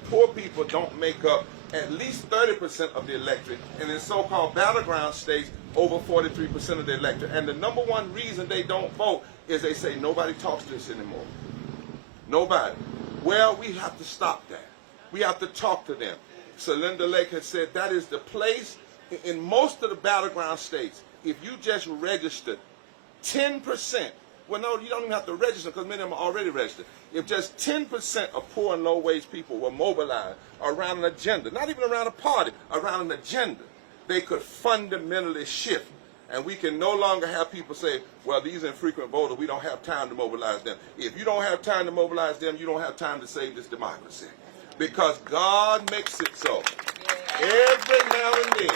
poor people don't make up at least 30% of the electorate, and in so-called battleground states, over 43% of the electorate. And the number one reason they don't vote is they say nobody talks to us anymore. Nobody. Well, we have to stop that. We have to talk to them. So Linda Lake has said that is the place in most of the battleground states. If you just registered 10%, well, no, you don't even have to register because many of them are already registered. If just 10% of poor and low-wage people were mobilized around an agenda, not even around a party, around an agenda, they could fundamentally shift. And we can no longer have people say, well, these infrequent voters, we don't have time to mobilize them. If you don't have time to mobilize them, you don't have time to save this democracy. Because God makes it so. Every now and then,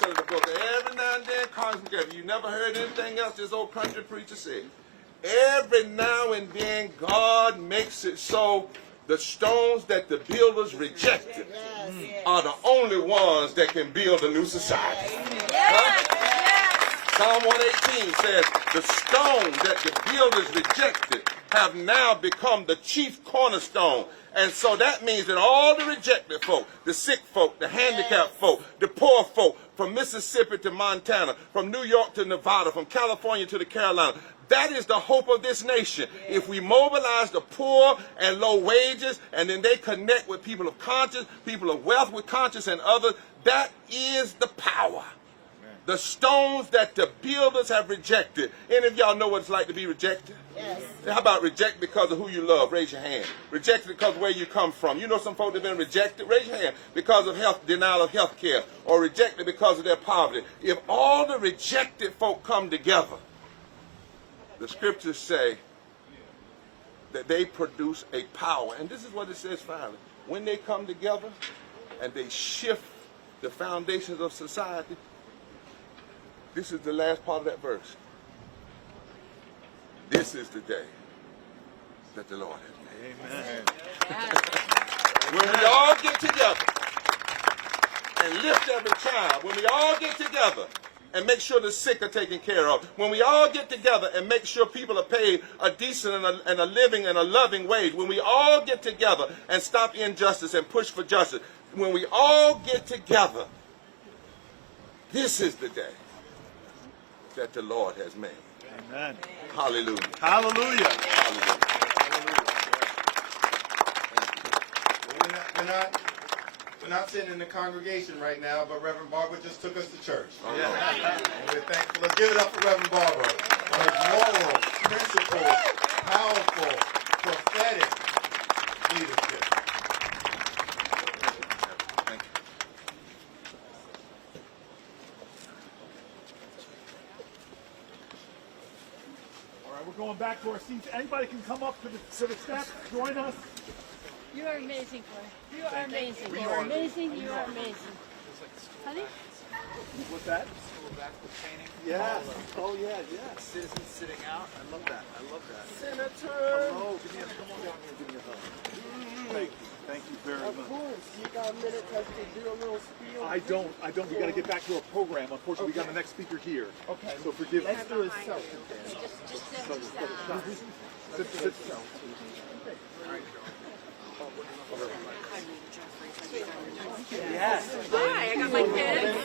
Senator Booker, every now and then, Congressman Carson, you never heard anything else this old country preacher said. Every now and then, God makes it so the stones that the builders rejected are the only ones that can build a new society. Psalm 118 says, the stones that the builders rejected have now become the chief cornerstone. And so that means that all the rejected folk, the sick folk, the handicapped folk, the poor folk, from Mississippi to Montana, from New York to Nevada, from California to the Carolinas, that is the hope of this nation. If we mobilize the poor and low wages, and then they connect with people of conscience, people of wealth with conscience, and others, that is the power. The stones that the builders have rejected. Any of y'all know what it's like to be rejected? Yes. How about rejected because of who you love? Raise your hand. Rejected because of where you come from. You know some folks that have been rejected? Raise your hand. Because of denial of health care. Or rejected because of their poverty. If all the rejected folk come together The scriptures say that they produce a power. And this is what it says finally. When they come together and they shift the foundations of society, this is the last part of that verse. This is the day that the Lord has made. Amen. When we all get together and lift every child, when we all get together and make sure the sick are taken care of, when we all get together and make sure people are paid a decent and a living and a loving wage, when we all get together and stop injustice and push for justice, when we all get together, this is the day that the Lord has made. Amen. Hallelujah. Hallelujah. Hallelujah. We're not sitting in the congregation right now, but Reverend Barber just took us to church. Yeah. And we're thankful. Let's give it up for Reverend Barber. For his moral, principled, powerful, prophetic leadership. Thank you. All right, we're going back to our seats. Anybody can come up to the steps, join us. You are amazing, Cory. You are amazing. You are amazing. You are amazing. Honey? What's that? Yes. Oh, yeah, yes. Citizens sitting out. I love that. I love that. Senator. Oh, come on down here and give me a hug. Thank you. Thank you very Of much. course, you got a minute to do a little spiel. I don't. We got to get back to our program. Unfortunately, we got the next speaker here. Okay. So forgive me. Let's do it selfie. Sit. Yes. Hi, I got my kids.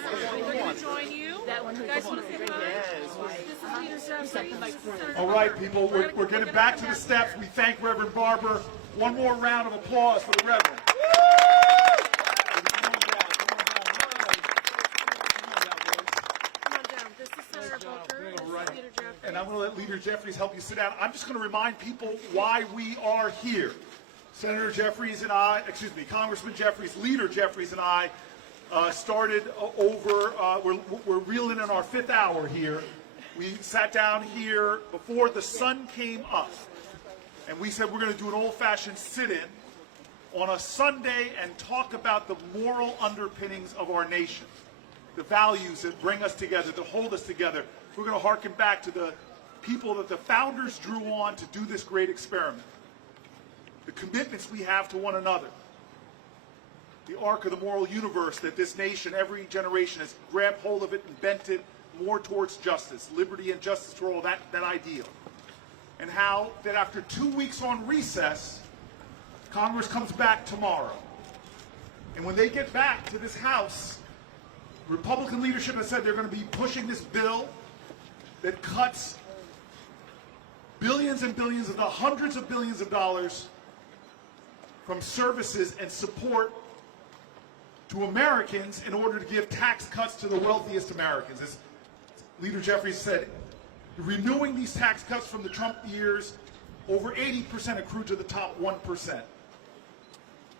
We're going to join you. That one. You guys want to say hi? This is Leader Jeffries. All right, people, we're getting back to the steps. We thank Reverend Barber. One more round of applause for the Reverend. Come on down. This is Senator Booker. This is Leader Jeffries. And I'm going to let Leader Jeffries help you sit down. I'm just going to remind people why we are here. Senator Jeffries and I, Congressman Jeffries, Leader Jeffries and I started we're reeling in our 5th hour here. We sat down here before the sun came up. And we said we're going to do an old-fashioned sit-in on a Sunday and talk about the moral underpinnings of our nation, the values that bring us together, that hold us together. We're going to harken back to the people that the founders drew on to do this great experiment, the commitments we have to one another, the arc of the moral universe that this nation, every generation, has grabbed hold of it and bent it more towards justice, liberty and justice for all, that ideal. And how that after 2 weeks on recess, Congress comes back tomorrow. And when they get back to this House, Republican leadership has said they're going to be pushing this bill that cuts billions and billions of dollars, hundreds of billions of dollars from services and support to Americans in order to give tax cuts to the wealthiest Americans. As Leader Jeffries said, renewing these tax cuts from the Trump years, over 80% accrue to the top 1%.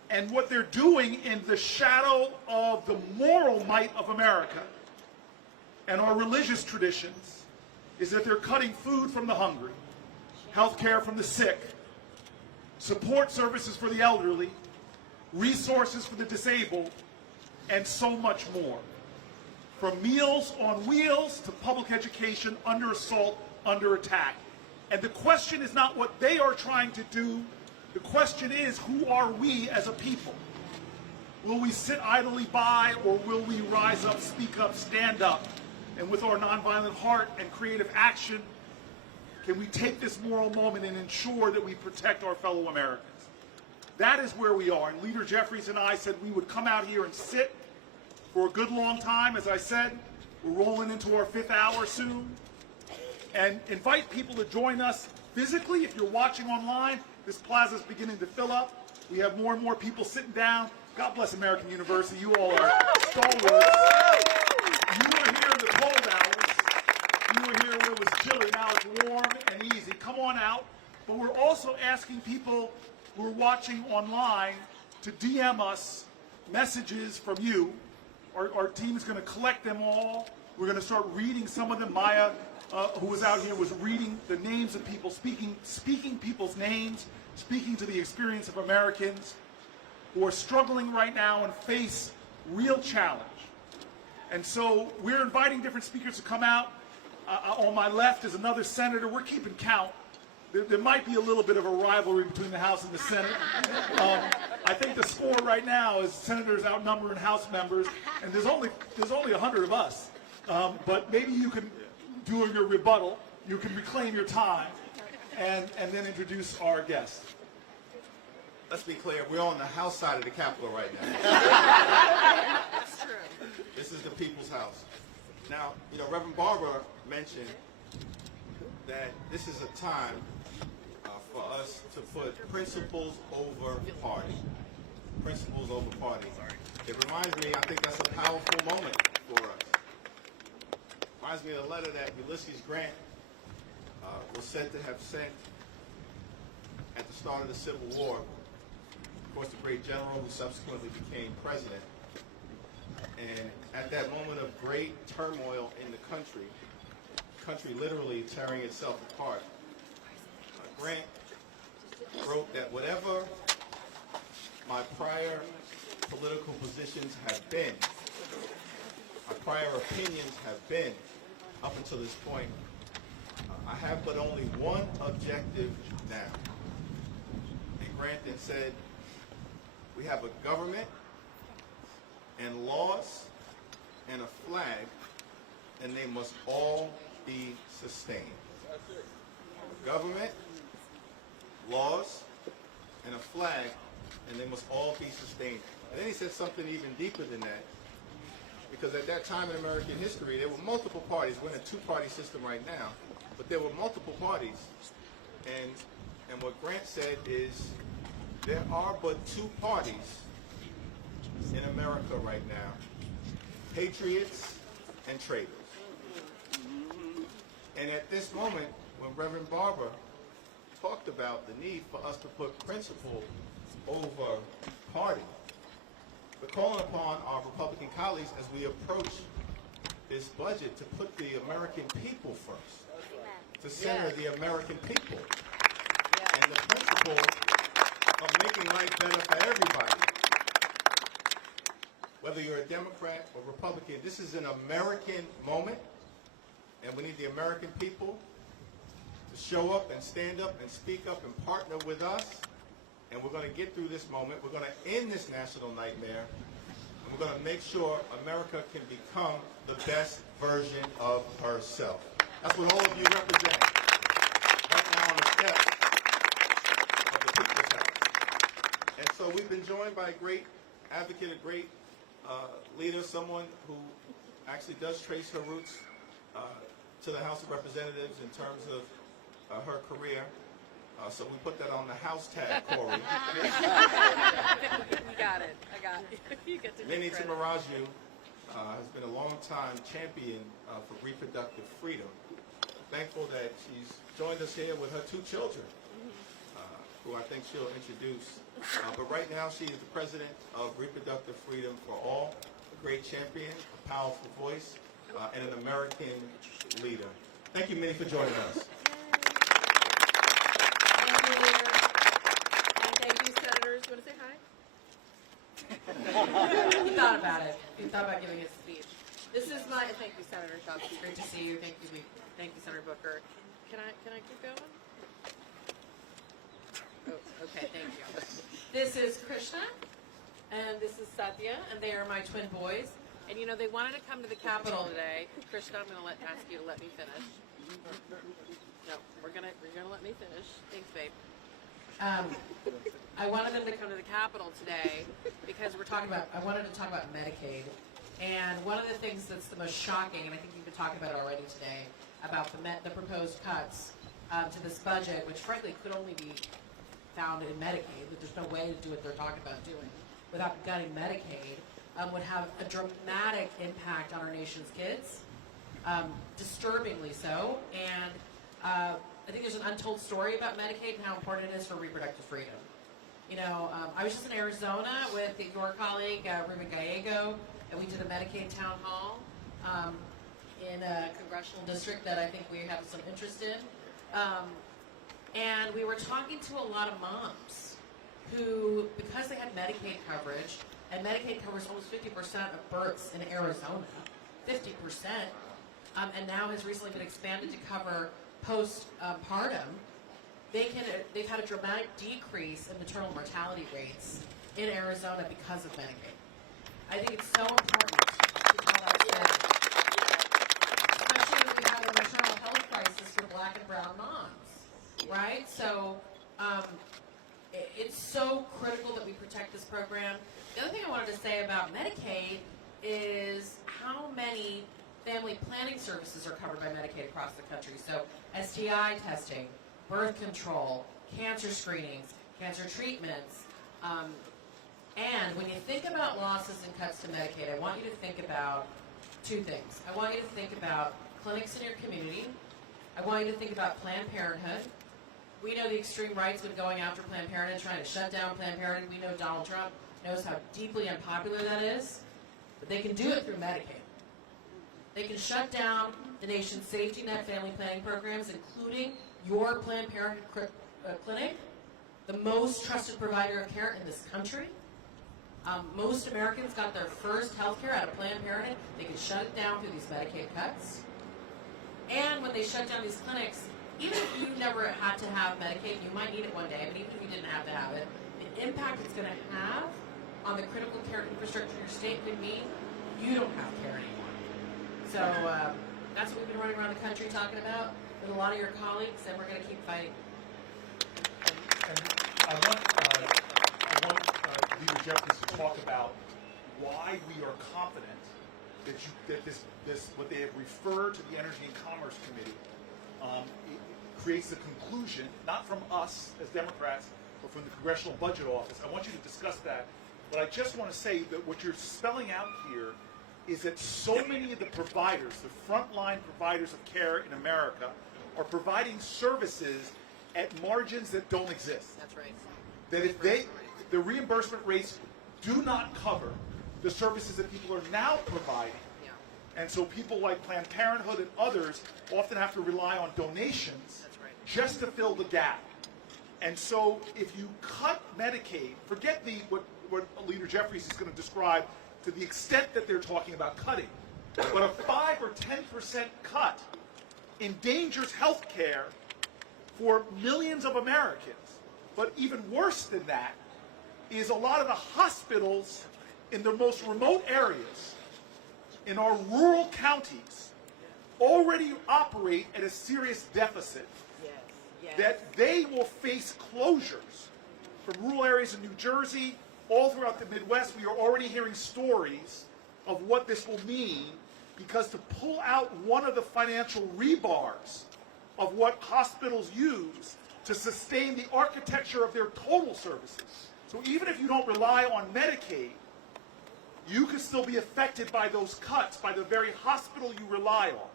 And what they're doing in the shadow of the moral might of America and our religious traditions is that they're cutting food from the hungry, health care from the sick, support services for the elderly, resources for the disabled, and so much more. From Meals on Wheels to public education under assault, under attack. And the question is not what they are trying to do. The question is, who are we as a people? Will we sit idly by, or will we rise up, speak up, stand up? And with our nonviolent heart and creative action, can we take this moral moment and ensure that we protect our fellow Americans? That is where we are. And Leader Jeffries and I said we would come out here and sit for a good long time. As I said, we're rolling into our 5th hour soon. And invite people to join us physically. If you're watching online, this plaza is beginning to fill up. We have more and more people sitting down. God bless American University. You all are stalwarts. You were here in the cold hours. You were here when it was chilly. Now it's warm and easy. Come on out. But we're also asking people who are watching online to DM us messages from you. Our team is going to collect them all. We're going to start reading some of them. Maya who was out here was reading the names of people, speaking people's names, speaking to the experience of Americans who are struggling right now and face real challenge. And so we're inviting different speakers to come out. On my left is another senator. We're keeping count. There might be a little bit of a rivalry between the House and the Senate. I think the score right now is senators outnumbering House members, and there's only 100 of us. But maybe you can, during your rebuttal, you can reclaim your time and then introduce our guest. Let's be clear, we're on the House side of the Capitol right now. That's true. This is the people's house. Now, Reverend Barber mentioned that this is a time for us to put principles over party. Principles over party. It reminds me, I think that's a powerful moment for us. Reminds me of a letter that Ulysses Grant was said to have sent at the start of the Civil War. Of course, the great general who subsequently became president. And at that moment of great turmoil in the country literally tearing itself apart, Grant wrote that whatever my prior political positions have been, my prior opinions have been up until this point, I have but only one objective now. And Grant then said, we have a government and laws and a flag, and they must all be sustained. Government, laws, and a flag, and they must all be sustained. And then he said something even deeper than that, because at that time in American history, there were multiple parties. We're in a two-party system right now, but there were multiple parties. And what Grant said is, there are but two parties in America right now, patriots and traitors. And at this moment, when Reverend Barber talked about the need for us to put principle over party, we're calling upon our Republican colleagues as we approach this budget to put the American people first, to center the American people, and the principle of making life better for everybody. Whether you're a Democrat or Republican, this is an American moment, and we need the American people to show up and stand up and speak up and partner with us, and we're going to get through this moment. We're going to end this national nightmare, and we're going to make sure America can become the best version of herself. That's what all of you represent right now on the steps of the people's house. And so we've been joined by a great advocate, a great leader, someone who actually does trace her roots to the House of Representatives in terms of her career. So we put that on the house tag, Cory. You got it. I got it. You get to Minnie Timaraju has been a long-time champion for reproductive freedom. Thankful that she's joined us here with her two children, who I think she'll introduce. But right now she is the president of Reproductive Freedom for All, a great champion, a powerful voice, and an American leader. Thank you, Minnie, for joining us. Thank you, Leader. And thank you, Senators. You want to say hi? He thought about it. He thought about giving his speech. This is my thank you, Senator Johnson. Great to see you. Thank you, Senator Booker. Can I keep going? Oh, okay, thank you. This is Krishna, and this is Satya, and they are my twin boys. And you know, they wanted to come to the Capitol today. Krishna, I'm going to ask you to let me finish. No, we're gonna let me finish. Thanks, babe. I wanted them to come to the Capitol today because I wanted to talk about Medicaid. And one of the things that's the most shocking, and I think you've been talking about it already today, about the proposed cuts to this budget, which frankly could only be found in Medicaid, that there's no way to do what they're talking about doing without gutting Medicaid, would have a dramatic impact on our nation's kids, disturbingly so. And I think there's an untold story about Medicaid and how important it is for reproductive freedom. You know, I was just in Arizona with your colleague, Ruben Gallego, and we did a Medicaid town hall. in a congressional district that I think we have some interest in. And we were talking to a lot of moms who, because they had Medicaid coverage, and Medicaid covers almost 50% of births in Arizona, 50%, and now has recently been expanded to cover postpartum, they've had a dramatic decrease in maternal mortality rates in Arizona because of Medicaid. I think it's so important to tell that story, especially as we have a maternal health crisis for Black and brown moms, right? So it's so critical that we protect this program. The other thing I wanted to say about Medicaid is how many family planning services are covered by Medicaid across the country. So STI testing, birth control, cancer screenings, cancer treatments. And when you think about losses and cuts to Medicaid, I want you to think about two things. I want you to think about clinics in your community. I want you to think about Planned Parenthood. We know the extreme right's been going after Planned Parenthood, trying to shut down Planned Parenthood. We know Donald Trump knows how deeply unpopular that is. But they can do it through Medicaid. They can shut down the nation's safety net family planning programs, including your Planned Parenthood clinic, the most trusted provider of care in this country. Most Americans got their first health care out of Planned Parenthood. They can shut it down through these Medicaid cuts. And when they shut down these clinics, even if you never had to have Medicaid, you might need it one day, but even if you didn't have to have it, the impact it's going to have on the critical care infrastructure in your state could mean you don't have care anymore. So that's what we've been running around the country talking about with a lot of your colleagues, and we're going to keep fighting. I want Leader Jeffries to talk about why we are confident that this what they have referred to the Energy and Commerce Committee creates a conclusion, not from us as Democrats, but from the Congressional Budget Office. I want you to discuss that. But I just want to say that what you're spelling out here is that so many of the providers, the frontline providers of care in America, are providing services at margins that don't exist. That's right. That if the reimbursement rates do not cover the services that people are now providing, and so people like Planned Parenthood and others often have to rely on donations just to fill the gap. And so if you cut Medicaid, forget what Leader Jeffries is going to describe to the extent that they're talking about cutting, but a 5 or 10% cut endangers health care for millions of Americans. But even worse than that is a lot of the hospitals in the most remote areas, in our rural counties, already operate at a serious deficit. That they will face closures. From rural areas in New Jersey, all throughout the Midwest, we are already hearing stories of what this will mean, because to pull out one of the financial rebars of what hospitals use to sustain the architecture of their total services. So even if you don't rely on Medicaid, you can still be affected by those cuts, by the very hospital you rely on.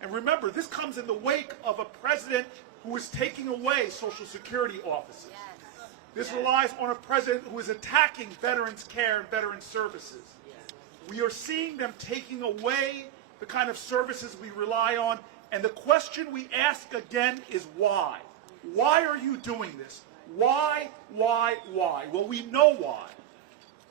And remember, this comes in the wake of a president who is taking away Social Security offices. This relies on a president who is attacking veterans' care and veterans' services. We are seeing them taking away the kind of services we rely on, and the question we ask again is why? Why are you doing this? Why? Well, we know why.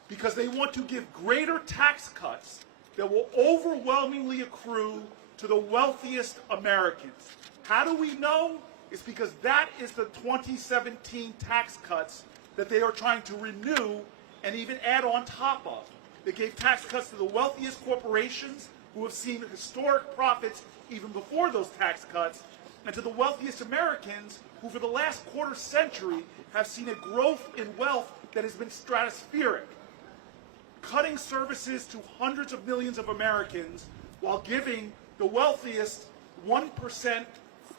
Because they want to give greater tax cuts that will overwhelmingly accrue to the wealthiest Americans. How do we know? It's because that is the 2017 tax cuts that they are trying to renew and even add on top of. They gave tax cuts to the wealthiest corporations, who have seen historic profits even before those tax cuts, and to the wealthiest Americans, who for the last quarter century have seen a growth in wealth that has been stratospheric. Cutting services to hundreds of millions of Americans while giving the wealthiest 1%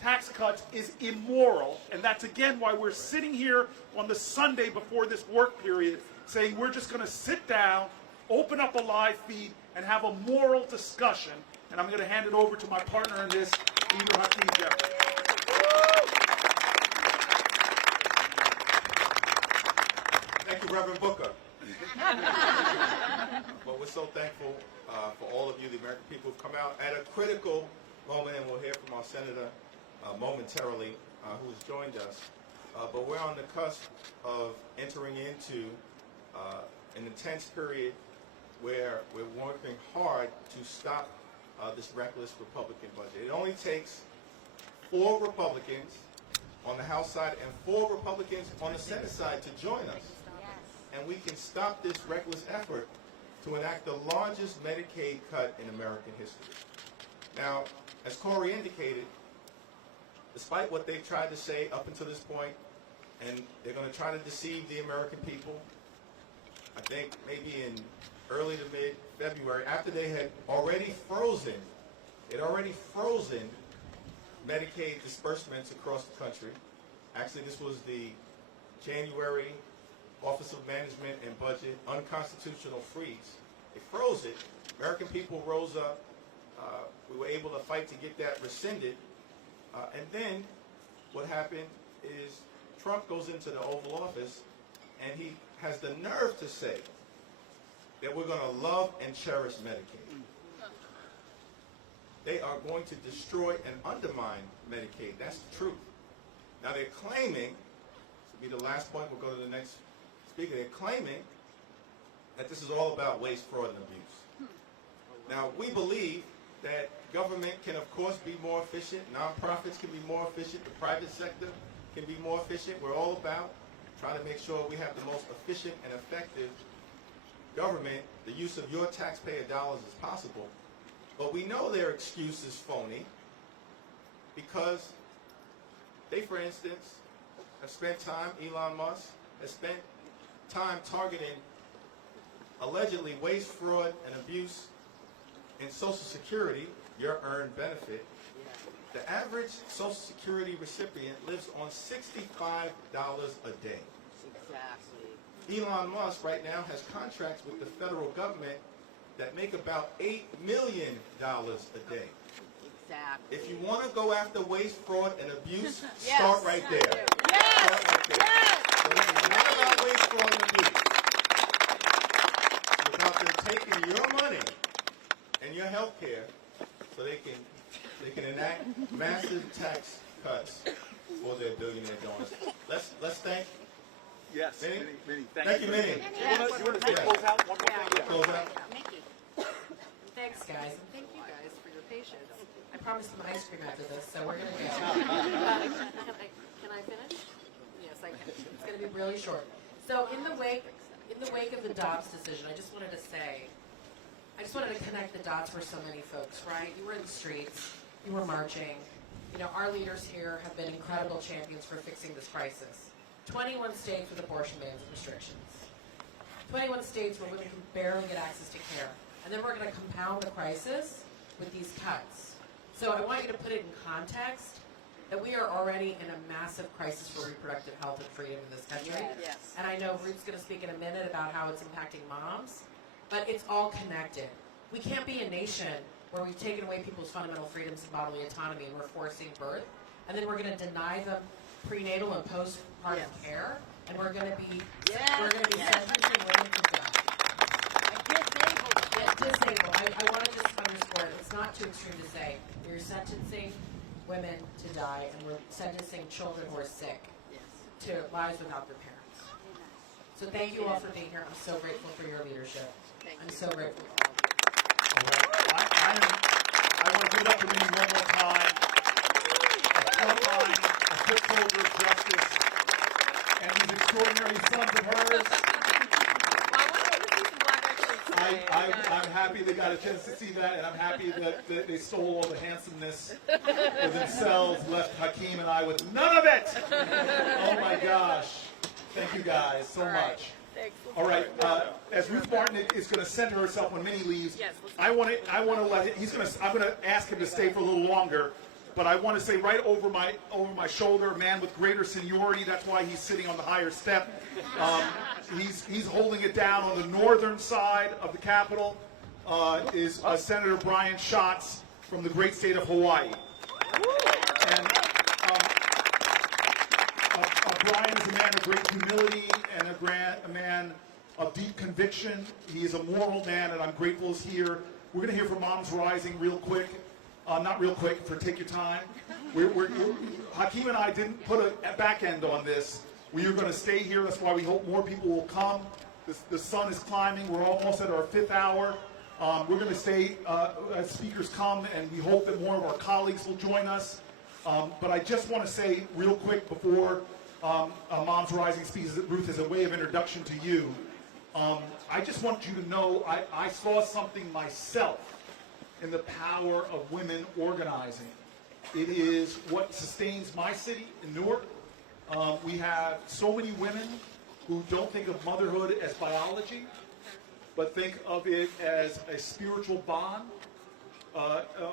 tax cuts is immoral, and that's again why we're sitting here on the Sunday before this work period saying we're just going to sit down, open up a live feed, and have a moral discussion. And I'm going to hand it over to my partner in this, Leader Hakeem Jeffries. Thank you, Reverend Booker. But we're so thankful for all of you, the American people, who've come out at a critical moment, and we'll hear from our senator momentarily, who has joined us. But we're on the cusp of entering into an intense period where we're working hard to stop this reckless Republican budget. It only takes 4 Republicans on the House side and 4 Republicans on the Senate side to join us. And we can stop this reckless effort to enact the largest Medicaid cut in American history. Now, as Cory indicated, despite what they've tried to say up until this point, and they're going to try to deceive the American people, I think maybe in early to mid-February, after they had already frozen Medicaid disbursements across the country. Actually, this was the January Office of Management and Budget unconstitutional freeze. They froze it. American people rose up. We were able to fight to get that rescinded. And then what happened is Trump goes into the Oval Office and he has the nerve to say that we're going to love and cherish Medicaid. They are going to destroy and undermine Medicaid. That's the truth. Now they're claiming, to be the last point, we'll go to the next speaker, they're claiming that this is all about waste, fraud, and abuse. Now we believe that government can of course be more efficient, nonprofits can be more efficient, the private sector can be more efficient. We're all about trying to make sure we have the most efficient and effective government, the use of your taxpayer dollars as possible. But we know their excuse is phony because they, for instance, have spent time, Elon Musk has spent time targeting allegedly waste, fraud, and abuse in Social Security, your earned benefit. The average Social Security recipient lives on $65 a day. Exactly. Elon Musk right now has contracts with the federal government that make about $8 million a day. Exactly. If you want to go after waste, fraud, and abuse, Yes. start right there. Yes. Start right there. Yes. So this is not about waste, fraud, and abuse. It's about them taking your money and your health care so they can enact massive tax cuts for their billionaire donors. Let's thank Yes, Minnie? Minnie. Thank you, Minnie. You want to close out one more thing? Close out. Thanks, guys, and thank you guys for your patience. I promised them ice cream after this, so we're gonna go. Can I finish? Yes, I can. It's gonna be really short. So in the wake of the Dobbs decision, I just wanted to connect the dots for so many folks, right? You were in the streets, you were marching. You know, our leaders here have been incredible champions for fixing this crisis. 21 states with abortion bans and restrictions. 21 states where women can barely get access to care. And then we're going to compound the crisis with these cuts. So I want you to put it in context that we are already in a massive crisis for reproductive health and freedom in this country. Yes. And I know Ruth's going to speak in a minute about how it's impacting moms, but it's all connected. We can't be a nation where we've taken away people's fundamental freedoms and bodily autonomy and we're forcing birth, and then we're going to deny them prenatal and postpartum care, and we're going to be sentencing women to die. Disabled. I want to just underscore it. It's not too extreme to say we're sentencing women to die, and we're sentencing children who are sick to lives without their parents. So thank you all for being here. I'm so grateful for your leadership. I'm so grateful. I want to give it up for Minnie one more time. A frontline, a foot soldier of justice, and these extraordinary sons of hers. I'm happy they got a chance to see that, and I'm happy that they stole all the handsomeness for themselves, left Hakeem and I with none of it. Oh my gosh. Thank you guys so much. All right, as Ruth Martin is going to center herself when Minnie leaves, I want to let I'm going to ask him to stay for a little longer, but I want to say right over my shoulder, a man with greater seniority. That's why he's sitting on the higher step. He's holding it down on the northern side of the Capitol. Is Senator Brian Schatz from the great state of Hawaii. And Brian is a man of great humility and a man of deep conviction. He is a moral man, and I'm grateful he's here. We're going to hear from Moms Rising real quick. Not real quick, take your time. Hakeem and I didn't put a back end on this. We are going to stay here. That's why we hope more people will come. The sun is climbing. We're almost at our 5th hour. We're going to stay as speakers come, and we hope that more of our colleagues will join us. But I just want to say real quick before Moms Rising speaks, Ruth, as a way of introduction to you, I just want you to know I saw something myself in the power of women organizing. It is what sustains my city in Newark. We have so many women who don't think of motherhood as biology, but think of it as a spiritual bond.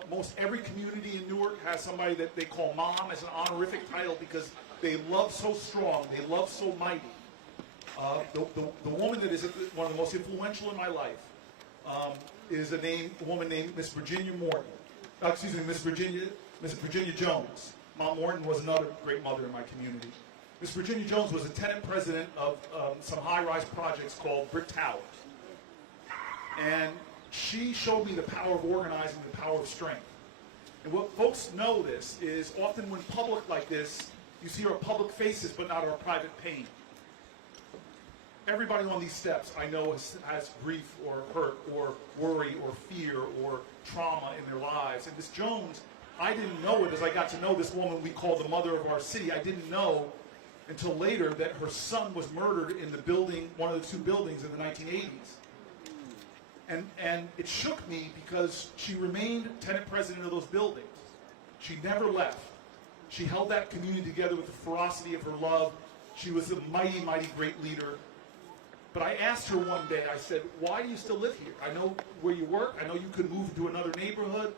Most every community in Newark has somebody that they call mom as an honorific title because they love so strong, they love so mighty. The woman that is one of the most influential in my life is a woman named Miss Virginia Morton. Miss Virginia Jones. Mom Morton was another great mother in my community. Miss Virginia Jones was a tenant president of some high-rise projects called Brick Towers. And she showed me the power of organizing, the power of strength. And what folks know this is often when public like this, you see our public faces but not our private pain. Everybody on these steps I know has grief or hurt or worry or fear or trauma in their lives. And Miss Jones, I didn't know it as I got to know this woman we call the mother of our city. I didn't know until later that her son was murdered in the building, one of the 2 buildings in the 1980s. And it shook me because she remained tenant president of those buildings. She never left. She held that community together with the ferocity of her love. She was a mighty, mighty great leader. But I asked her one day, I said, why do you still live here? I know where you work. I know you could move to another neighborhood.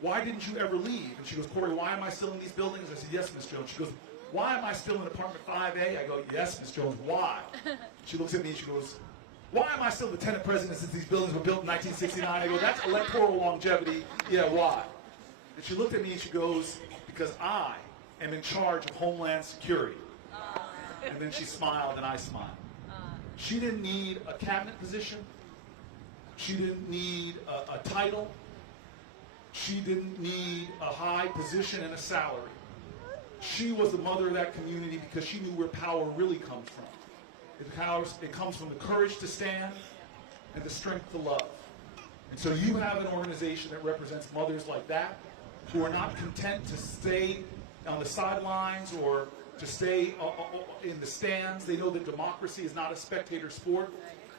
Why didn't you ever leave? And she goes, Cory, why am I still in these buildings? I said, yes, Miss Jones. She goes, why am I still in apartment 5A? I go, yes, Miss Jones, why? She looks at me and she goes, why am I still the tenant president since these buildings were built in 1969? I go, that's electoral longevity. Yeah, why? And she looked at me and she goes, because I am in charge of Homeland Security. And then she smiled and I smiled. She didn't need a cabinet position. She didn't need a title. She didn't need a high position and a salary. She was the mother of that community because she knew where power really comes from. It comes from the courage to stand and the strength to love. And so you have an organization that represents mothers like that who are not content to stay on the sidelines or to stay in the stands. They know that democracy is not a spectator sport.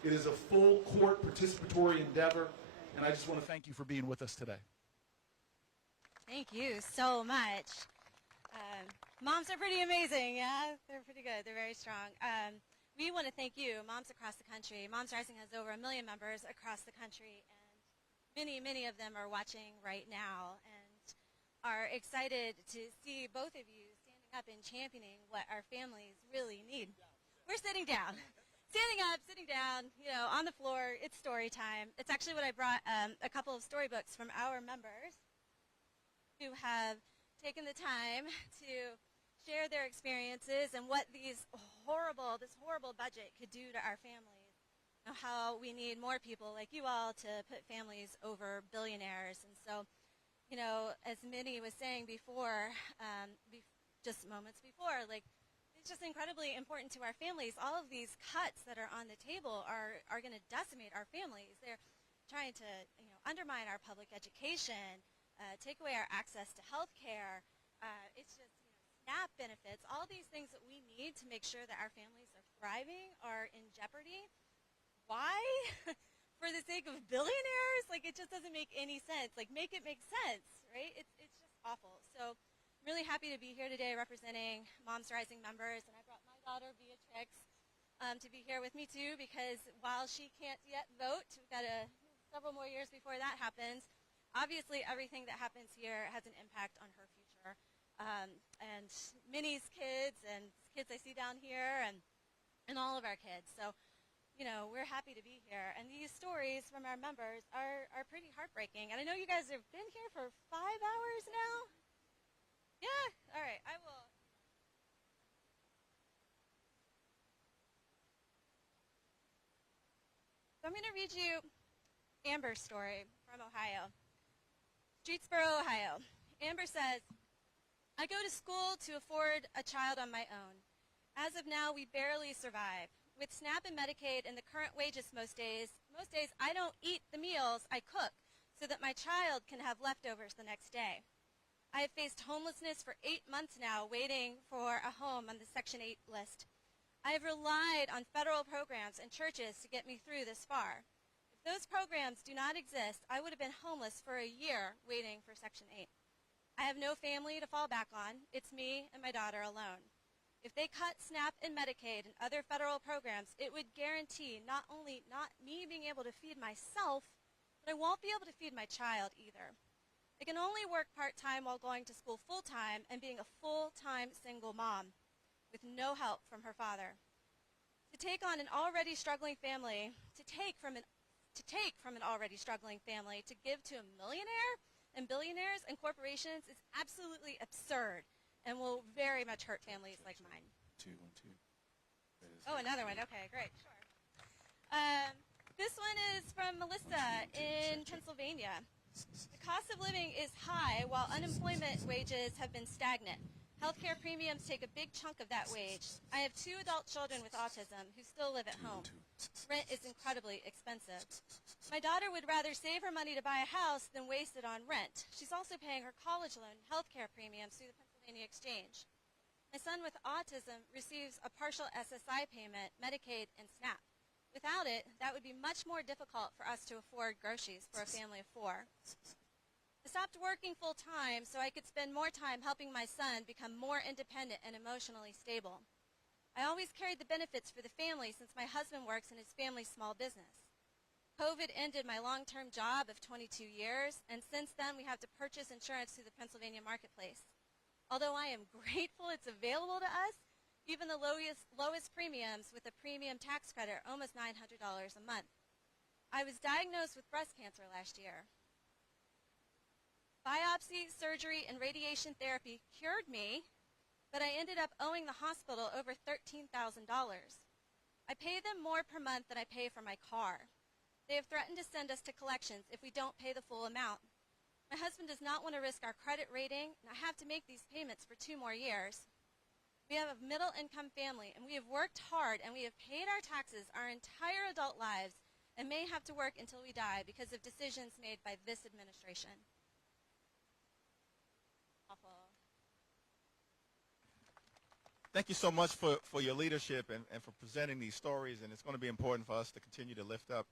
It is a full court participatory endeavor. And I just want to thank you for being with us today. Thank you so much. Moms are pretty amazing, yeah? They're pretty good. They're very strong. We want to thank you, moms across the country. Moms Rising has over 1 million members across the country, and many, many of them are watching right now and are excited to see both of you standing up and championing what our families really need. We're sitting down. Standing up, sitting down, on the floor. It's story time. It's actually what I brought a couple of storybooks from our members who have taken the time to share their experiences and what this horrible budget could do to our families. How we need more people like you all to put families over billionaires. And so, as Minnie was saying before, just moments before, it's just incredibly important to our families. All of these cuts that are on the table are going to decimate our families. They're trying to undermine our public education, take away our access to health care. It's just SNAP benefits, all these things that we need to make sure that our families are thriving are in jeopardy. Why? For the sake of billionaires? It just doesn't make any sense. Make it make sense, right? It's just awful. So I'm really happy to be here today representing Moms Rising members, and I brought my daughter Beatrix to be here with me too, because while she can't yet vote, we've got several more years before that happens. Obviously, everything that happens here has an impact on her future. And Minnie's kids and kids I see down here and all of our kids. So, we're happy to be here. And these stories from our members are pretty heartbreaking. And I know you guys have been here for 5 hours now. Yeah? All right. I will. So I'm going to read you Amber's story from Ohio. Streetsboro, Ohio. Amber says, I go to school to afford a child on my own. As of now, we barely survive. With SNAP and Medicaid and the current wages most days I don't eat the meals I cook so that my child can have leftovers the next day. I have faced homelessness for 8 months now, waiting for a home on the Section 8 list. I have relied on federal programs and churches to get me through this far. If those programs do not exist, I would have been homeless for a year waiting for Section 8. I have no family to fall back on. It's me and my daughter alone. If they cut SNAP and Medicaid and other federal programs, it would guarantee not only not me being able to feed myself, but I won't be able to feed my child either. I can only work part-time while going to school full-time and being a full-time single mom with no help from her father. To take from an already struggling family to give to a millionaire and billionaires and corporations is absolutely absurd and will very much hurt families like mine. Oh, another one. Okay, great. Sure. This one is from Melissa in Pennsylvania. The cost of living is high while unemployment wages have been stagnant. Healthcare premiums take a big chunk of that wage. I have 2 adult children with autism who still live at home. Rent is incredibly expensive. My daughter would rather save her money to buy a house than waste it on rent. She's also paying her college loan healthcare premiums through the Pennsylvania Exchange. My son with autism receives a partial SSI payment, Medicaid, and SNAP. Without it, that would be much more difficult for us to afford groceries for a family of 4. I stopped working full-time so I could spend more time helping my son become more independent and emotionally stable. I always carried the benefits for the family since my husband works in his family's small business. COVID ended my long-term job of 22 years, and since then we have to purchase insurance through the Pennsylvania marketplace. Although I am grateful it's available to us, even the lowest premiums with a premium tax credit are almost $900 a month. I was diagnosed with breast cancer last year. Biopsy, surgery, and radiation therapy cured me, but I ended up owing the hospital over $13,000. I pay them more per month than I pay for my car. They have threatened to send us to collections if we don't pay the full amount. My husband does not want to risk our credit rating, and I have to make these payments for 2 more years. We have a middle-income family, and we have worked hard, and we have paid our taxes our entire adult lives and may have to work until we die because of decisions made by this administration. Thank you so much for your leadership and for presenting these stories, and it's going to be important for us to continue to lift up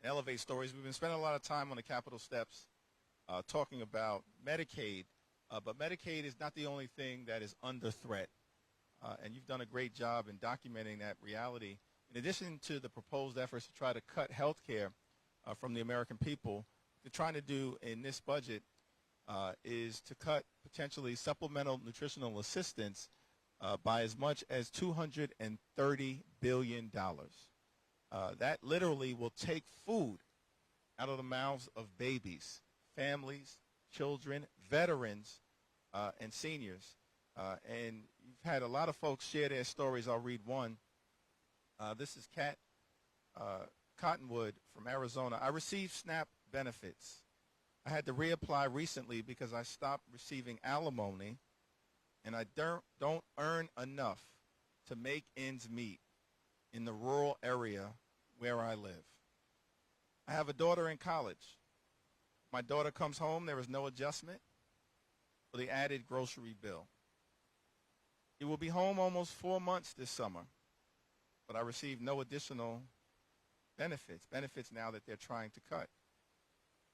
and elevate stories. We've been spending a lot of time on the Capitol steps talking about Medicaid, but Medicaid is not the only thing that is under threat, and you've done a great job in documenting that reality. In addition to the proposed efforts to try to cut health care from the American people, what they're trying to do in this budget is to cut potentially supplemental nutritional assistance by as much as $230 billion. That literally will take food out of the mouths of babies, families, children, veterans, and seniors. And you've had a lot of folks share their stories. I'll read one. This is Kat Cottonwood from Arizona. I received SNAP benefits. I had to reapply recently because I stopped receiving alimony, and I don't earn enough to make ends meet in the rural area where I live. I have a daughter in college. My daughter comes home, there is no adjustment for the added grocery bill. He will be home almost 4 months this summer, but I receive no additional benefits now that they're trying to cut.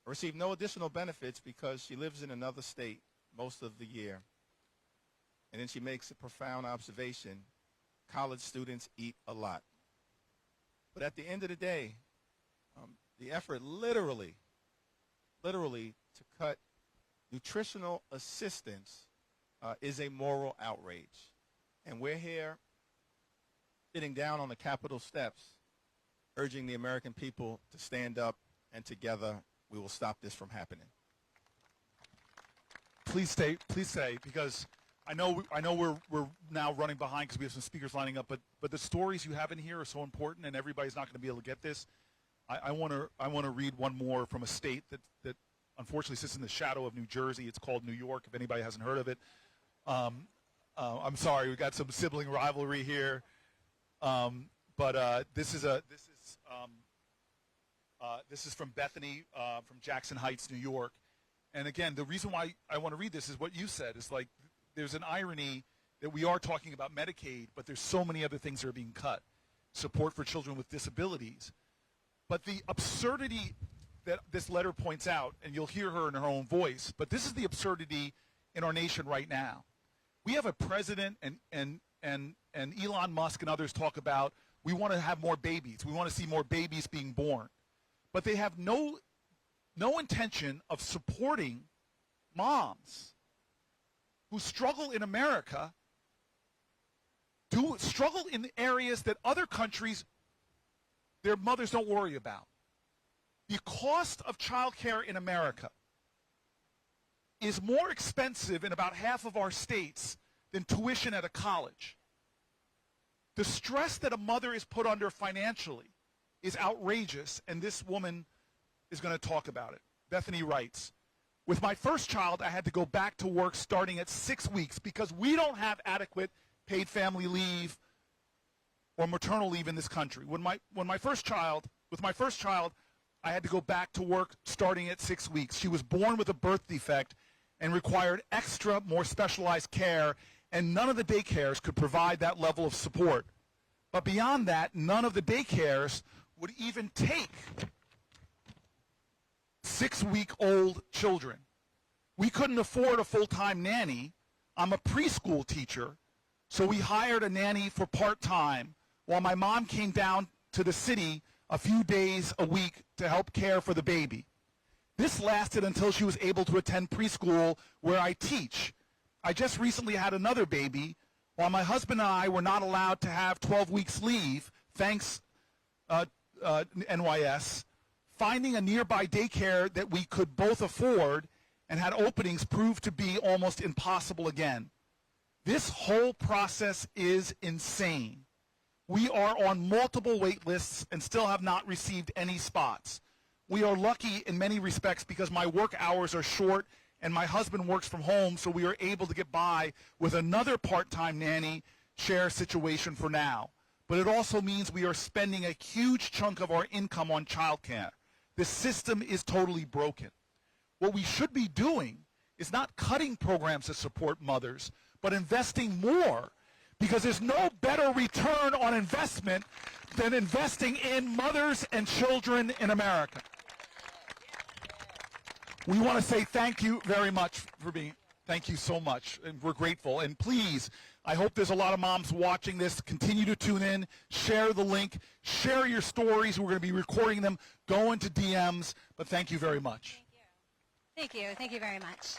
I receive no additional benefits because she lives in another state most of the year. And then she makes a profound observation: college students eat a lot. But at the end of the day, the effort literally to cut nutritional assistance is a moral outrage. And we're here sitting down on the Capitol steps urging the American people to stand up, and together we will stop this from happening. Please stay, because I know we're now running behind because we have some speakers lining up, but the stories you have in here are so important, and everybody's not going to be able to get this. I want to read one more from a state that unfortunately sits in the shadow of New Jersey. It's called New York, if anybody hasn't heard of it. I'm sorry, we got some sibling rivalry here, but this is from Bethany, from Jackson Heights, New York. And again, the reason why I want to read this is what you said. It's like there's an irony that we are talking about Medicaid, but there's so many other things that are being cut. Support for children with disabilities. But the absurdity that this letter points out, and you'll hear her in her own voice, but this is the absurdity in our nation right now. We have a president and Elon Musk and others talk about we want to have more babies. We want to see more babies being born. But they have no intention of supporting moms who struggle in America, struggle in the areas that other countries, their mothers don't worry about. The cost of childcare in America is more expensive in about half of our states than tuition at a college. The stress that a mother is put under financially is outrageous, and this woman is going to talk about it. Bethany writes, with my first child, I had to go back to work starting at 6 weeks because we don't have adequate paid family leave or maternal leave in this country. With my first child, I had to go back to work starting at 6 weeks. She was born with a birth defect and required extra, more specialized care, and none of the daycares could provide that level of support. But beyond that, none of the daycares would even take 6-week-old children. We couldn't afford a full-time nanny. I'm a preschool teacher, so we hired a nanny for part-time while my mom came down to the city a few days a week to help care for the baby. This lasted until she was able to attend preschool where I teach. I just recently had another baby while my husband and I were not allowed to have 12 weeks leave, thanks NYS. Finding a nearby daycare that we could both afford and had openings proved to be almost impossible again. This whole process is insane. We are on multiple wait lists and still have not received any spots. We are lucky in many respects because my work hours are short and my husband works from home, so we are able to get by with another part-time nanny share situation for now. But it also means we are spending a huge chunk of our income on childcare. The system is totally broken. What we should be doing is not cutting programs to support mothers, but investing more, because there's no better return on investment than investing in mothers and children in America. We want to say thank you very much for being, thank you so much, and we're grateful. And please, I hope there's a lot of moms watching this. Continue to tune in, share the link, share your stories. We're going to be recording them, go into DMs, but thank you very much. Thank you. Thank you very much.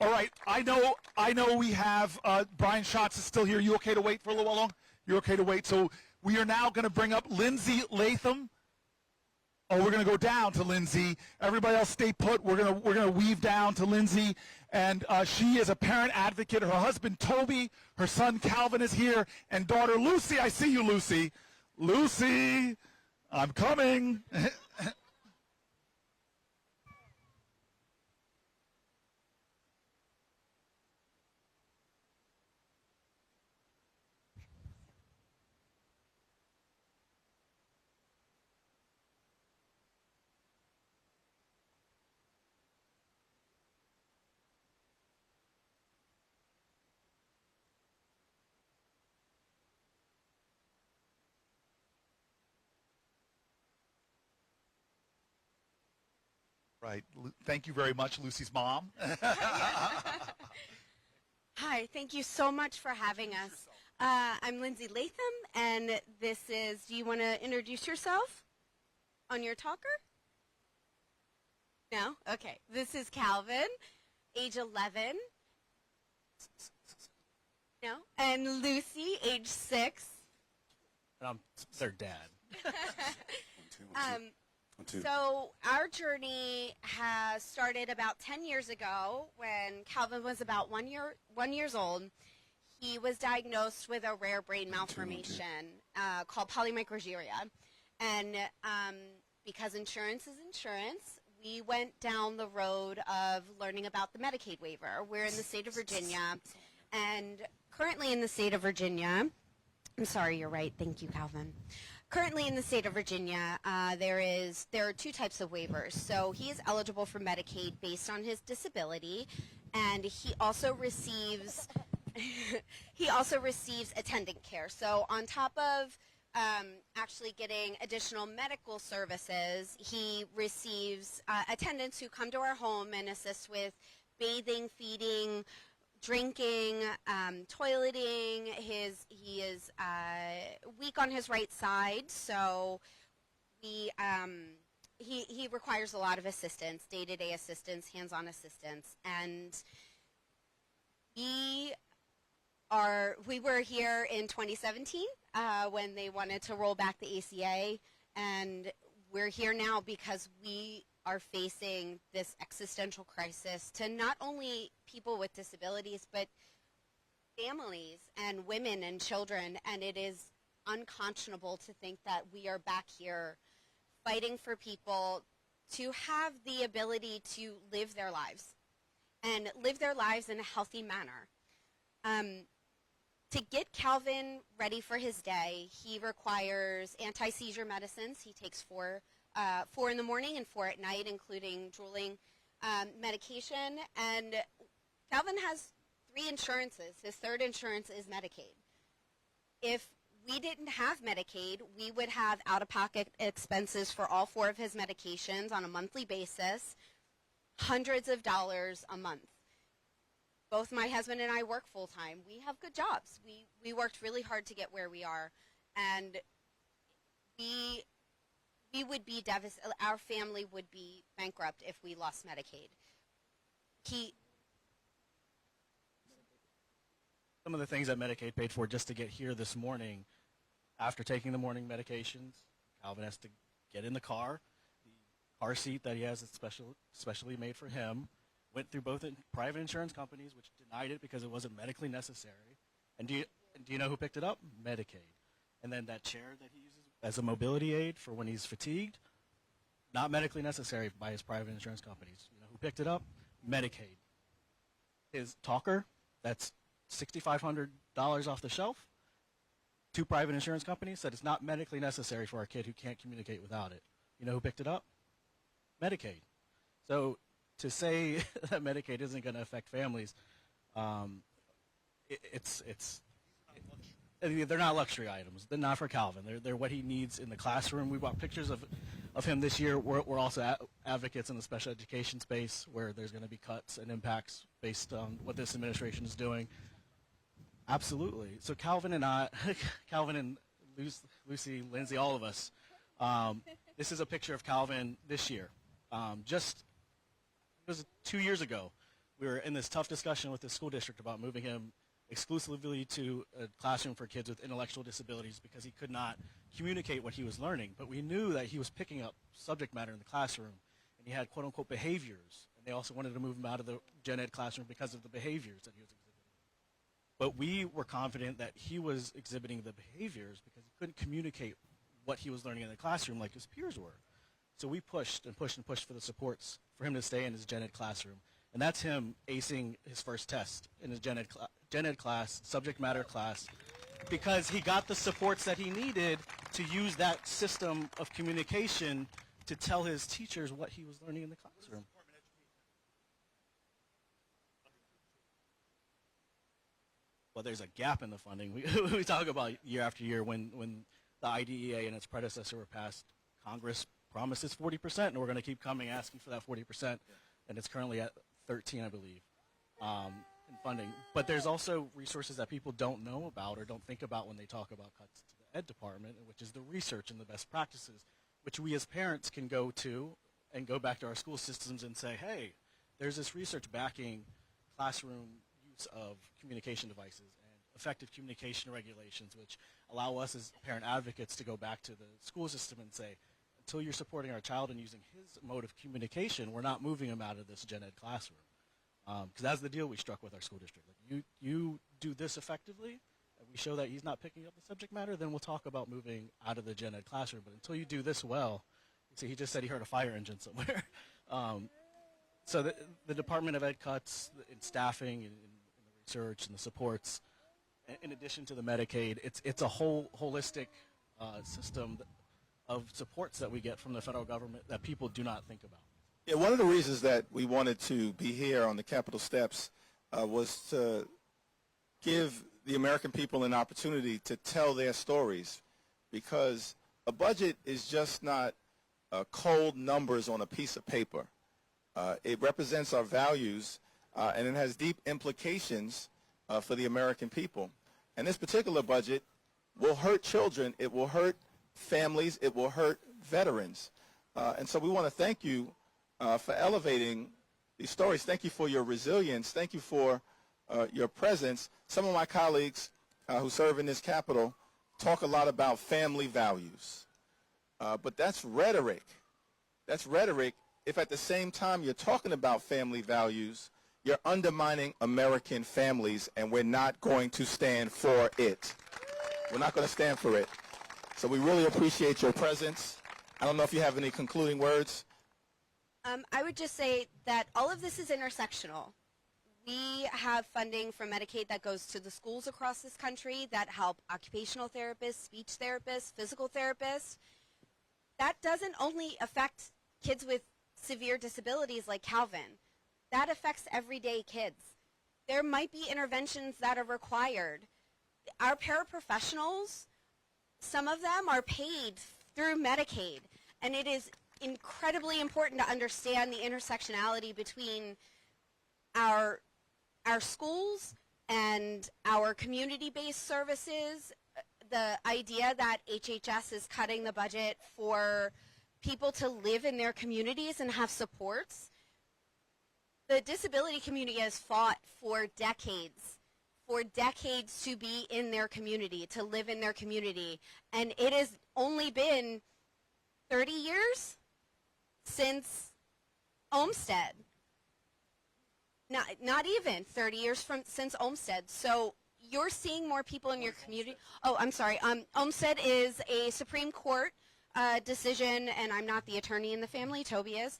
All right, I know we have, Brian Schatz is still here. You okay to wait for a little while long? You're okay to wait. So we are now going to bring up Lindsay Latham. Oh, we're going to go down to Lindsay. Everybody else stay put. We're going to weave down to Lindsay. And she is a parent advocate. Her husband, Toby, her son, Calvin, is here. And daughter, Lucy. I see you, Lucy. Lucy, I'm coming. Right. Thank you very much, Lucy's mom. Hi, thank you so much for having us. I'm Lindsay Latham, and this is, do you want to introduce yourself on your talker? No? Okay. This is Calvin, age 11. No? And Lucy, age 6. And I'm their dad. So our journey has started about 10 years ago when Calvin was about 1 years old. He was diagnosed with a rare brain malformation called polymicrogyria. And because insurance is insurance, we went down the road of learning about the Medicaid waiver. We're in the state of Virginia, and currently in the state of Virginia, I'm sorry, you're right. Thank you, Calvin. Currently in the state of Virginia, there are two types of waivers. So he is eligible for Medicaid based on his disability, and he also receives attendant care. So on top of actually getting additional medical services, he receives attendants who come to our home and assist with bathing, feeding, drinking, toileting. He is weak on his right side, so he requires a lot of assistance, day-to-day assistance, hands-on assistance, and we were here in 2017 when they wanted to roll back the ACA, and we're here now because we are facing this existential crisis to not only people with disabilities, but families and women and children, and it is unconscionable to think that we are back here fighting for people to have the ability to live their lives and live their lives in a healthy manner. To get Calvin ready for his day, he requires anti-seizure medicines. He takes four in the morning and 4 at night, including drooling medication. And Calvin has 3 insurances. His third insurance is Medicaid. If we didn't have Medicaid, we would have out-of-pocket expenses for all 4 of his medications on a monthly basis, hundreds of dollars a month. Both my husband and I work full-time. We have good jobs. We worked really hard to get where we are, and we would be devastated. Our family would be bankrupt if we lost Medicaid. Some of the things that Medicaid paid for just to get here this morning, after taking the morning medications, Calvin has to get in the car. The car seat that he has is specially made for him. Went through both private insurance companies, which denied it because it wasn't medically necessary. And do you know who picked it up? Medicaid. And then that chair that he uses as a mobility aid for when he's fatigued, not medically necessary by his private insurance companies. You know who picked it up? Medicaid. His talker, that's $6,500 off the shelf. 2 private insurance companies said it's not medically necessary for our kid who can't communicate without it. You know who picked it up? Medicaid. So to say that Medicaid isn't going to affect families, they're not luxury items. They're not for Calvin. They're what he needs in the classroom. We brought pictures of him this year. We're also advocates in the special education space where there's going to be cuts and impacts based on what this administration is doing. Absolutely. So Calvin and Lucy, Lindsay, all of us, this is a picture of Calvin this year. It was 2 years ago. We were in this tough discussion with the school district about moving him exclusively to a classroom for kids with intellectual disabilities because he could not communicate what he was learning. But we knew that he was picking up subject matter in the classroom, and he had quote-unquote behaviors. And they also wanted to move him out of the gen ed classroom because of the behaviors that he was exhibiting. But we were confident that he was exhibiting the behaviors because he couldn't communicate what he was learning in the classroom like his peers were. So we pushed and pushed and pushed for the supports for him to stay in his gen ed classroom. And that's him acing his first test in his gen ed class, subject matter class, because he got the supports that he needed to use that system of communication to tell his teachers what he was learning in the classroom. Well, there's a gap in the funding. We talk about year after year when the IDEA and its predecessor were passed, Congress promises 40%, and we're going to keep coming asking for that 40%, and it's currently at 13, I believe, in funding. But there's also resources that people don't know about or don't think about when they talk about cuts to the ed department, which is the research and the best practices, which we as parents can go to and go back to our school systems and say, hey, there's this research backing classroom use of communication devices and effective communication regulations, which allow us as parent advocates to go back to the school system and say, until you're supporting our child and using his mode of communication, we're not moving him out of this gen ed classroom. Because that's the deal we struck with our school district. Like, you do this effectively, and we we show that he's not picking up the subject matter, then we'll talk about moving out of the gen ed classroom. But until you do this well, see, he just said he heard a fire engine somewhere. So the Department of Ed cuts in staffing, in the research, and the supports, in addition to the Medicaid, it's a whole holistic system of supports that we get from the federal government that people do not think about. Yeah, one of the reasons that we wanted to be here on the Capitol steps was to give the American people an opportunity to tell their stories, because a budget is just not cold numbers on a piece of paper. It represents our values, and it has deep implications for the American people. And this particular budget will hurt children, it will hurt families, it will hurt veterans. And so we want to thank you for elevating these stories. Thank you for your resilience. Thank you for your presence. Some of my colleagues who serve in this Capitol talk a lot about family values. But that's rhetoric. That's rhetoric if at the same time you're talking about family values, you're undermining American families, and we're not going to stand for it. We're not going to stand for it. So we really appreciate your presence. I don't know if you have any concluding words. I would just say that all of this is intersectional. We have funding from Medicaid that goes to the schools across this country that help occupational therapists, speech therapists, physical therapists. That doesn't only affect kids with severe disabilities like Calvin. That affects everyday kids. There might be interventions that are required. Our paraprofessionals, some of them are paid through Medicaid, and it is incredibly important to understand the intersectionality between our schools and our community-based services. The idea that HHS is cutting the budget for people to live in their communities and have supports. The disability community has fought for decades to be in their community, to live in their community. And it has only been 30 years since Olmsted. Not even 30 years since Olmsted. So you're seeing more people in your community. Oh, I'm sorry. Olmsted is a Supreme Court decision, and I'm not the attorney in the family. Toby is.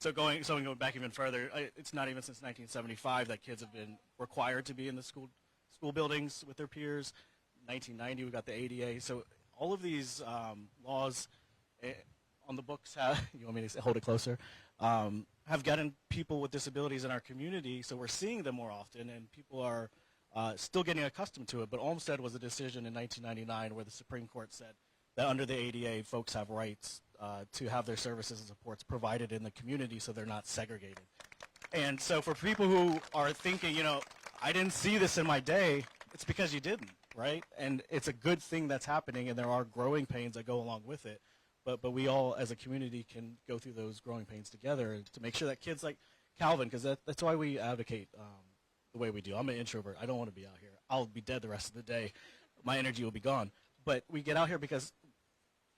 So going back even further, it's not even since 1975 that kids have been required to be in the school buildings with their peers. 1990 we got the ADA. So all of these laws on the books you want me to hold it closer? Have gotten people with disabilities in our community, so we're seeing them more often, and people are still getting accustomed to it. But Olmsted was a decision in 1999 where the Supreme Court said that under the ADA, folks have rights to have their services and supports provided in the community so they're not segregated. And so for people who are thinking, I didn't see this in my day, it's because you didn't, right? And it's a good thing that's happening, and there are growing pains that go along with it. But we all, as a community, can go through those growing pains together to make sure that kids like Calvin, because that's why we advocate the way we do. I'm an introvert. I don't want to be out here. I'll be dead the rest of the day. My energy will be gone. But we get out here because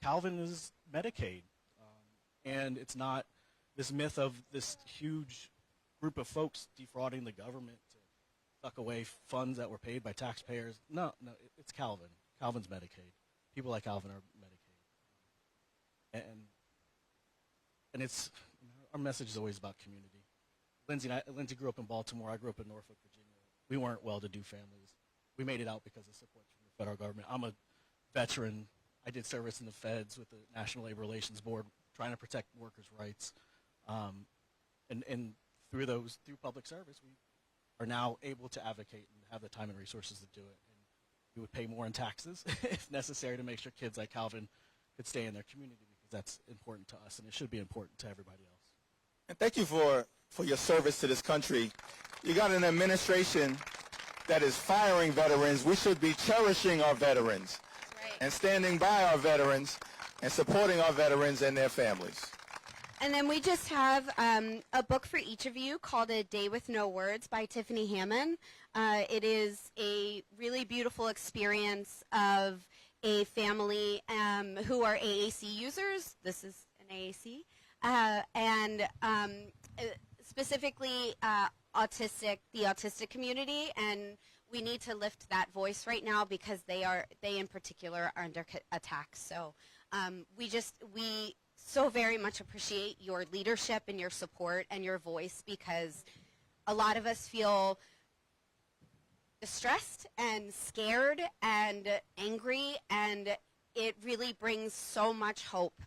Calvin is Medicaid. And it's not this myth of this huge group of folks defrauding the government to suck away funds that were paid by taxpayers. No, it's Calvin. Calvin's Medicaid. People like Calvin are Medicaid. And it's our message is always about community. Lindsay grew up in Baltimore. I grew up in Norfolk, Virginia. We weren't well-to-do families. We made it out because of support from the federal government. I'm a veteran. I did service in the feds with the National Labor Relations Board, trying to protect workers' rights. And through public service, we are now able to advocate and have the time and resources to do it. And we would pay more in taxes if necessary to make sure kids like Calvin could stay in their community, because that's important to us, and it should be important to everybody else. And thank you for your service to this country. You got an administration that is firing veterans. We should be cherishing our veterans and standing by our veterans and supporting our veterans and their families. And then we just have a book for each of you called A Day with No Words by Tiffany Hammond. It is a really beautiful experience of a family who are AAC users. This is an AAC. And specifically the autistic community. And we need to lift that voice right now because they in particular are under attack. So we so very much appreciate your leadership and your support and your voice, because a lot of us feel distressed and scared and angry, and it really brings so much hope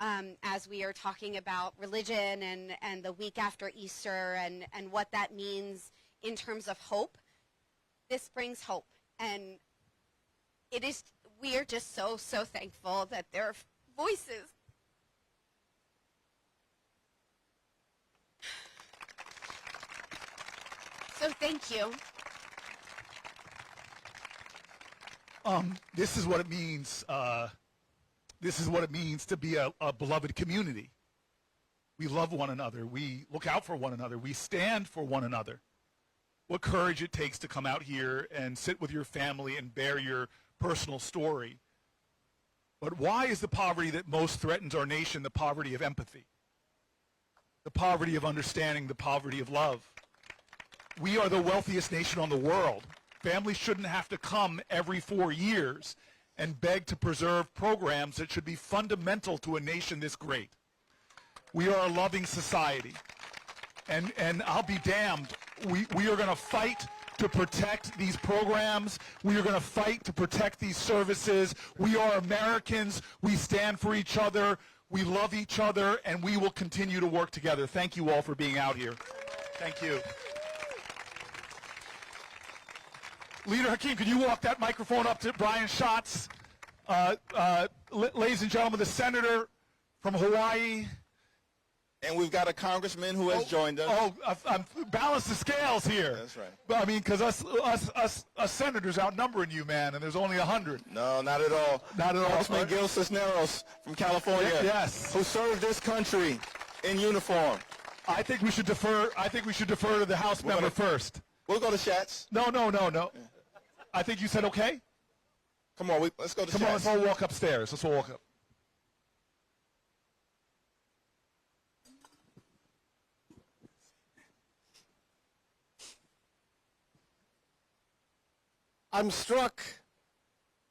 as we are talking about religion and the week after Easter and what that means in terms of hope. This brings hope, and we are just so thankful that there are voices. So thank you. This is what it means. This is what it means to be a beloved community. We love one another. We look out for one another. We stand for one another. What courage it takes to come out here and sit with your family and bear your personal story. But why is the poverty that most threatens our nation the poverty of empathy? The poverty of understanding, the poverty of love. We are the wealthiest nation on the world. Families shouldn't have to come every 4 years and beg to preserve programs that should be fundamental to a nation this great. We are a loving society. And I'll be damned, we are going to fight to protect these programs. We are going to fight to protect these services. We are Americans. We stand for each other. We love each other, and we will continue to work together. Thank you all for being out here. Thank you. Leader Hakeem, can you walk that microphone up to Brian Schatz? Ladies and gentlemen, the senator from Hawaii. And we've got a congressman who has joined us. Balance the scales here. That's right. But I mean, because us senators outnumbering you, man, and there's only 100. No, not at all. Not at all. Congressman Gil Cisneros from California. Yes. Who served this country in uniform. I think we should defer. I think we should defer to the House member first. We'll go to Schatz. No. I think you said okay. Come on, let's go to Schatz. Come on, let's all walk upstairs. Let's all walk up. I'm struck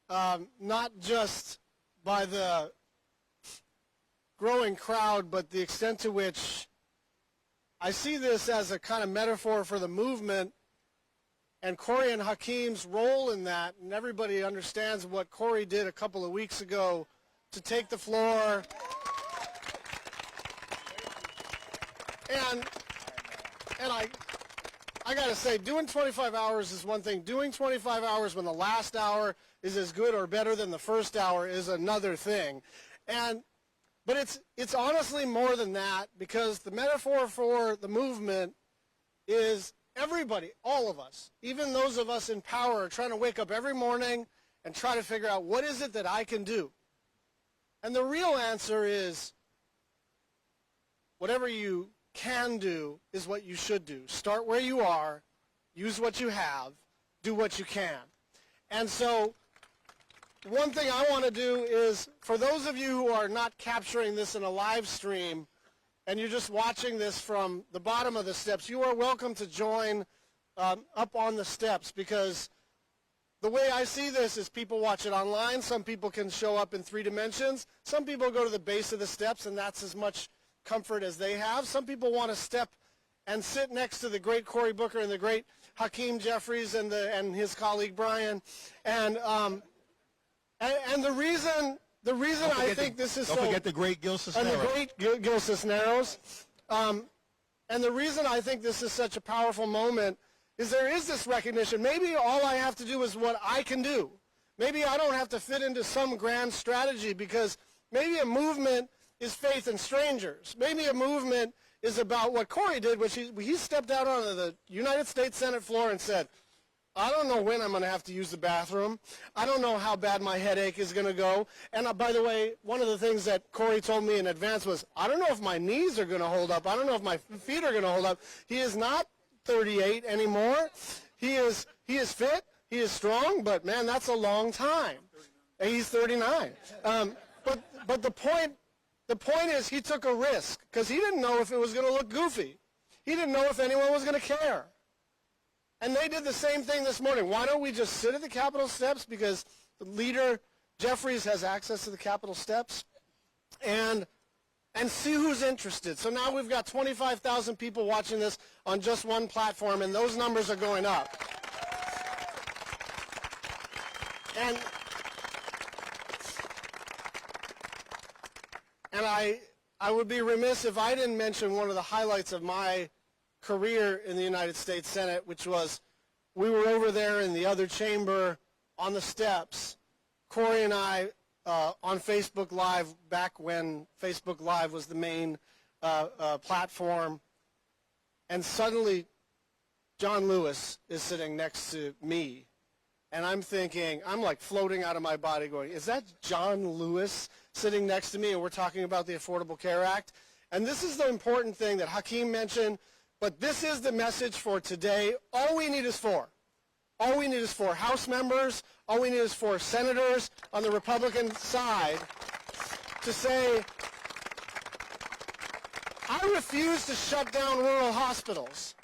not just by the growing crowd, but the extent to which I see this as a kind of metaphor for the movement and Cory and Hakeem's role in that. And everybody understands what Cory did a couple of weeks ago to take the floor. And I got to say, doing 25 hours is one thing. Doing 25 hours when the last hour is as good or better than the first hour is another thing. But it's honestly more than that, because the metaphor for the movement is everybody, all of us, even those of us in power, are trying to wake up every morning and try to figure out what is it that I can do. And the real answer is whatever you can do is what you should do. Start where you are, use what you have, do what you can. And so one thing I want to do is, for those of you who are not capturing this in a live stream and you're just watching this from the bottom of the steps, you are welcome to join up on the steps, because the way I see this is people watch it online. Some people can show up in 3 dimensions. Some people go to the base of the steps, and that's as much comfort as they have. Some people want to step and sit next to the great Cory Booker and the great Hakeem Jeffries and his colleague Brian. And the reason I think this is so... Don't forget the great Gil Cisneros. And the great Gil Cisneros. And the reason I think this is such a powerful moment is there is this recognition. Maybe all I have to do is what I can do. Maybe I don't have to fit into some grand strategy, because maybe a movement is faith in strangers. Maybe a movement is about what Cory did, which he stepped out onto the United States Senate floor and said, I don't know when I'm going to have to use the bathroom. I don't know how bad my headache is going to go. And by the way, one of the things that Cory told me in advance was, I don't know if my knees are going to hold up. I don't know if my feet are going to hold up. He is not 38 anymore. He is fit. He is strong. But, man, that's a long time. And he's 39. But the point is, he took a risk, because he didn't know if it was going to look goofy. He didn't know if anyone was going to care. And they did the same thing this morning. Why don't we just sit at the Capitol steps, because the leader, Jeffries, has access to the Capitol steps, and see who's interested. So now we've got 25,000 people watching this on just one platform, and those numbers are going up. And I would be remiss if I didn't mention one of the highlights of my career in the United States Senate, which was we were over there in the other chamber on the steps, Cory and I, on Facebook Live, back when Facebook Live was the main platform, and suddenly John Lewis is sitting next to me, and I'm thinking, I'm like floating out of my body going, is that John Lewis sitting next to me, and we're talking about the Affordable Care Act? And this is the important thing that Hakeem mentioned, but this is the message for today. All we need is four. All we need is 4 House members. All we need is 4 senators on the Republican side to say, I refuse to shut down rural hospitals.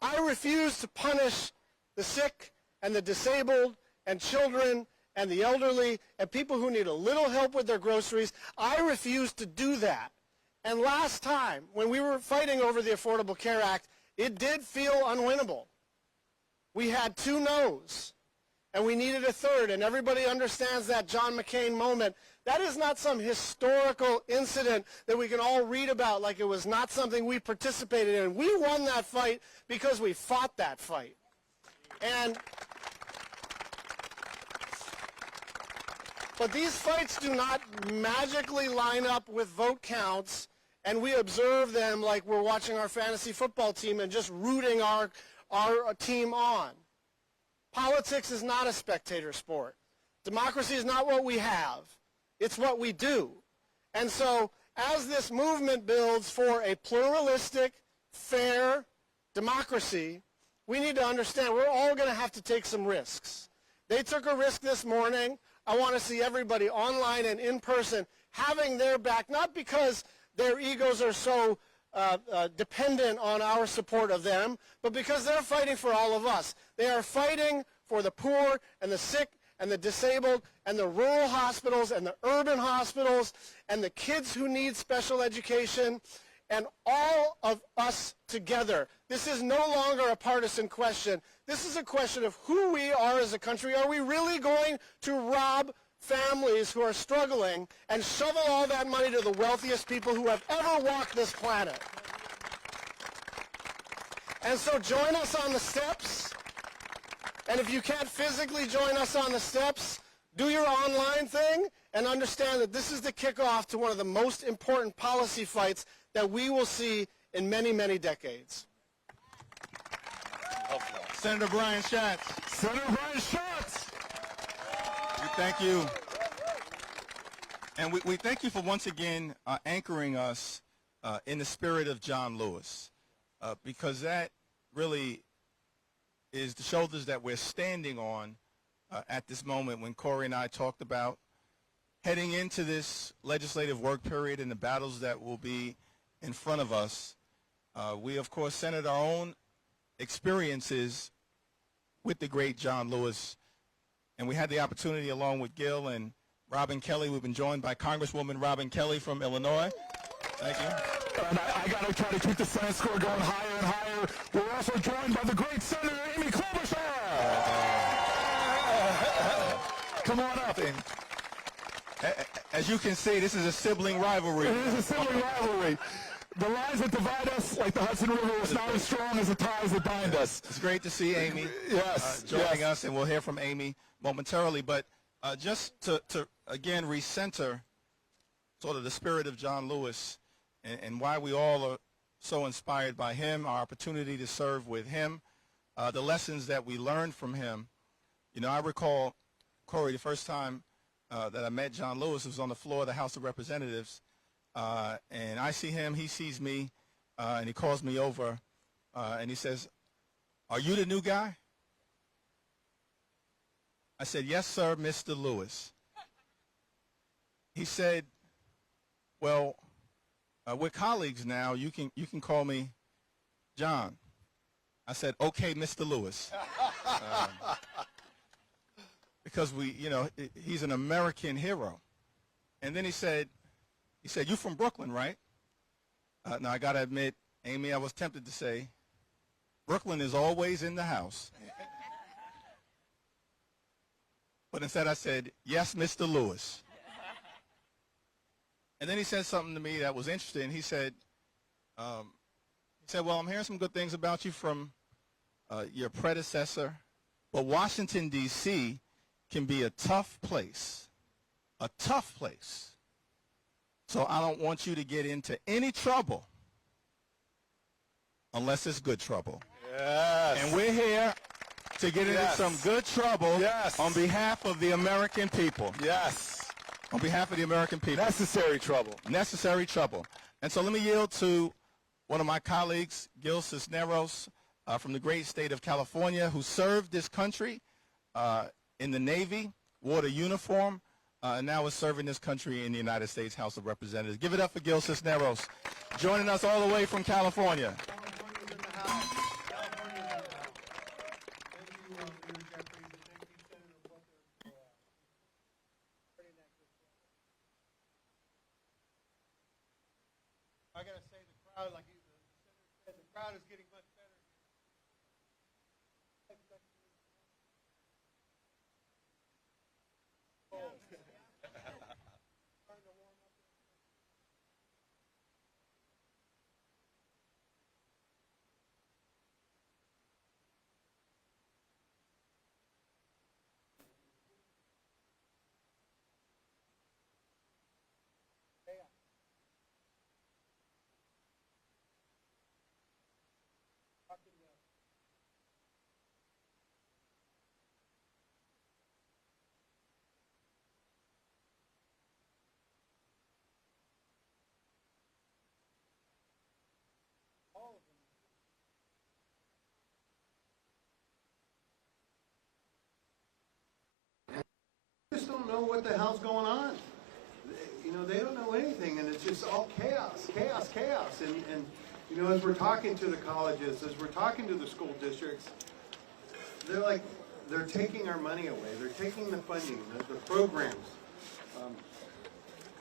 I refuse to punish the sick and the disabled and children and the elderly and people who need a little help with their groceries. I refuse to do that. And last time, when we were fighting over the Affordable Care Act, it did feel unwinnable. We had 2 no's, and we needed a 3rd, and everybody understands that John McCain moment. That is not some historical incident that we can all read about like it was not something we participated in. We won that fight because we fought that fight. But these fights do not magically line up with vote counts, and we observe them like we're watching our fantasy football team and just rooting our team on. Politics is not a spectator sport. Democracy is not what we have. It's what we do. And so as this movement builds for a pluralistic, fair democracy, we need to understand we're all going to have to take some risks. They took a risk this morning. I want to see everybody online and in person having their back, not because their egos are so dependent on our support of them, but because they're fighting for all of us. They are fighting for the poor and the sick and the disabled and the rural hospitals and the urban hospitals and the kids who need special education and all of us together. This is no longer a partisan question. This is a question of who we are as a country. Are we really going to rob families who are struggling and shovel all that money to the wealthiest people who have ever walked this planet? And so join us on the steps. And if you can't physically join us on the steps, do your online thing and understand that this is the kickoff to one of the most important policy fights that we will see in many, many decades. Senator Brian Schatz. Senator Brian Schatz. We thank you. And we thank you for once again anchoring us in the spirit of John Lewis, because that really is the shoulders that we're standing on at this moment when Cory and I talked about heading into this legislative work period and the battles that will be in front of us. We, of course, centered our own experiences with the great John Lewis, and we had the opportunity, along with Gil and Robin Kelly, we've been joined by Congresswoman Robin Kelly from Illinois. Thank you. And I got to try to keep the Senate score going higher and higher. We're also joined by the great Senator Amy Klobuchar. Come on up. And as you can see, this is a sibling rivalry. It is a sibling rivalry. The lines that divide us, like the Hudson River, is not as strong as the ties that bind us. It's great to see Amy joining us, and we'll hear from Amy momentarily. But just to again recenter sort of the spirit of John Lewis and why we all are so inspired by him, our opportunity to serve with him, the lessons that we learned from him. You know, I recall, Cory, the first time that I met John Lewis was on the floor of the House of Representatives. And I see him, he sees me, and he calls me over, and he says, "Are you the new guy?" I said, "Yes, sir, Mr. Lewis." He said, "Well, we're colleagues now. You can call me John." I said, okay, Mr. Lewis. Because he's an American hero. And then he said, you from Brooklyn, right? Now, I got to admit, Amy, I was tempted to say, Brooklyn is always in the house. But instead I said, yes, Mr. Lewis. And then he said something to me that was interesting. He said, well, I'm hearing some good things about you from your predecessor, but Washington, D.C. can be a tough place, So I don't want you to get into any trouble unless it's good trouble. Yes. And we're here to get into some good trouble on behalf of the American people. Yes. On behalf of the American people. Necessary trouble. Necessary trouble. And so let me yield to one of my colleagues, Gil Cisneros, from the great state of California, who served this country in the Navy, wore the uniform, and now is serving this country in the United States House of Representatives. Give it up for Gil Cisneros, joining us all the way from California. I gotta say, the crowd, like the senator said, the crowd is getting much better. Just don't know what the hell's going on. They don't know anything, and it's just all chaos. And as we're talking to the colleges, as we're talking to the school districts, they're taking our money away. They're taking the funding, the programs.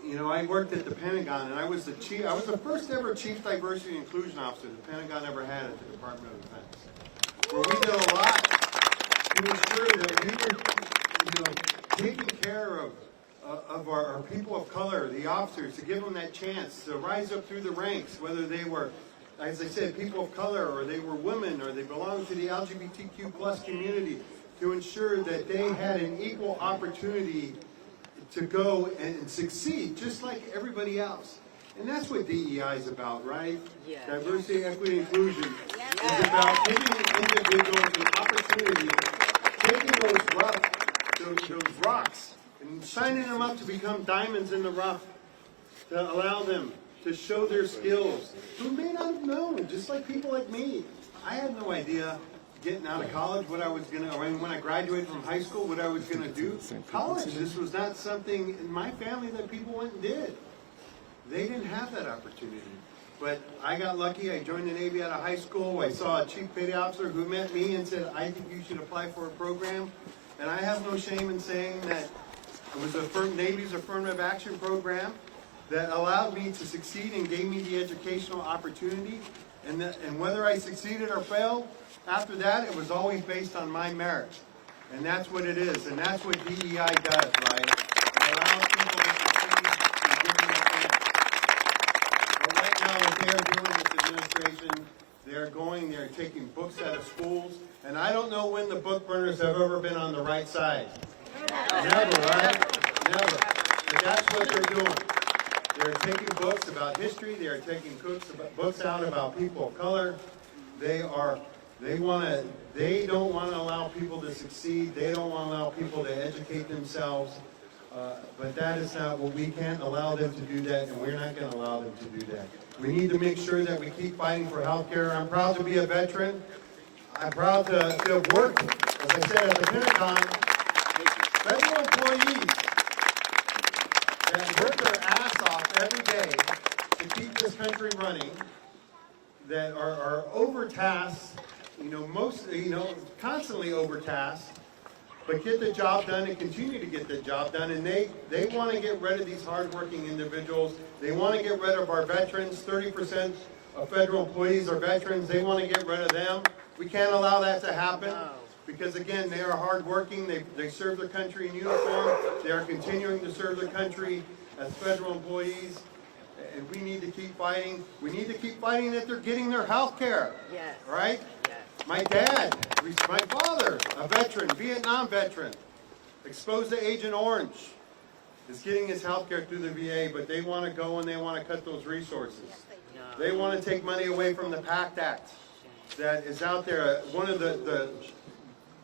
I worked at the Pentagon, and I was the first ever Chief Diversity and Inclusion Officer the Pentagon ever had at the Department of Defense, where we did a lot to ensure that we were, taking care of our people of color, the officers, to give them that chance to rise up through the ranks, whether they were, as I said, people of color, or they were women, or they belonged to the LGBTQ plus community, to ensure that they had an equal opportunity to go and succeed, just like everybody else. And that's what DEI is about, right? Yeah. Diversity, equity, inclusion. It's about giving individuals an opportunity, taking those rocks and shining them up to become diamonds in the rough, to allow them to show their skills, who may not have known, just like people like me. I had no idea getting out of college what I was going to, when I graduated from high school, what I was going to do. College, this was not something in my family that people went and did. They didn't have that opportunity. But I got lucky. I joined the Navy out of high school. I saw a chief petty officer who met me and said, I think you should apply for a program. And I have no shame in saying that it was Navy's affirmative action program that allowed me to succeed and gave me the educational opportunity. And whether I succeeded or failed, after that, it was always based on my merit. And that's what it is. And that's what DEI does, right? It allows people to succeed and give them a chance. But right now, what they're doing, this administration, they're taking books out of schools. And I don't know when the book burners have ever been on the right side. Never, right? Never. But that's what they're doing. They're taking books about history. They're taking books out about people of color. They don't want to allow people to succeed. They don't want to allow people to educate themselves. But that is not what we can't allow them to do that, and we're not going to allow them to do that. We need to make sure that we keep fighting for health care. I'm proud to be a veteran. I'm proud to have worked, as I said, at the Pentagon. Federal employees that work their ass off every day to keep this country running, that are overtasked constantly overtasked, but get the job done and continue to get the job done. And they want to get rid of these hardworking individuals. They want to get rid of our veterans. 30% of federal employees are veterans. They want to get rid of them. We can't allow that to happen because, again, they are hardworking. They serve their country in uniform. They are continuing to serve their country as federal employees. And we need to keep fighting. We need to keep fighting that they're getting their health care. Yes. Right? Yes. My dad, my father, a veteran, Vietnam veteran, exposed to Agent Orange, is getting his health care through the VA, but they want to go and they want to cut those resources. They want to take money away from the PACT Act that is out there. One of the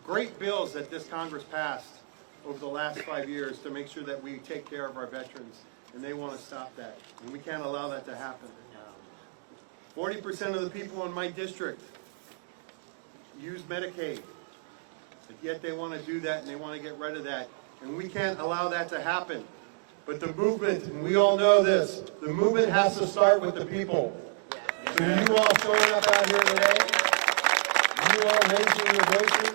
great bills that this Congress passed over the last 5 years to make sure that we take care of our veterans. And they want to stop that. And we can't allow that to happen. 40% of the people in my district use Medicaid. But yet they want to do that and they want to get rid of that. And we can't allow that to happen. But the movement, and we all know this, the movement has to start with the people. So you all showing up out here today, you all raising your voices,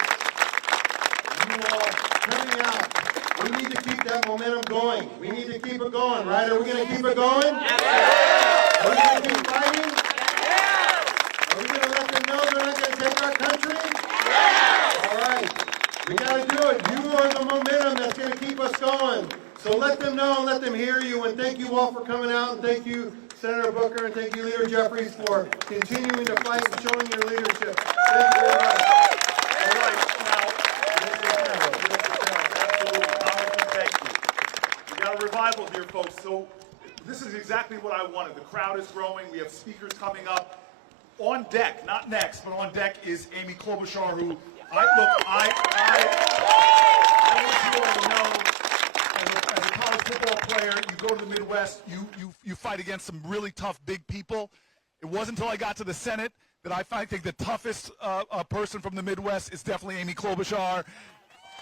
you all coming out. We need to keep that momentum going. We need to keep it going, right? Are we going to keep it going? Are we going to keep fighting? Are we going to let them know they're not going to take our country? All right. We got to do it. You are the momentum that's going to keep us going. So let them know and let them hear you. And thank you all for coming out. And thank you, Senator Booker, and thank you, Leader Jeffries, for continuing to fight and showing your leadership. Thank you very much. All right. Now, got a revival here, folks. So this is exactly what I wanted. The crowd is growing. We have speakers coming up. On deck, not next, but on deck is Amy Klobuchar, who I want you all to know, as a college football player, you go to the Midwest, you fight against some really tough, big people. It wasn't until I got to the Senate that I think the toughest person from the Midwest is definitely Amy Klobuchar.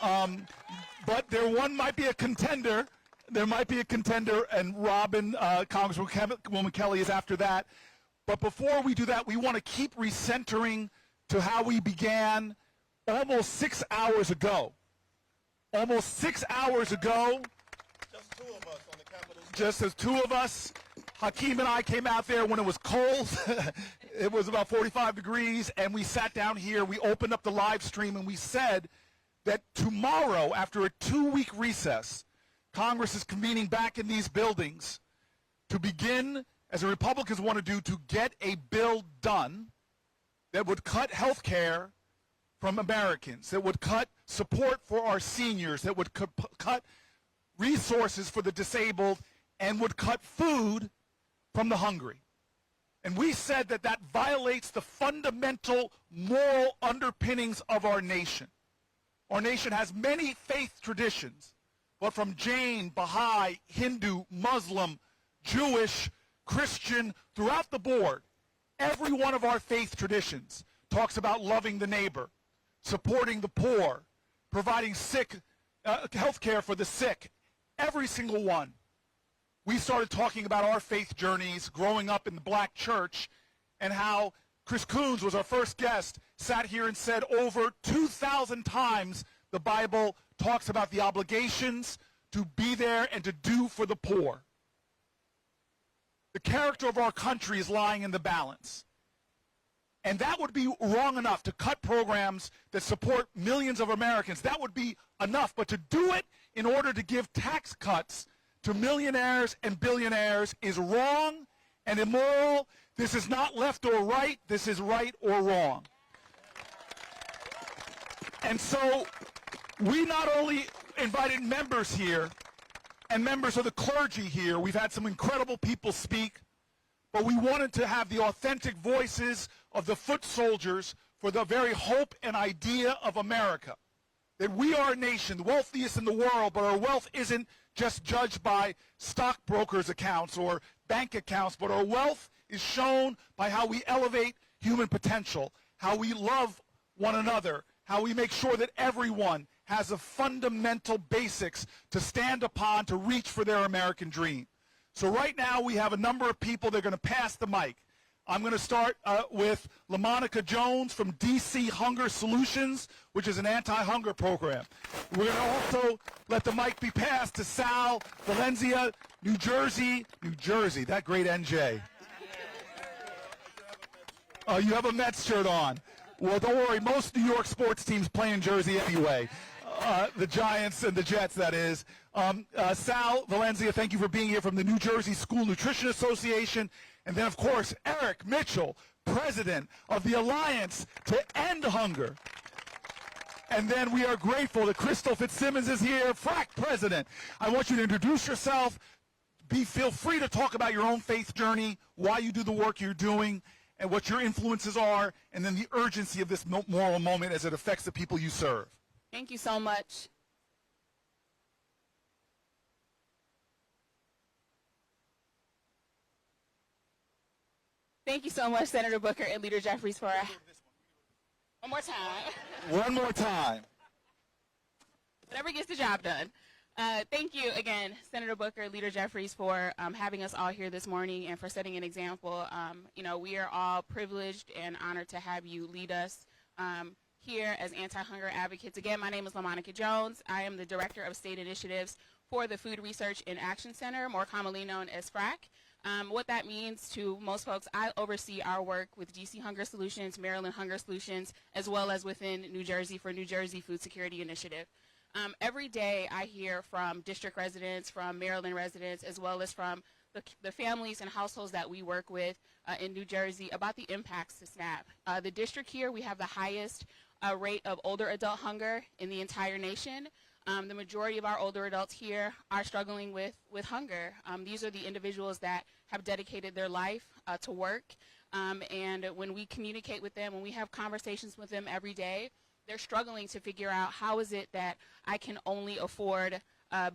But one might be a contender. There might be a contender, and Robin, Congresswoman Kelly, is after that. But before we do that, we want to keep recentering to how we began almost 6 hours ago. Almost 6 hours ago, Just two of us on the Capitol. just as two of us, Hakeem and I came out there when it was cold. It was about 45 degrees, and we sat down here. We opened up the live stream, and we said that tomorrow, after a 2-week recess, Congress is convening back in these buildings to begin, as the Republicans want to do, to get a bill done that would cut health care from Americans, that would cut support for our seniors, that would cut resources for the disabled, and would cut food from the hungry. And we said that that violates the fundamental moral underpinnings of our nation. Our nation has many faith traditions, but from Jain, Baha'i, Hindu, Muslim, Jewish, Christian, throughout the board, every one of our faith traditions talks about loving the neighbor, supporting the poor, providing health care for the sick, every single one. We started talking about our faith journeys growing up in the black church and how Chris Coons was our first guest, sat here and said over 2,000 times the Bible talks about the obligations to be there and to do for the poor. The character of our country is lying in the balance. And that would be wrong enough to cut programs that support millions of Americans. That would be enough. But to do it in order to give tax cuts to millionaires and billionaires is wrong and immoral. This is not left or right. This is right or wrong. And so we not only invited members here and members of the clergy here. We've had some incredible people speak, but we wanted to have the authentic voices of the foot soldiers for the very hope and idea of America. That we are a nation, the wealthiest in the world, but our wealth isn't just judged by stockbrokers' accounts or bank accounts, but our wealth is shown by how we elevate human potential, how we love one another, how we make sure that everyone has the fundamental basics to stand upon to reach for their American dream. So right now we have a number of people that are going to pass the mic. I'm going to start with LaMonica Jones from DC Hunger Solutions, which is an anti-hunger program. We're going to also let the mic be passed to Sal Valencia, New Jersey, that great NJ. You have a Mets shirt on. Well, don't worry, most New York sports teams play in Jersey anyway. The Giants and the Jets, that is. Sal Valencia, thank you for being here from the New Jersey School Nutrition Association. And then, of course, Eric Mitchell, president of the Alliance to End Hunger. And then we are grateful that Crystal Fitzsimmons is here, FRAC president. I want you to introduce yourself. Feel free to talk about your own faith journey, why you do the work you're doing, and what your influences are, and then the urgency of this moral moment as it affects the people you serve. Thank you so much. Thank you so much, Senator Booker and Leader Jeffries, for one more time. One more time. Whatever gets the job done. Thank you again, Senator Booker, Leader Jeffries, for having us all here this morning and for setting an example. We are all privileged and honored to have you lead us here as anti-hunger advocates. Again, my name is LaMonica Jones. I am the Director of State Initiatives for the Food Research and Action Center, more commonly known as FRAC. What that means to most folks, I oversee our work with DC Hunger Solutions, Maryland Hunger Solutions, as well as within New Jersey for New Jersey Food Security Initiative. Every day I hear from district residents, from Maryland residents, as well as from the families and households that we work with in New Jersey about the impacts to SNAP. The district here, we have the highest rate of older adult hunger in the entire nation. The majority of our older adults here are struggling with hunger. These are the individuals that have dedicated their life to work. And when we communicate with them, when we have conversations with them every day, they're struggling to figure out how is it that I can only afford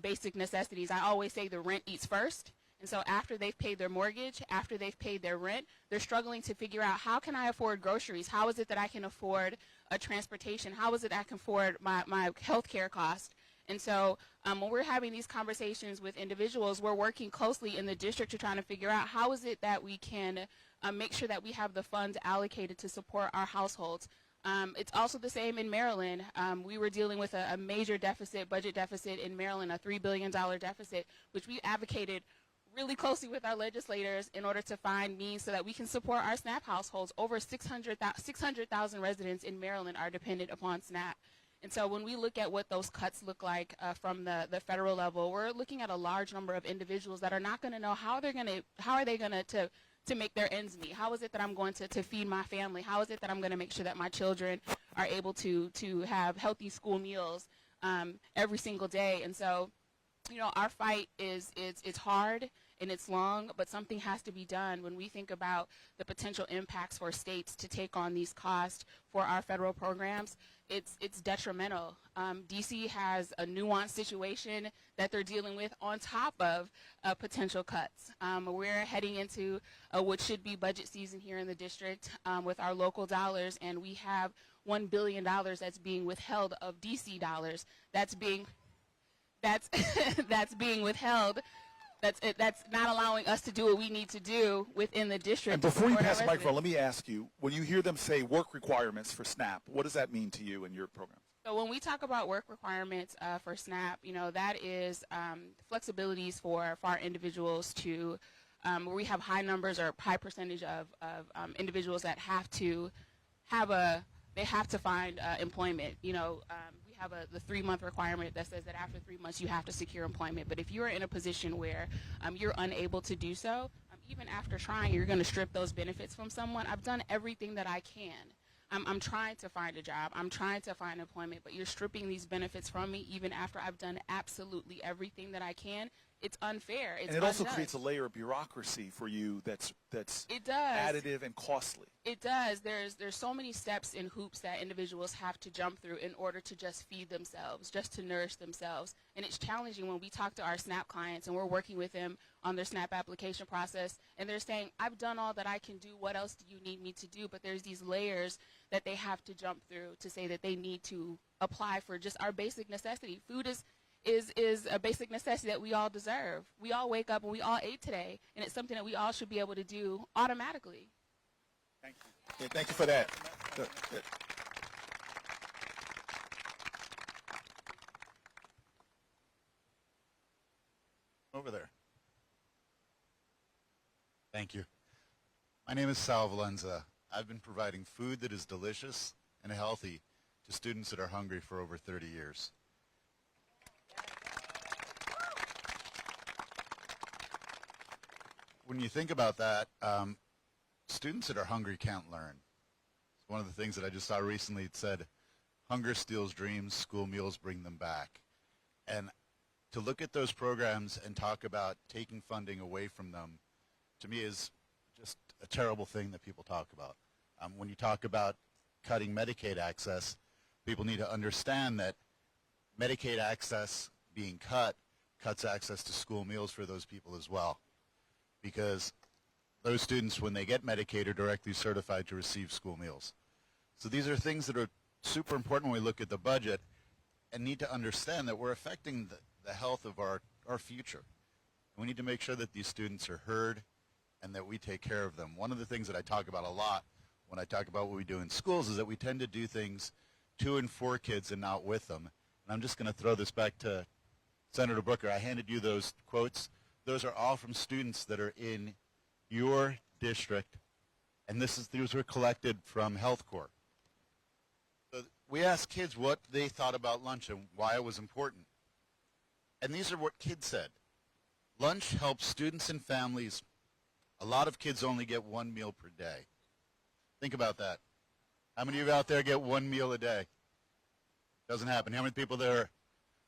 basic necessities. I always say the rent eats first. And so after they've paid their mortgage, after they've paid their rent, they're struggling to figure out how can I afford groceries? How is it that I can afford transportation? How is it I can afford my health care cost? And so when we're having these conversations with individuals, we're working closely in the district to try to figure out how is it that we can make sure that we have the funds allocated to support our households. It's also the same in Maryland. We were dealing with a major deficit, budget deficit in Maryland, a $3 billion deficit, which we advocated really closely with our legislators in order to find means so that we can support our SNAP households. Over 600,000 residents in Maryland are dependent upon SNAP. And so when we look at what those cuts look like from the federal level, we're looking at a large number of individuals that are not going to know how are they going to make their ends meet. How is it that I'm going to feed my family? How is it that I'm going to make sure that my children are able to have healthy school meals every single day? And so, our fight is hard and it's long, but something has to be done. When we think about the potential impacts for states to take on these costs for our federal programs, it's detrimental. DC has a nuanced situation that they're dealing with on top of potential cuts. We're heading into what should be budget season here in the district with our local dollars, and we have $1 billion that's being withheld of DC dollars. That's being withheld. That's not allowing us to do what we need to do within the district. And before you pass the microphone, let me ask you, when you hear them say work requirements for SNAP, what does that mean to you and your program? So when we talk about work requirements for SNAP, that is flexibilities for our individuals to, where we have high numbers or high percentage of individuals that have to find employment. We have the 3-month requirement that says that after 3 months you have to secure employment. But if you're in a position where you're unable to do so, even after trying, you're going to strip those benefits from someone. I've done everything that I can. I'm trying to find a job. I'm trying to find employment, but you're stripping these benefits from me even after I've done absolutely everything that I can. It's unfair. It's and it unjust. Also creates a layer of bureaucracy for you that's it does. additive and costly. It does. There's so many steps and hoops that individuals have to jump through in order to just feed themselves, just to nourish themselves. And it's challenging when we talk to our SNAP clients and we're working with them on their SNAP application process, and they're saying, I've done all that I can do. What else do you need me to do? But there's these layers that they have to jump through to say that they need to apply for just our basic necessity. Food is a basic necessity that we all deserve. We all wake up and we all ate today, and it's something that we all should be able to do automatically. Yeah, thank you for that. Over there. Thank you. My name is Sal Valenza. I've been providing food that is delicious and healthy to students that are hungry for over 30 years. When you think about that, students that are hungry can't learn. It's one of the things that I just saw recently. It said, hunger steals dreams, school meals bring them back. And to look at those programs and talk about taking funding away from them, to me is just a terrible thing that people talk about. When you talk about cutting Medicaid access, people need to understand that Medicaid access being cut cuts access to school meals for those people as well. Because those students, when they get Medicaid, are directly certified to receive school meals. So these are things that are super important when we look at the budget and need to understand that we're affecting the health of our future. We need to make sure that these students are heard and that we take care of them. One of the things that I talk about a lot when I talk about what we do in schools is that we tend to do things to and for kids and not with them. And I'm just going to throw this back to Senator Booker. I handed you those quotes. Those are all from students that are in your district, and these were collected from Health Corps. So we asked kids what they thought about lunch and why it was important. And these are what kids said. Lunch helps students and families. A lot of kids only get one meal per day. Think about that. How many of you out there get one meal a day? Doesn't happen. How many people there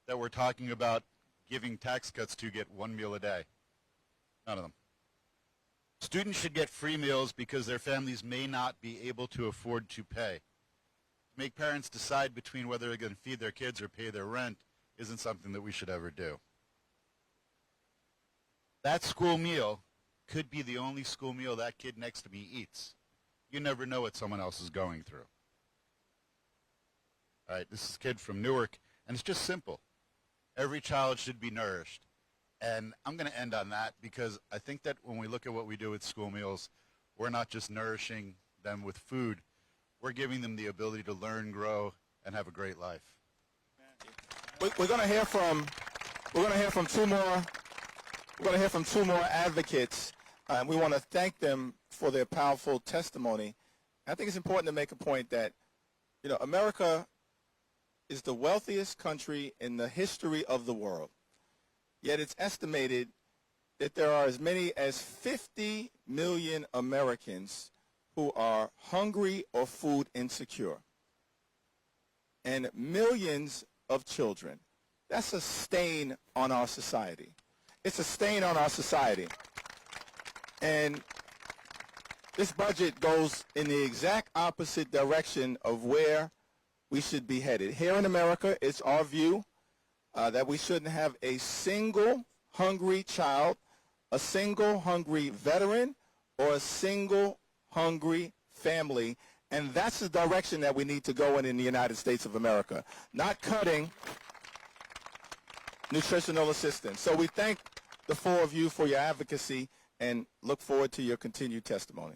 that we're talking about giving tax cuts to get one meal a day? None of them. Students should get free meals because their families may not be able to afford to pay. To make parents decide between whether they're going to feed their kids or pay their rent isn't something that we should ever do. That school meal could be the only school meal that kid next to me eats. You never know what someone else is going through. All right, this is a kid from Newark, and it's just simple. Every child should be nourished. And I'm going to end on that because I think that when we look at what we do with school meals, we're not just nourishing them with food. We're giving them the ability to learn, grow, and have a great life. We're going to hear from two more. We're going to hear from two more advocates. We want to thank them for their powerful testimony. I think it's important to make a point that, America is the wealthiest country in the history of the world. Yet it's estimated that there are as many as 50 million Americans who are hungry or food insecure, and millions of children. That's a stain on our society. It's a stain on our society. And this budget goes in the exact opposite direction of where we should be headed. Here in America, it's our view that we shouldn't have a single hungry child, a single hungry veteran, or a single hungry family. And that's the direction that we need to go in the United States of America, not cutting nutritional assistance. So we thank the four of you for your advocacy and look forward to your continued testimony.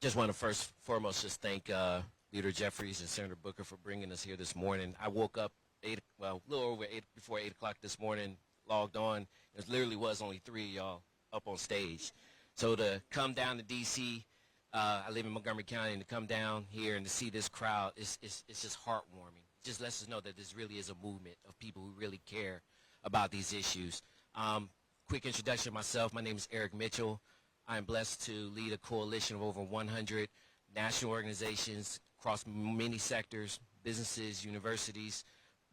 Just want to foremost just thank Leader Jeffries and Senator Booker for bringing us here this morning. I woke up a little over before 8 o'clock this morning, logged on. It literally was only 3 of y'all up on stage. So to come down to D.C., I live in Montgomery County, and to come down here and to see this crowd, it's just heartwarming. It just lets us know that this really is a movement of people who really care about these issues. Quick introduction of myself. My name is Eric Mitchell. I am blessed to lead a coalition of over 100 national organizations across many sectors, businesses, universities,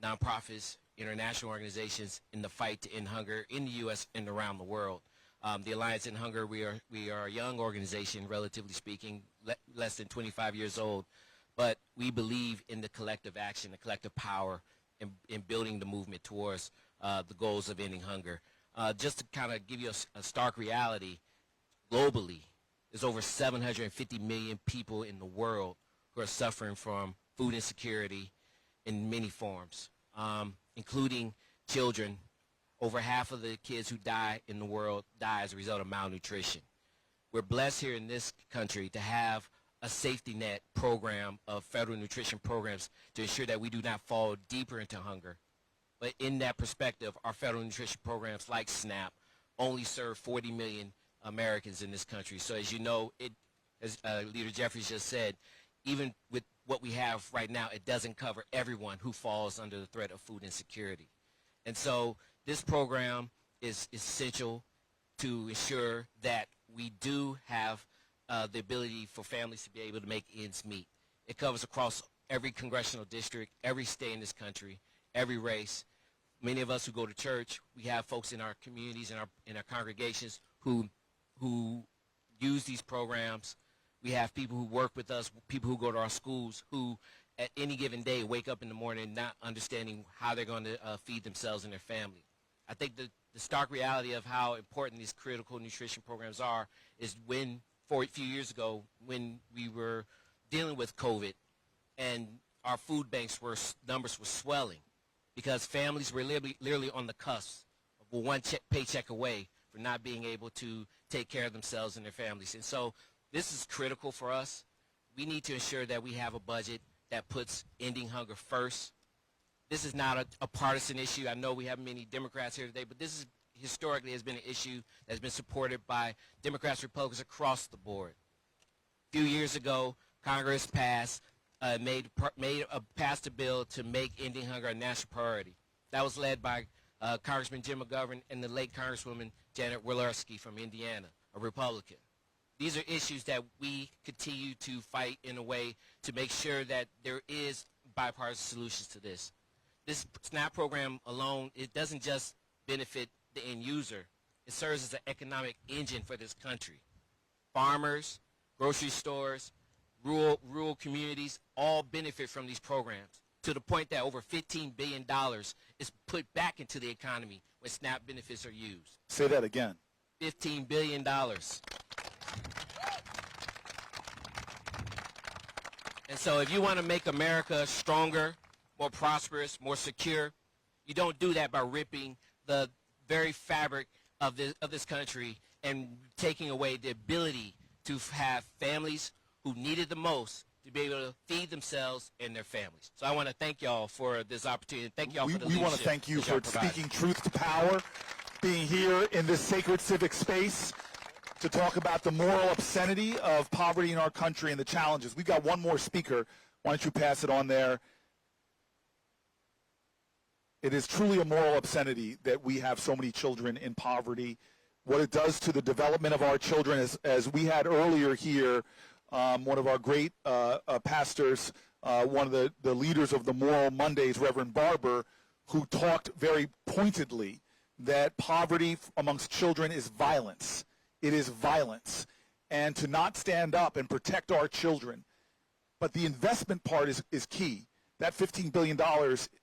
nonprofits, international organizations in the fight to end hunger in the U.S. and around the world. The Alliance End Hunger, we are a young organization, relatively speaking, less than 25 years old, but we believe in the collective action, the collective power in building the movement towards the goals of ending hunger. Just to kind of give you a stark reality, globally, there's over 750 million people in the world who are suffering from food insecurity in many forms, including children. Over half of the kids who die in the world die as a result of malnutrition. We're blessed here in this country to have a safety net program of federal nutrition programs to ensure that we do not fall deeper into hunger. But in that perspective, our federal nutrition programs like SNAP only serve 40 million Americans in this country. So as you know, as Leader Jeffries just said, even with what we have right now, it doesn't cover everyone who falls under the threat of food insecurity. And so this program is essential to ensure that we do have the ability for families to be able to make ends meet. It covers across every congressional district, every state in this country, every race. Many of us who go to church, we have folks in our communities and in our congregations who use these programs. We have people who work with us, people who go to our schools, who at any given day wake up in the morning not understanding how they're going to feed themselves and their family. I think the stark reality of how important these critical nutrition programs are is when, a few years ago, when we were dealing with COVID and our food banks numbers were swelling because families were literally on the cusp of one paycheck away from not being able to take care of themselves and their families. And so this is critical for us. We need to ensure that we have a budget that puts ending hunger first. This is not a partisan issue. I know we have many Democrats here today, but this is historically has been an issue that's been supported by Democrats, Republicans across the board. A few years ago, Congress passed a bill to make ending hunger a national priority. That was led by Congressman Demagogue and the late Congresswoman Janet Walorski from Indiana, a Republican. These are issues that we continue to fight in a way to make sure that there is bipartisan solutions to this. This SNAP program alone, it doesn't just benefit the end user. It serves as an economic engine for this country. Farmers, grocery stores, rural communities all benefit from these programs to the point that over $15 billion is put back into the economy when SNAP benefits are used. Say that again. $15 billion. And so if you want to make America stronger, more prosperous, more secure, you don't do that by ripping the very fabric of this country and taking away the ability to have families who need it the most to be able to feed themselves and their families. So I want to thank y'all for this opportunity. Thank y'all for the leadership. We want to thank you that y'all for provide. speaking truth to power, being here in this sacred civic space to talk about the moral obscenity of poverty in our country and the challenges. We've got one more speaker. Why don't you pass it on there? It is truly a moral obscenity that we have so many children in poverty. What it does to the development of our children, as we had earlier here, one of our great pastors, one of the leaders of the Moral Mondays, Reverend Barber, who talked very pointedly that poverty amongst children is violence. It is violence. And to not stand up and protect our children. But the investment part is key. That $15 billion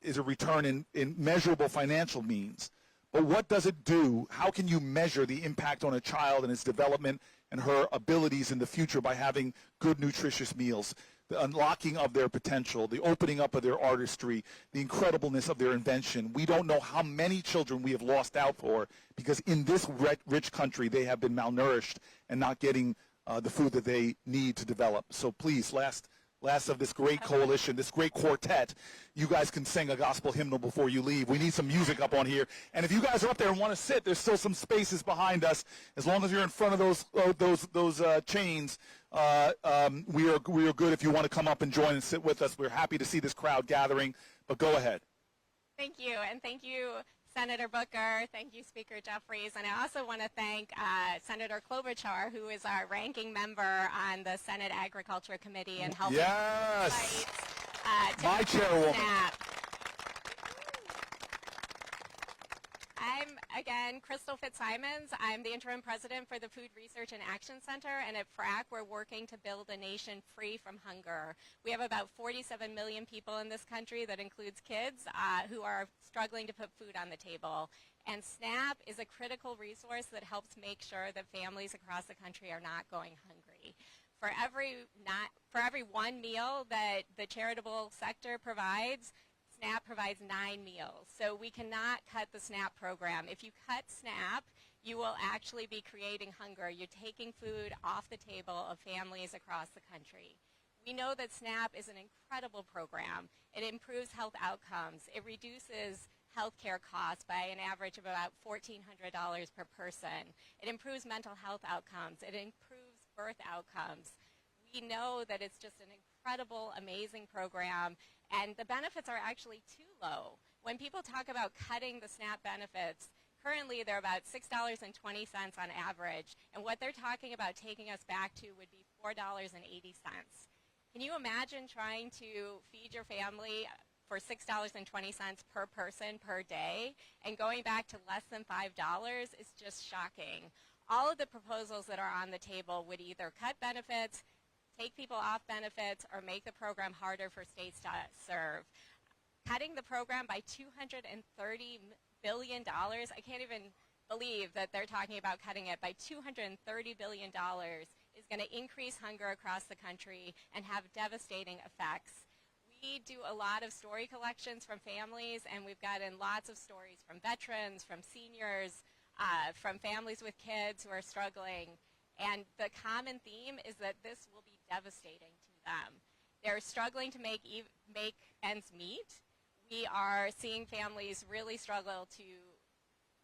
is a return in measurable financial means. But what does it do? How can you measure the impact on a child and its development and her abilities in the future by having good, nutritious meals? The unlocking of their potential, the opening up of their artistry, the incredibleness of their invention. We don't know how many children we have lost out for because in this rich country they have been malnourished and not getting the food that they need to develop. So please, last of this great coalition, this great quartet, you guys can sing a gospel hymnal before you leave. We need some music up on here. And if you guys are up there and want to sit, there's still some spaces behind us. As long as you're in front of those chains, we are good if you want to come up and join and sit with us. We're happy to see this crowd gathering, but go ahead. Thank you, and thank you, Senator Booker. Thank you, Speaker Jeffries. And I also want to thank Senator Klobuchar, who is our ranking member on the Senate Agriculture Committee and helping Yes, fight, my chairwoman. I'm, again, Crystal Fitzsimons. I'm the interim president for the Food Research and Action Center, and at FRAC, we're working to build a nation free from hunger. We have about 47 million people in this country, that includes kids, who are struggling to put food on the table. And SNAP is a critical resource that helps make sure that families across the country are not going hungry. For every one meal that the charitable sector provides, SNAP provides 9 meals. So we cannot cut the SNAP program. If you cut SNAP, you will actually be creating hunger. You're taking food off the table of families across the country. We know that SNAP is an incredible program. It improves health outcomes. It reduces healthcare costs by an average of about $1,400 per person. It improves mental health outcomes. It improves birth outcomes. We know that it's just an incredible, amazing program, and the benefits are actually too low. When people talk about cutting the SNAP benefits, currently they're about $6.20 on average, and what they're talking about taking us back to would be $4.80. Can you imagine trying to feed your family for $6.20 per person per day and going back to less than $5 is just shocking. All of the proposals that are on the table would either cut benefits, take people off benefits, or make the program harder for states to serve. Cutting the program by $230 billion, I can't even believe that they're talking about cutting it by $230 billion, is going to increase hunger across the country and have devastating effects. We do a lot of story collections from families, and we've gotten lots of stories from veterans, from seniors, from families with kids who are struggling. And the common theme is that this will be devastating to them. They're struggling to make ends meet. We are seeing families really struggle to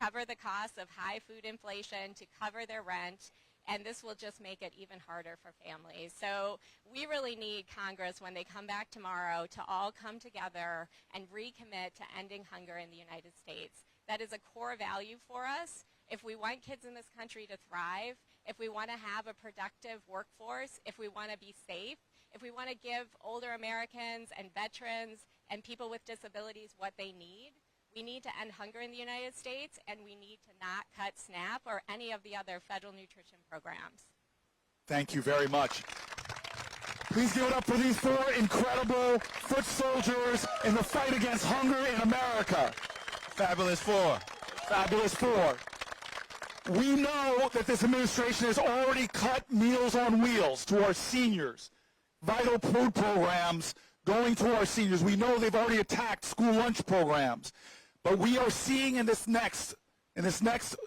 cover the costs of high food inflation, to cover their rent, and this will just make it even harder for families. So we really need Congress, when they come back tomorrow, to all come together and recommit to ending hunger in the United States. That is a core value for us. If we want kids in this country to thrive, if we want to have a productive workforce, if we want to be safe, if we want to give older Americans and veterans and people with disabilities what they need, we need to end hunger in the United States, and we need to not cut SNAP or any of the other federal nutrition programs. Thank you very much. Please give it up for these four incredible foot soldiers in the fight against hunger in America. Fabulous four. Fabulous four. We know that this administration has already cut Meals on Wheels to our seniors, vital food programs going to our seniors. We know they've already attacked school lunch programs. But we are seeing in this next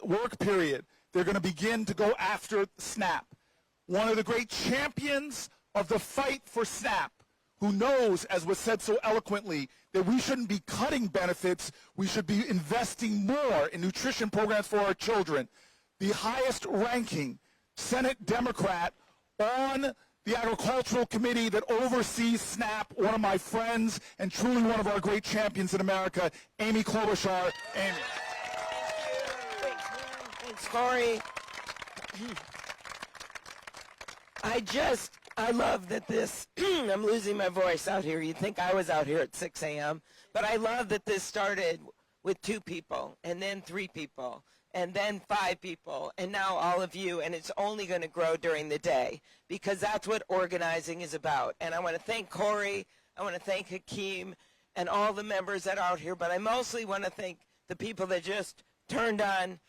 work period, they're going to begin to go after SNAP. One of the great champions of the fight for SNAP, who knows, as was said so eloquently, that we shouldn't be cutting benefits, we should be investing more in nutrition programs for our children. The highest ranking Senate Democrat on the Agricultural Committee that oversees SNAP, one of my friends and truly one of our great champions in America, Amy Klobuchar. Amy. Thanks, Cory. I love that this, I'm losing my voice out here. You'd think I was out here at 6 a.m., but I love that this started with 2 people, and then 3 people, and then 5 people, and now all of you, and it's only going to grow during the day, because that's what organizing is about. And I want to thank Cory, I want to thank Hakeem, and all the members that are out here, but I mostly want to thank the people that just turned on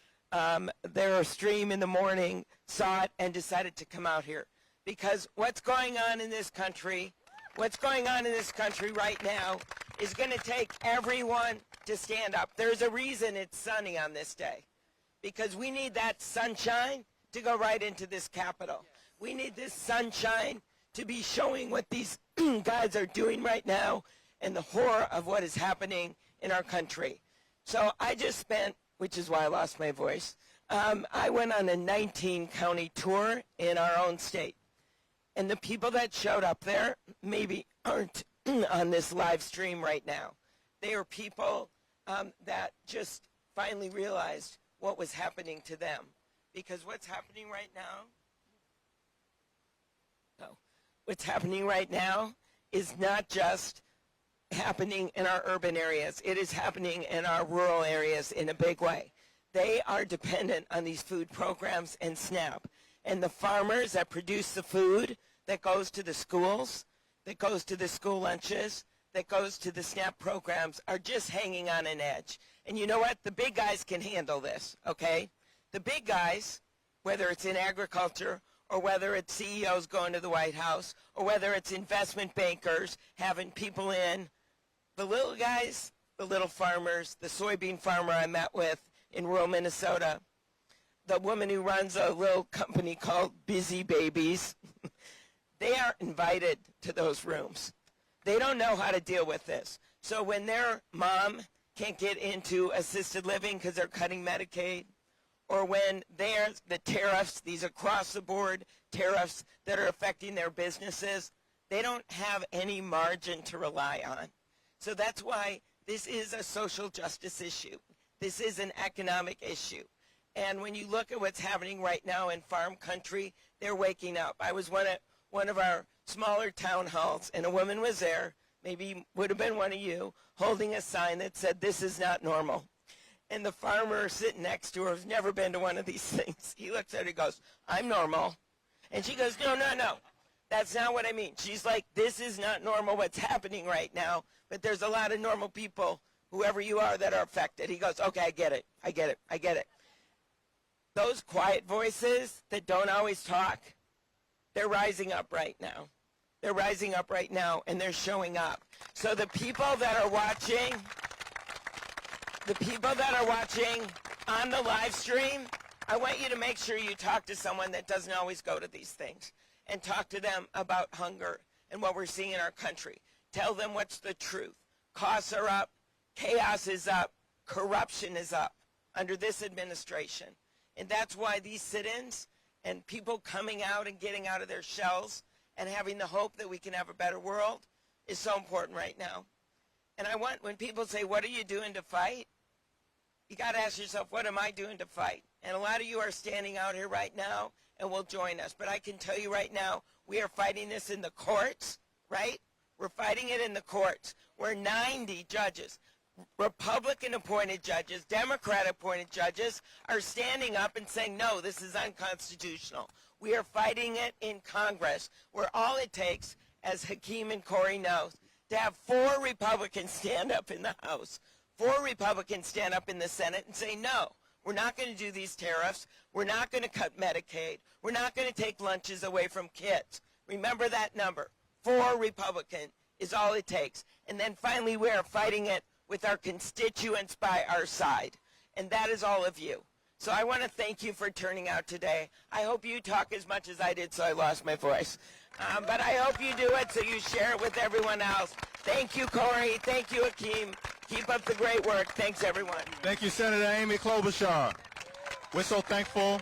their stream in the morning, saw it, and decided to come out here. Because what's going on in this country right now is going to take everyone to stand up. There's a reason it's sunny on this day, because we need that sunshine to go right into this Capitol. We need this sunshine to be showing what these guys are doing right now and the horror of what is happening in our country. So I just spent, which is why I lost my voice, I went on a 19-county tour in our own state. And the people that showed up there maybe aren't on this live stream right now. They are people that just finally realized what was happening to them. Because what's happening right now is not just happening in our urban areas. It is happening in our rural areas in a big way. They are dependent on these food programs and SNAP. And the farmers that produce the food that goes to the schools, that goes to the school lunches, that goes to the SNAP programs are just hanging on an edge. And you know what? The big guys can handle this, okay? The big guys, whether it's in agriculture or whether it's CEOs going to the White House or whether it's investment bankers having people in, the little guys, the little farmers, the soybean farmer I met with in rural Minnesota, the woman who runs a little company called Busy Babies, they are invited to those rooms. They don't know how to deal with this. So when their mom can't get into assisted living because they're cutting Medicaid, or when there's the tariffs, these across-the-board tariffs that are affecting their businesses, they don't have any margin to rely on. So that's why this is a social justice issue. This is an economic issue. And when you look at what's happening right now in farm country, they're waking up. I was at one of our smaller town halls, and a woman was there, maybe would have been one of you, holding a sign that said, "This is not normal." And the farmer sitting next to her has never been to one of these things. He looks at her and goes, "I'm normal." And she goes, no, that's not what I mean. She's like, "This is not normal what's happening right now, but there's a lot of normal people, whoever you are, that are affected." He goes, "Okay, I get it. Those quiet voices that don't always talk, they're rising up right now. They're rising up right now, and they're showing up. So the people that are watching on the live stream, I want you to make sure you talk to someone that doesn't always go to these things, and talk to them about hunger and what we're seeing in our country. Tell them what's the truth. Costs are up, chaos is up, corruption is up under this administration. And that's why these sit-ins and people coming out and getting out of their shells and having the hope that we can have a better world is so important right now. And I want, when people say, "What are you doing to fight?" you got to ask yourself, what am I doing to fight? And a lot of you are standing out here right now and will join us. But I can tell you right now, we are fighting this in the courts, right? We're fighting it in the courts, where 90 judges, Republican-appointed judges, Democrat-appointed judges, are standing up and saying, no, this is unconstitutional. We are fighting it in Congress, where all it takes, as Hakeem and Cory know, to have 4 Republicans stand up in the House, 4 Republicans stand up in the Senate and say, no, we're not going to do these tariffs. We're not going to cut Medicaid. We're not going to take lunches away from kids. Remember that number. 4 Republicans is all it takes. And then finally, we are fighting it with our constituents by our side. And that is all of you. So I want to thank you for turning out today. I hope you talk as much as I did, so I lost my voice. But I hope you do it so you share it with everyone else. Thank you, Cory. Thank you, Hakeem. Keep up the great work. Thanks, everyone. Thank you, Senator Amy Klobuchar. We're so thankful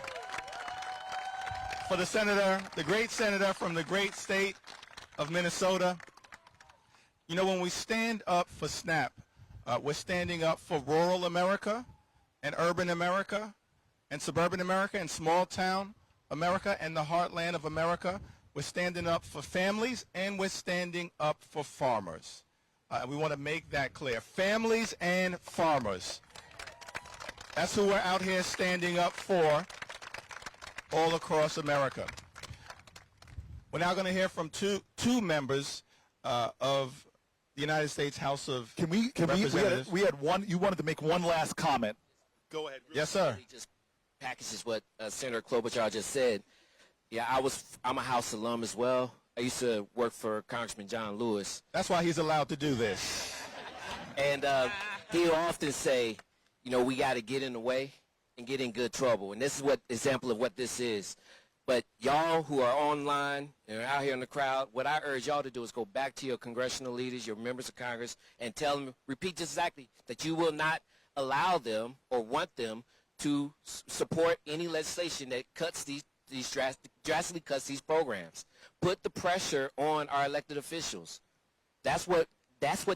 for the senator, the great senator from the great state of Minnesota. You know, when we stand up for SNAP, we're standing up for rural America and urban America and suburban America and small town America and the heartland of America. We're standing up for families, and we're standing up for farmers. We want to make that clear. Families and farmers. That's who we're out here standing up for all across America. We're now going to hear from two members of the United States House of Representatives. We had one. You wanted to make one last comment. Go ahead. Yes, sir. Just packages what Senator Klobuchar just said. Yeah, I'm a House alum as well. I used to work for Congressman John Lewis. That's why he's allowed to do this. And he'll often say, you know, we got to get in the way and get in good trouble. And this is what example of what this is. But y'all who are online and are out here in the crowd, what I urge y'all to do is go back to your congressional leaders, your members of Congress, and tell them, repeat just exactly, that you will not allow them or want them to support any legislation that cuts these drastically cuts these programs. Put the pressure on our elected officials. That's what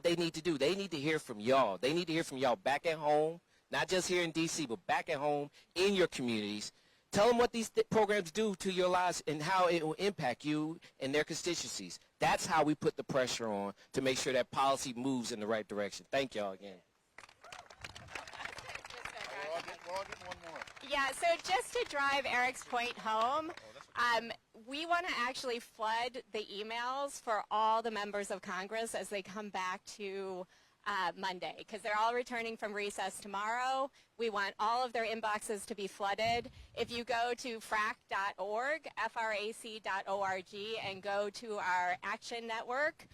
they need to do. They need to hear from y'all. They need to hear from y'all back at home, not just here in D.C., but back at home in your communities. Tell them what these programs do to your lives and how it will impact you and their constituencies. That's how we put the pressure on to make sure that policy moves in the right direction. Thank y'all again. Yeah, so just to drive Eric's point home, we want to actually flood the emails for all the members of Congress as they come back to Monday, because they're all returning from recess tomorrow. We want all of their inboxes to be flooded. If you go to frac.org, frac.org, and go to our Action Network,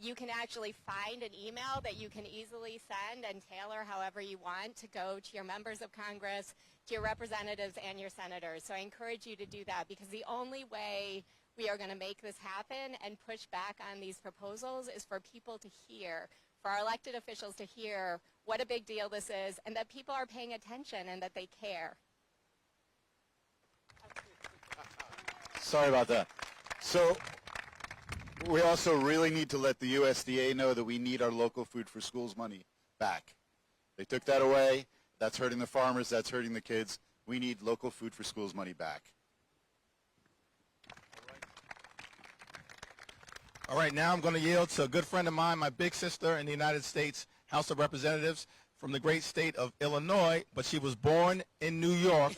You can actually find an email that you can easily send and tailor however you want to go to your members of Congress, to your representatives, and your senators. So I encourage you to do that, because the only way we are going to make this happen and push back on these proposals is for people to hear, for our elected officials to hear what a big deal this is, and that people are paying attention and that they care. Sorry about that. So we also really need to let the USDA know that we need our local food for schools money back. They took that away. That's hurting the farmers. That's hurting the kids. We need local food for schools money back. All right, now I'm going to yield to a good friend of mine, my big sister in the United States House of Representatives from the great state of Illinois, but she was born in New York,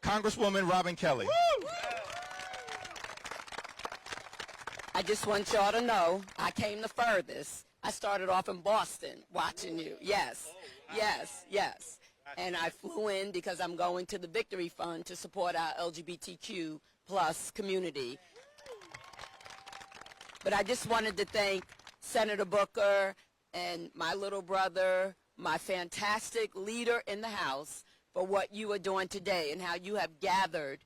Congresswoman Robin Kelly. I just want y'all to know I came the furthest. I started off in Boston watching you. Yes, yes, yes. And I flew in because I'm going to the Victory Fund to support our LGBTQ plus community. But I just wanted to thank Senator Booker and my little brother, my fantastic leader in the House, for what you are doing today and how you have gathered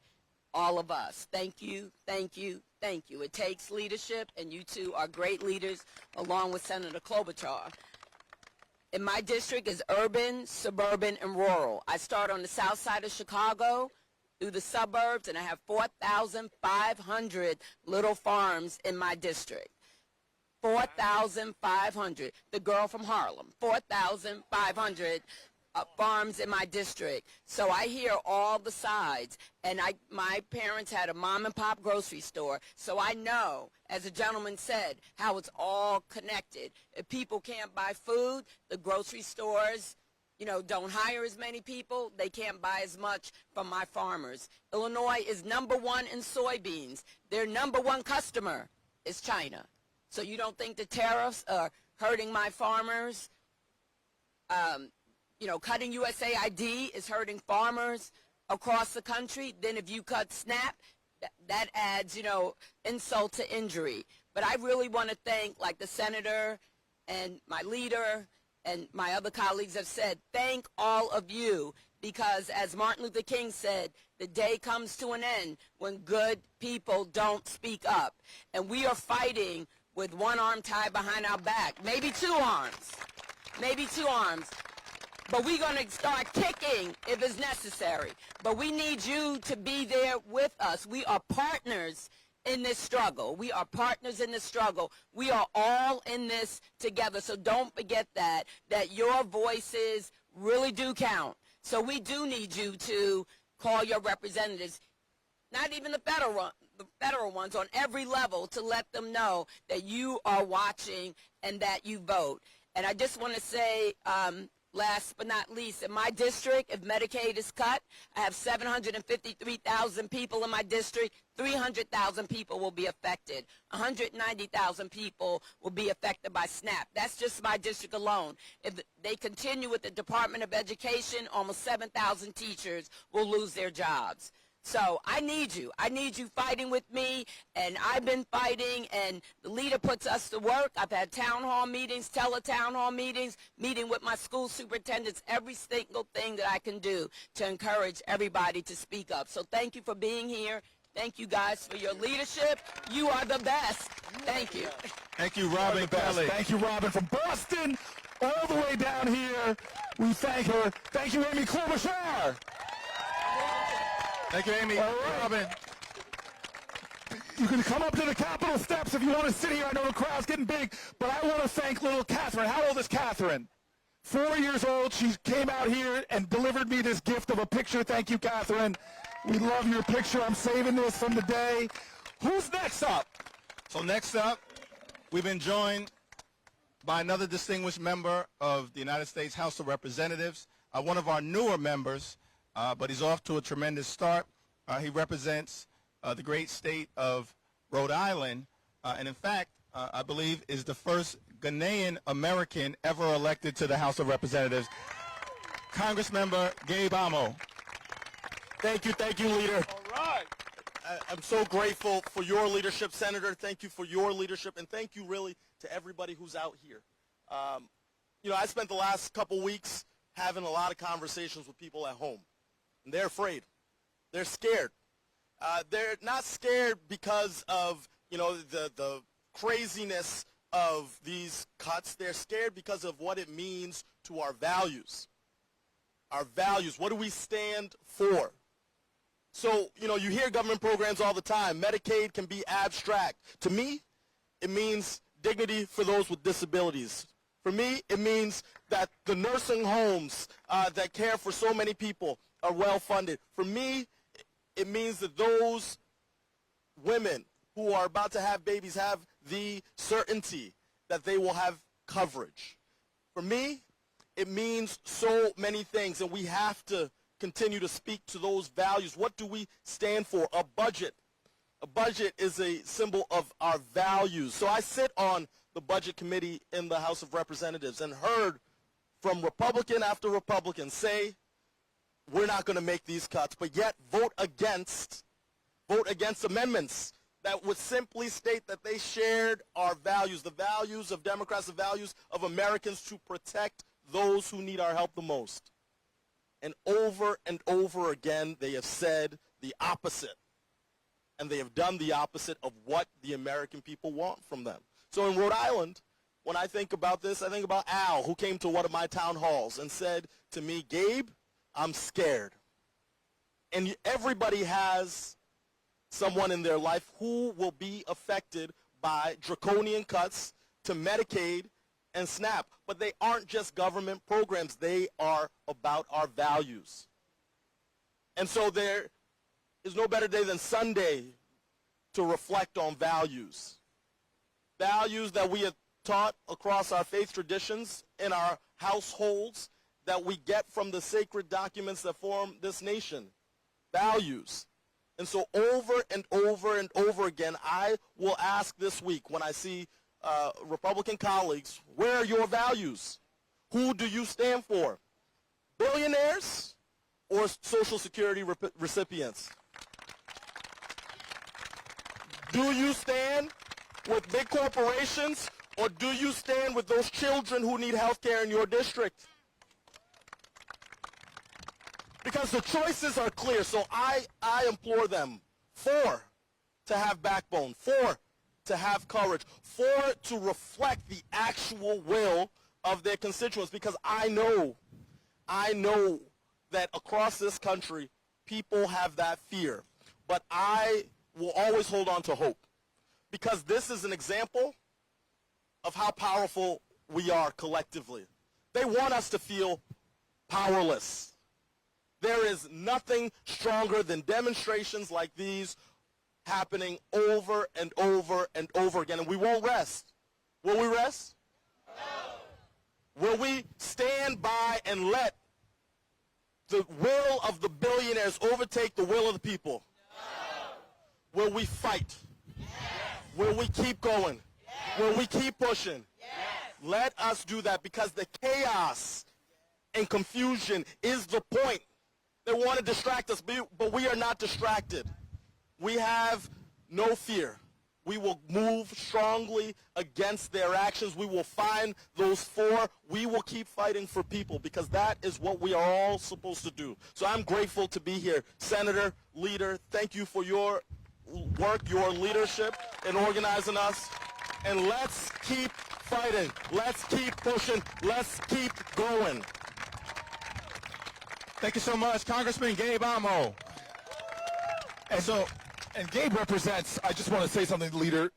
all of us. Thank you, thank you, thank you. It takes leadership, and you two are great leaders, along with Senator Klobuchar. In my district is urban, suburban, and rural. I start on the south side of Chicago through the suburbs, and I have 4,500 little farms in my district. 4,500. The girl from Harlem, 4,500 farms in my district. So I hear all the sides, and my parents had a mom and pop grocery store, so I know, as a gentleman said, how it's all connected. If people can't buy food, the grocery stores, you know, don't hire as many people, they can't buy as much from my farmers. Illinois is #1 in soybeans. Their #1 customer is China. So you don't think the tariffs are hurting my farmers? You know, cutting USAID is hurting farmers across the country. Then if you cut SNAP, that adds, you know, insult to injury. But I really want to thank, like the senator and my leader and my other colleagues have said, thank all of you, because as Martin Luther King said, the day comes to an end when good people don't speak up. And we are fighting with one arm tied behind our back, maybe two arms, maybe two arms. But we're going to start kicking if it's necessary. But we need you to be there with us. We are partners in this struggle. We are partners in this struggle. We are all in this together. So don't forget that your voices really do count. So we do need you to call your representatives, not even the federal ones, on every level, to let them know that you are watching and that you vote. And I just want to say, last but not least, in my district, if Medicaid is cut, I have 753,000 people in my district. 300,000 people will be affected. 190,000 people will be affected by SNAP. That's just my district alone. If they continue with the Department of Education, almost 7,000 teachers will lose their jobs. So I need you. I need you fighting with me, and I've been fighting, and the leader puts us to work. I've had town hall meetings, tele-town hall meetings, meeting with my school superintendents, every single thing that I can do to encourage everybody to speak up. So thank you for being here. Thank you guys for your leadership. You are the best. Thank you. Thank you, Robin Kelly. Thank you, Robin, from Boston all the way down here. We thank her. Thank you, Amy Klobuchar. Thank you, Amy. All right. Robin. You can come up to the Capitol steps if you want to sit here. I know the crowd's getting big, but I want to thank little Catherine. How old is Catherine? 4 years old. She came out here and delivered me this gift of a picture. Thank you, Catherine. We love your picture. I'm saving this from the day. Who's next up? So next up, we've been joined by another distinguished member of the United States House of Representatives, one of our newer members, but he's off to a tremendous start. He represents the great state of Rhode Island, and in fact, I believe is the first Ghanaian American ever elected to the House of Representatives, Congressmember Gabe Amo. Thank you, leader. All right. I'm so grateful for your leadership, Senator. Thank you for your leadership, and thank you really to everybody who's out here. I spent the last couple weeks having a lot of conversations with people at home, and they're afraid. They're scared. They're not scared because of, the craziness of these cuts. They're scared because of what it means to our values. Our values. What do we stand for? So, you hear government programs all the time. Medicaid can be abstract. To me, it means dignity for those with disabilities. For me, it means that the nursing homes that care for so many people are well funded. For me, it means that those women who are about to have babies have the certainty that they will have coverage. For me, it means so many things, and we have to continue to speak to those values. What do we stand for? A budget. A budget is a symbol of our values. So I sit on the Budget Committee in the House of Representatives and heard from Republican after Republican say, we're not going to make these cuts, but yet vote against amendments that would simply state that they shared our values, the values of Democrats, the values of Americans to protect those who need our help the most. And over again, they have said the opposite. And they have done the opposite of what the American people want from them. So in Rhode Island, when I think about this, I think about Al, who came to one of my town halls and said to me, Gabe, I'm scared. And everybody has someone in their life who will be affected by draconian cuts to Medicaid and SNAP. But they aren't just government programs. They are about our values. And so there is no better day than Sunday to reflect on values. Values that we have taught across our faith traditions in our households, that we get from the sacred documents that form this nation. Values. And so over and over and over again, I will ask this week when I see Republican colleagues, where are your values? Who do you stand for? Billionaires or Social Security recipients? Do you stand with big corporations, or do you stand with those children who need health care in your district? Because the choices are clear, so I implore them, to have backbone, to have courage, to reflect the actual will of their constituents, because I know that across this country, people have that fear. But I will always hold on to hope, because this is an example of how powerful we are collectively. They want us to feel powerless. There is nothing stronger than demonstrations like these happening over and over and over again, and we won't rest. Will we rest? No. Will we stand by and let the will of the billionaires overtake the will of the people? No. Will we fight? Yes. Will we keep going? Yes. Will we keep pushing? Yes. Let us do that, because the chaos and confusion is the point. They want to distract us, but we are not distracted. We have no fear. We will move strongly against their actions. We will find those four. We will keep fighting for people, because that is what we are all supposed to do. So I'm grateful to be here. Senator, leader, thank you for your work, your leadership in organizing us. And let's keep fighting. Let's keep pushing. Let's keep going. Thank you so much, Congressman Gabe Amo. And Gabe represents, I just want to say something, Leader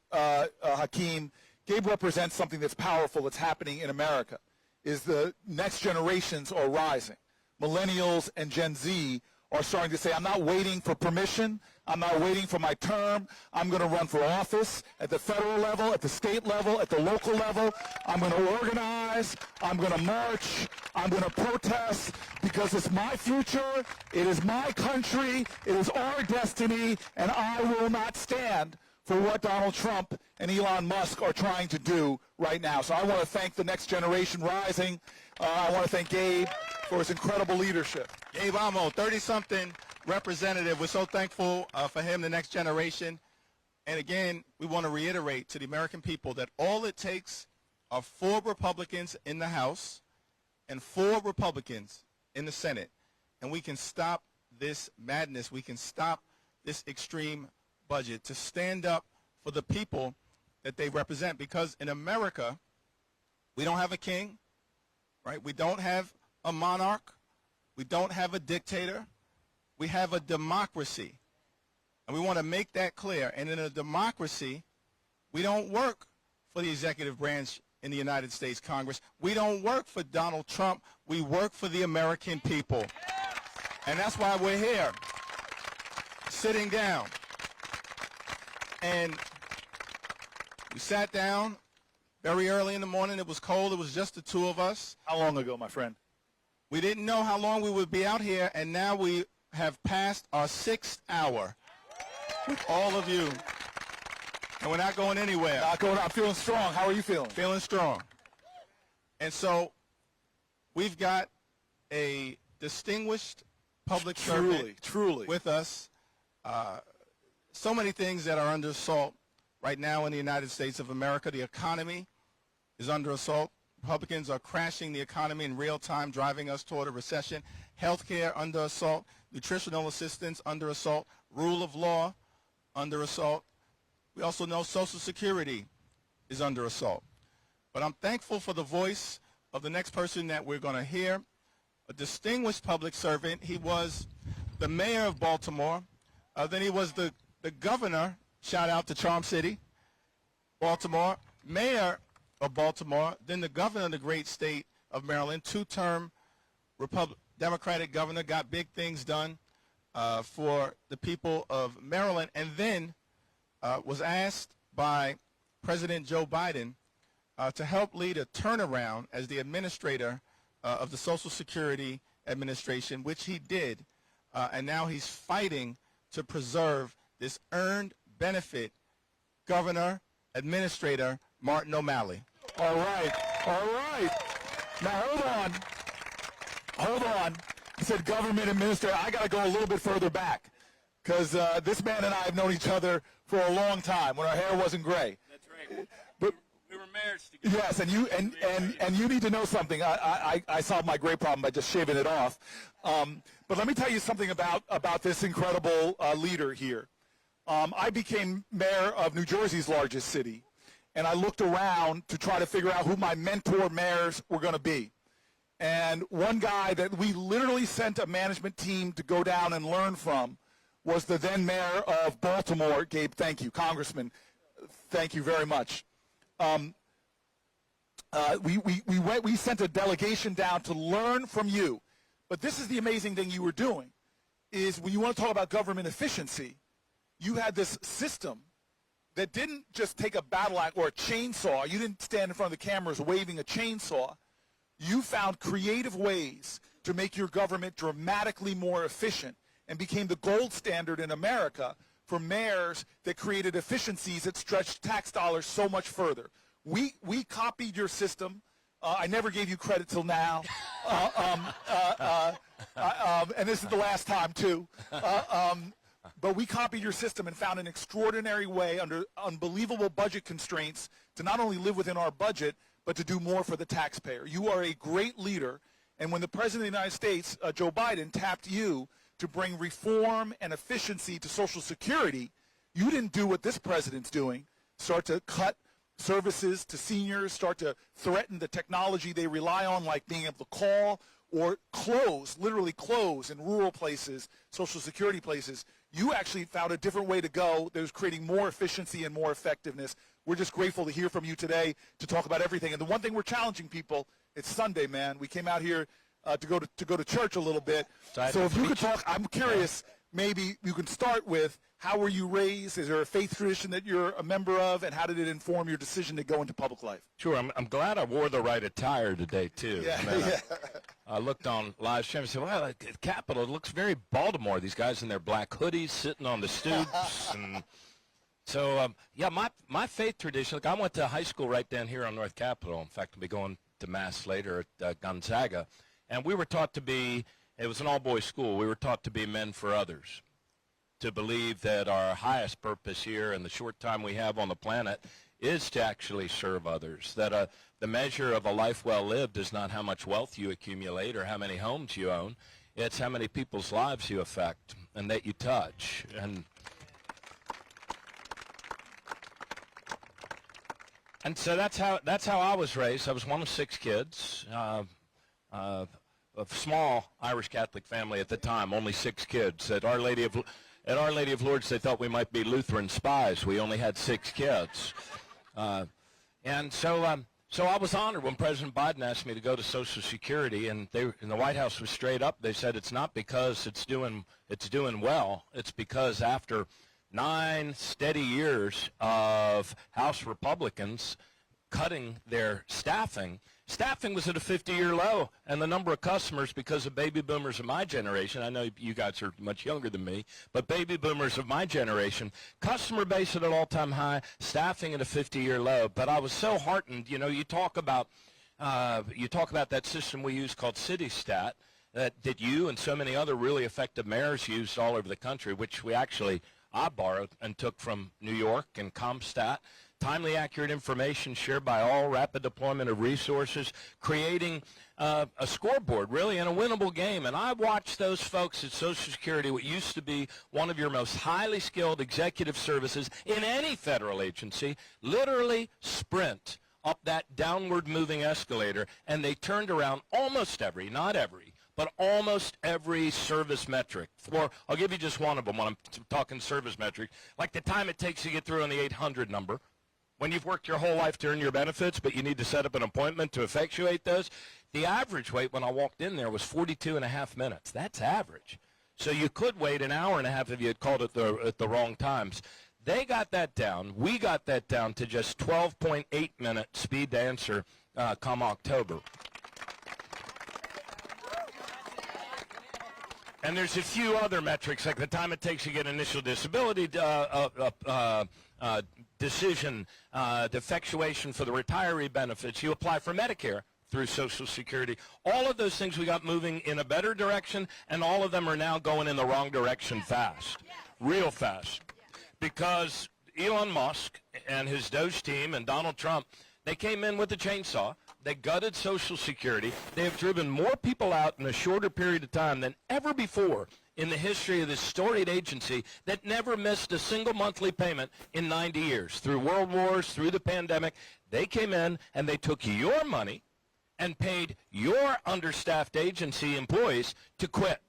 Hakeem. Gabe represents something that's powerful that's happening in America, is the next generations are rising. Millennials and Gen Z are starting to say, I'm not waiting for permission. I'm not waiting for my term. I'm going to run for office at the federal level, at the state level, at the local level. I'm going to organize. I'm going to march. I'm going to protest, because it's my future. It is my country. It is our destiny, and I will not stand for what Donald Trump and Elon Musk are trying to do right now. So I want to thank the next generation rising. I want to thank Gabe for his incredible leadership. Gabe Amo, 30-something representative. We're so thankful for him, the next generation. And again, we want to reiterate to the American people that all it takes are 4 Republicans in the House and 4 Republicans in the Senate, and we can stop this madness. We can stop this extreme budget, to stand up for the people that they represent. Because in America, we don't have a king, right? We don't have a monarch. We don't have a dictator. We have a democracy. And we want to make that clear. And in a democracy, we don't work for the executive branch in the United States Congress. We don't work for Donald Trump. We work for the American people. And that's why we're here, sitting down. And we sat down very early in the morning. It was cold. It was just the 2 of us. How long ago, my friend? We didn't know how long we would be out here, and now we have passed our 6th hour with all of you. And we're not going anywhere. Not going. I'm feeling strong. How are you feeling? Feeling strong. And so we've got a distinguished public servant with us. So many things that are under assault right now in the United States of America. The economy is under assault. Republicans are crashing the economy in real time, driving us toward a recession. Healthcare under assault. Nutritional assistance under assault. Rule of law under assault. We also know Social Security is under assault. But I'm thankful for the voice of the next person that we're going to hear, a distinguished public servant. He was the mayor of Baltimore. Then he was the governor, shout out to Charm City, Baltimore, mayor of Baltimore, then the governor of the great state of Maryland, 2-term Democratic governor, got big things done for the people of Maryland, and then was asked by President Joe Biden to help lead a turnaround as the administrator of the Social Security Administration, which he did, and now he's fighting to preserve this earned benefit. Governor, Administrator Martin O'Malley. All right, all right. Now hold on. He said government administrator. I got to go a little bit further back, because this man and I have known each other for a long time when our hair wasn't gray. That's right. But we were mayors together. yes, and you need to know something. I solved my gray problem by just shaving it off. But let me tell you something about this incredible leader here. I became mayor of New Jersey's largest city, and I looked around to try to figure out who my mentor mayors were going to be. And one guy that we literally sent a management team to go down and learn from was the then mayor of Baltimore, Gabe. Thank you, Congressman. Thank you very much. We sent a delegation down to learn from you. But this is the amazing thing you were doing, is when you want to talk about government efficiency, you had this system that didn't just take a battle axe or a chainsaw. You didn't stand in front of the cameras waving a chainsaw. You found creative ways to make your government dramatically more efficient and became the gold standard in America for mayors that created efficiencies that stretched tax dollars so much further. We copied your system. I never gave you credit till now. And this is the last time, too. But we copied your system and found an extraordinary way under unbelievable budget constraints to not only live within our budget, but to do more for the taxpayer. You are a great leader. And when the President of the United States, Joe Biden, tapped you to bring reform and efficiency to Social Security, you didn't do what this president's doing, start to cut services to seniors, start to threaten the technology they rely on, like being able to call, or close, literally close in rural places, Social Security places. You actually found a different way to go that was creating more efficiency and more effectiveness. We're just grateful to hear from you today to talk about everything. And the one thing we're challenging people, it's Sunday, man. We came out here to go to church a little bit. So if you could talk, I'm curious, maybe you can start with, how were you raised? Is there a faith tradition that you're a member of, and how did it inform your decision to go into public life? Sure. I'm glad I wore the right attire today, too. Yeah, I mean, I looked on live stream and said, well, the Capitol, it looks very Baltimore. These guys in their black hoodies sitting on the stoops. And so, yeah, my faith tradition, look, I went to high school right down here on North Capitol. In fact, I'll be going to Mass later at Gonzaga. And we were taught to be It was an all-boys school. We were taught to be men for others, to believe that our highest purpose here in the short time we have on the planet is to actually serve others, that the measure of a life well lived is not how much wealth you accumulate or how many homes you own. It's how many people's lives you affect and that you touch. And so that's how I was raised. I was one of 6 kids, a small Irish Catholic family at the time, only 6 kids. At Our Lady of Lourdes, they thought we might be Lutheran spies. We only had 6 kids, and so I was honored when President Biden asked me to go to Social Security, and the White House was straight up. They said it's not because it's doing well. It's because after 9 steady years of House Republicans cutting their staffing was at a 50-year low, and the number of customers, because of baby boomers of my generation, I know you guys are much younger than me, but baby boomers of my generation, customer base at an all-time high, staffing at a 50-year low. But I was so heartened. You know, you talk about that system we use called CityStat that you and so many other really effective mayors used all over the country, which I borrowed and took from New York and CompStat. Timely, accurate information shared by all, rapid deployment of resources, creating a scoreboard, really, in a winnable game. And I watched those folks at Social Security, what used to be one of your most highly skilled executive services in any federal agency, literally sprint up that downward moving escalator, and they turned around almost every, not every, but almost every service metric. I'll give you just one of them when I'm talking service metric, like the time it takes to get through on the 800 number. When you've worked your whole life to earn your benefits, but you need to set up an appointment to effectuate those, the average wait when I walked in there was 42.5 minutes. That's average. So you could wait an hour and a half if you had called at the wrong times. They got that down. We got that down to just 12.8 minute speed to answer come October. And there's a few other metrics, like the time it takes to get initial disability decision, defectuation for the retiree benefits. You apply for Medicare through Social Security. All of those things we got moving in a better direction, and all of them are now going in the wrong direction fast, real fast. Because Elon Musk and his Doge team and Donald Trump, they came in with a chainsaw. They gutted Social Security. They have driven more people out in a shorter period of time than ever before in the history of this storied agency that never missed a single monthly payment in 90 years. Through world wars, through the pandemic, they came in and they took your money and paid your understaffed agency employees to quit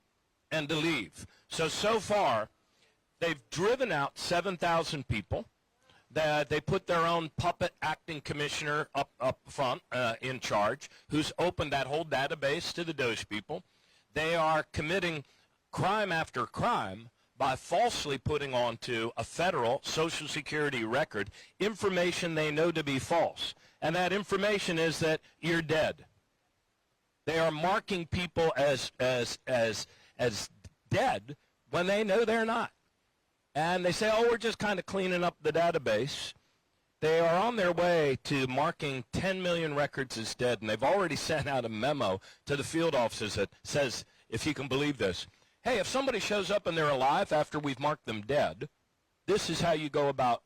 and to leave. So far, they've driven out 7,000 people. They put their own puppet acting commissioner up front in charge, who's opened that whole database to the Doge people. They are committing crime after crime by falsely putting onto a federal Social Security record information they know to be false. And that information is that you're dead. They are marking people as dead when they know they're not. And they say, oh, we're just kind of cleaning up the database. They are on their way to marking 10 million records as dead, and they've already sent out a memo to the field offices that says, if you can believe this, hey, if somebody shows up and they're alive after we've marked them dead, this is how you go about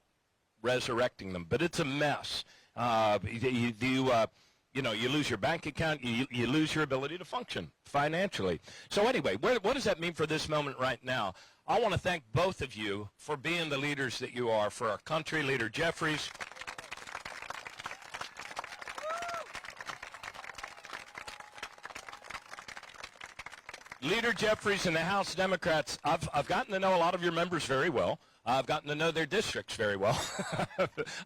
resurrecting them. But it's a mess. You lose your bank account, you lose your ability to function financially. So anyway, what does that mean for this moment right now? I want to thank both of you for being the leaders that you are for our country. Leader Jeffries. Leader Jeffries and the House Democrats, I've gotten to know a lot of your members very well. I've gotten to know their districts very well.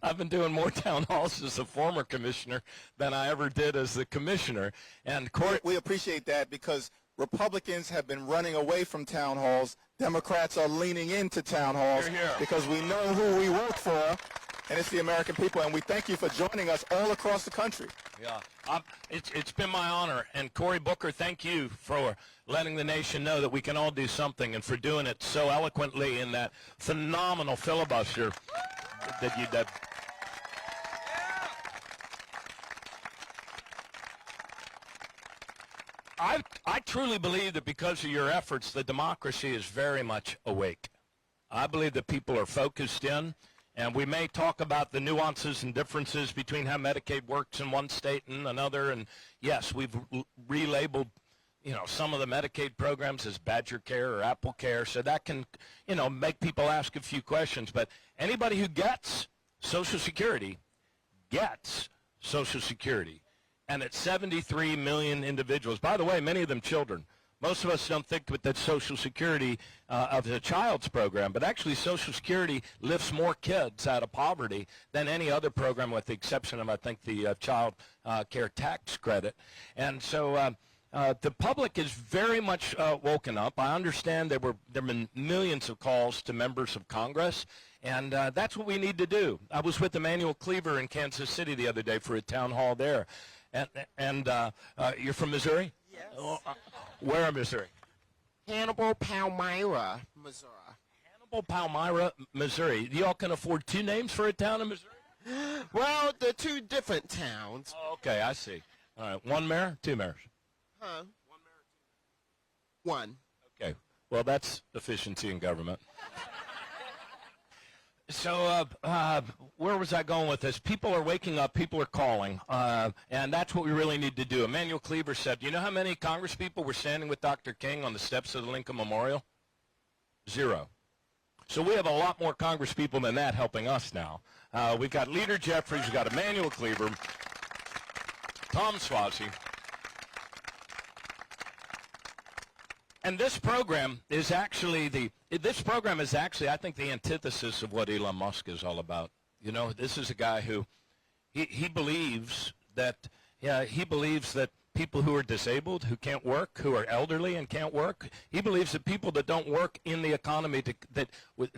I've been doing more town halls as a former commissioner than I ever did as the commissioner. And Cory, we appreciate that because Republicans have been running away from town halls. Democrats are leaning into town halls because we know who we work for, and it's the American people. And we thank you for joining us all across the country. Yeah, it's been my honor. And Cory Booker, thank you for letting the nation know that we can all do something, and for doing it so eloquently in that phenomenal filibuster that you did. I truly believe that because of your efforts, the democracy is very much awake. I believe that people are focused in, and we may talk about the nuances and differences between how Medicaid works in one state and another. And yes, we've relabeled, some of the Medicaid programs as Badger Care or Apple Care, so that can, make people ask a few questions. But anybody who gets Social Security gets Social Security. And it's 73 million individuals. By the way, many of them children. Most of us don't think that Social Security of a child's program, but actually Social Security lifts more kids out of poverty than any other program, with the exception of, I think, the child care tax credit. And so the public is very much woken up. I understand there have been millions of calls to members of Congress, and that's what we need to do. I was with Emmanuel Cleaver in Kansas City the other day for a town hall there. And you're from Missouri? Yes. Where in Missouri? Hannibal, Palmyra, Missouri. Hannibal, Palmyra, Missouri. Y'all can afford two names for a town in Missouri? Well, they're two different towns. Oh, okay, I see. All right, one mayor, two mayors? Huh? One mayor, two mayors. One. Okay, well, that's efficiency in government. So where was I going with this? People are waking up. People are calling. And that's what we really need to do. Emmanuel Cleaver said, you know how many congresspeople were standing with Dr. King on the steps of the Lincoln Memorial? 0. So we have a lot more congresspeople than that helping us now. We've got Leader Jeffries. We've got Emmanuel Cleaver, Tom Suozzi. And this program is actually I think, the antithesis of what Elon Musk is all about. This is a guy who, he believes that people who are disabled, who can't work, who are elderly and can't work, he believes that people that don't work in the economy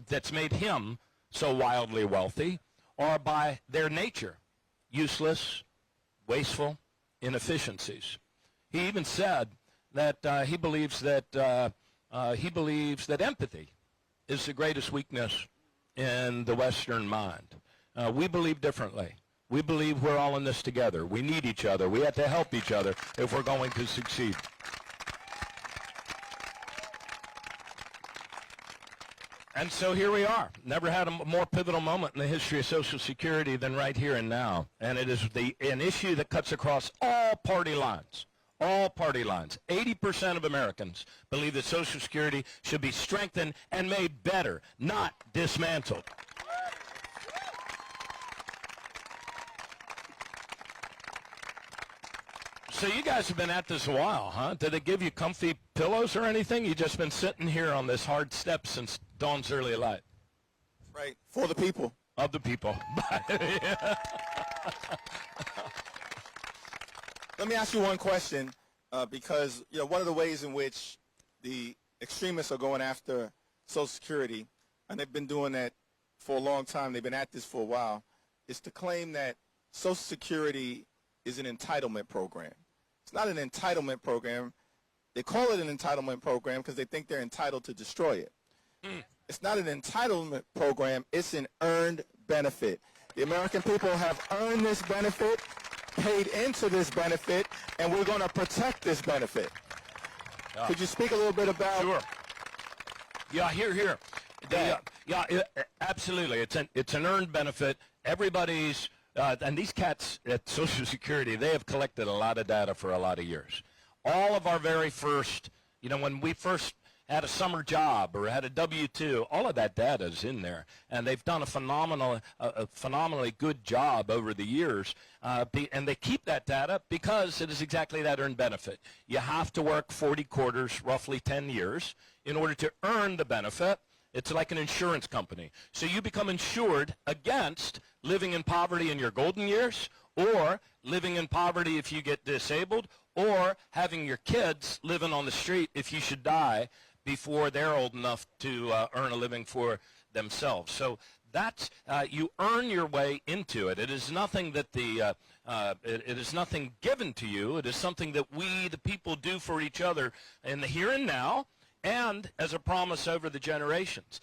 that's made him so wildly wealthy are by their nature useless, wasteful, inefficiencies. He even said that he believes that empathy is the greatest weakness in the Western mind. We believe differently. We believe we're all in this together. We need each other. We have to help each other if we're going to succeed. And so here we are. Never had a more pivotal moment in the history of Social Security than right here and now. And it is an issue that cuts across all party lines. All party lines. 80% of Americans believe that Social Security should be strengthened and made better, not dismantled. So you guys have been at this a while, huh? Did they give you comfy pillows or anything? You've just been sitting here on this hard step since dawn's early light. Right. For the people. Of the people. Let me ask you one question, because one of the ways in which the extremists are going after Social Security, and they've been doing that for a long time, they've been at this for a while, is to claim that Social Security is an entitlement program. It's not an entitlement program. They call it an entitlement program because they think they're entitled to destroy it. It's not an entitlement program. It's an earned benefit. The American people have earned this benefit, paid into this benefit, and we're going to protect this benefit. Could you speak a little bit about... Sure. Yeah, here. Absolutely. It's an earned benefit. Everybody's, and these cats at Social Security, they have collected a lot of data for a lot of years. All of our very first, when we first had a summer job or had a W-2, all of that data is in there. And they've done a phenomenally good job over the years. And they keep that data because it is exactly that earned benefit. You have to work 40 quarters, roughly 10 years, in order to earn the benefit. It's like an insurance company. So you become insured against living in poverty in your golden years, or living in poverty if you get disabled, or having your kids living on the street if you should die before they're old enough to earn a living for themselves. So that's you earn your way into it. It is nothing that it is nothing given to you. It is something that we, the people, do for each other in the here and now, and as a promise over the generations.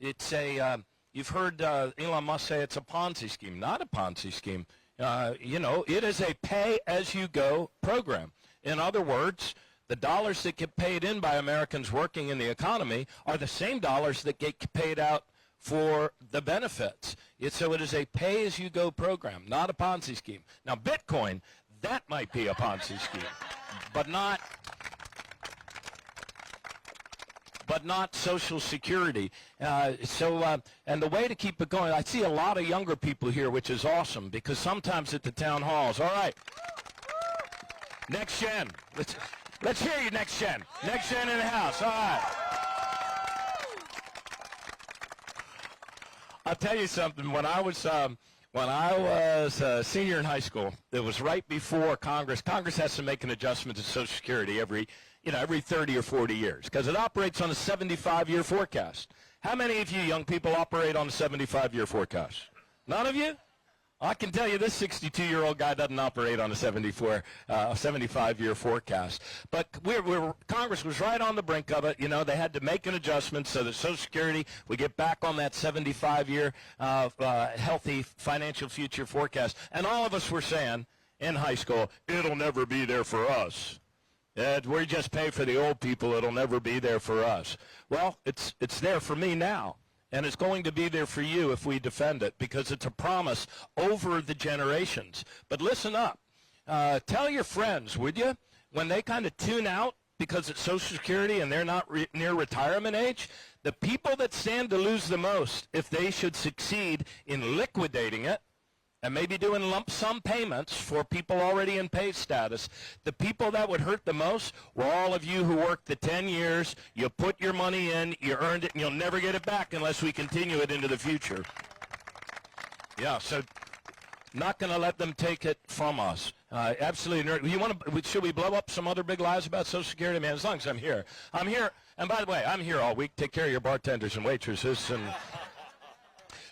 You've heard Elon Musk say it's a Ponzi scheme. Not a Ponzi scheme. It is a pay-as-you-go program. In other words, the dollars that get paid in by Americans working in the economy are the same dollars that get paid out for the benefits. So it is a pay-as-you-go program, not a Ponzi scheme. Now, Bitcoin, that might be a Ponzi scheme, but not Social Security. And the way to keep it going, I see a lot of younger people here, which is awesome, because sometimes at the town halls, all right, next gen, let's hear you, next gen. Next gen in the house, all right. I'll tell you something. When I was a senior in high school, it was right before Congress. Congress has to make an adjustment to Social Security every 30 or 40 years, because it operates on a 75-year forecast. How many of you young people operate on a 75-year forecast? None of you? I can tell you this 62-year-old guy doesn't operate on a 75-year forecast. But Congress was right on the brink of it. They had to make an adjustment so that Social Security would get back on that 75-year healthy financial future forecast. And all of us were saying in high school, it'll never be there for us. We just pay for the old people. It'll never be there for us. Well, it's there for me now. And it's going to be there for you if we defend it, because it's a promise over the generations. But listen up. Tell your friends, would you, when they kind of tune out because it's Social Security and they're not near retirement age, the people that stand to lose the most if they should succeed in liquidating it and maybe doing lump sum payments for people already in pay status, the people that would hurt the most were all of you who worked the 10 years, you put your money in, you earned it, and you'll never get it back unless we continue it into the future. Yeah, so not going to let them take it from us. Absolutely. Should we blow up some other big lies about Social Security? Man, as long as I'm here. I'm here, and by the way, I'm here all week. Take care of your bartenders and waitresses. And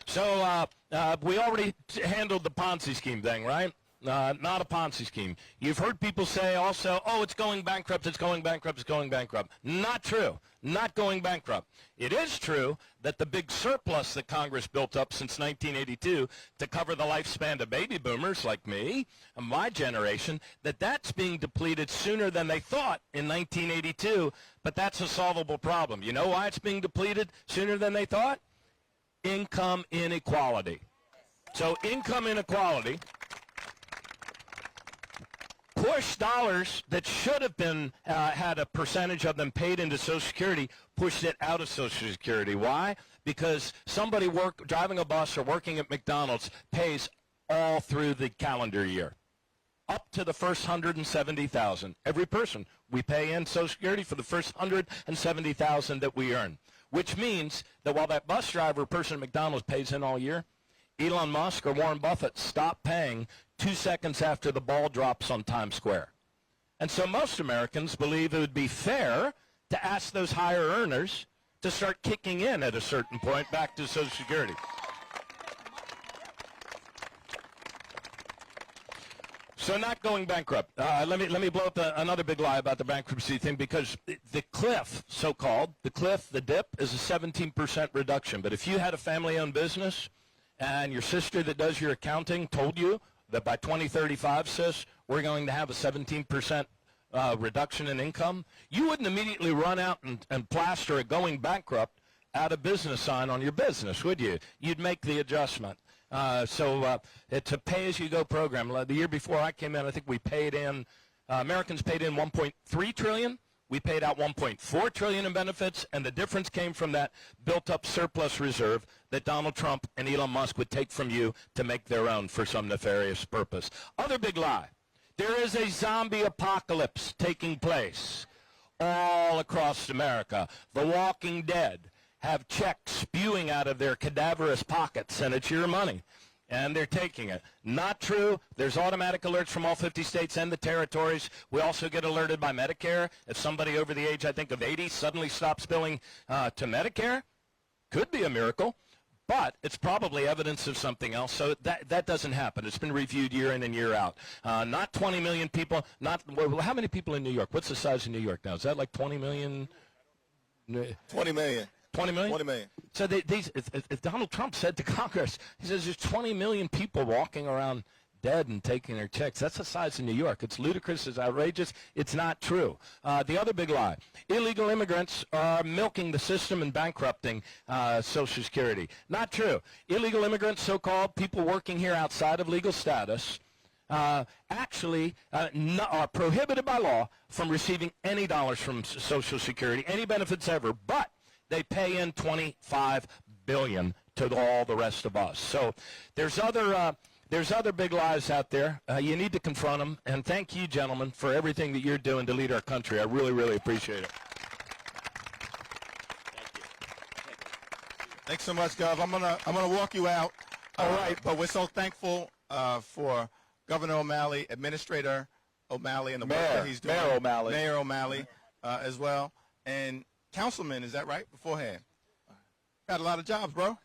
so we already handled the Ponzi scheme thing, right? Not a Ponzi scheme. You've heard people say also, oh, it's going bankrupt, it's going bankrupt, it's going bankrupt. Not true. Not going bankrupt. It is true that the big surplus that Congress built up since 1982 to cover the lifespan of baby boomers like me and my generation, that's being depleted sooner than they thought in 1982, but that's a solvable problem. You know why it's being depleted sooner than they thought? Income inequality. So income inequality push dollars that should have been had a percentage of them paid into Social Security, pushed it out of Social Security. Why? Because somebody driving a bus or working at McDonald's pays all through the calendar year, up to the first $170,000. Every person, we pay in Social Security for the first $170,000 that we earn, which means that while that bus driver person at McDonald's pays in all year, Elon Musk or Warren Buffett stop paying 2 seconds after the ball drops on Times Square. And so most Americans believe it would be fair to ask those higher earners to start kicking in at a certain point back to Social Security. So not going bankrupt. Let me blow up another big lie about the bankruptcy thing, because the cliff, so-called, the dip, is a 17% reduction. But if you had a family-owned business and your sister that does your accounting told you that by 2035, sis, we're going to have a 17% reduction in income, you wouldn't immediately run out and plaster a going bankrupt out of business sign on your business, would you? You'd make the adjustment. So it's a pay-as-you-go program. The year before I came in, I think we paid in, Americans paid in $1.3 trillion. We paid out $1.4 trillion in benefits, and the difference came from that built-up surplus reserve that Donald Trump and Elon Musk would take from you to make their own for some nefarious purpose. Other big lie. There is a zombie apocalypse taking place all across America. The Walking Dead have checks spewing out of their cadaverous pockets, and it's your money, and they're taking it. Not true. There's automatic alerts from all 50 states and the territories. We also get alerted by Medicare if somebody over the age, I think, of 80 suddenly stops billing to Medicare. Could be a miracle, but it's probably evidence of something else. So that doesn't happen. It's been reviewed year in and year out. Not 20 million people. How many people in New York? What's the size of New York now? Is that like 20 million? 20 million. 20 million? 20 million. So if Donald Trump said to Congress, he says there's 20 million people walking around dead and taking their checks. That's the size of New York. It's ludicrous. It's outrageous. It's not true. The other big lie, illegal immigrants are milking the system and bankrupting Social Security. Not true. Illegal immigrants, so-called people working here outside of legal status, actually are prohibited by law from receiving any dollars from Social Security, any benefits ever, but they pay in $25 billion to all the rest of us. So there's other big lies out there. You need to confront them, and thank you, gentlemen, for everything that you're doing to lead our country. I really, really appreciate it. Thanks so much, Gov. I'm gonna walk you out. All right, but we're so thankful for Governor O'Malley, Administrator O'Malley, and the work that he's doing. Mayor O'Malley as well, and Councilman. Is that right? Beforehand, got a lot of jobs, bro.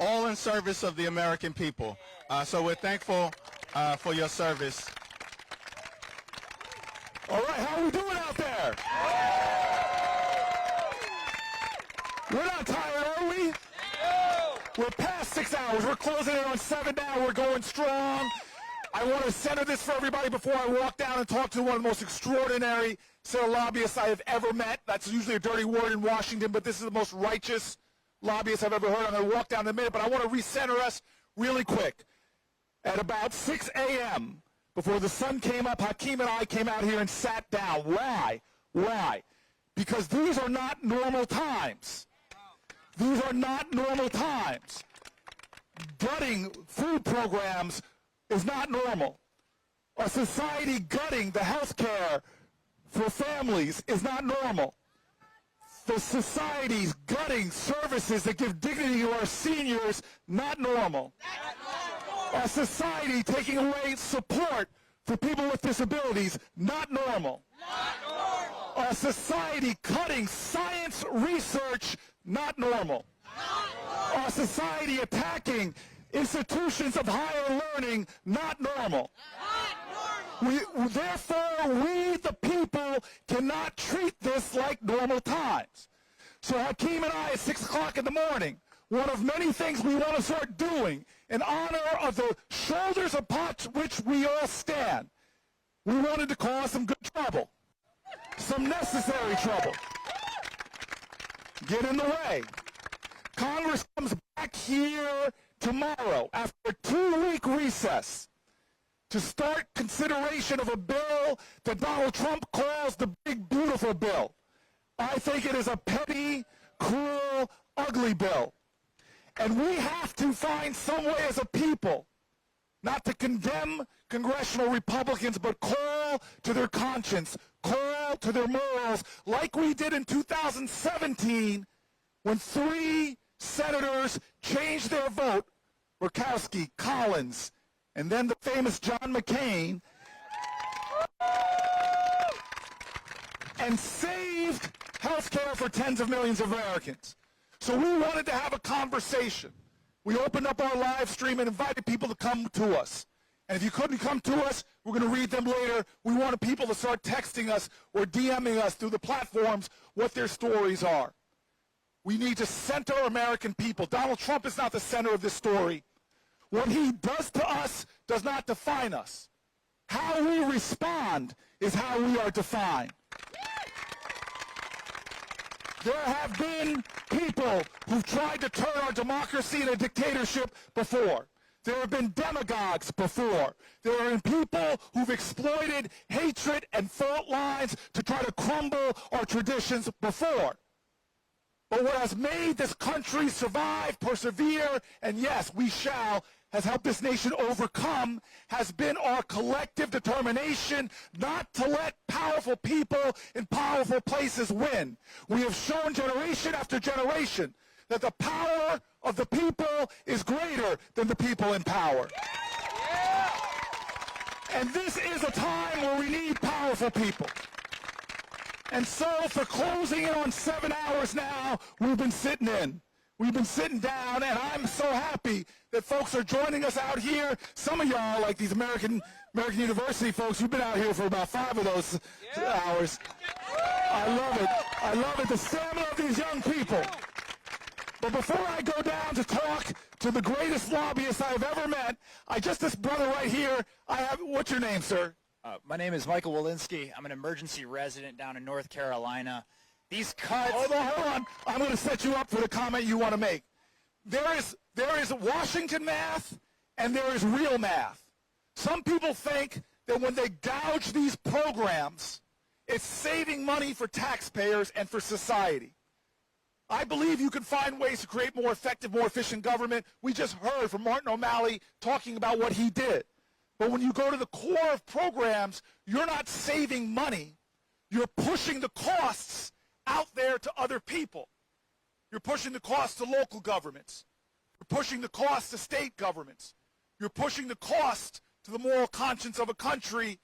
All in service of the American people. So we're thankful for your service. All right, how are we doing out there? We're not tired, are we? We're past 6 hours. We're closing in on 7 now. We're going strong. I want to center this for everybody before I walk down and talk to one of the most extraordinary set of lobbyists I have ever met. That's usually a dirty word in Washington, but this is the most righteous lobbyist I've ever heard. I'm going to walk down in a minute, but I want to recenter us really quick. At about 6 a.m., before the sun came up, Hakeem and I came out here and sat down. Why? Why? Because these are not normal times. These are not normal times. Gutting food programs is not normal. A society gutting the health care for families is not normal. The society's gutting services that give dignity to our seniors, not normal. A society taking away support for people with disabilities, not normal. A society cutting science research, not normal. A society attacking institutions of higher learning, not normal. Therefore, we, the people, cannot treat this like normal times. So Hakeem and I, at 6 o'clock in the morning, one of many things we want to start doing in honor of the shoulders upon which we all stand, we wanted to cause some good trouble, some necessary trouble. Get in the way. Congress comes back here tomorrow after a 2-week recess to start consideration of a bill that Donald Trump calls the big, beautiful bill. I think it is a petty, cruel, ugly bill. And we have to find some way as a people not to condemn congressional Republicans, but call to their conscience, call to their morals, like we did in 2017 when 3 senators changed their vote, Murkowski, Collins, and then the famous John McCain, and saved health care for tens of millions of Americans. So we wanted to have a conversation. We opened up our live stream and invited people to come to us. And if you couldn't come to us, we're going to read them later. We wanted people to start texting us or DMing us through the platforms what their stories are. We need to center American people. Donald Trump is not the center of this story. What he does to us does not define us. How we respond is how we are defined. There have been people who've tried to turn our democracy into a dictatorship before. There have been demagogues before. There have been people who've exploited hatred and fault lines to try to crumble our traditions before. But what has made this country survive, persevere, and yes, we shall, has helped this nation overcome, has been our collective determination not to let powerful people in powerful places win. We have shown generation after generation that the power of the people is greater than the people in power. And this is a time where we need powerful people. And so for closing in on 7 hours now, we've been sitting in. We've been sitting down, and I'm so happy that folks are joining us out here. Some of y'all, like these American University folks, you've been out here for about 5 of those hours. I love it. I love it. The stamina of these young people. But before I go down to talk to the greatest lobbyist I've ever met, this brother right here, what's your name, sir? My name is Michael Walensky. I'm an emergency resident down in North Carolina. These cuts... Hold on. I'm going to set you up for the comment you want to make. There is Washington math and there is real math. Some people think that when they gouge these programs, it's saving money for taxpayers and for society. I believe you can find ways to create more effective, more efficient government. We just heard from Martin O'Malley talking about what he did. But when you go to the core of programs, you're not saving money. You're pushing the costs out there to other people. You're pushing the costs to local governments. You're pushing the costs to state governments. You're pushing the cost to the moral conscience of a country.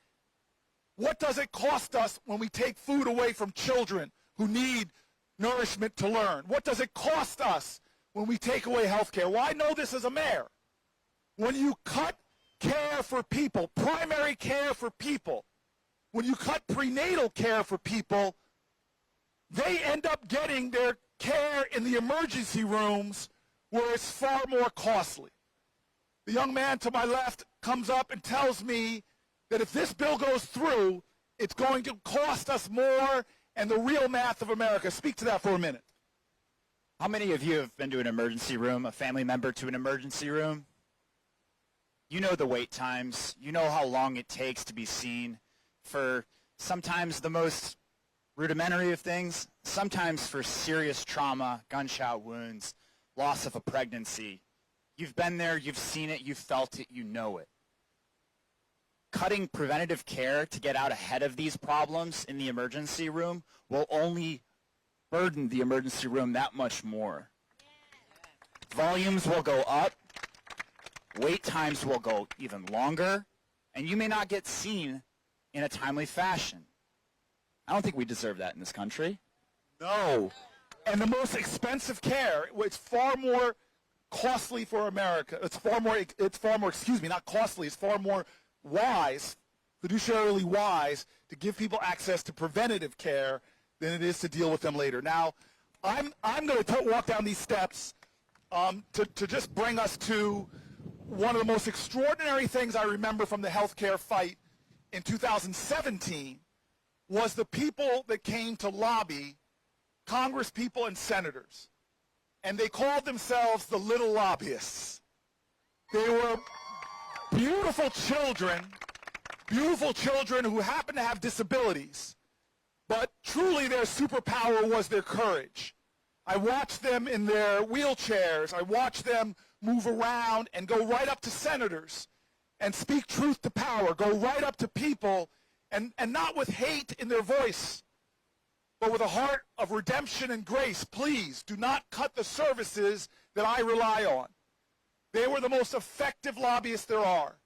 What does it cost us when we take food away from children who need nourishment to learn? What does it cost us when we take away health care? Well, I know this as a mayor. When you cut care for people, primary care for people, when you cut prenatal care for people, they end up getting their care in the emergency rooms where it's far more costly. The young man to my left comes up and tells me that if this bill goes through, it's going to cost us more, and the real math of America. Speak to that for a minute. How many of you have been to an emergency room, a family member to an emergency room? You know the wait times. You know how long it takes to be seen for sometimes the most rudimentary of things, sometimes for serious trauma, gunshot wounds, loss of a pregnancy. You've been there, you've seen it, you've felt it, you know it. Cutting preventative care to get out ahead of these problems in the emergency room will only burden the emergency room that much more. Volumes will go up, wait times will go even longer, and you may not get seen in a timely fashion. I don't think we deserve that in this country. No. And the most expensive care, it's far more costly for America. It's far more, not costly, it's far more wise, fiduciarily wise, to give people access to preventative care than it is to deal with them later. Now, I'm going to walk down these steps to just bring us to one of the most extraordinary things I remember from the healthcare fight in 2017 was the people that came to lobby, Congress people and senators. And they called themselves the little lobbyists. They were beautiful children who happened to have disabilities, but truly their superpower was their courage. I watched them in their wheelchairs. I watched them move around and go right up to senators and speak truth to power, go right up to people, and not with hate in their voice, but with a heart of redemption and grace. Please do not cut the services that I rely on. They were the most effective lobbyists there are.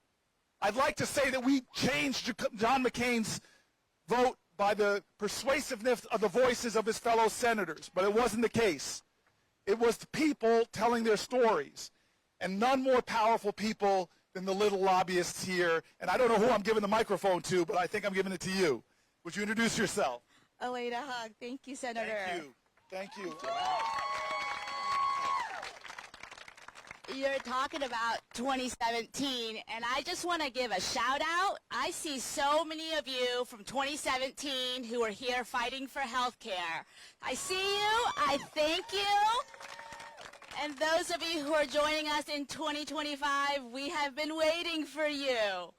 I'd like to say that we changed John McCain's vote by the persuasiveness of the voices of his fellow senators, but it wasn't the case. It was the people telling their stories, and none more powerful people than the little lobbyists here. And I don't know who I'm giving the microphone to, but I think I'm giving it to you. Would you introduce yourself? Elena Hug. Thank you, Senator. Thank you. You're talking about 2017, and I just want to give a shout out. I see so many of you from 2017 who are here fighting for health care. I see you. I thank you. And those of you who are joining us in 2025, we have been waiting for you.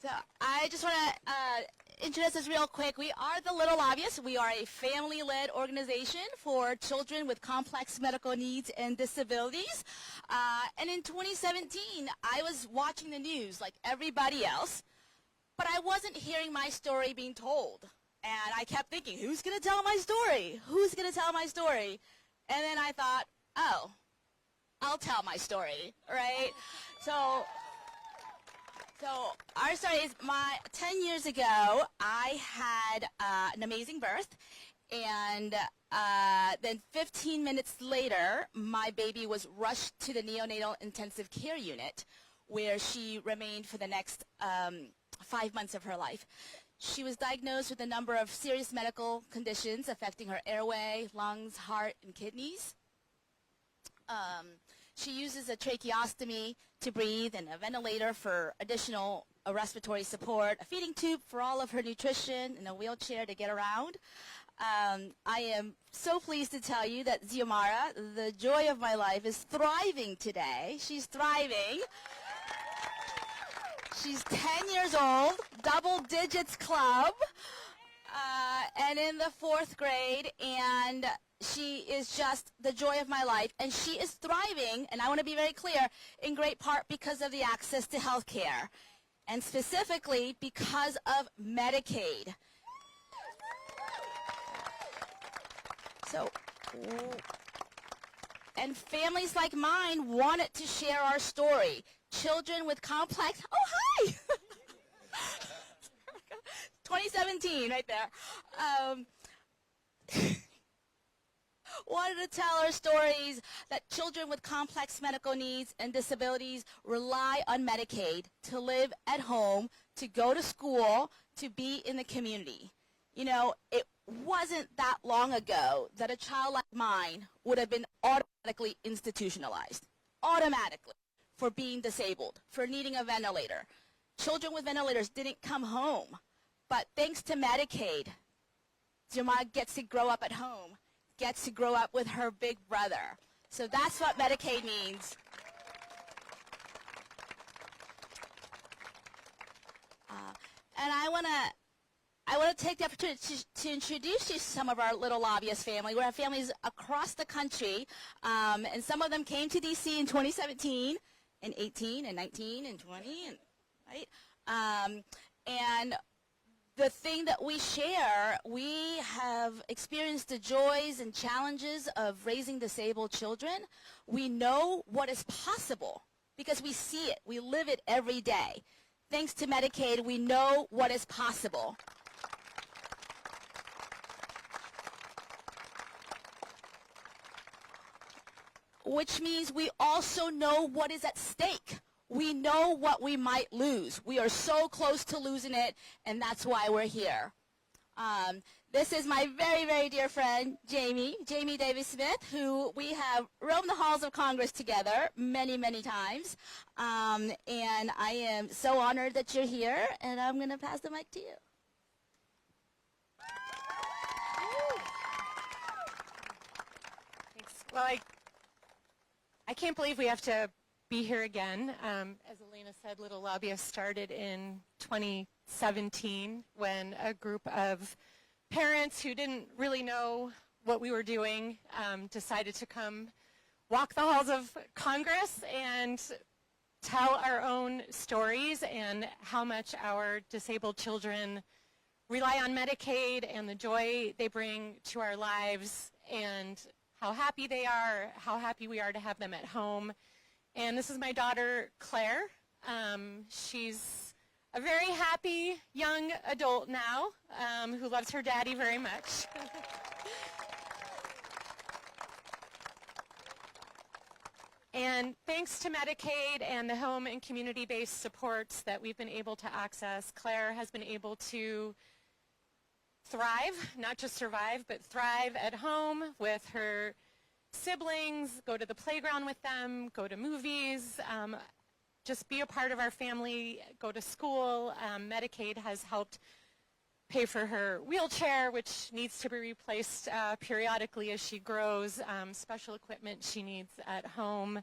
So I just want to introduce us real quick. We are the Little Lobbyists. We are a family-led organization for children with complex medical needs and disabilities. And in 2017, I was watching the news like everybody else, but I wasn't hearing my story being told. And I kept thinking, who's going to tell my story? Who's going to tell my story? And then I thought, oh, I'll tell my story, right? So our story is 10 years ago, I had an amazing birth. And then 15 minutes later, my baby was rushed to the neonatal intensive care unit, where she remained for the next 5 months of her life. She was diagnosed with a number of serious medical conditions affecting her airway, lungs, heart, and kidneys. She uses a tracheostomy to breathe and a ventilator for additional respiratory support, a feeding tube for all of her nutrition, and a wheelchair to get around. I am so pleased to tell you that Xiomara, the joy of my life, is thriving today. She's thriving. She's 10 years old, double digits club, and in the 4th grade, and she is just the joy of my life. And she is thriving, and I want to be very clear, in great part because of the access to health care, and specifically because of Medicaid. So, and families like mine wanted to share our story. Children with complex, oh hi! 2017, right there. Wanted to tell our stories that children with complex medical needs and disabilities rely on Medicaid to live at home, to go to school, to be in the community. You know, it wasn't that long ago that a child like mine would have been automatically institutionalized. Automatically. For being disabled, for needing a ventilator. Children with ventilators didn't come home. But thanks to Medicaid, Xiomara gets to grow up at home, gets to grow up with her big brother. So that's what Medicaid means. And I want to take the opportunity to introduce you to some of our little lobbyist family. We have families across the country, and some of them came to D.C. in 2017, and 18, and 19, and 20, and, right? And the thing that we share, we have experienced the joys and challenges of raising disabled children. We know what is possible because we see it. We live it every day. Thanks to Medicaid, we know what is possible. Which means we also know what is at stake. We know what we might lose. We are so close to losing it, and that's why we're here. This is my very, very dear friend, Jamie Davis-Smith, who we have roamed the halls of Congress together many, many times. And I am so honored that you're here, and I'm going to pass the mic to you. Thanks. Well, I can't believe we have to be here again. As Elena said, Little Lobbyists started in 2017 when a group of parents who didn't really know what we were doing decided to come walk the halls of Congress and tell our own stories and how much our disabled children rely on Medicaid and the joy they bring to our lives and how happy they are, how happy we are to have them at home. And this is my daughter, Claire. She's a very happy young adult now who loves her daddy very much. And thanks to Medicaid and the home and community-based supports that we've been able to access, Claire has been able to thrive, not just survive, but thrive at home with her siblings, go to the playground with them, go to movies, just be a part of our family, go to school. Medicaid has helped pay for her wheelchair, which needs to be replaced periodically as she grows, special equipment she needs at home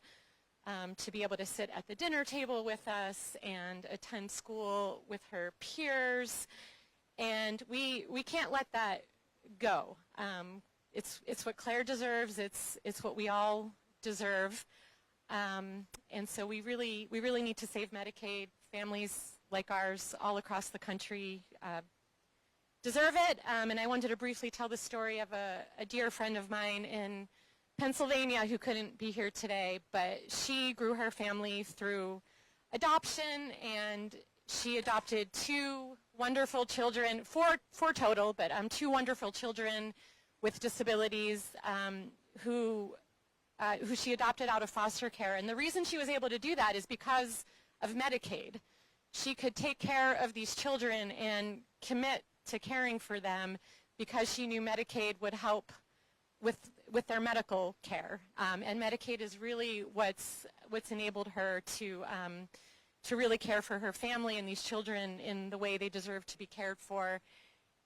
to be able to sit at the dinner table with us and attend school with her peers. And we can't let that go. It's what Claire deserves. It's what we all deserve. And so we really need to save Medicaid. Families like ours all across the country deserve it. And I wanted to briefly tell the story of a dear friend of mine in Pennsylvania who couldn't be here today, but she grew her family through adoption, and she adopted two wonderful children, four total, but two wonderful children with disabilities who she adopted out of foster care. And the reason she was able to do that is because of Medicaid. She could take care of these children and commit to caring for them because she knew Medicaid would help with their medical care. And Medicaid is really what's enabled her to really care for her family and these children in the way they deserve to be cared for.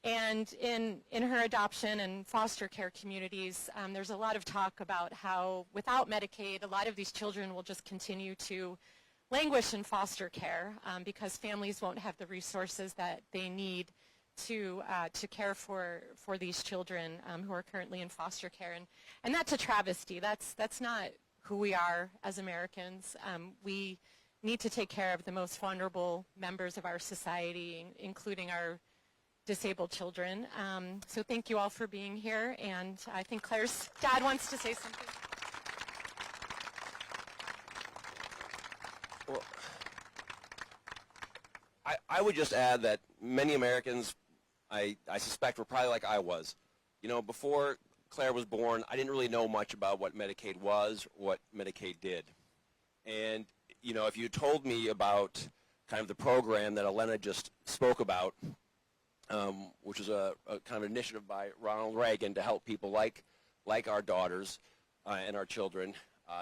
And in her adoption and foster care communities, there's a lot of talk about how without Medicaid, a lot of these children will just continue to languish in foster care because families won't have the resources that they need to care for these children who are currently in foster care. And that's a travesty. That's not who we are as Americans. We need to take care of the most vulnerable members of our society, including our disabled children. So thank you all for being here, and I think Claire's dad wants to say something. Well, I would just add that many Americans, I suspect, were probably like I was. You know, before Claire was born, I didn't really know much about what Medicaid was, what Medicaid did. And, you know, if you told me about kind of the program that Elena just spoke about, which is a kind of initiative by Ronald Reagan to help people like our daughters and our children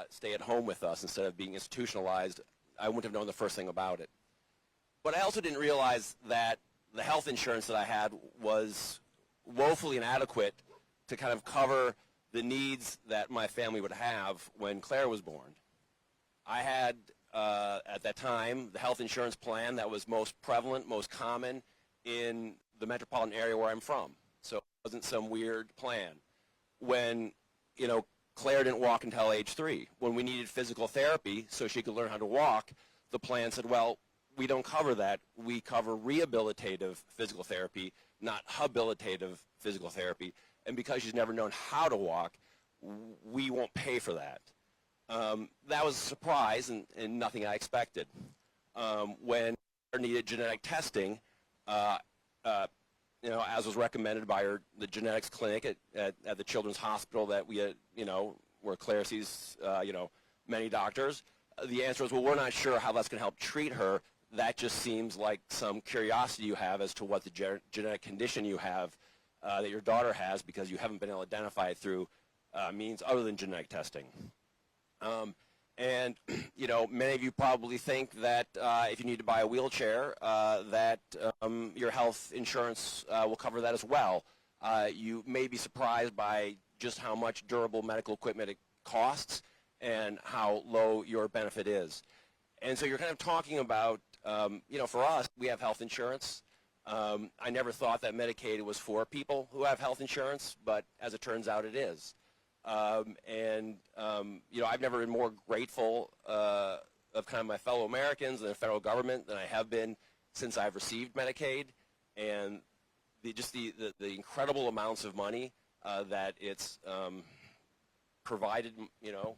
stay at home with us instead of being institutionalized, I wouldn't have known the first thing about it. But I also didn't realize that the health insurance that I had was woefully inadequate to kind of cover the needs that my family would have when Claire was born. I had, at that time, the health insurance plan that was most prevalent, most common in the metropolitan area where I'm from. So it wasn't some weird plan. When, you know, Claire didn't walk until age 3. When we needed physical therapy so she could learn how to walk, the plan said, well, we don't cover that. We cover rehabilitative physical therapy, not habilitative physical therapy. And because she's never known how to walk, we won't pay for that. That was a surprise and nothing I expected. When Claire needed genetic testing, you know, as was recommended by the genetics clinic at the Children's Hospital that we had, you know, where Claire sees, you know, many doctors, the answer was, well, we're not sure how that's going to help treat her. That just seems like some curiosity you have as to what the genetic condition you have that your daughter has because you haven't been able to identify it through means other than genetic testing. And, you know, many of you probably think that if you need to buy a wheelchair, that your health insurance will cover that as well. You may be surprised by just how much durable medical equipment it costs and how low your benefit is. And so you're kind of talking about, you know, for us, we have health insurance. I never thought that Medicaid was for people who have health insurance, but as it turns out, it is. You know, I've never been more grateful of kind of my fellow Americans and the federal government than I have been since I've received Medicaid, and the incredible amounts of money that it's provided. You know,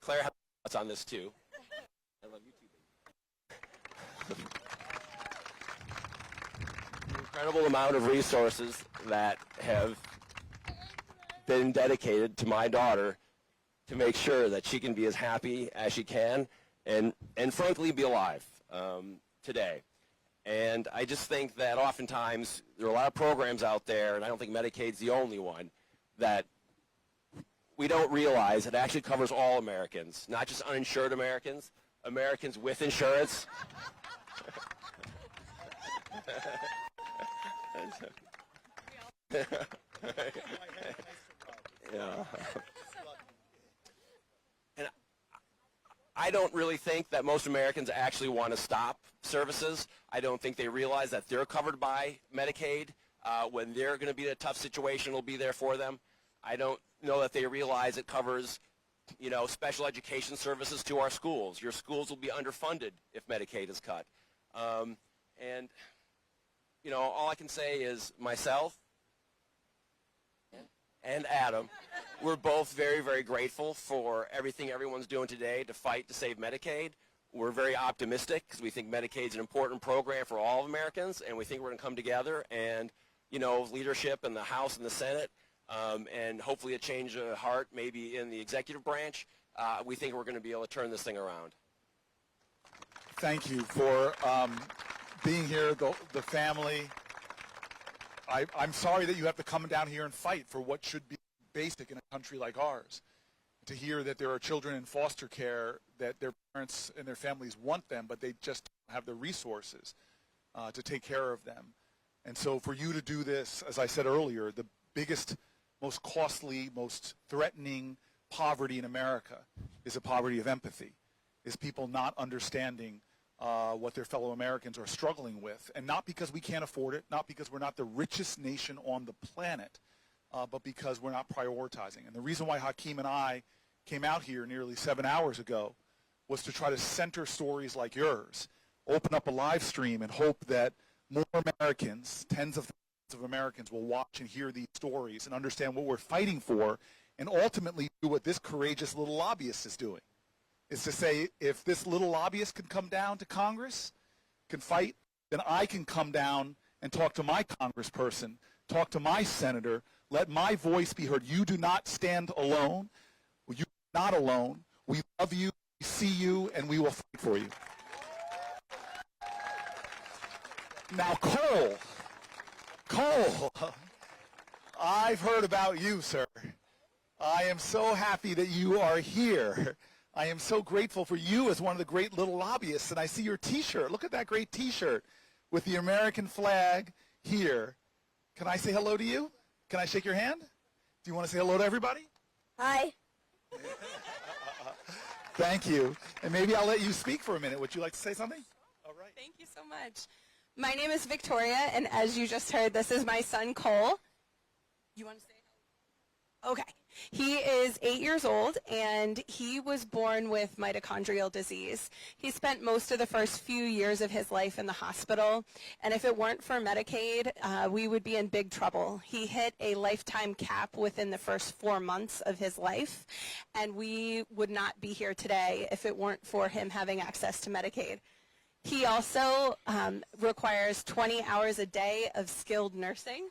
Claire has thoughts on this too. I love you too, baby. The incredible amount of resources that have been dedicated to my daughter to make sure that she can be as happy as she can and frankly be alive today. And I just think that oftentimes there are a lot of programs out there, and I don't think Medicaid's the only one, that we don't realize it actually covers all Americans, not just uninsured Americans, Americans with insurance. Yeah. And I don't really think that most Americans actually want to stop services. I don't think they realize that they're covered by Medicaid. When they're going to be in a tough situation, it'll be there for them. I don't know that they realize it covers, you know, special education services to our schools. Your schools will be underfunded if Medicaid is cut. And, you know, all I can say is myself and Adam, we're both very, very grateful for everything everyone's doing today to fight to save Medicaid. We're very optimistic because we think Medicaid's an important program for all Americans, and we think we're going to come together and, you know, leadership in the House and the Senate, and hopefully a change of heart maybe in the executive branch. We think we're going to be able to turn this thing around. Thank you for being here, the family. I'm sorry that you have to come down here and fight for what should be basic in a country like ours. To hear that there are children in foster care that their parents and their families want them, but they just don't have the resources to take care of them. And so for you to do this, as I said earlier, the biggest, most costly, most threatening poverty in America is a poverty of empathy, is people not understanding what their fellow Americans are struggling with, and not because we can't afford it, not because we're not the richest nation on the planet, but because we're not prioritizing. And the reason why Hakeem and I came out here nearly 7 hours ago was to try to center stories like yours, open up a live stream, and hope that more Americans, tens of thousands of Americans, will watch and hear these stories and understand what we're fighting for, and ultimately do what this courageous little lobbyist is doing, is to say, if this little lobbyist can come down to Congress, can fight, then I can come down and talk to my congressperson, talk to my senator, let my voice be heard. You do not stand alone. You are not alone. We love you, we see you, and we will fight for you. Now, Cole, I've heard about you, sir. I am so happy that you are here. I am so grateful for you as one of the great little lobbyists, and I see your T-shirt. Look at that great T-shirt with the American flag here. Can I say hello to you? Can I shake your hand? Do you want to say hello to everybody? Hi. Thank you. And maybe I'll let you speak for a minute. Would you like to say something? All right. Thank you so much. My name is Victoria, and as you just heard, this is my son, Cole. You want to say hello? Okay. He is 8 years old, and he was born with mitochondrial disease. He spent most of the first few years of his life in the hospital, and if it weren't for Medicaid, we would be in big trouble. He hit a lifetime cap within the first 4 months of his life, and we would not be here today if it weren't for him having access to Medicaid. He also requires 20 hours a day of skilled nursing,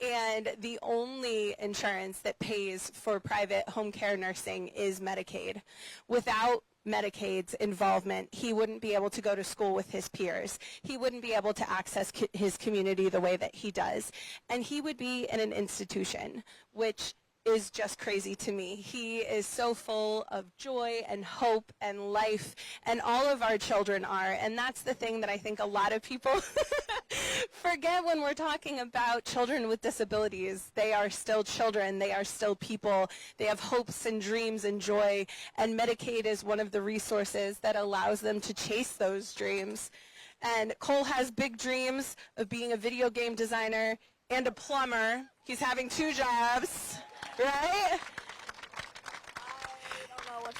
and the only insurance that pays for private home care nursing is Medicaid. Without Medicaid's involvement, he wouldn't be able to go to school with his peers. He wouldn't be able to access his community the way that he does. And he would be in an institution, which is just crazy to me. He is so full of joy and hope and life, and all of our children are, and that's the thing that I think a lot of people forget when we're talking about children with disabilities. They are still children, they are still people, they have hopes and dreams and joy, and Medicaid is one of the resources that allows them to chase those dreams. And Cole has big dreams of being a video game designer and a plumber. He's having 2 jobs. Right? I don't know which.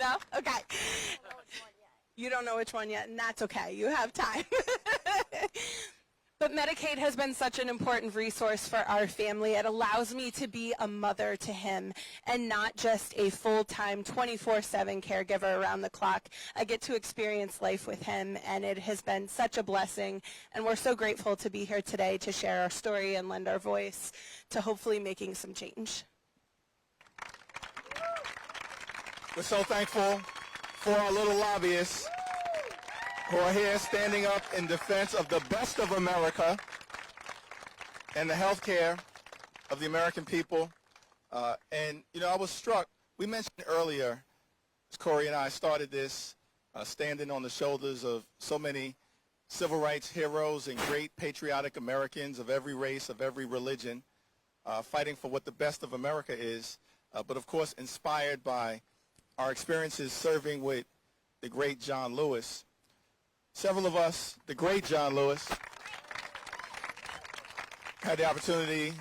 No? Okay. You don't know which one yet, and that's okay. You have time. But Medicaid has been such an important resource for our family. It allows me to be a mother to him and not just a full-time 24/7 caregiver around the clock. I get to experience life with him, and it has been such a blessing. And we're so grateful to be here today to share our story and lend our voice to hopefully making some change. We're so thankful for our little lobbyists who are here standing up in defense of the best of America and the health care of the American people. And, you know, I was struck. We mentioned earlier, as Cory and I started this, standing on the shoulders of so many civil rights heroes and great patriotic Americans of every race, of every religion, fighting for what the best of America is, but of course inspired by our experiences serving with the great John Lewis. Several of us, the great John Lewis, had the opportunity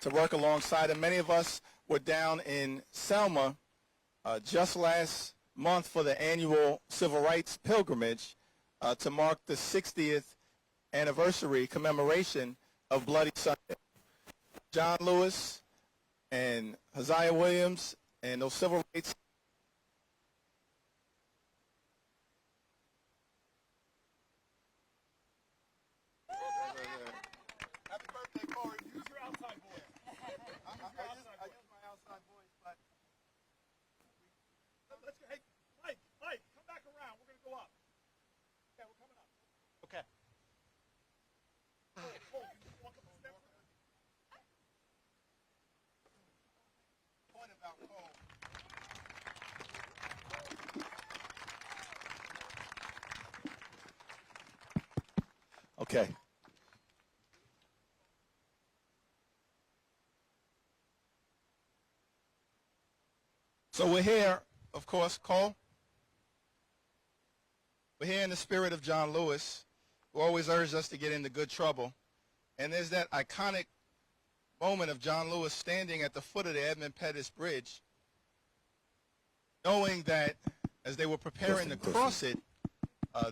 to work alongside him. Many of us were down in Selma just last month for the annual Civil Rights Pilgrimage to mark the 60th anniversary commemoration of Bloody Sunday. John Lewis and Hosea Williams and those civil rights Happy birthday, Cory. Use your outside voice. I use my outside voice, but let's go. Hey, Mike, come back around. We're going to go up. Okay, we're coming up. Okay. Okay. So we're here, of course, Cole. We're here in the spirit of John Lewis, who always urged us to get into good trouble. And there's that iconic moment of John Lewis standing at the foot of the Edmund Pettus Bridge, knowing that as they were preparing to cross it,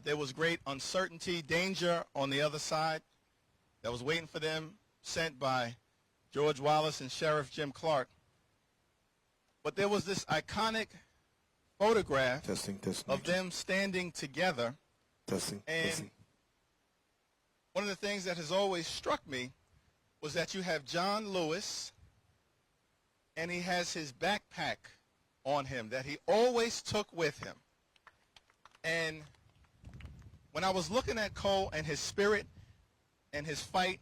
there was great uncertainty, danger on the other side that was waiting for them, sent by George Wallace and Sheriff Jim Clark. But there was this iconic photograph of them standing together. And one of the things that has always struck me was that you have John Lewis, and he has his backpack on him that he always took with him. And when I was looking at Cole and his spirit and his fight,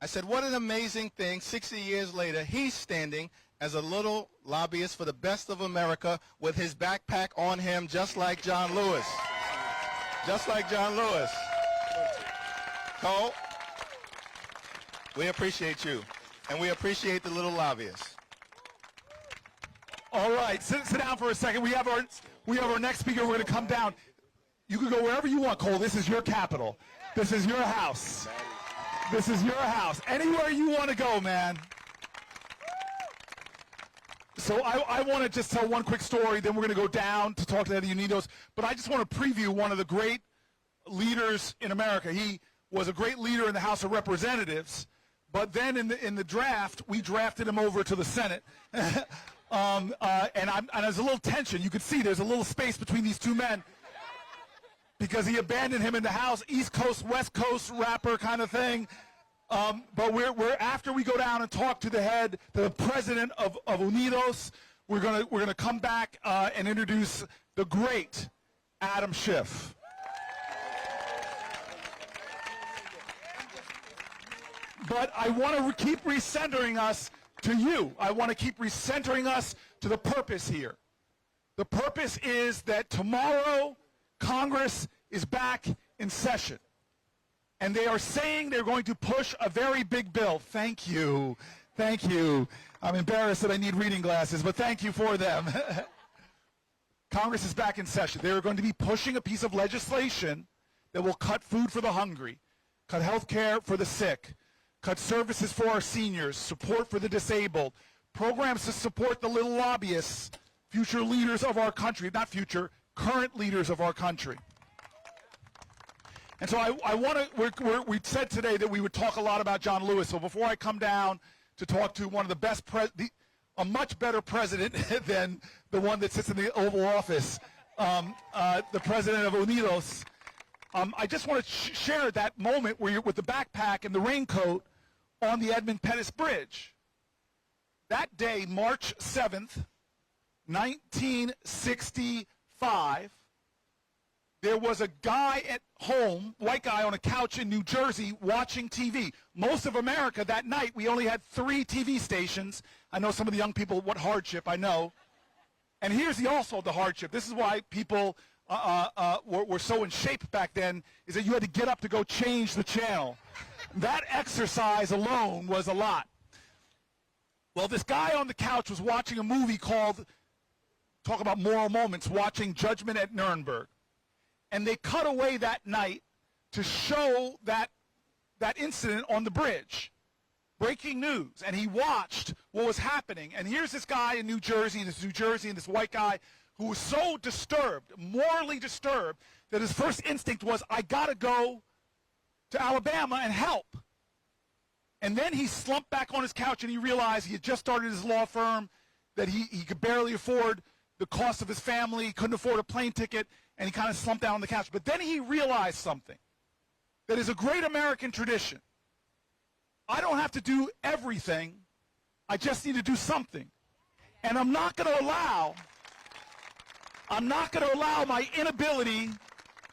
I said, what an amazing thing. 60 years later, he's standing as a little lobbyist for the best of America with his backpack on him, just like John Lewis. Just like John Lewis. Cole, we appreciate you, and we appreciate the little lobbyists. All right, sit down for a second. We have our next speaker. We're going to come down. You can go wherever you want, Cole. This is your capital. This is your house. This is your house. Anywhere you want to go, man. So I want to just tell one quick story, then we're going to go down to talk to the Unidos. But I just want to preview one of the great leaders in America. He was a great leader in the House of Representatives, but then in the draft, we drafted him over to the Senate. And there's a little tension. You can see there's a little space between these two men because he abandoned him in the House, East Coast, West Coast rapper kind of thing. But we're after we go down and talk to the president of Unidos, we're gonna come back and introduce the great Adam Schiff. But I want to keep recentering us to you. I want to keep recentering us to the purpose here. The purpose is that tomorrow Congress is back in session. And they are saying they're going to push a very big bill. Thank you. Thank you. I'm embarrassed that I need reading glasses, but thank you for them. Congress is back in session. They're going to be pushing a piece of legislation that will cut food for the hungry, cut health care for the sick, cut services for our seniors, support for the disabled, programs to support the little lobbyists, future leaders of our country, not future, current leaders of our country. And so I want to, we said today that we would talk a lot about John Lewis. So before I come down to talk to one of the best, a much better president than the one that sits in the Oval Office, the president of Unidos, I just want to share that moment where you're with the backpack and the raincoat on the Edmund Pettus Bridge. That day, March 7th, 1965, there was a guy at home, white guy on a couch in New Jersey watching TV. Most of America that night, we only had 3 TV stations. I know some of the young people, what hardship, I know. And here's also the hardship. This is why people were so in shape back then, is that you had to get up to go change the channel. That exercise alone was a lot. Well, this guy on the couch was watching a movie called, talk about moral moments, watching Judgment at Nuremberg. And they cut away that night to show that incident on the bridge. Breaking news. And he watched what was happening. And here's this guy in New Jersey, and this white guy who was so disturbed, morally disturbed, that his first instinct was, I got to go to Alabama and help. And then he slumped back on his couch and he realized he had just started his law firm, that he could barely afford the cost of his family, he couldn't afford a plane ticket, and he kind of slumped down on the couch. But then he realized something that is a great American tradition. I don't have to do everything. I just need to do something. And I'm not going to allow my inability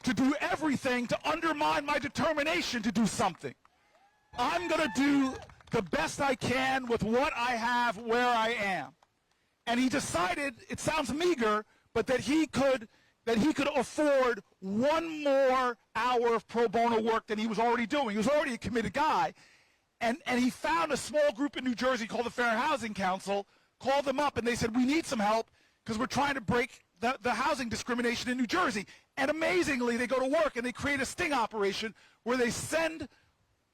to do everything to undermine my determination to do something. I'm going to do the best I can with what I have where I am. And he decided, it sounds meager, but that he could afford one more hour of pro bono work than he was already doing. He was already a committed guy. And he found a small group in New Jersey called the Fair Housing Council, called them up, and they said, we need some help because we're trying to break the housing discrimination in New Jersey. And amazingly, they go to work and they create a sting operation where they send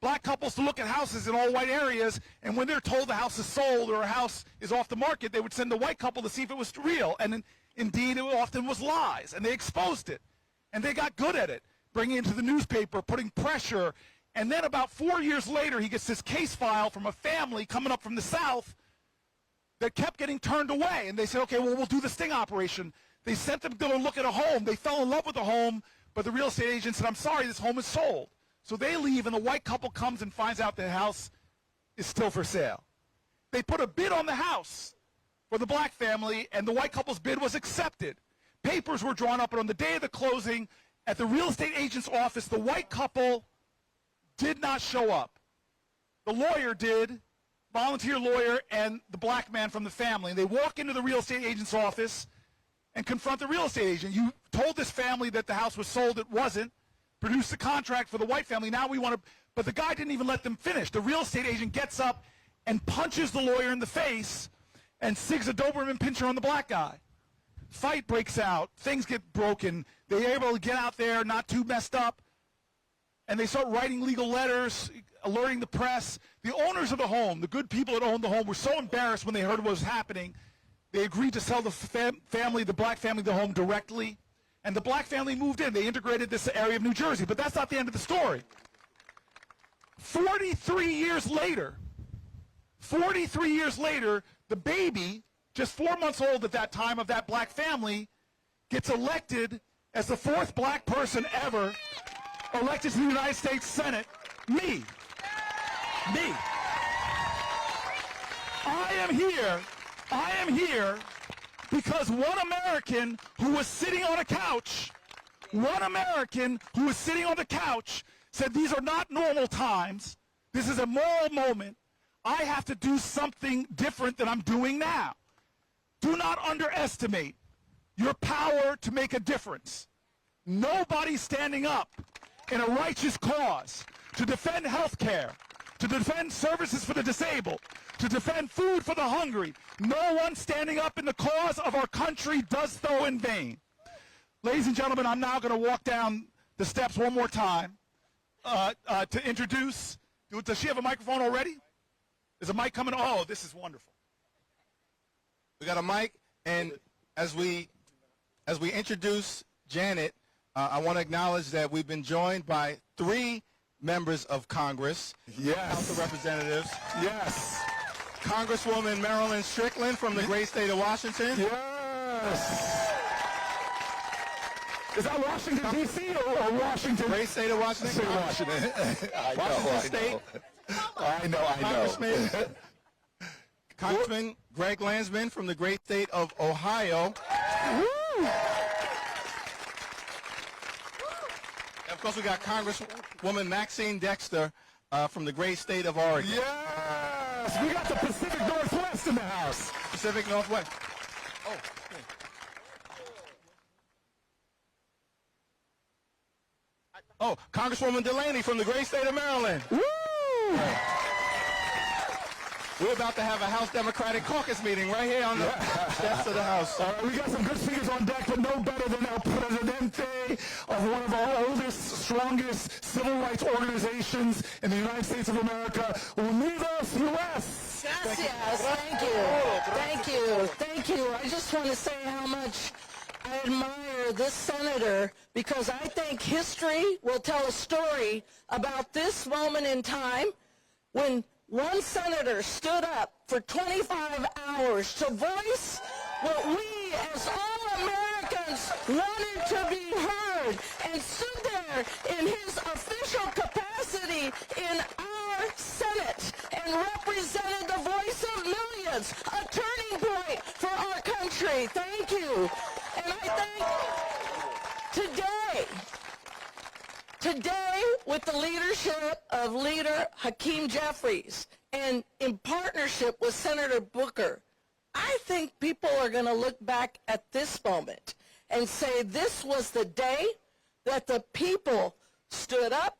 black couples to look at houses in all white areas, and when they're told the house is sold or a house is off the market, they would send the white couple to see if it was real. And indeed, it often was lies, and they exposed it. And they got good at it, bringing it to the newspaper, putting pressure. And then about 4 years later, he gets this case file from a family coming up from the South that kept getting turned away. And they said, okay, well, we'll do the sting operation. They sent them to go look at a home. They fell in love with the home, but the real estate agent said, I'm sorry, this home is sold. So they leave, and the white couple comes and finds out the house is still for sale. They put a bid on the house for the black family, and the white couple's bid was accepted. Papers were drawn up, and on the day of the closing, at the real estate agent's office, the white couple did not show up. The lawyer did, volunteer lawyer, and the black man from the family. And they walk into the real estate agent's office and confront the real estate agent. You told this family that the house was sold. It wasn't. Produced the contract for the white family. Now we want to, but the guy didn't even let them finish. The real estate agent gets up and punches the lawyer in the face and sigs a Doberman pinscher on the black guy. Fight breaks out. Things get broken. They're able to get out there, not too messed up. And they start writing legal letters, alerting the press. The owners of the home, the good people that owned the home, were so embarrassed when they heard what was happening, they agreed to sell the family, the black family, the home directly. And the black family moved in. They integrated this area of New Jersey. But that's not the end of the story. 43 years later, the baby, just 4 months old at that time of that black family, gets elected as the 4th black person ever elected to the United States Senate. Me. I am here because one American who was sitting on the couch said these are not normal times. This is a moral moment. I have to do something different than I'm doing now. Do not underestimate your power to make a difference. Nobody's standing up in a righteous cause to defend health care, to defend services for the disabled, to defend food for the hungry. No one standing up in the cause of our country does so in vain. Ladies and gentlemen, I'm now going to walk down the steps one more time to introduce. Does she have a microphone already? Is a mic coming? Oh, this is wonderful. We got a mic, and as we introduce Janet, I want to acknowledge that we've been joined by 3 members of Congress, House of Representatives. Yes. Congresswoman Marilyn Strickland from the great state of Washington. Yes. Is that Washington, D.C. or Washington? Great state of Washington. Washington. Washington State. I know. Congressman Greg Landsman from the great state of Ohio. Woo! Of course, we got Congresswoman Maxine Dexter from the great state of Oregon. Yes! We got the Pacific Northwest in the house. Pacific Northwest. Oh, okay. Oh, Congresswoman Delaney from the great state of Maryland. Woo! We're about to have a House Democratic Caucus meeting right here on the steps of the House. All right, we got some good speakers on deck, but no better than El Presidente of one of our oldest, strongest civil rights organizations in the United States of America, UnidosUS. Gracias. Thank you. I just want to say how much I admire this senator, because I think history will tell a story about this moment in time when one senator stood up for 25 hours to voice what we as all Americans wanted to be heard, and stood there in his official capacity in our Senate and represented the voice of millions, a turning point for our country. Thank you. And I think today, with the leadership of Leader Hakeem Jeffries and in partnership with Senator Booker, I I think people are going to look back at this moment and say this was the day that the people stood up,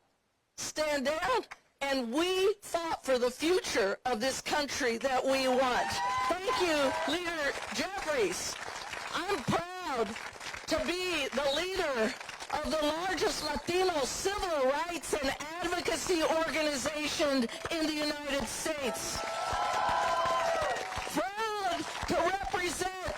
stand down, and we fought for the future of this country that we want. Thank you, Leader Jeffries. I'm proud to be the leader of the largest Latino civil rights and advocacy organization in the United States. Proud to represent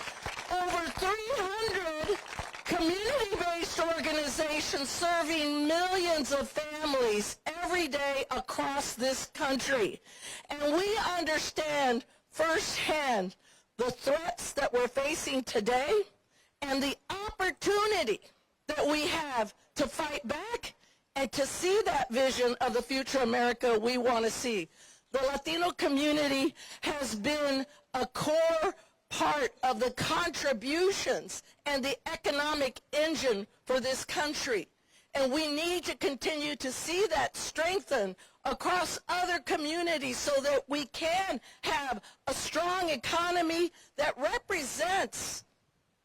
over 300 community-based organizations serving millions of families every day across this country. And we understand firsthand the threats that we're facing today and the opportunity that we have to fight back and to see that vision of the future America we want to see. The Latino community has been a core part of the contributions and the economic engine for this country. And we need to continue to see that strengthen across other communities so that we can have a strong economy that represents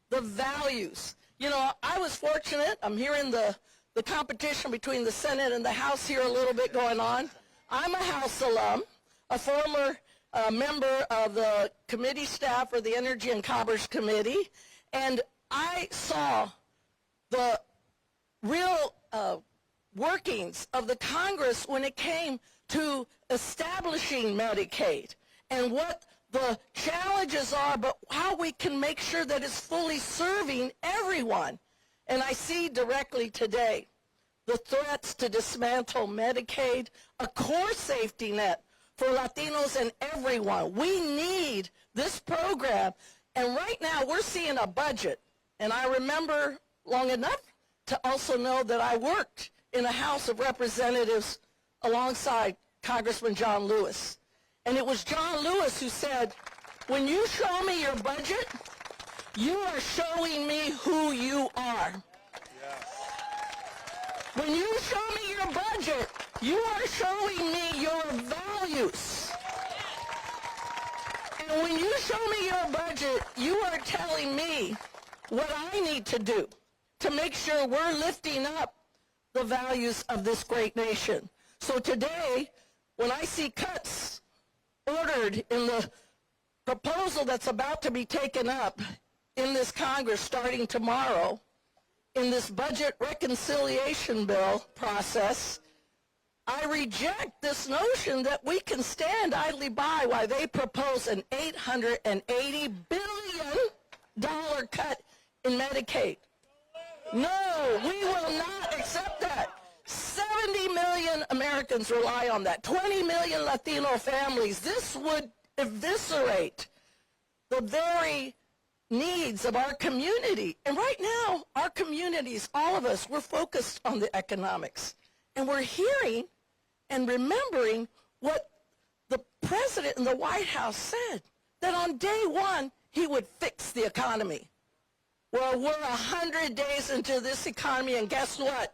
the values. You know, I was fortunate. I'm hearing the competition between the Senate and the House here a little bit going on. I'm a House alum, a former member of the committee staff for the Energy and Commerce Committee, and I saw the real workings of the Congress when it came to establishing Medicaid and what the challenges are, but how we can make sure that it's fully serving everyone. And I see directly today the threats to dismantle Medicaid, a core safety net for Latinos and everyone. We need this program. And right now we're seeing a budget. And I remember long enough to also know that I worked in a House of Representatives alongside Congressman John Lewis. And it was John Lewis who said, when you show me your budget, you are showing me who you are. When you show me your budget, you are showing me your values. And when you show me your budget, you are telling me what I need to do to make sure we're lifting up the values of this great nation. So today, when I see cuts ordered in the proposal that's about to be taken up in this Congress starting tomorrow, in this budget reconciliation bill process, I reject this notion that we can stand idly by while they propose an $880 billion cut in Medicaid. No, we will not accept that. 70 million Americans rely on that. 20 million Latino families. This would eviscerate the very needs of our community. And right now, our communities, all of us, we're focused on the economics. And we're hearing and remembering what the president in the White House said, that on day one, he would fix the economy. Well, we're 100 days into this economy, and guess what?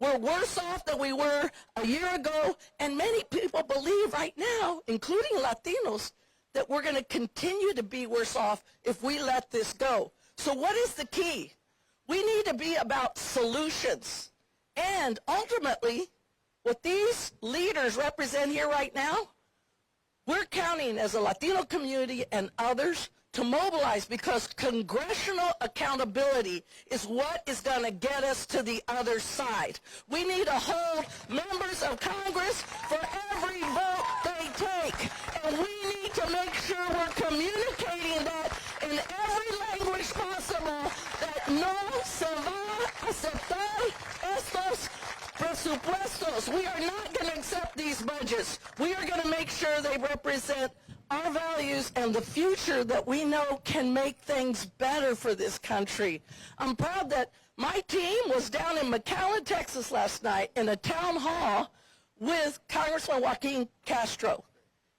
We're worse off than we were a year ago, and many people believe right now, including Latinos, that we're going to continue to be worse off if we let this go. So what is the key? We need to be about solutions. And ultimately, what these leaders represent here right now, we're counting as a Latino community and others to mobilize, because congressional accountability is what is going to get us to the other side. We need to hold members of Congress for every vote they take. And we need to make sure we're communicating that in every language possible, that no se va a aceptar estos presupuestos. We are not going to accept these budgets. We are going to make sure they represent our values and the future that we know can make things better for this country. I'm proud that my team was down in McAllen, Texas last night in a town hall with Congressman Hakeem Castro.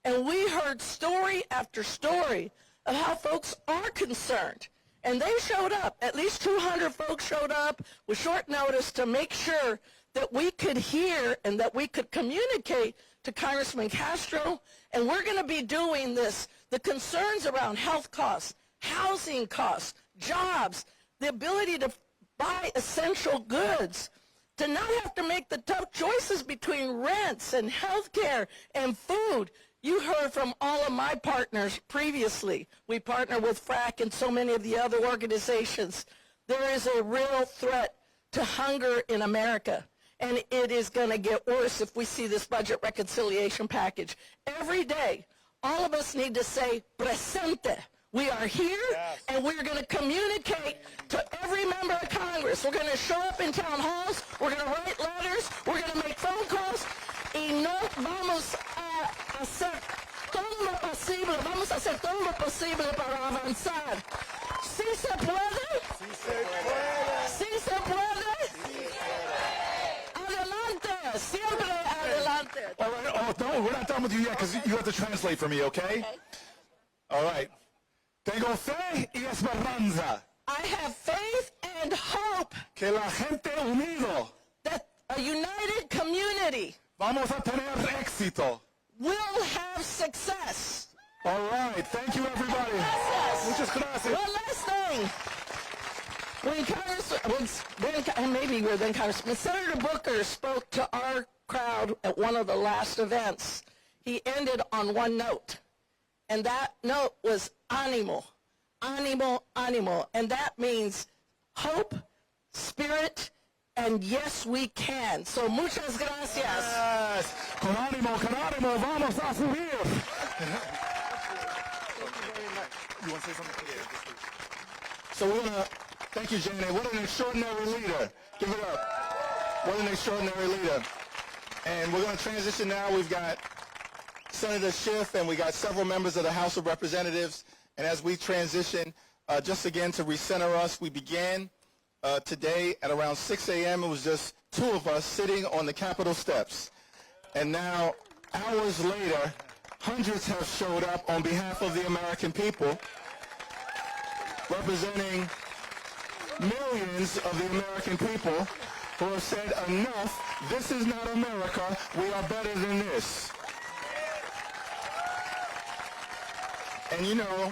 And we heard story after story of how folks are concerned. And they showed up. At least 200 folks showed up with short notice to make sure that we could hear and that we could communicate to Congressman Castro. And we're going to be doing this the concerns around health costs, housing costs, jobs, the ability to buy essential goods, to not have to make the tough choices between rents and health care and food. You heard from all of my partners previously. We partner with FRAC and so many of the other organizations. There is a real threat to hunger in America, and it is going to get worse if we see this budget reconciliation package. Every day, all of us need to say, presente. We are here, and we're going to communicate to every member of Congress. We're going to show up in town halls. We're going to write letters. We're going to make phone calls. Y no vamos a hacer todo lo posible. Vamos a hacer todo lo posible para avanzar. ¿Sí se puede? Sí se puede. ¿Sí se puede? Sí se puede. Adelante. Siempre adelante. All right. Oh, no, we're not done with you yet because you have to translate for me, okay? All right. Tengo fe y esperanza. I have faith and hope. Que la gente unido. That a united community. Vamos a tener éxito. Will have success. All right. Thank you, everybody. Gracias. Muchas gracias. One last thing. When Senator Booker spoke to our crowd at one of the last events, he ended on one note. And that note was ánimo, ánimo, ánimo. And that means hope, spirit, and yes, we can. So muchas gracias. Yes. Con ánimo, vamos a subir. You want to say something? So we're going to, thank you, Jane. What an extraordinary leader. Give it up. What an extraordinary leader. And we're going to transition now. We've got Senator Schiff, and we got several members of the House of Representatives. And as we transition, just again to recenter us, we began today at around 6 a.m. It was just two of us sitting on the Capitol steps. And now, hours later, hundreds have showed up on behalf of the American people, representing millions of the American people who have said, enough, this is not America, we are better than this. And you know,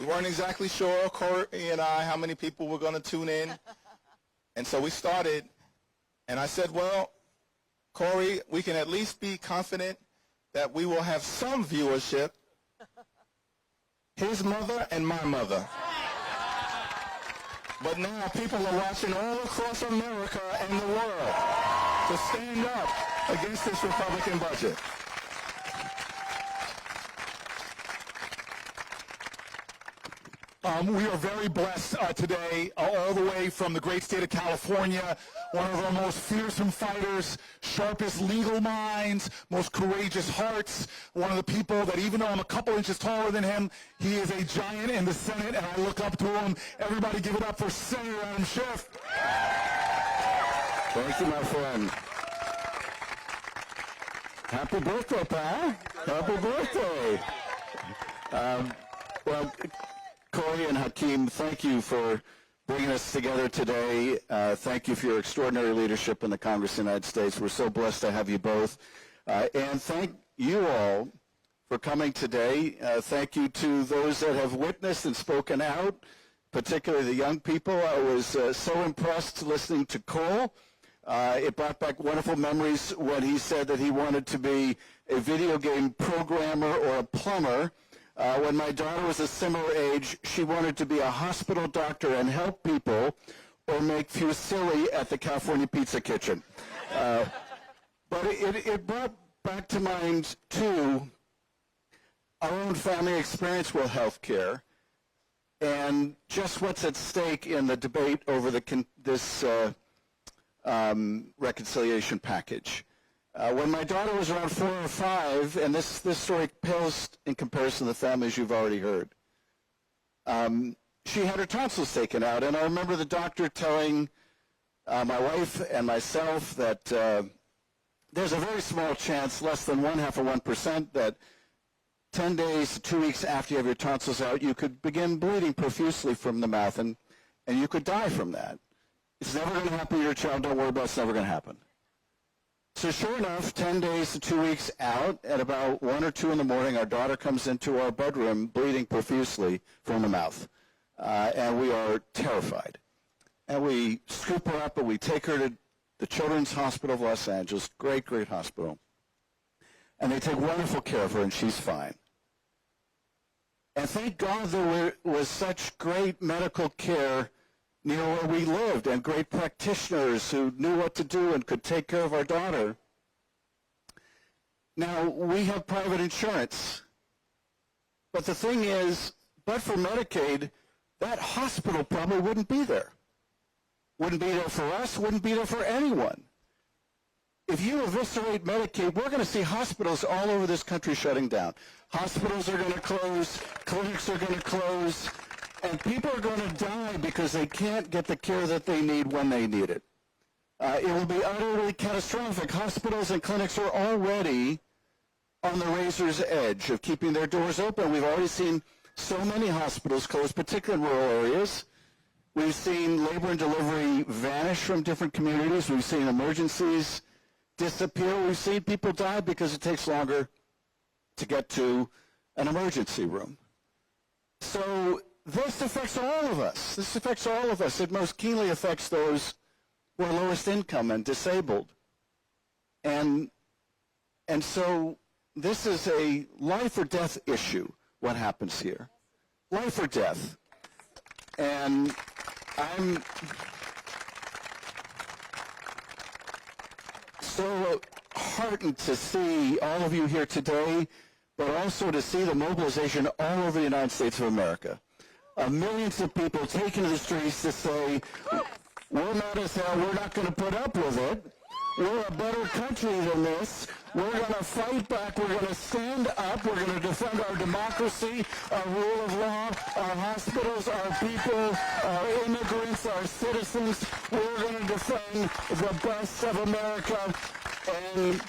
we weren't exactly sure, Cory and I, how many people were going to tune in. And so we started, and I said, well, Cory, we can at least be confident that we will have some viewership. His mother and my mother. But now people are watching all across America and the world to stand up against this Republican budget. We are very blessed today, all the way from the great state of California, one of our most fearsome fighters, sharpest legal minds, most courageous hearts, one of the people that even though I'm a couple inches taller than him, he is a giant in the Senate, and I look up to him. Everybody give it up for Senator Adam Schiff. Thank you, my friend. Happy birthday, Pa. Happy birthday. Well, Cory and Hakeem, thank you for bringing us together today. Thank you for your extraordinary leadership in the Congress of the United States. We're so blessed to have you both. And thank you all for coming today. Thank you to those that have witnessed and spoken out, particularly the young people. I was so impressed listening to Cole. It brought back wonderful memories when he said that he wanted to be a video game programmer or a plumber. When my daughter was a similar age, she wanted to be a hospital doctor and help people or make fusilli at the California Pizza Kitchen. But it brought back to mind, too, our own family experience with health care and just what's at stake in the debate over this reconciliation package. When my daughter was around 4 or 5, and this story pales in comparison to the families you've already heard, she had her tonsils taken out, and I remember the doctor telling my wife and myself that there's a very small chance, less than 0.5%, that 10 days to 2 weeks after you have your tonsils out, you could begin bleeding profusely from the mouth, and you could die from that. It's never going to happen to your child. Don't worry about it. It's never going to happen. So sure enough, 10 days to 2 weeks out, at about 1 or 2 in the morning, our daughter comes into our bedroom bleeding profusely from the mouth. And we are terrified. And we scoop her up and we take her to the Children's Hospital of Los Angeles, great, great hospital. And they take wonderful care of her, and she's fine. And thank God there was such great medical care near where we lived, and great practitioners who knew what to do and could take care of our daughter. Now, we have private insurance. But the thing is, but for Medicaid, that hospital probably wouldn't be there. Wouldn't be there for us, wouldn't be there for anyone. If you eviscerate Medicaid, we're going to see hospitals all over this country shutting down. Hospitals are going to close, clinics are going to close, and people are going to die because they can't get the care that they need when they need it. It will be utterly catastrophic. Hospitals and clinics are already on the razor's edge of keeping their doors open. We've already seen so many hospitals close, particularly in rural areas. We've seen labor and delivery vanish from different communities. We've seen emergencies disappear. We've seen people die because it takes longer to get to an emergency room. So this affects all of us. This affects all of us. It most keenly affects those who are lowest income and disabled. And so this is a life or death issue, what happens here. Life or death. And I'm so heartened to see all of you here today, but also to see the mobilization all over the United States of America. Millions of people taking to the streets to say, we're mad as hell, we're not going to put up with it. We're a better country than this. We're going to fight back. We're going to stand up. We're going to defend our democracy, our rule of law, our hospitals, our people, our immigrants, our citizens. We're going to defend the best of America. And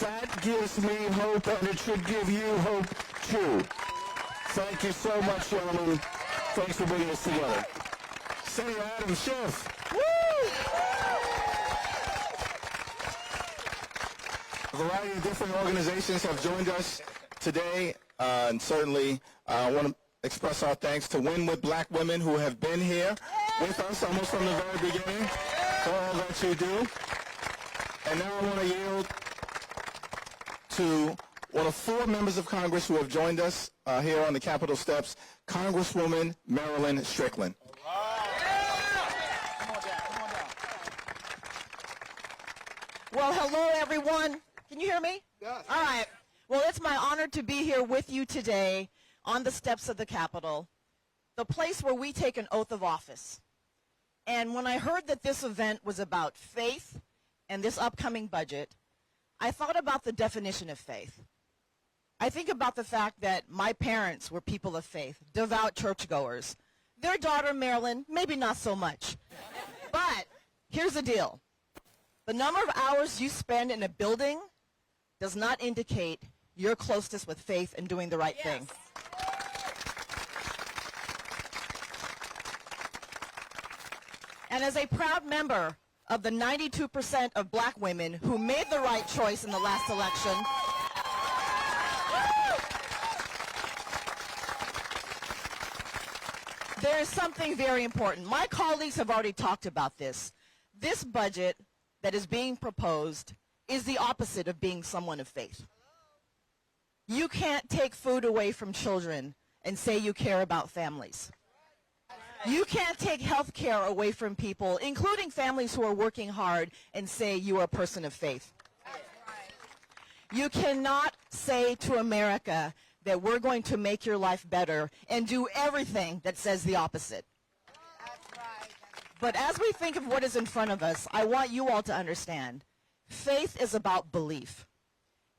that gives me hope, and it should give you hope, too. Thank you so much, gentlemen. Thanks for bringing us together. Senator Adam Schiff. Woo! A variety of different organizations have joined us today, and certainly I want to express our thanks to Win with Black Women, who have been here with us almost from the very beginning for all that you do. And now I want to yield to one of 4 members of Congress who have joined us here on the Capitol steps, Congresswoman Marilyn Strickland. Well, hello, everyone. Can you hear me? Yes. All right. Well, it's my honor to be here with you today on the steps of the Capitol, the place where we take an oath of office. And when I heard that this event was about faith and this upcoming budget, I thought about the definition of faith. I think about the fact that my parents were people of faith, devout churchgoers. Their daughter, Marilyn, maybe not so much. But here's the deal. The number of hours you spend in a building does not indicate your closeness with faith and doing the right thing. And as a proud member of the 92% of black women who made the right choice in the last election, there is something very important. My colleagues have already talked about this. This budget that is being proposed is the opposite of being someone of faith. You can't take food away from children and say you care about families. You can't take health care away from people, including families who are working hard, and say you are a person of faith. You cannot say to America that we're going to make your life better and do everything that says the opposite. But as we think of what is in front of us, I want you all to understand, faith is about belief.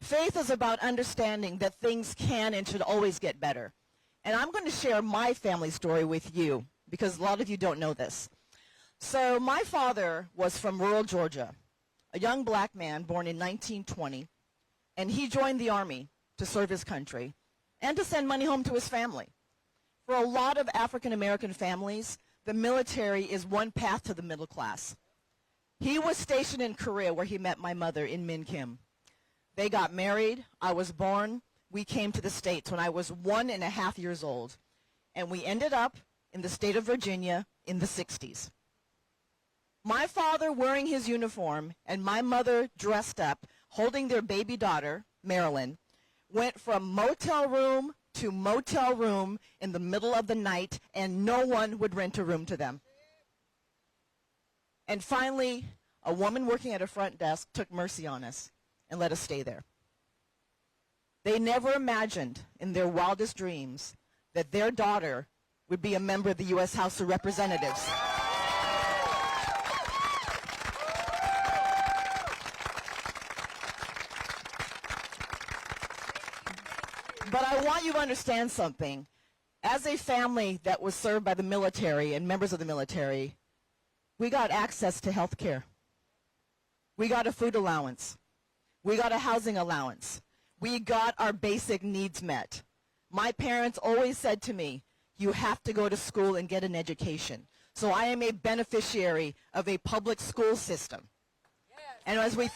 Faith is about understanding that things can and should always get better. And I'm going to share my family story with you, because a lot of you don't know this. So my father was from rural Georgia, a young black man born in 1920, and he joined the Army to serve his country and to send money home to his family. For a lot of African American families, the military is one path to the middle class. He was stationed in Korea where he met my mother in Min Kim. They got married. I was born. We came to the States when I was 1.5 years old. And we ended up in the state of Virginia in the 60s. My father wearing his uniform and my mother dressed up, holding their baby daughter, Marilyn, went from motel room to motel room in the middle of the night, and no one would rent a room to them. And finally, a woman working at a front desk took mercy on us and let us stay there. They never imagined in their wildest dreams that their daughter would be a member of the U.S. House of Representatives. But I want you to understand something. As a family that was served by the military and members of the military, we got access to health care. We got a food allowance. We got a housing allowance. We got our basic needs met. My parents always said to me, you have to go to school and get an education. So I am a beneficiary of a public school system. And as we...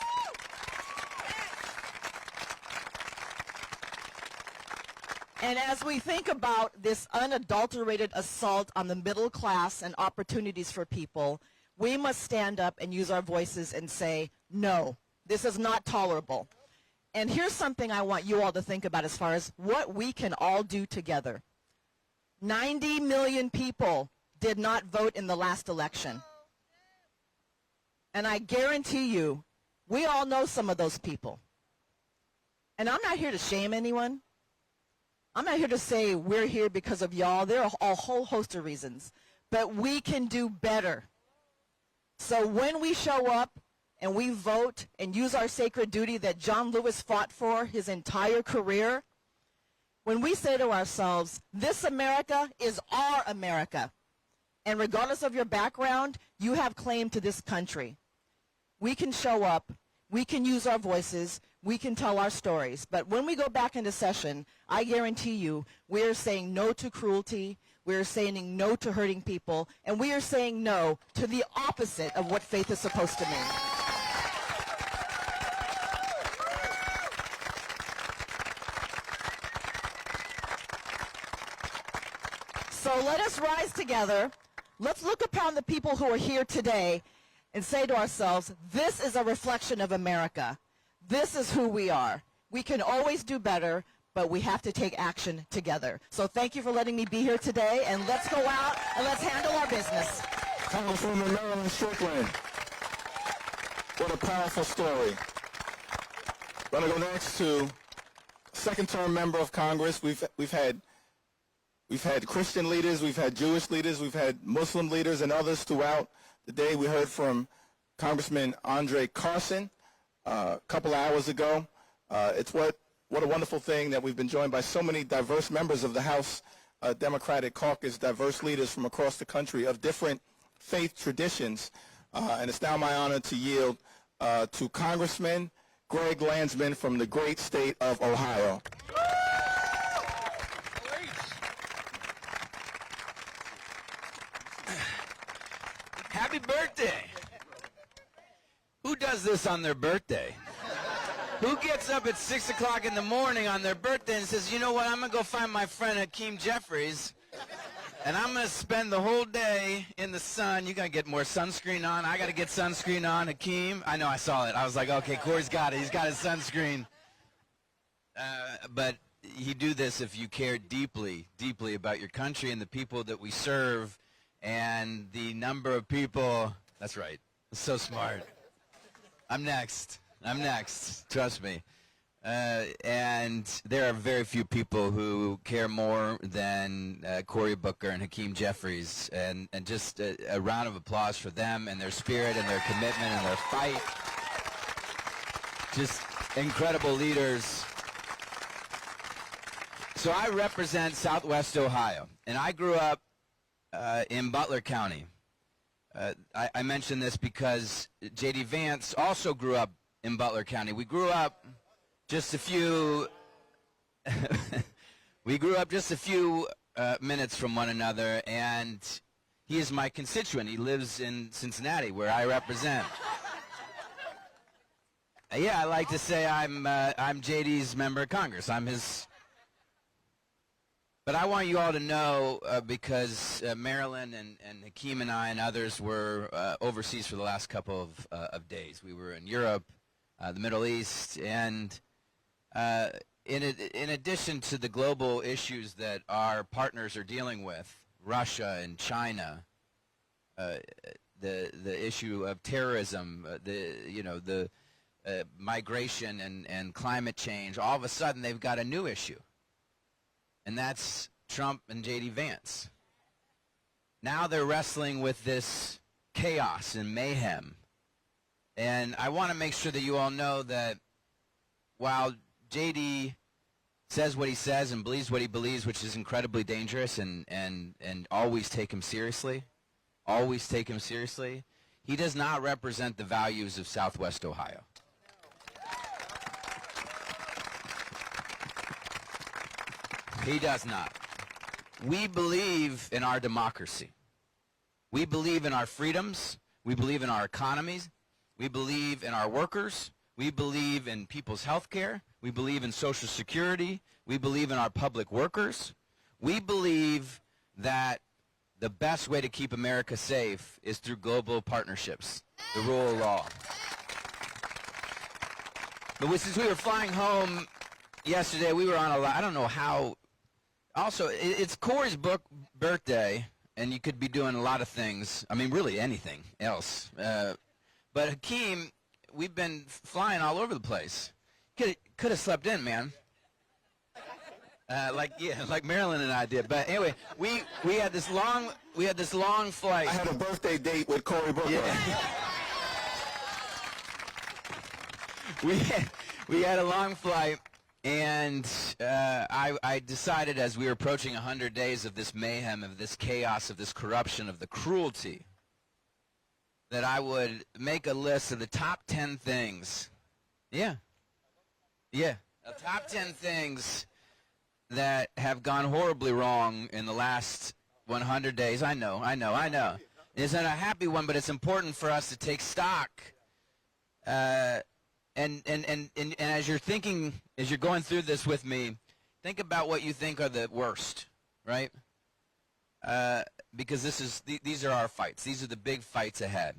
And as we think about this unadulterated assault on the middle class and opportunities for people, we must stand up and use our voices and say, no, this is not tolerable. And here's something I want you all to think about as far as what we can all do together. 90 million people did not vote in the last election. And I guarantee you, we all know some of those people. And I'm not here to shame anyone. I'm not here to say we're here because of y'all. There are a whole host of reasons. But we can do better. So when we show up and we vote and use our sacred duty that John Lewis fought for his entire career, when we say to ourselves, this America is our America, and regardless of your background, you have claim to this country, we can show up, we can use our voices, we can tell our stories. But when we go back into session, I guarantee you, we are saying no to cruelty, we are saying no to hurting people, and we are saying no to the opposite of what faith is supposed to mean. So let us rise together. Let's look upon the people who are here today and say to ourselves, this is a reflection of America. This is who we are. We can always do better, but we have to take action together. So thank you for letting me be here today, and let's go out and let's handle our business. Congresswoman Marilyn Strickland. What a powerful story. We're going to go next to second-term member of Congress. We've had Christian leaders, we've had Jewish leaders, we've had Muslim leaders and others throughout the day. We heard from Congressman Carson a couple hours ago. It's what a wonderful thing that we've been joined by so many diverse members of the House Democratic Caucus, diverse leaders from across the country of different faith traditions. And it's now my honor to yield to Congressman Greg Landsman from the great state of Ohio. Happy birthday. Who does this on their birthday? Who gets up at 6 o'clock in the morning on their birthday and says, you know what, I'm going to go find my friend Hakeem Jeffries, and I'm going to spend the whole day in the sun. You got to get more sunscreen on. I got to get sunscreen on. Hakeem, I know, I saw it. I was like, okay, Cory's got it. He's got his sunscreen. But you do this if you care deeply, deeply about your country and the people that we serve and the number of people. That's right. So smart. I'm next. Trust me. And there are very few people who care more than Cory Booker and Hakeem Jeffries. And just a round of applause for them and their spirit and their commitment and their fight. Just incredible leaders. So I represent Southwest Ohio, and I grew up in Butler County. I mention this because J.D. Vance also grew up in Butler County. We grew up just a few minutes from one another, and he is my constituent. He lives in Cincinnati, where I represent. Yeah, I like to say I'm JD's member of Congress. I'm his. But I want you all to know, because Marilyn and Hakeem and I and others were overseas for the last couple of days. We were in Europe, the Middle East, and in addition to the global issues that our partners are dealing with, Russia and China, the issue of terrorism, the migration and climate change, all of a sudden they've got a new issue, and that's Trump and J.D. Vance. Now they're wrestling with this chaos and mayhem, and I want to make sure that you all know that while J.D. says what he says and believes what he believes, which is incredibly dangerous, and always take him seriously, he does not represent the values of Southwest Ohio. He does not. We believe in our democracy. We believe in our freedoms. We believe in our economies. We believe in our workers. We believe in people's health care. We believe in Social Security. We believe in our public workers. We believe that the best way to keep America safe is through global partnerships, the rule of law. But since we were flying home yesterday, we were on I don't know how. Also, it's Cory's birthday, and you could be doing a lot of things. I mean, really anything else. But Hakeem, we've been flying all over the place. Could have slept in, man. Like Marilyn and I did. But anyway, we had this long flight. I had a birthday date with Cory Booker. Yeah. we had a long flight, and I decided as we were approaching 100 days of this mayhem, of this chaos, of this corruption, of the cruelty, that I would make a list of the top 10 things. Yeah. The top 10 things that have gone horribly wrong in the last 100 days. I know. It's not a happy one, but it's important for us to take stock. And as you're thinking, as you're going through this with me, think about what you think are the worst, right? Because these are our fights. These are the big fights ahead.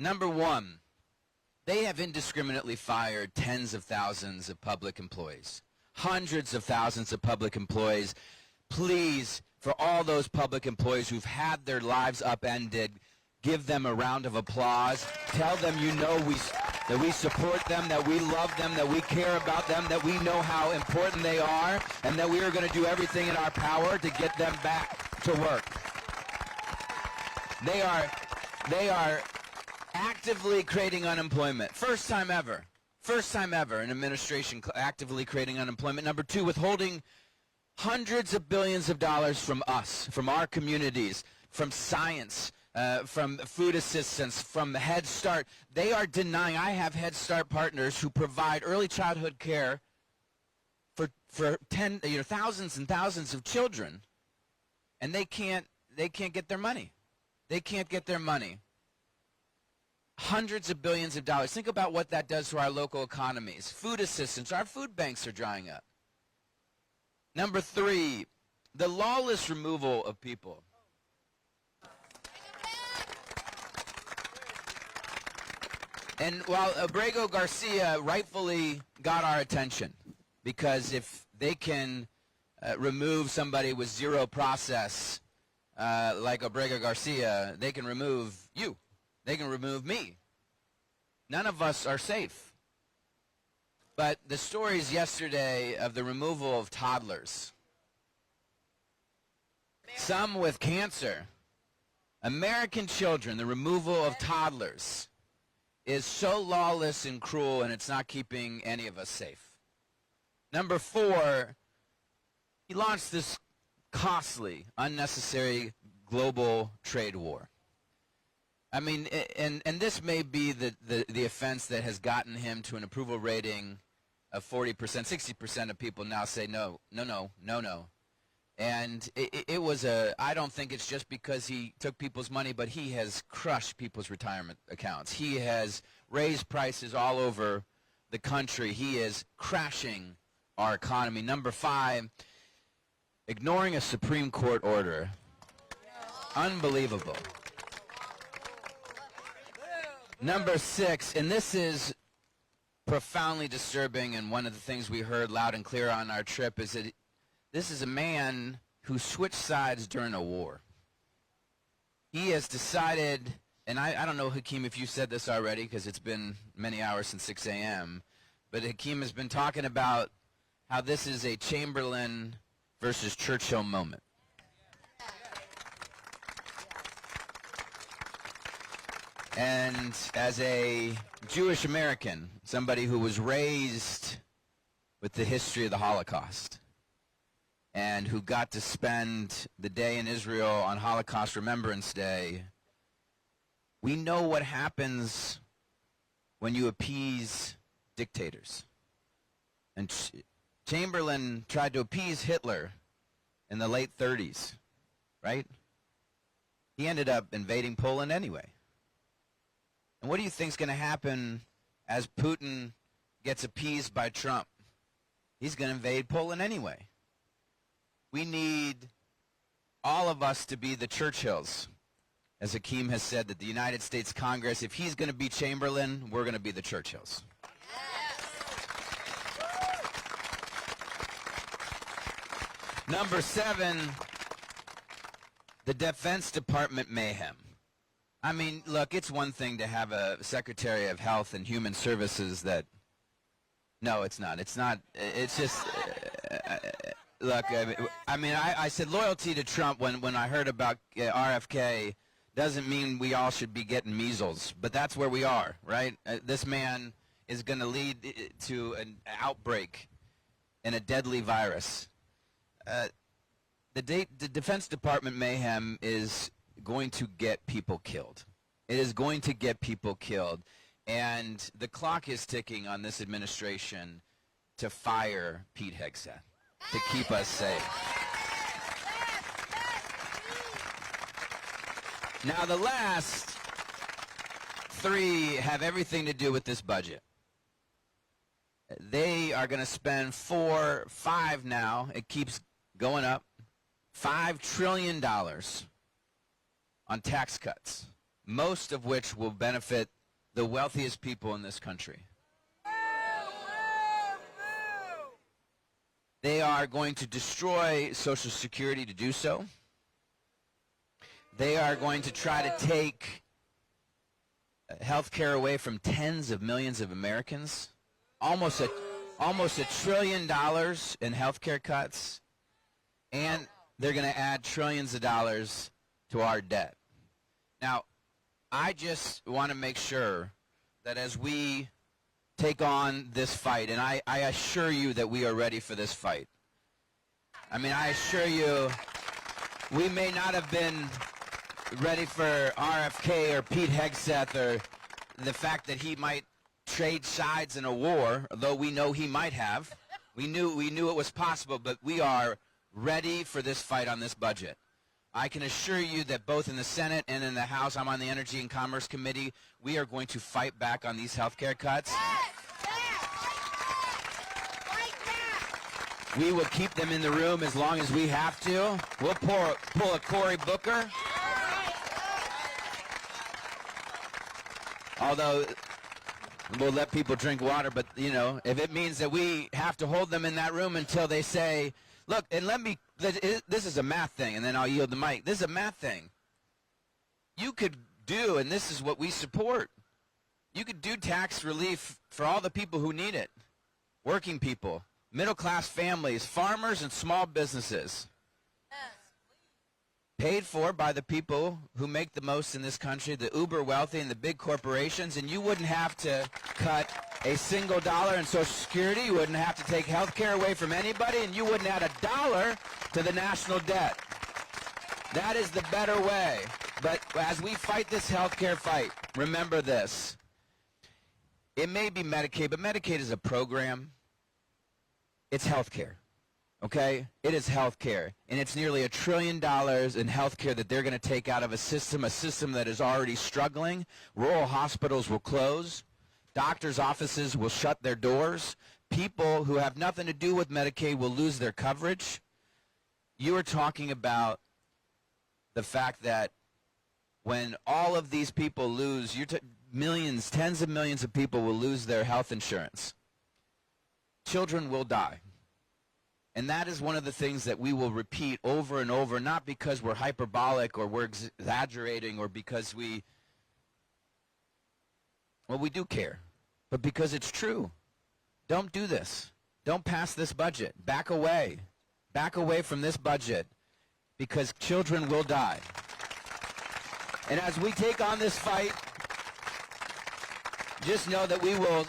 Number one, they have indiscriminately fired tens of thousands of public employees, hundreds of thousands of public employees. Please, for all those public employees who've had their lives upended, give them a round of applause. Tell them that we support them, that we love them, that we care about them, that we know how important they are, and that we are going to do everything in our power to get them back to work. They are actively creating unemployment. First time ever an administration actively creating unemployment. Number two, withholding hundreds of billions of dollars from us, from our communities, from science, from food assistance, from Head Start. They are denying. I have Head Start partners who provide early childhood care for thousands and thousands of children, and they can't get their money. They can't get their money. Hundreds of billions of dollars. Think about what that does to our local economies. Food assistance. Our food banks are drying up. Number three, the lawless removal of people. And while Abrego Garcia rightfully got our attention, because if they can remove somebody with zero process like Abrego Garcia, they can remove you. They can remove me. None of us are safe. But the stories yesterday of the removal of toddlers, some with cancer, American children, the removal of toddlers, is so lawless and cruel, and it's not keeping any of us safe. Number four, he launched this costly, unnecessary global trade war. I mean, and this may be the offense that has gotten him to an approval rating of 40%. 60% of people now say no. And it was I don't think it's just because he took people's money, but he has crushed people's retirement accounts. He has raised prices all over the country. He is crashing our economy. Number 5, ignoring a Supreme Court order. Unbelievable. Number 6, and this is profoundly disturbing, and one of the things we heard loud and clear on our trip is that this is a man who switched sides during a war. He has decided, and I don't know, Hakeem, if you said this already, because it's been many hours since 6 a.m., but Hakeem has been talking about how this is a Chamberlain versus Churchill moment. And as a Jewish American, somebody who was raised with the history of the Holocaust, and who got to spend the day in Israel on Holocaust Remembrance Day, we know what happens when you appease dictators. And Chamberlain tried to appease Hitler in the late 30s, right? He ended up invading Poland anyway. And what do you think is going to happen as Putin gets appeased by Trump? He's going to invade Poland anyway. We need all of us to be the Churchills. As Hakeem has said, that the United States Congress, if he's going to be Chamberlain, we're going to be the Churchills. Number 7, the Defense Department mayhem. I mean, look, it's one thing to have a Secretary of Health and Human Services that, no, it's not. It's not, it's just, look, I said loyalty to Trump when I heard about RFK doesn't mean we all should be getting measles, but that's where we are, right? This man is going to lead to an outbreak and a deadly virus. The Defense Department mayhem is going to get people killed. It is going to get people killed. And the clock is ticking on this administration to fire Pete Hegseth, to keep us safe. Now, the last 3 have everything to do with this budget. They are going to spend 5 now. It keeps going up. $5 trillion on tax cuts, most of which will benefit the wealthiest people in this country. They are going to destroy Social Security to do so. They are going to try to take health care away from tens of millions of Americans. Almost $1 trillion in health care cuts. And they're going to add trillions of dollars to our debt. Now, I just want to make sure that as we take on this fight, and I assure you that we are ready for this fight. I mean, I assure you, we may not have been ready for RFK or Pete Hegseth or the fact that he might trade sides in a war, though we know he might have. We knew it was possible, but we are ready for this fight on this budget. I can assure you that both in the Senate and in the House, I'm on the Energy and Commerce Committee, we are going to fight back on these health care cuts. We will keep them in the room as long as we have to. We'll pull a Cory Booker. Although we'll let people drink water, but, you know, if it means that we have to hold them in that room until they say, look, and this is a math thing, and then I'll yield the mic. This is a math thing. You could do, and this is what we support, you could do tax relief for all the people who need it. Working people, middle-class families, farmers, and small businesses. Paid for by the people who make the most in this country, the uber wealthy and the big corporations, and you wouldn't have to cut a single dollar in Social Security, you wouldn't have to take health care away from anybody, and you wouldn't add a dollar to the national debt. That is the better way. But as we fight this health care fight, remember this. It may be Medicaid, but Medicaid is a program. It's health care. Okay? It is health care. And it's nearly $1 trillion in health care that they're going to take out of a system that is already struggling. Rural hospitals will close. Doctors' offices will shut their doors. People who have nothing to do with Medicaid will lose their coverage. You are talking about the fact that when all of these people lose, millions, tens of millions of people will lose their health insurance. Children will die. And that is one of the things that we will repeat over and over, not because we're hyperbolic or we're exaggerating or because we do care, but because it's true. Don't do this. Don't pass this budget. Back away. Back away from this budget because children will die. And as we take on this fight, just know that we will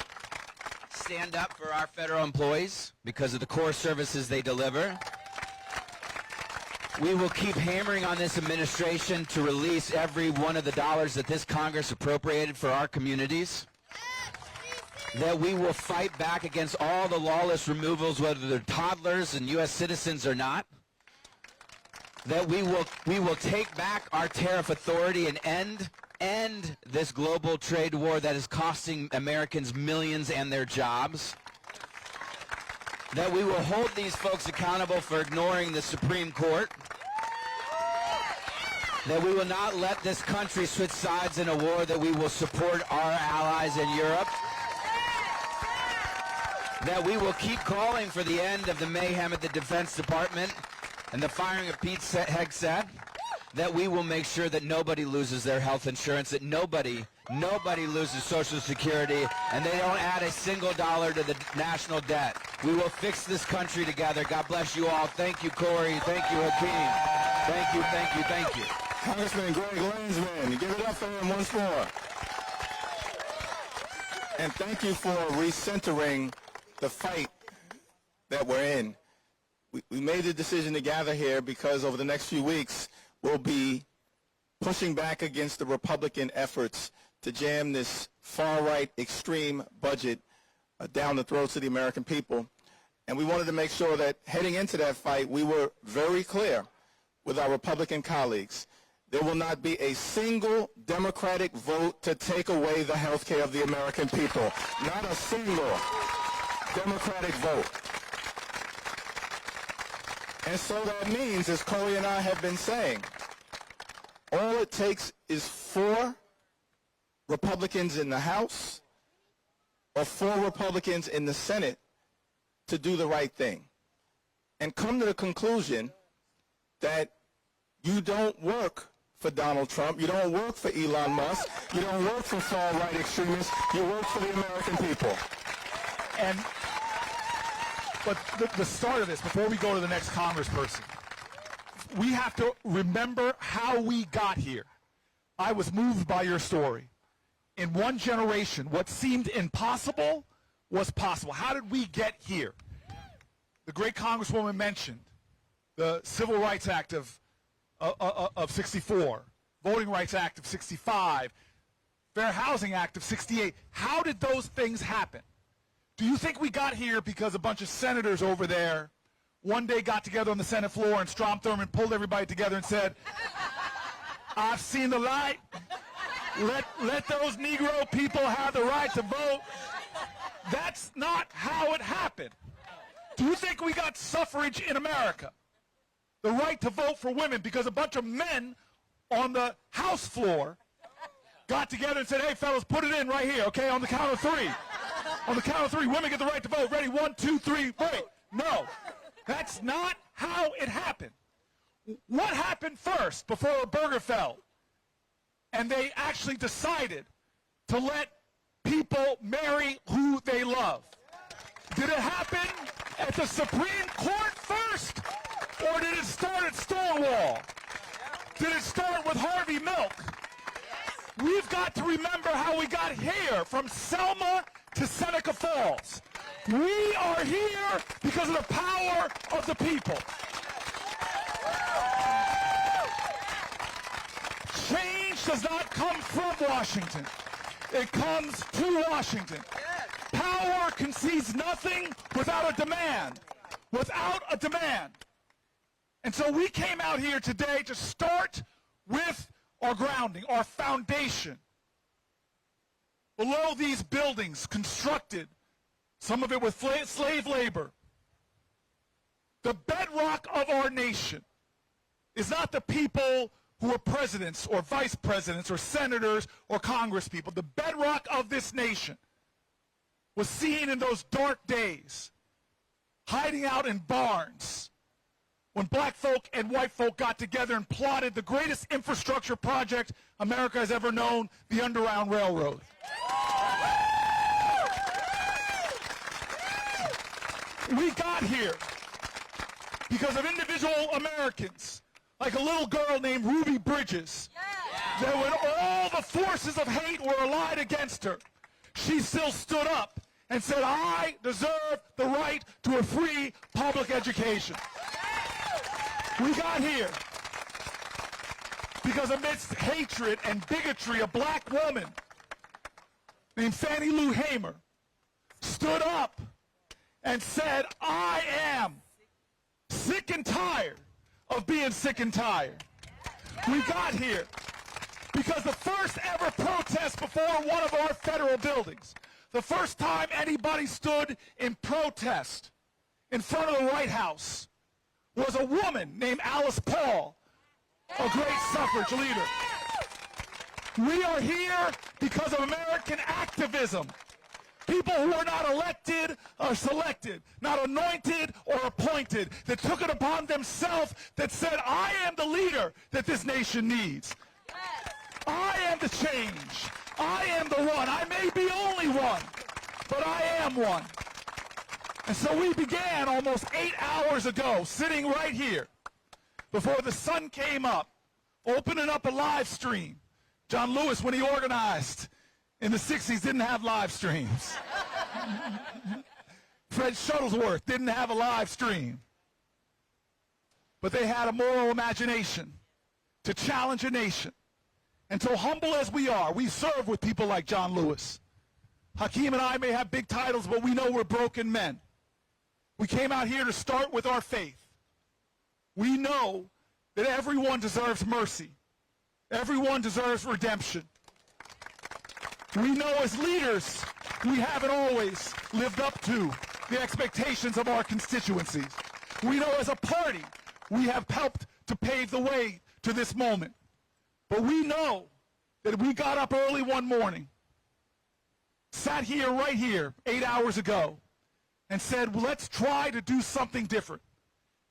stand up for our federal employees because of the core services they deliver. We will keep hammering on this administration to release every one of the dollars that this Congress appropriated for our communities. That we will fight back against all the lawless removals, whether they're toddlers and U.S. citizens or not. That we will take back our tariff authority and end this global trade war that is costing Americans millions and their jobs. That we will hold these folks accountable for ignoring the Supreme Court. That we will not let this country switch sides in a war, that we will support our allies in Europe. That we will keep calling for the end of the mayhem at the Defense Department and the firing of Pete Hegseth. That we will make sure that nobody loses their health insurance, that nobody loses Social Security, and they don't add a single dollar to the national debt. We will fix this country together. God bless you all. Thank you, Cory. Thank you, Hakeem. Thank you, thank you, thank you. Congressman Greg Landsman, give it up for him once more. And thank you for recentering the fight that we're in. We made the decision to gather here because over the next few weeks, we'll be pushing back against the Republican efforts to jam this far-right extreme budget down the throats of the American people. And we wanted to make sure that heading into that fight, we were very clear with our Republican colleagues. There will not be a single Democratic vote to take away the health care of the American people. Not a single Democratic vote. And so that means, as Cory and I have been saying, all it takes is 4 Republicans in the House or 4 Republicans in the Senate to do the right thing and come to the conclusion that you don't work for Donald Trump, you don't work for Elon Musk, you don't work for far-right extremists, you work for the American people. But the start of this, before we go to the next congressperson, we have to remember how we got here. I was moved by your story. In one generation, what seemed impossible was possible. How did we get here? The great Congresswoman mentioned the Civil Rights Act of 64, Voting Rights Act of 65, Fair Housing Act of 68. How did those things happen? Do you think we got here because a bunch of senators over there one day got together on the Senate floor and Strom Thurmond pulled everybody together and said, I've seen the light. Let those Negro people have the right to vote. That's not how it happened. Do you think we got suffrage in America? The right to vote for women because a bunch of men on the House floor got together and said, hey, fellas, put it in right here, okay, on the count of 3. On the count of 3, women get the right to vote. Ready? 1, 2, 3, wait. No, that's not how it happened. What happened first before Obergefell? And they actually decided to let people marry who they love. Did it happen at the Supreme Court first? Or did it start at Stonewall? Did it start with Harvey Milk? We've got to remember how we got here, from Selma to Seneca Falls. We are here because of the power of the people. Change does not come from Washington. It comes to Washington. Power concedes nothing without a demand. Without a demand. And so we came out here today to start with our grounding, our foundation. below these buildings, constructed, some of it with slave labor. The bedrock of our nation is not the people who are presidents or vice presidents or senators or congresspeople. The bedrock of this nation was seen in those dark days, hiding out in barns, when black folk and white folk got together and plotted the greatest infrastructure project America has ever known, the Underground Railroad. We got here because of individual Americans, like a little girl named Ruby Bridges, that when all the forces of hate were allied against her, she still stood up and said, I deserve the right to a free public education. We got here because amidst hatred and bigotry, a black woman named Fannie Lou Hamer stood up and said, I am sick and tired of being sick and tired. We got here because the first ever protest before one of our federal buildings, the first time anybody stood in protest in front of the White House, was a woman named Alice Paul, a great suffrage leader. We are here because of American activism. People who are not elected or selected, not anointed or appointed, that took it upon themselves, that said, I am the leader that this nation needs. I am the change. I am the one. I may be only one, but I am one. And so we began almost 8 hours ago, sitting right here, before the sun came up, opening up a live stream. John Lewis, when he organized in the 60s, didn't have live streams. Fred Shuttlesworth didn't have a live stream. But they had a moral imagination to challenge a nation. And so humble as we are, we serve with people like John Lewis. Hakeem and I may have big titles, but we know we're broken men. We came out here to start with our faith. We know that everyone deserves mercy. Everyone deserves redemption. We know as leaders, we haven't always lived up to the expectations of our constituencies. We know as a party, we have helped to pave the way to this moment. But we know that we got up early one morning, sat here right here 8 hours ago, and said, well, let's try to do something different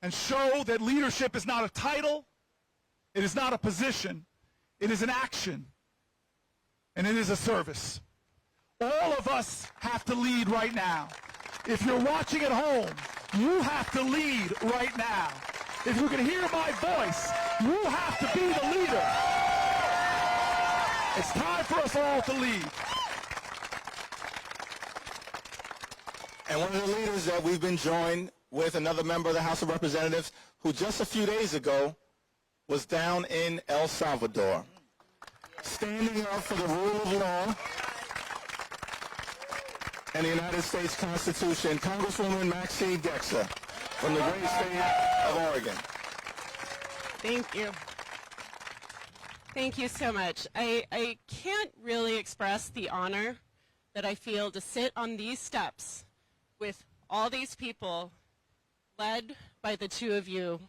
and show that leadership is not a title, it is not a position, it is an action, and it is a service. All of us have to lead right now. If you're watching at home, you have to lead right now. If you can hear my voice, you have to be the leader. It's time for us all to lead. And one of the leaders that we've been joined with, another member of the House of Representatives, who just a few days ago was down in El Salvador, standing up for the rule of law and the United States Constitution, Congresswoman Maxine Dexter from the great state of Oregon. Thank you. Thank you so much. I can't really express the honor that I feel to sit on these steps with all these people led by the two of you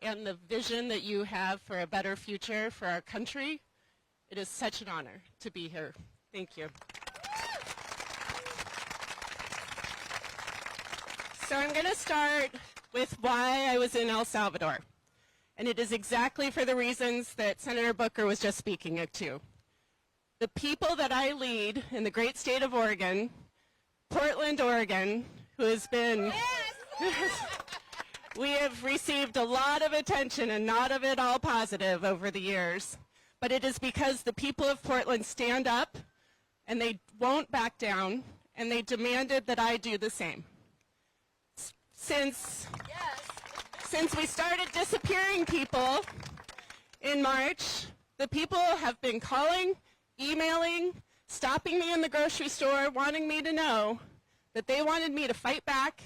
and the vision that you have for a better future for our country. It is such an honor to be here. Thank you. So I'm going to start with why I was in El Salvador. And it is exactly for the reasons that Senator Booker was just speaking to. The people that I lead in the great state of Oregon, Portland, Oregon, who has been, we have received a lot of attention and not of it all positive over the years. But it is because the people of Portland stand up and they won't back down and they demanded that I do the same. Since we started disappearing people in March, the people have been calling, emailing, stopping me in the grocery store, wanting me to know that they wanted me to fight back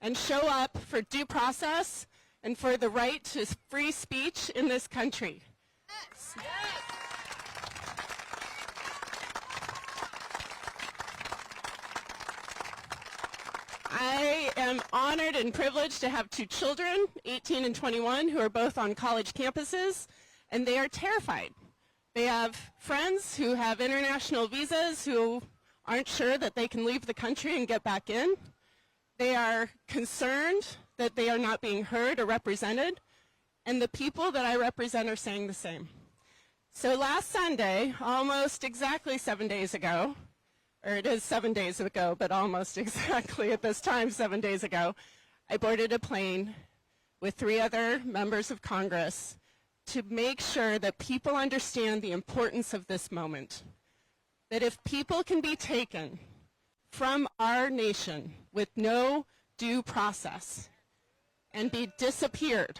and show up for due process and for the right to free speech in this country. I am honored and privileged to have 2 children, 18 and 21, who are both on college campuses, and they are terrified. They have friends who have international visas who aren't sure that they can leave the country and get back in. They are concerned that they are not being heard or represented, and the people that I represent are saying the same. So last Sunday, almost exactly 7 days ago, or it is 7 days ago, but almost exactly at this time 7 days ago, I boarded a plane with 3 other members of Congress to make sure that people understand the importance of this moment. That if people can be taken from our nation with no due process and be disappeared,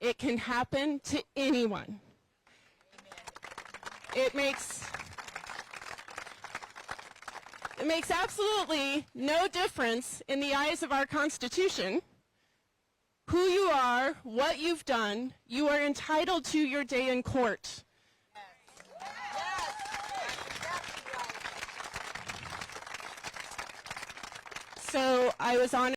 it can happen to anyone. It makes absolutely no difference in the eyes of our Constitution who you are, what you've done. You are entitled to your day in court. So I was honored